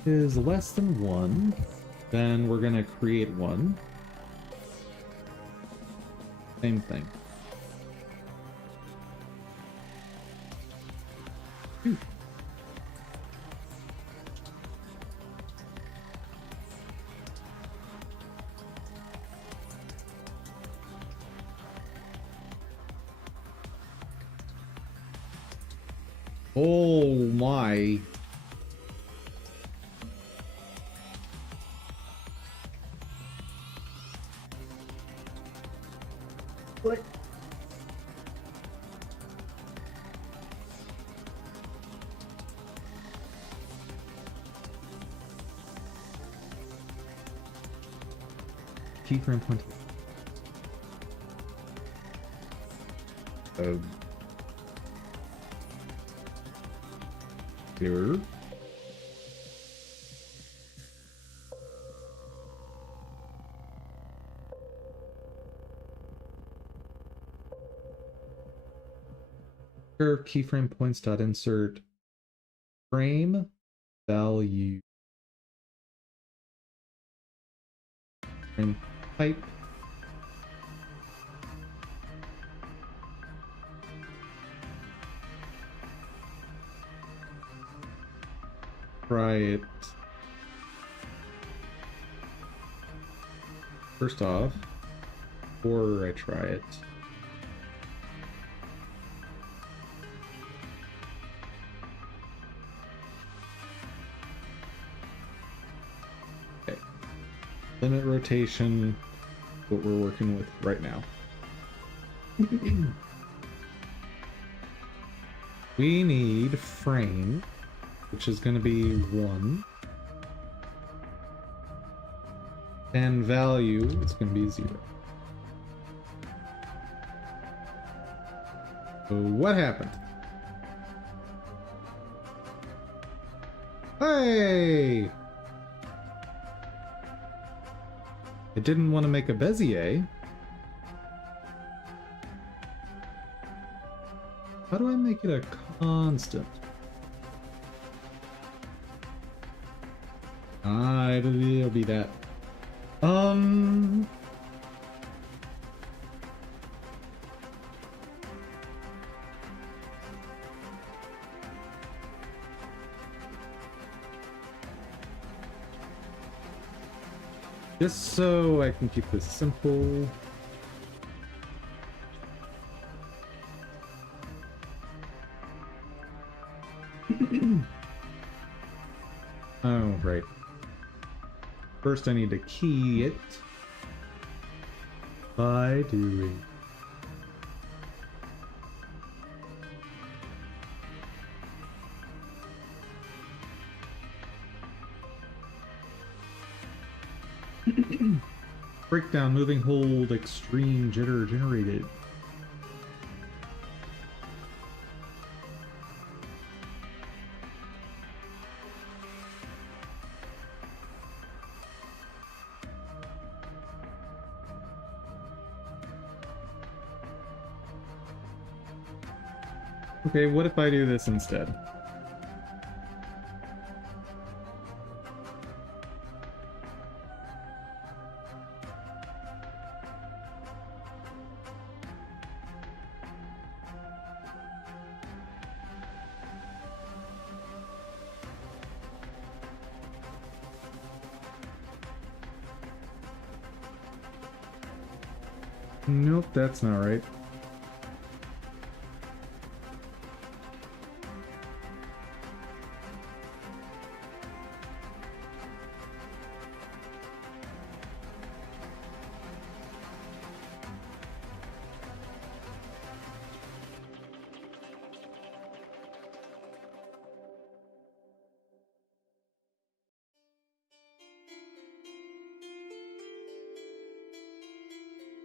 Is less than 1, then we're gonna create one. Same thing. Phew. Oh my. What? Keyframe point. Here. Curve keyframe points dot insert frame value frame type try it first off before I try it. Limit rotation, what we're working with right now. We need frame, which is going to be 1. And value, it's going to be 0. So what happened? Hey! I didn't want to make a Bezier. How do I make it a constant? Ah, it'll be that. Just so I can keep this simple. Oh, right. First I need to key it by doing. Breakdown, moving hold, extreme jitter generated. Okay, what if I do this instead? Nope, that's not right.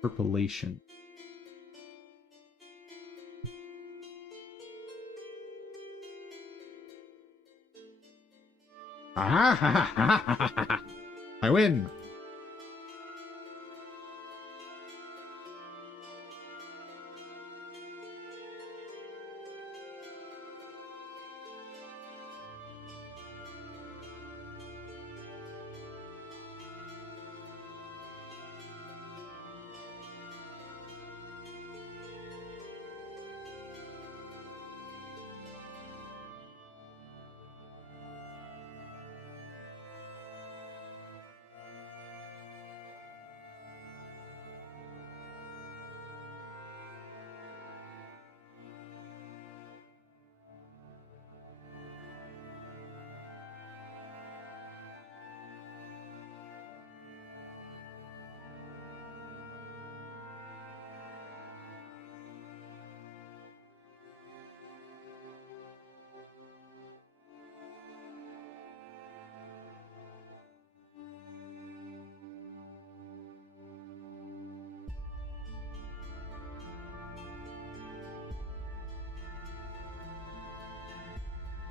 Interpolation. Ah, I win.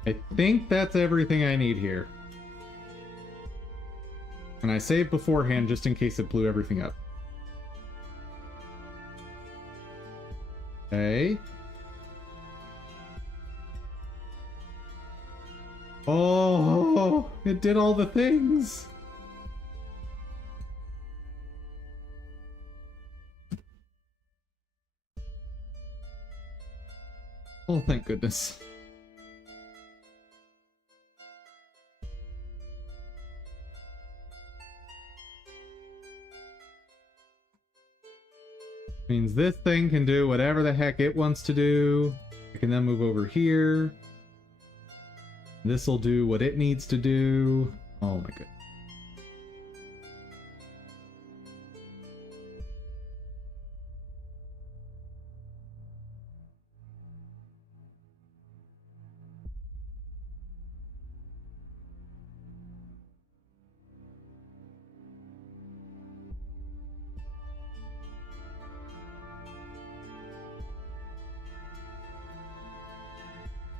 I think that's everything I need here. And I saved beforehand just in case it blew everything up. Okay. Oh, it did all the things. Oh, thank goodness. Means this thing can do whatever the heck it wants to do. I can then move over here. This will do what it needs to do. Oh my god.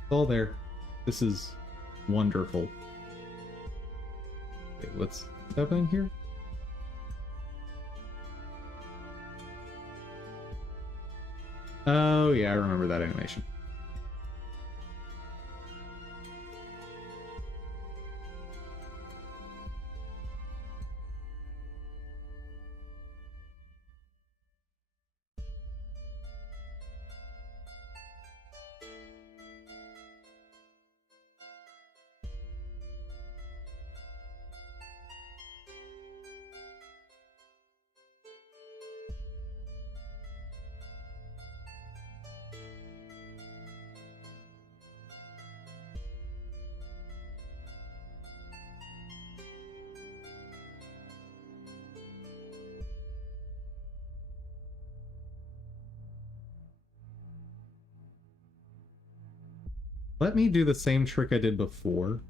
It's all there. This is wonderful. Wait, what's happening here? Oh, yeah, I remember that animation. Let me do the same trick I did before.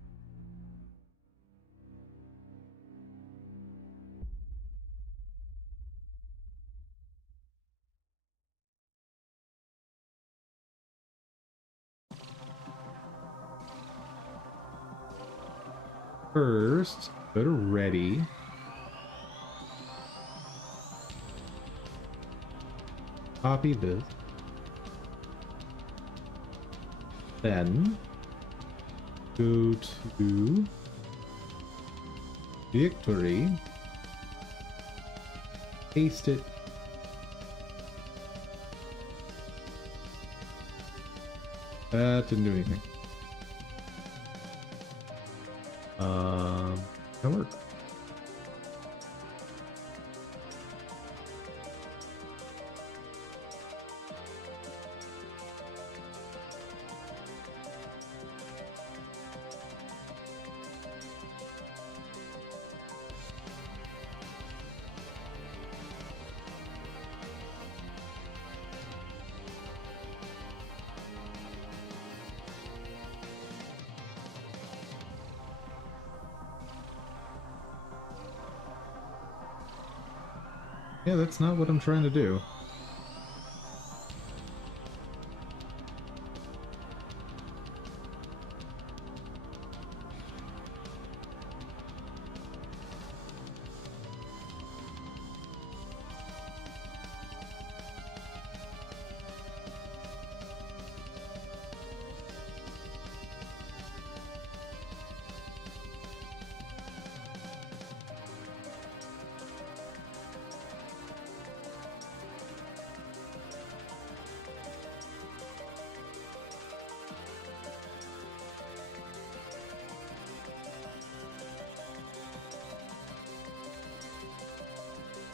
First, go to ready. Copy this. Then go to victory. Paste it. That didn't do anything. That worked. Yeah, that's not what I'm trying to do.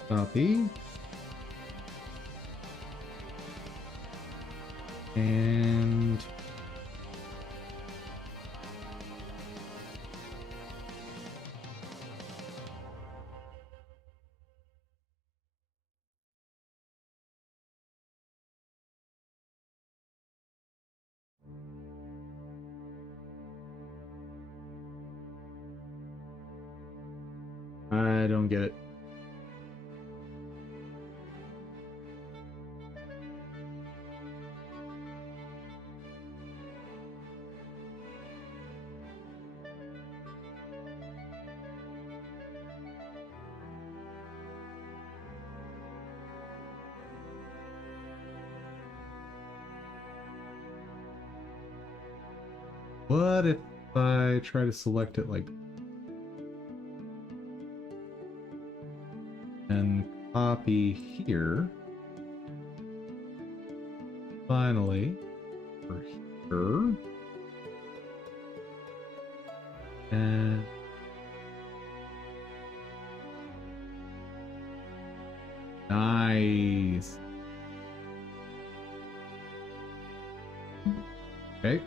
Copy. And I don't get it. What if I try to select it like and copy here? Finally, over here. And nice. Okay.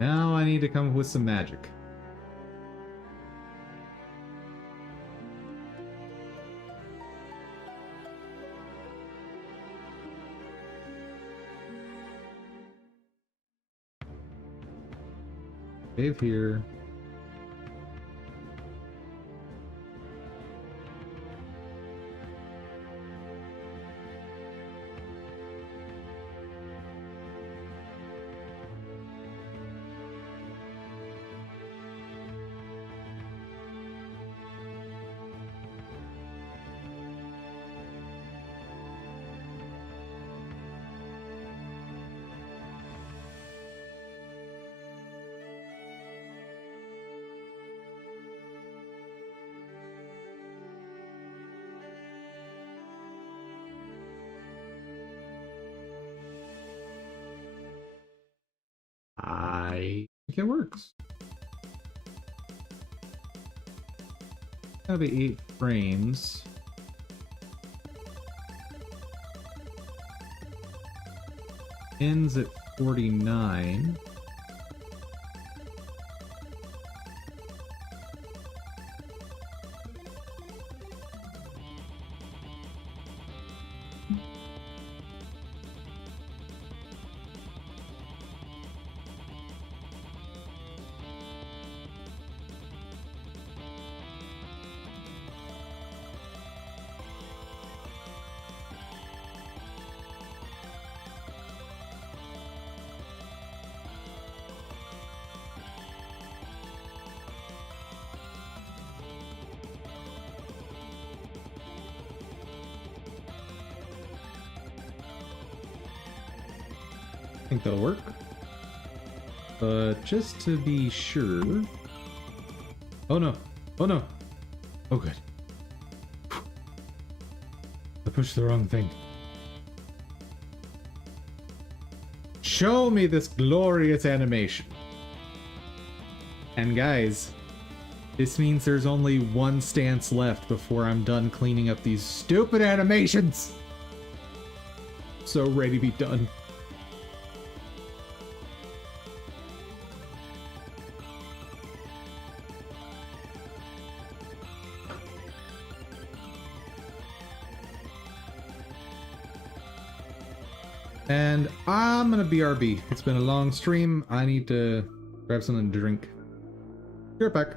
Now I need to come up with some magic. Save here. I think it works. Gotta be 8 frames. Ends at 49. I think that'll work. But just to be sure... Oh no! Oh no! Oh good. I pushed the wrong thing. Show me this glorious animation. And guys, this means there's only one stance left before I'm done cleaning up these stupid animations. So ready to be done. And I'm gonna BRB. It's been a long stream. I need to grab something to drink. Be right back.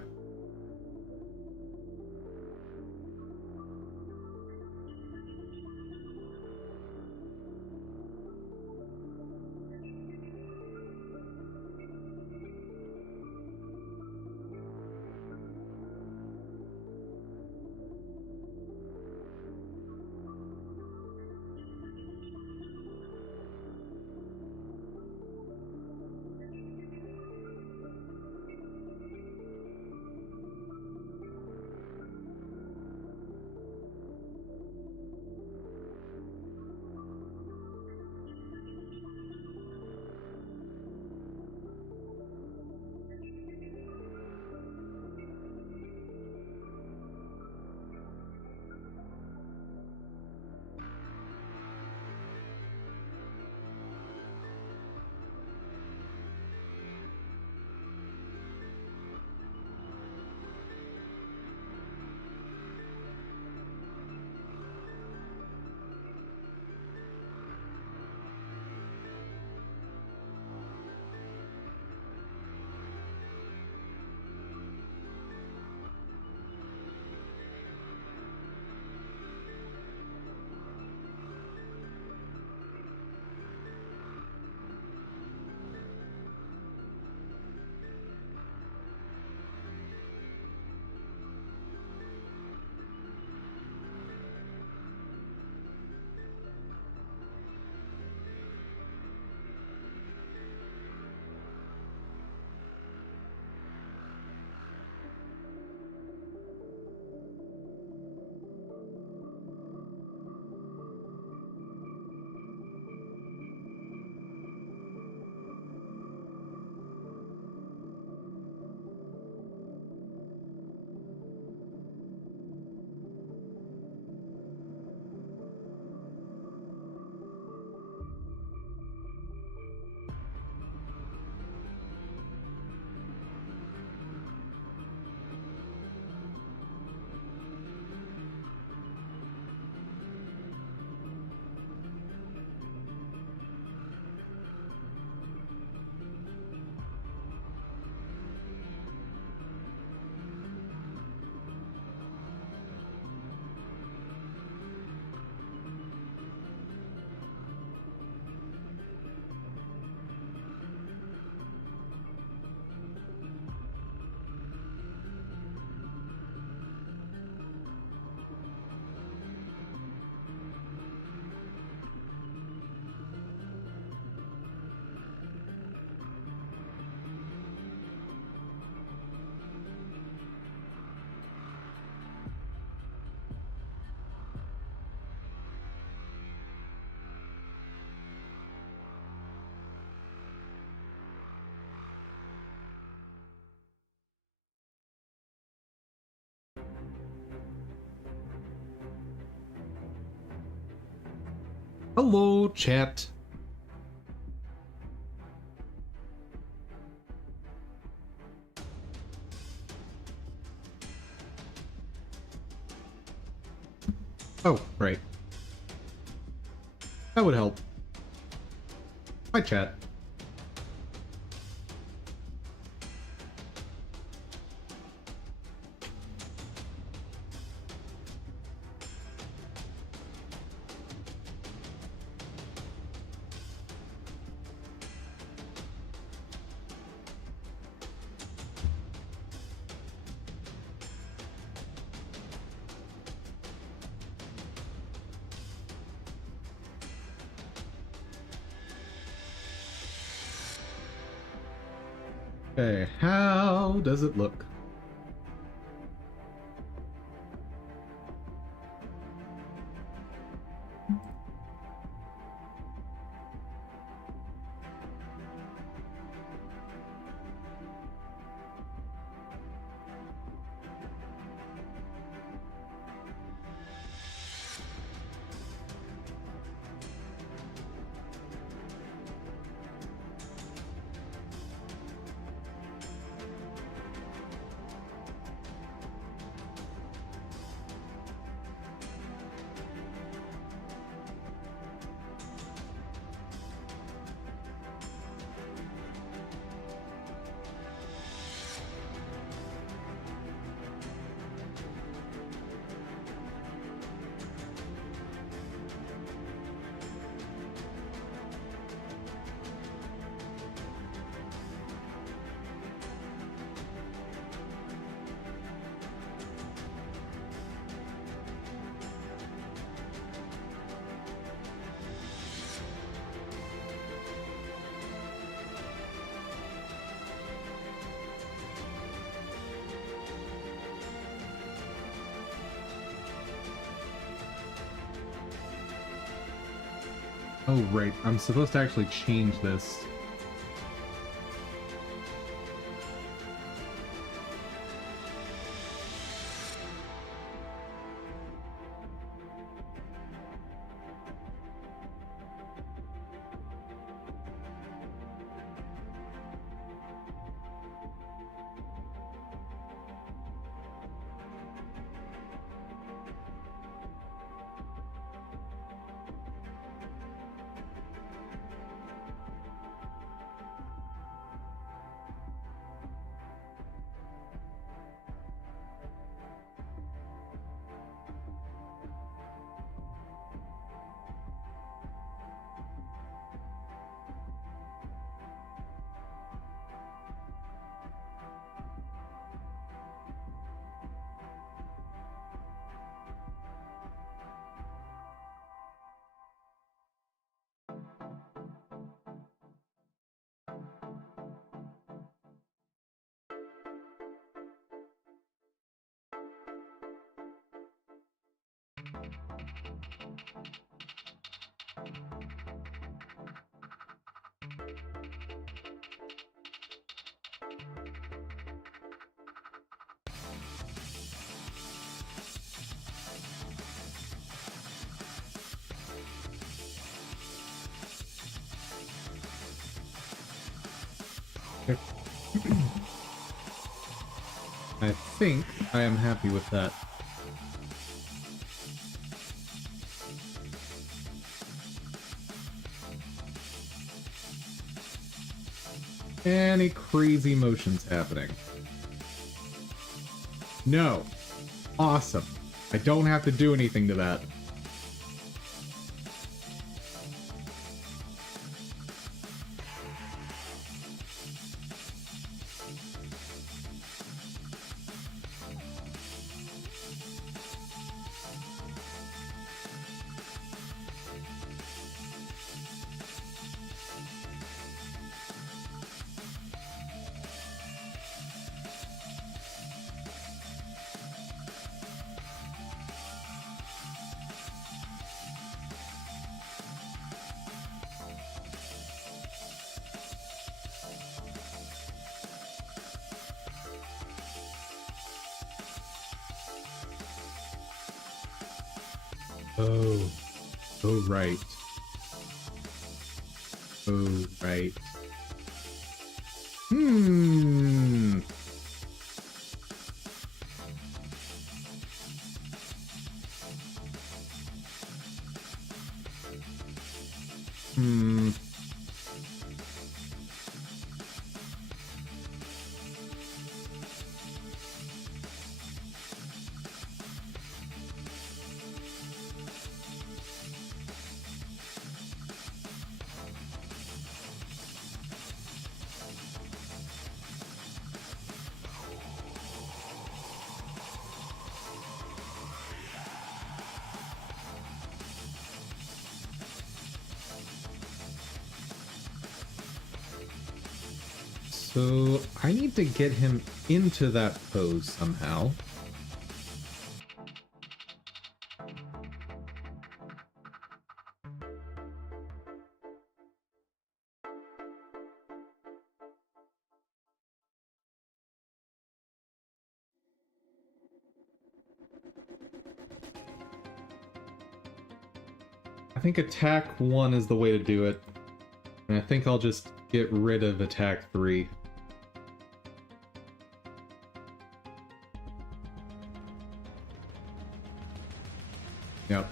Hello, chat. Oh, right. That would help. Hi, chat. Okay, how does it look? Oh, right. I'm supposed to actually change this. I think I am happy with that. Any crazy motions happening? No. Awesome. I don't have to do anything to that. Oh. Oh, right. right. Hmm. Hmm. So I need to get him into that pose somehow. I think attack 1 is the way to do it. And I think I'll just get rid of attack 3. Yep.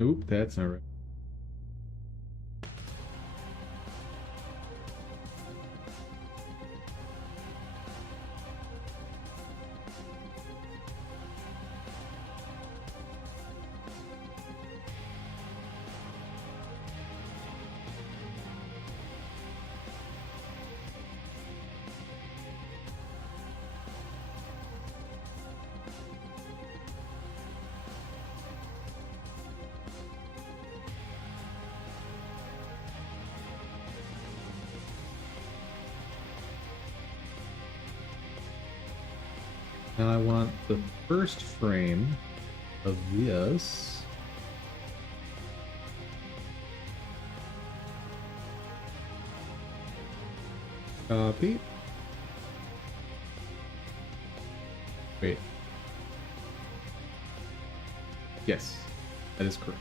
Oop, that's not right. Now I want the first frame of this. Copy. Wait. Yes, that is correct.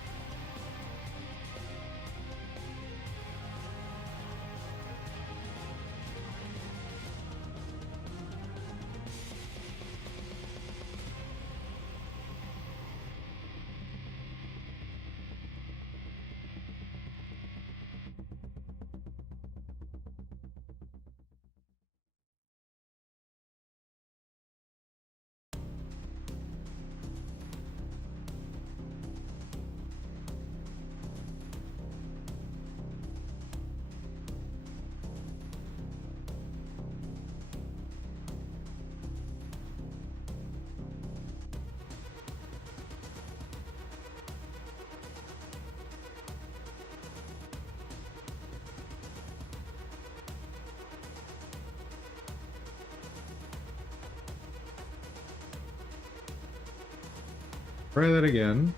Try that again.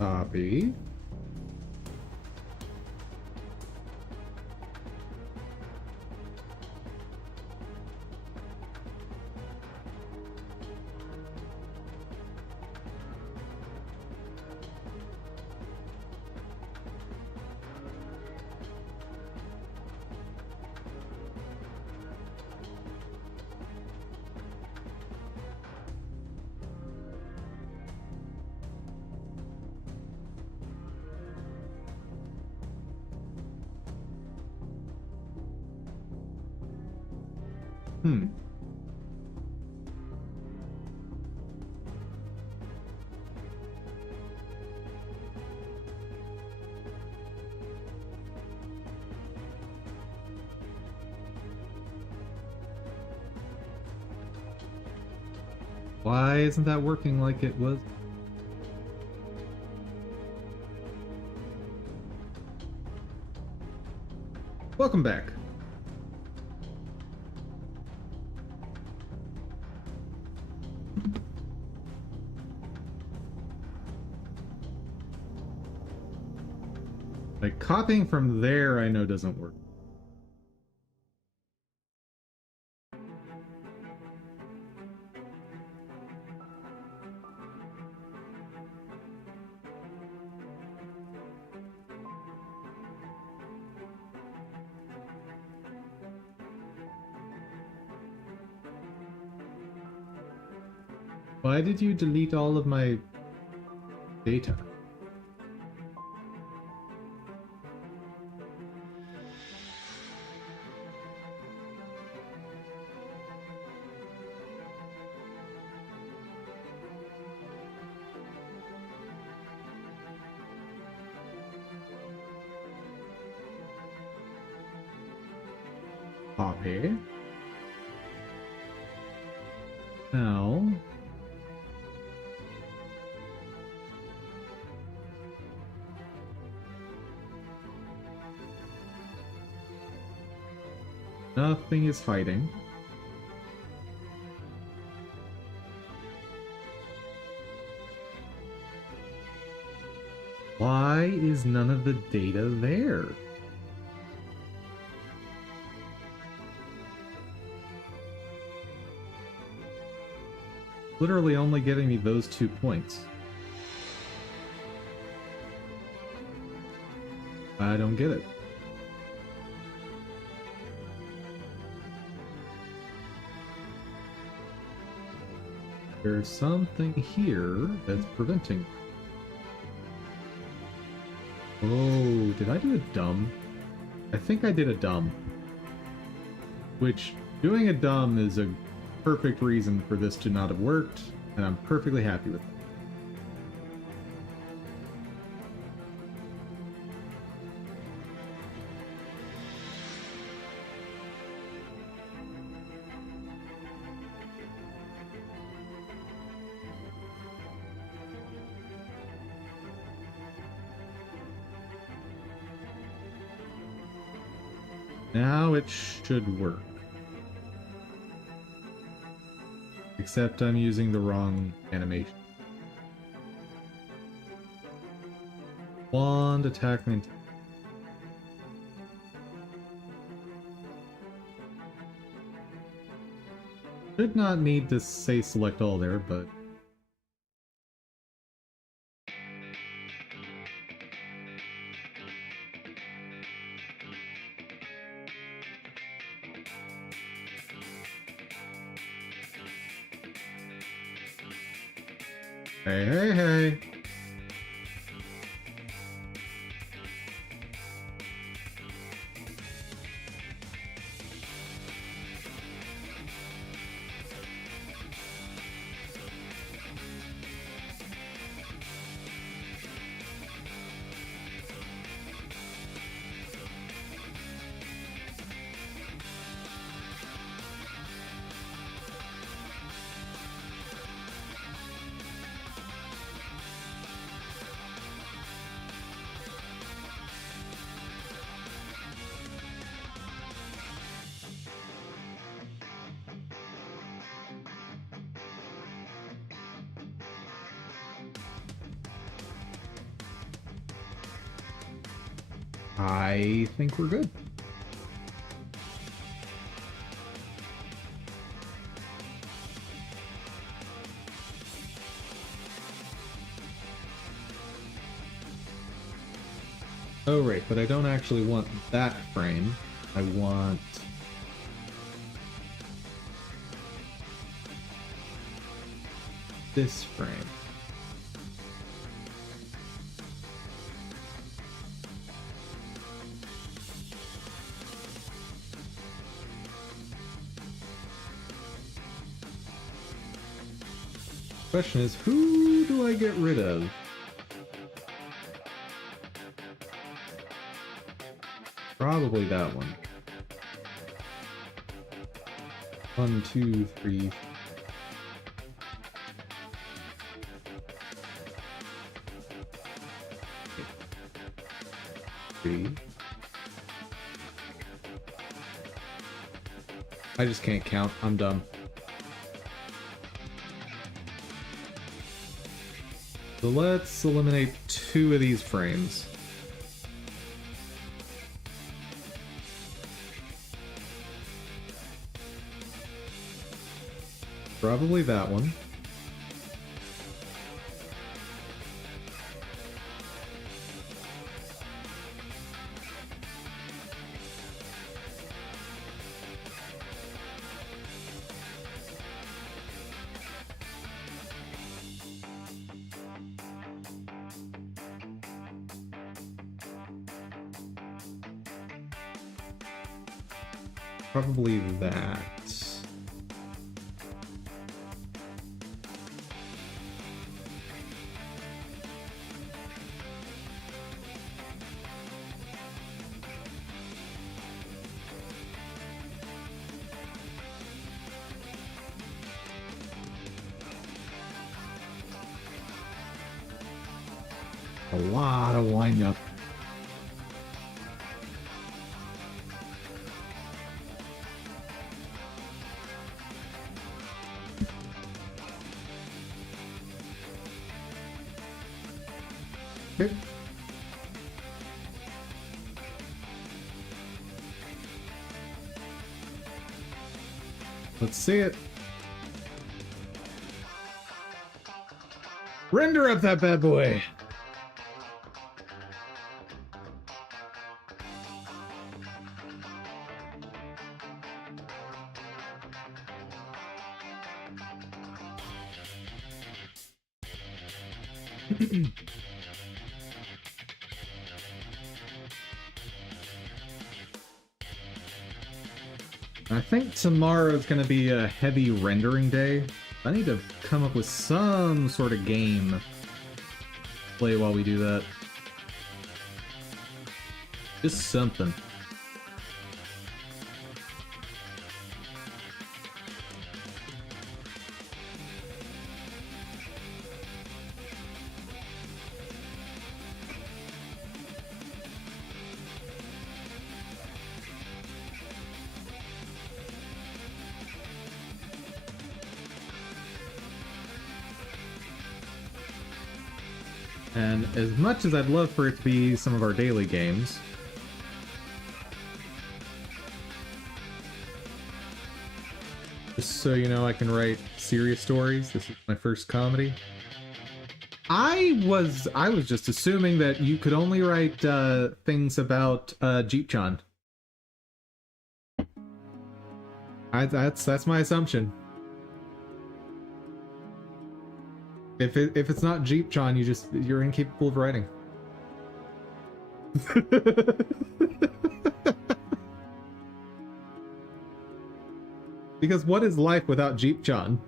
Copy. Hmm. Why isn't that working like it was? Welcome back. Like, copying from there I know doesn't work. Why did you delete all of my data? Copy. Now. Nothing is hiding. Why is none of the data there? Literally only giving me those 2 points. I don't get it. There's something here that's preventing. Oh, did I do a dumb? I think I did a dumb. Which, doing a dumb is a perfect reason for this to not have worked, and I'm perfectly happy with it. Now it should work. Except I'm using the wrong animation. Wand, attack, maintain. Should not need to say select all there, but... Hey, hey, hey. I think we're good. Oh, right, but I don't actually want that frame. I want... this frame. Question is, who do I get rid of? Probably that one. 1, 2, 3. 3. I just can't count. I'm dumb. So let's eliminate 2 of these frames. Probably that one. Probably that. A lot of lineup. Okay. Let's see it. Render up that bad boy. I think tomorrow's gonna be a heavy rendering day. I need to come up with some sort of game to play while we do that. Just something. And as much as I'd love for it to be some of our daily games, just so you know, I can write serious stories. This is my first comedy. I was just assuming that you could only write things about Jeep-chan. That's my assumption. If it's not Jeep-chan, you're incapable of writing. Because what is life without Jeep-chan?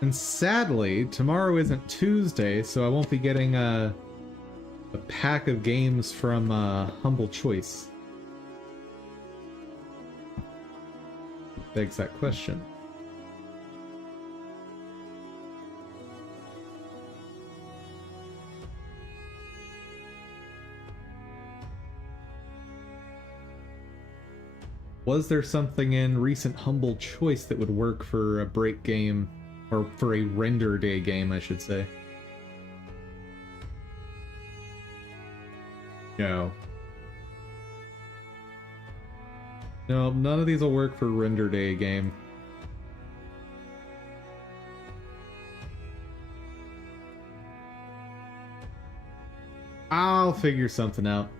And sadly, tomorrow isn't Tuesday, so I won't be getting a pack of games from Humble Choice. Begs that question. Was there something in recent Humble Choice that would work for a break game? Or for a render day game, I should say. No. No, none of these will work for render day game. I'll figure something out.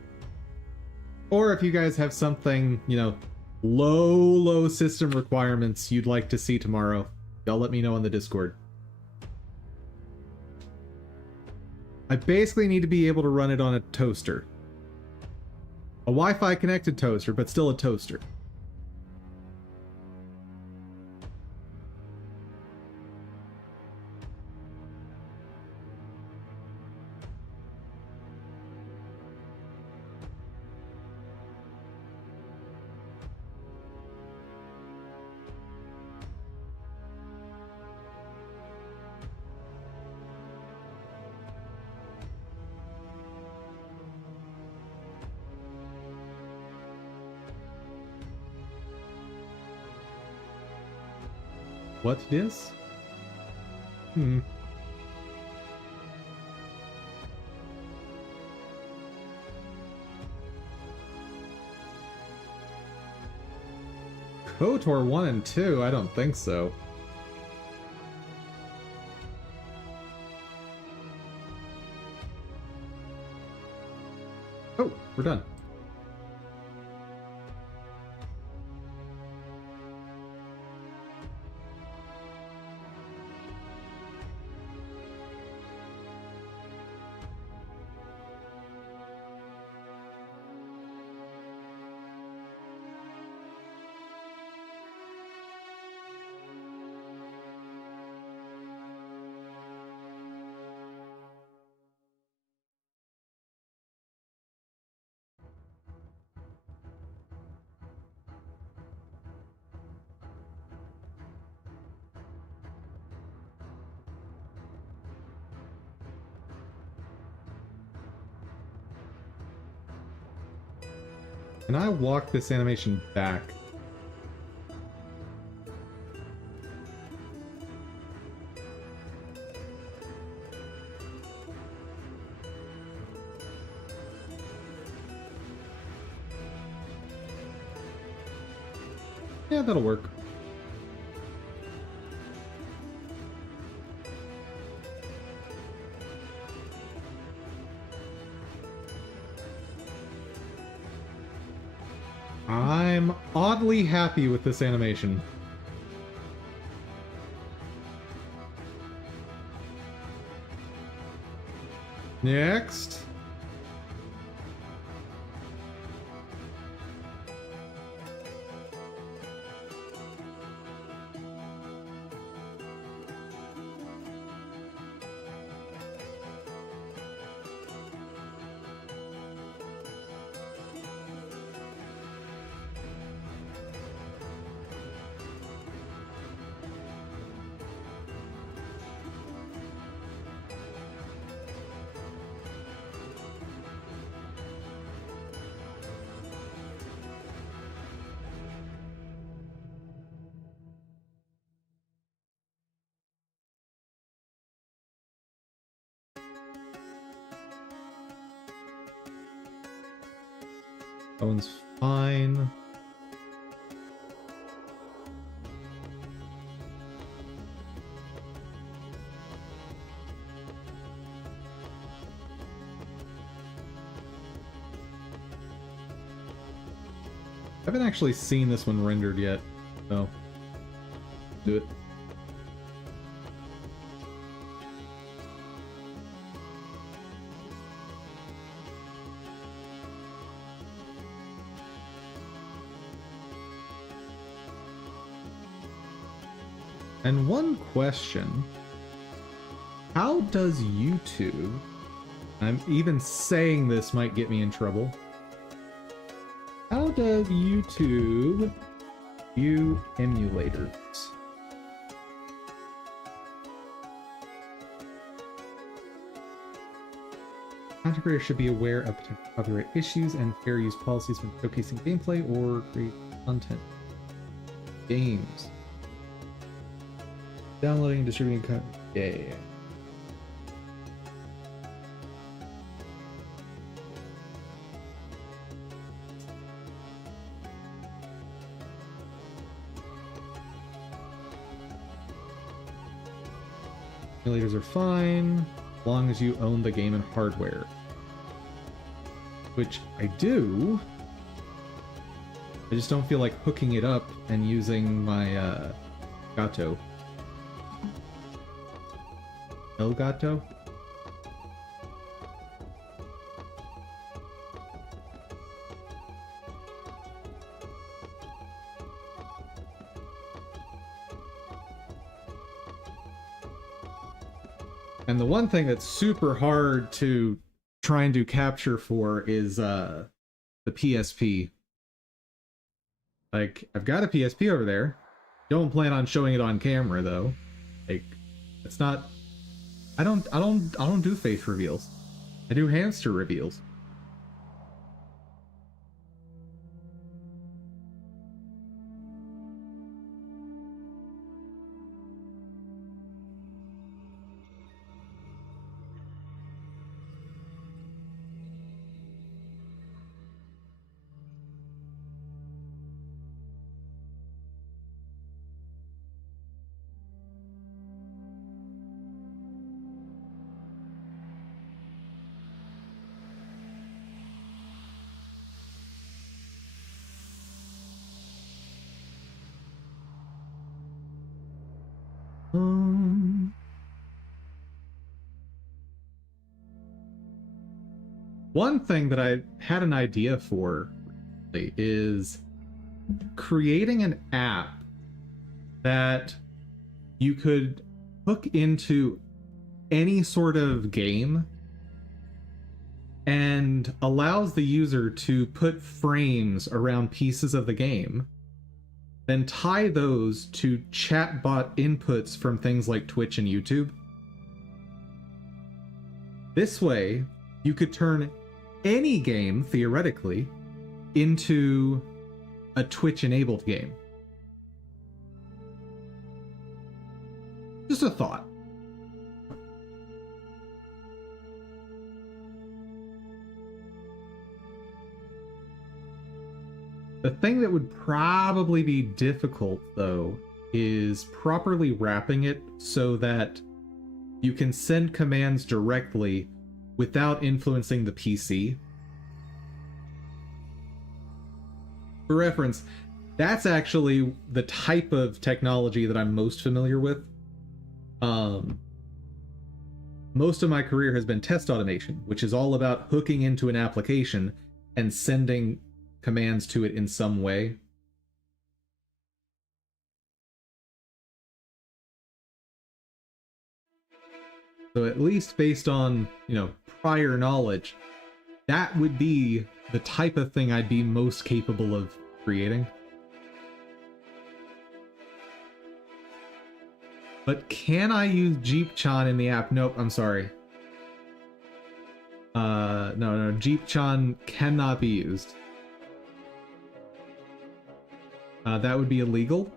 Or if you guys have something, you know, low system requirements you'd like to see tomorrow, y'all let me know on the Discord. I basically need to be able to run it on a toaster. A Wi-Fi connected toaster, but still a toaster. What this? Hmm. KOTOR 1 and 2? I don't think so. Oh, we're done. Can I walk this animation back? Yeah, that'll work. I'm oddly happy with this animation. Next. That one's fine. I haven't actually seen this one rendered yet, so do it. And one question, how does YouTube, I'm even saying this might get me in trouble, how does YouTube view emulators? Content creators should be aware of potential copyright issues and fair use policies when showcasing gameplay or create content. Games. Downloading, distributing content. Yeah. Emulators are fine, as long as you own the game and hardware. Which I do. I just don't feel like hooking it up and using my Gato. Elgato? And the one thing that's super hard to try and do capture for is the PSP. Like, I've got a PSP over there. Don't plan on showing it on camera though. Like, it's not. I don't do face reveals. I do hamster reveals. One thing that I had an idea for is creating an app that you could hook into any sort of game and allows the user to put frames around pieces of the game, then tie those to chatbot inputs from things like Twitch and YouTube. This way, you could turn any game, theoretically, into a Twitch-enabled game. Just a thought. The thing that would probably be difficult, though, is properly wrapping it so that you can send commands directly without influencing the PC. For reference, that's actually the type of technology that I'm most familiar with. Most of my career has been test automation, which is all about hooking into an application and sending commands to it in some way. So at least based on, prior knowledge, that would be the type of thing I'd be most capable of creating. But can I use Jeep-chan in the app? Nope, I'm sorry. No, Jeep-chan cannot be used. That would be illegal.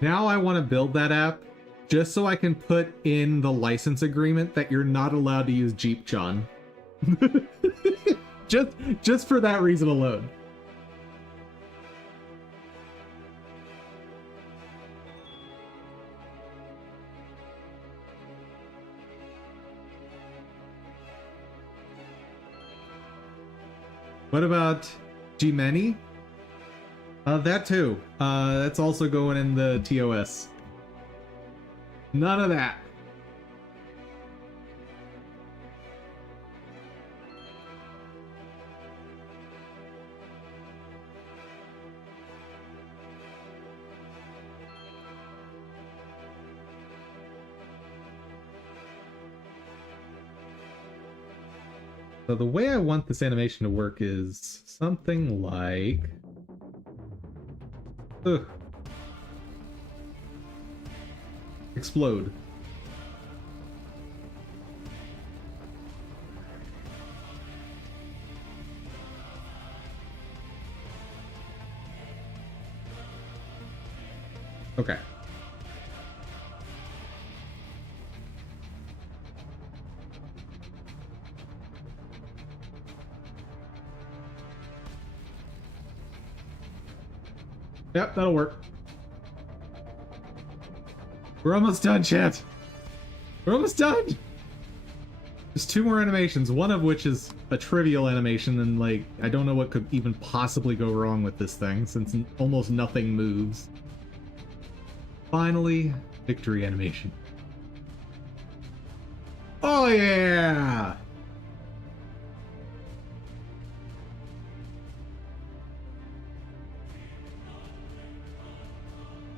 Now I want to build that app just so I can put in the license agreement that you're not allowed to use Jeep-chan. just for that reason alone. What about G-Many? That too. That's also going in the TOS. None of that. So the way I want this animation to work is something like... Ugh. Explode. Okay. Yep, that'll work. We're almost done, chat. We're almost done. There's 2 more animations, one of which is a trivial animation, and I don't know what could even possibly go wrong with this thing, since almost nothing moves. Finally, victory animation. Oh yeah!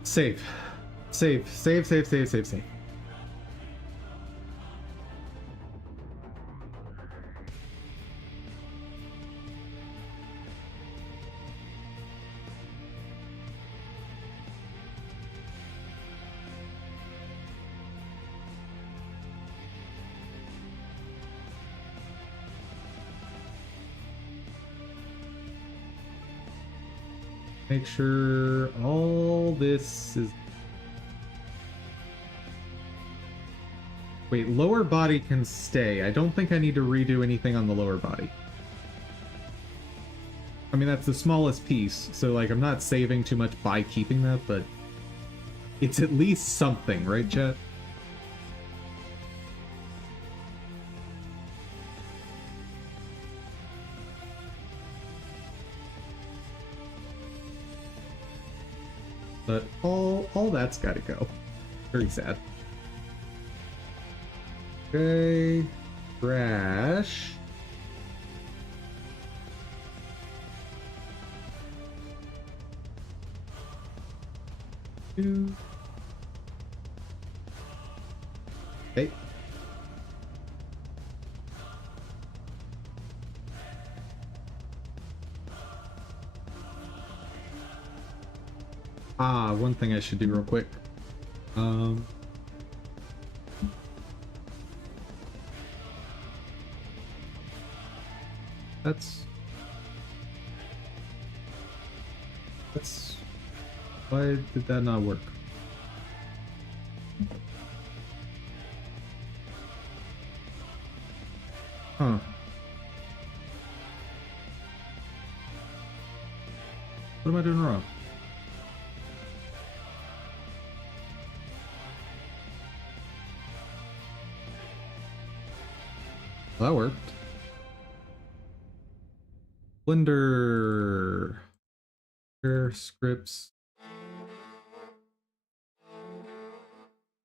Save. Save, save, save, save, save, save. Make sure all this is... Wait, lower body can stay. I don't think I need to redo anything on the lower body. I mean, that's the smallest piece, so like I'm not saving too much by keeping that, but it's at least something, right, chat? But all that's gotta go. Very sad. Okay. Trash. Two. Okay. One thing I should do real quick. That's why did that not work? Huh. What am I doing wrong? Well, that worked. Blender. Share scripts.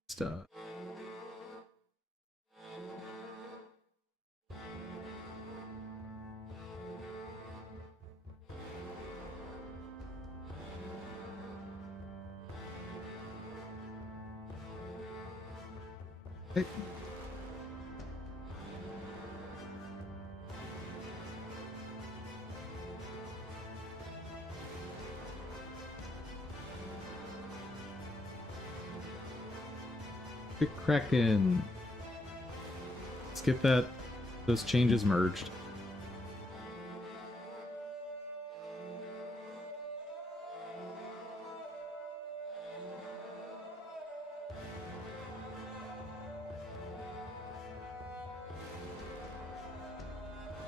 Stuff. Okay. Big Kraken. Let's get those changes merged.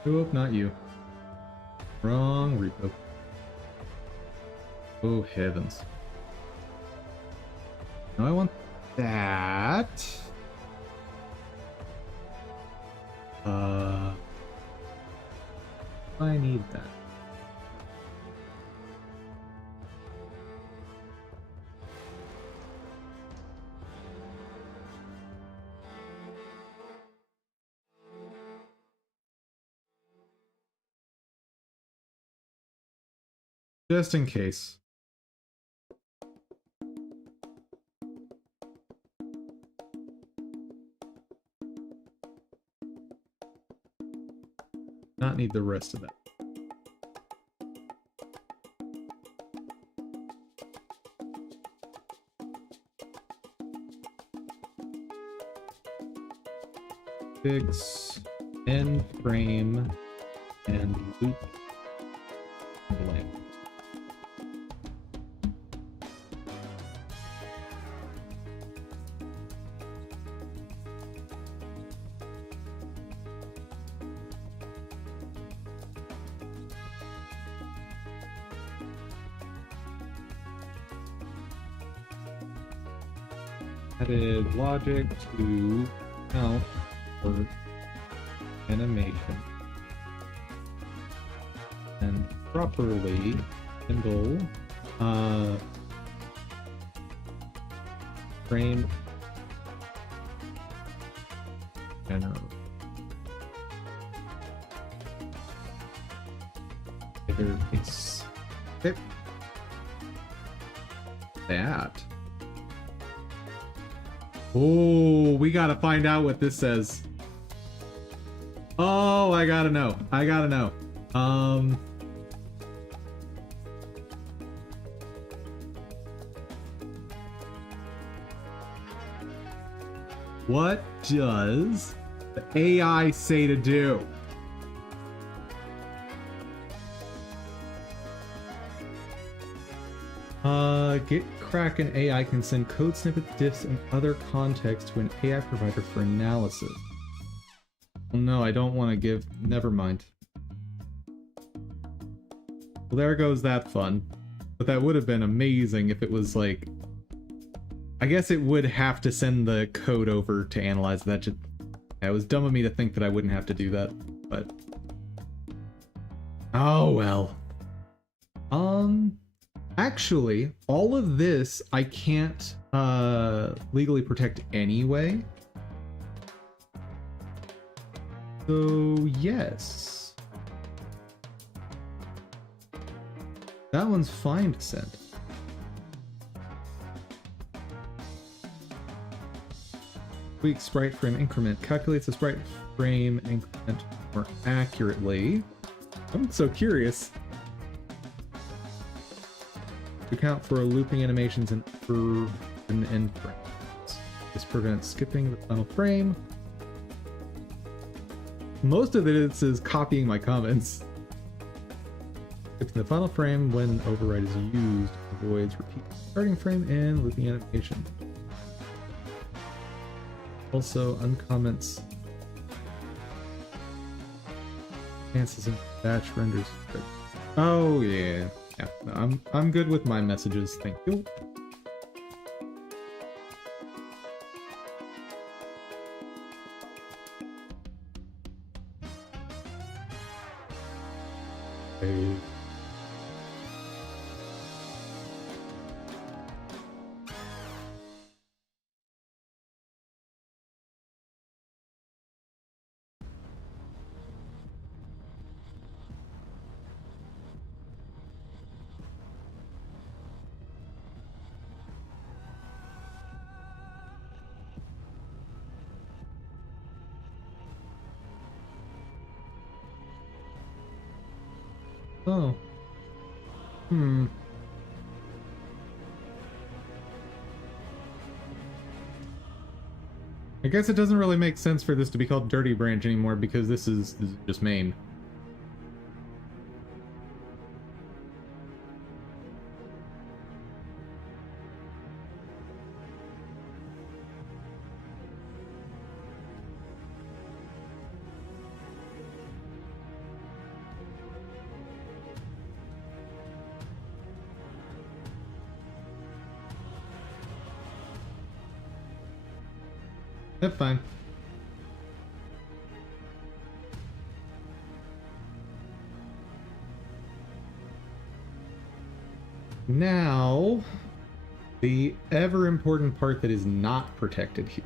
Oh, not you. Wrong repo. Oh, heavens. Now I want that. I need that. Just in case. Not need the rest of that. Fix end frame and loop blank. Added logic to count for animation and properly handle frame general. Interface. Okay. that. Oh, we gotta find out what this says. Oh, I gotta know. I gotta know. What does the AI say to do? Get Kraken AI can send code snippets, diffs, and other context to an AI provider for analysis. Oh no, I don't want to give... Never mind. Well, there goes that fun. But that would have been amazing if it was like... I guess it would have to send the code over to analyze that. Just... Yeah, it was dumb of me to think that I wouldn't have to do that, but... Oh well. Actually, all of this I can't legally protect anyway. So yes. That one's fine to send. Weak sprite frame increment calculates the sprite frame increment more accurately. I'm so curious. To account for looping animations and end frames. This prevents skipping the final frame. Most of it is copying my comments. Skipping the final frame when override is used avoids repeat starting frame and looping animation. Also uncomments chances of batch renders. Oh yeah. Yeah, no, I'm good with my messages, thank you. Hey. Oh. I guess it doesn't really make sense for this to be called Dirty Branch anymore because this is just main. That's fine. Now, the ever important part that is not protected here.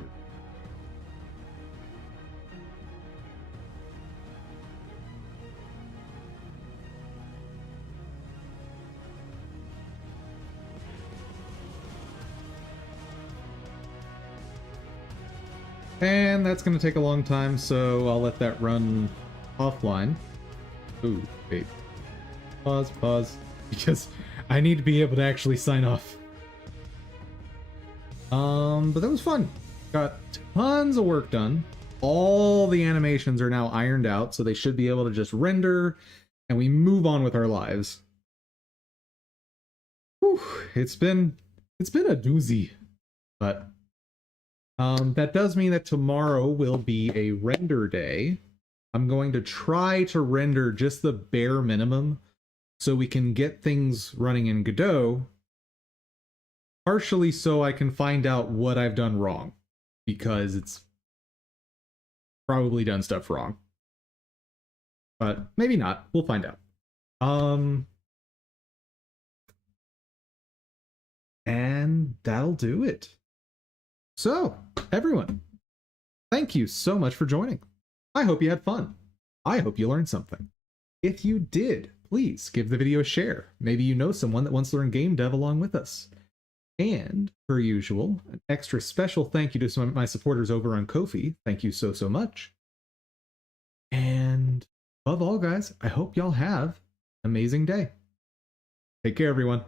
And that's going to take a long time, so I'll let that run offline. Ooh, wait. Pause, because I need to be able to actually sign off. But that was fun. Got tons of work done. All the animations are now ironed out, so they should be able to just render, and we move on with our lives. Whew, it's been a doozy, but... that does mean that tomorrow will be a render day. I'm going to try to render just the bare minimum so we can get things running in Godot. Partially so I can find out what I've done wrong, because it's probably done stuff wrong. But maybe not. We'll find out. And that'll do it. So, everyone, thank you so much for joining. I hope you had fun. I hope you learned something. If you did, please give the video a share. Maybe you know someone that wants to learn game dev along with us. And, per usual, an extra special thank you to some of my supporters over on Ko-fi. Thank you so, so much. And above all, guys, I hope y'all have an amazing day. Take care, everyone.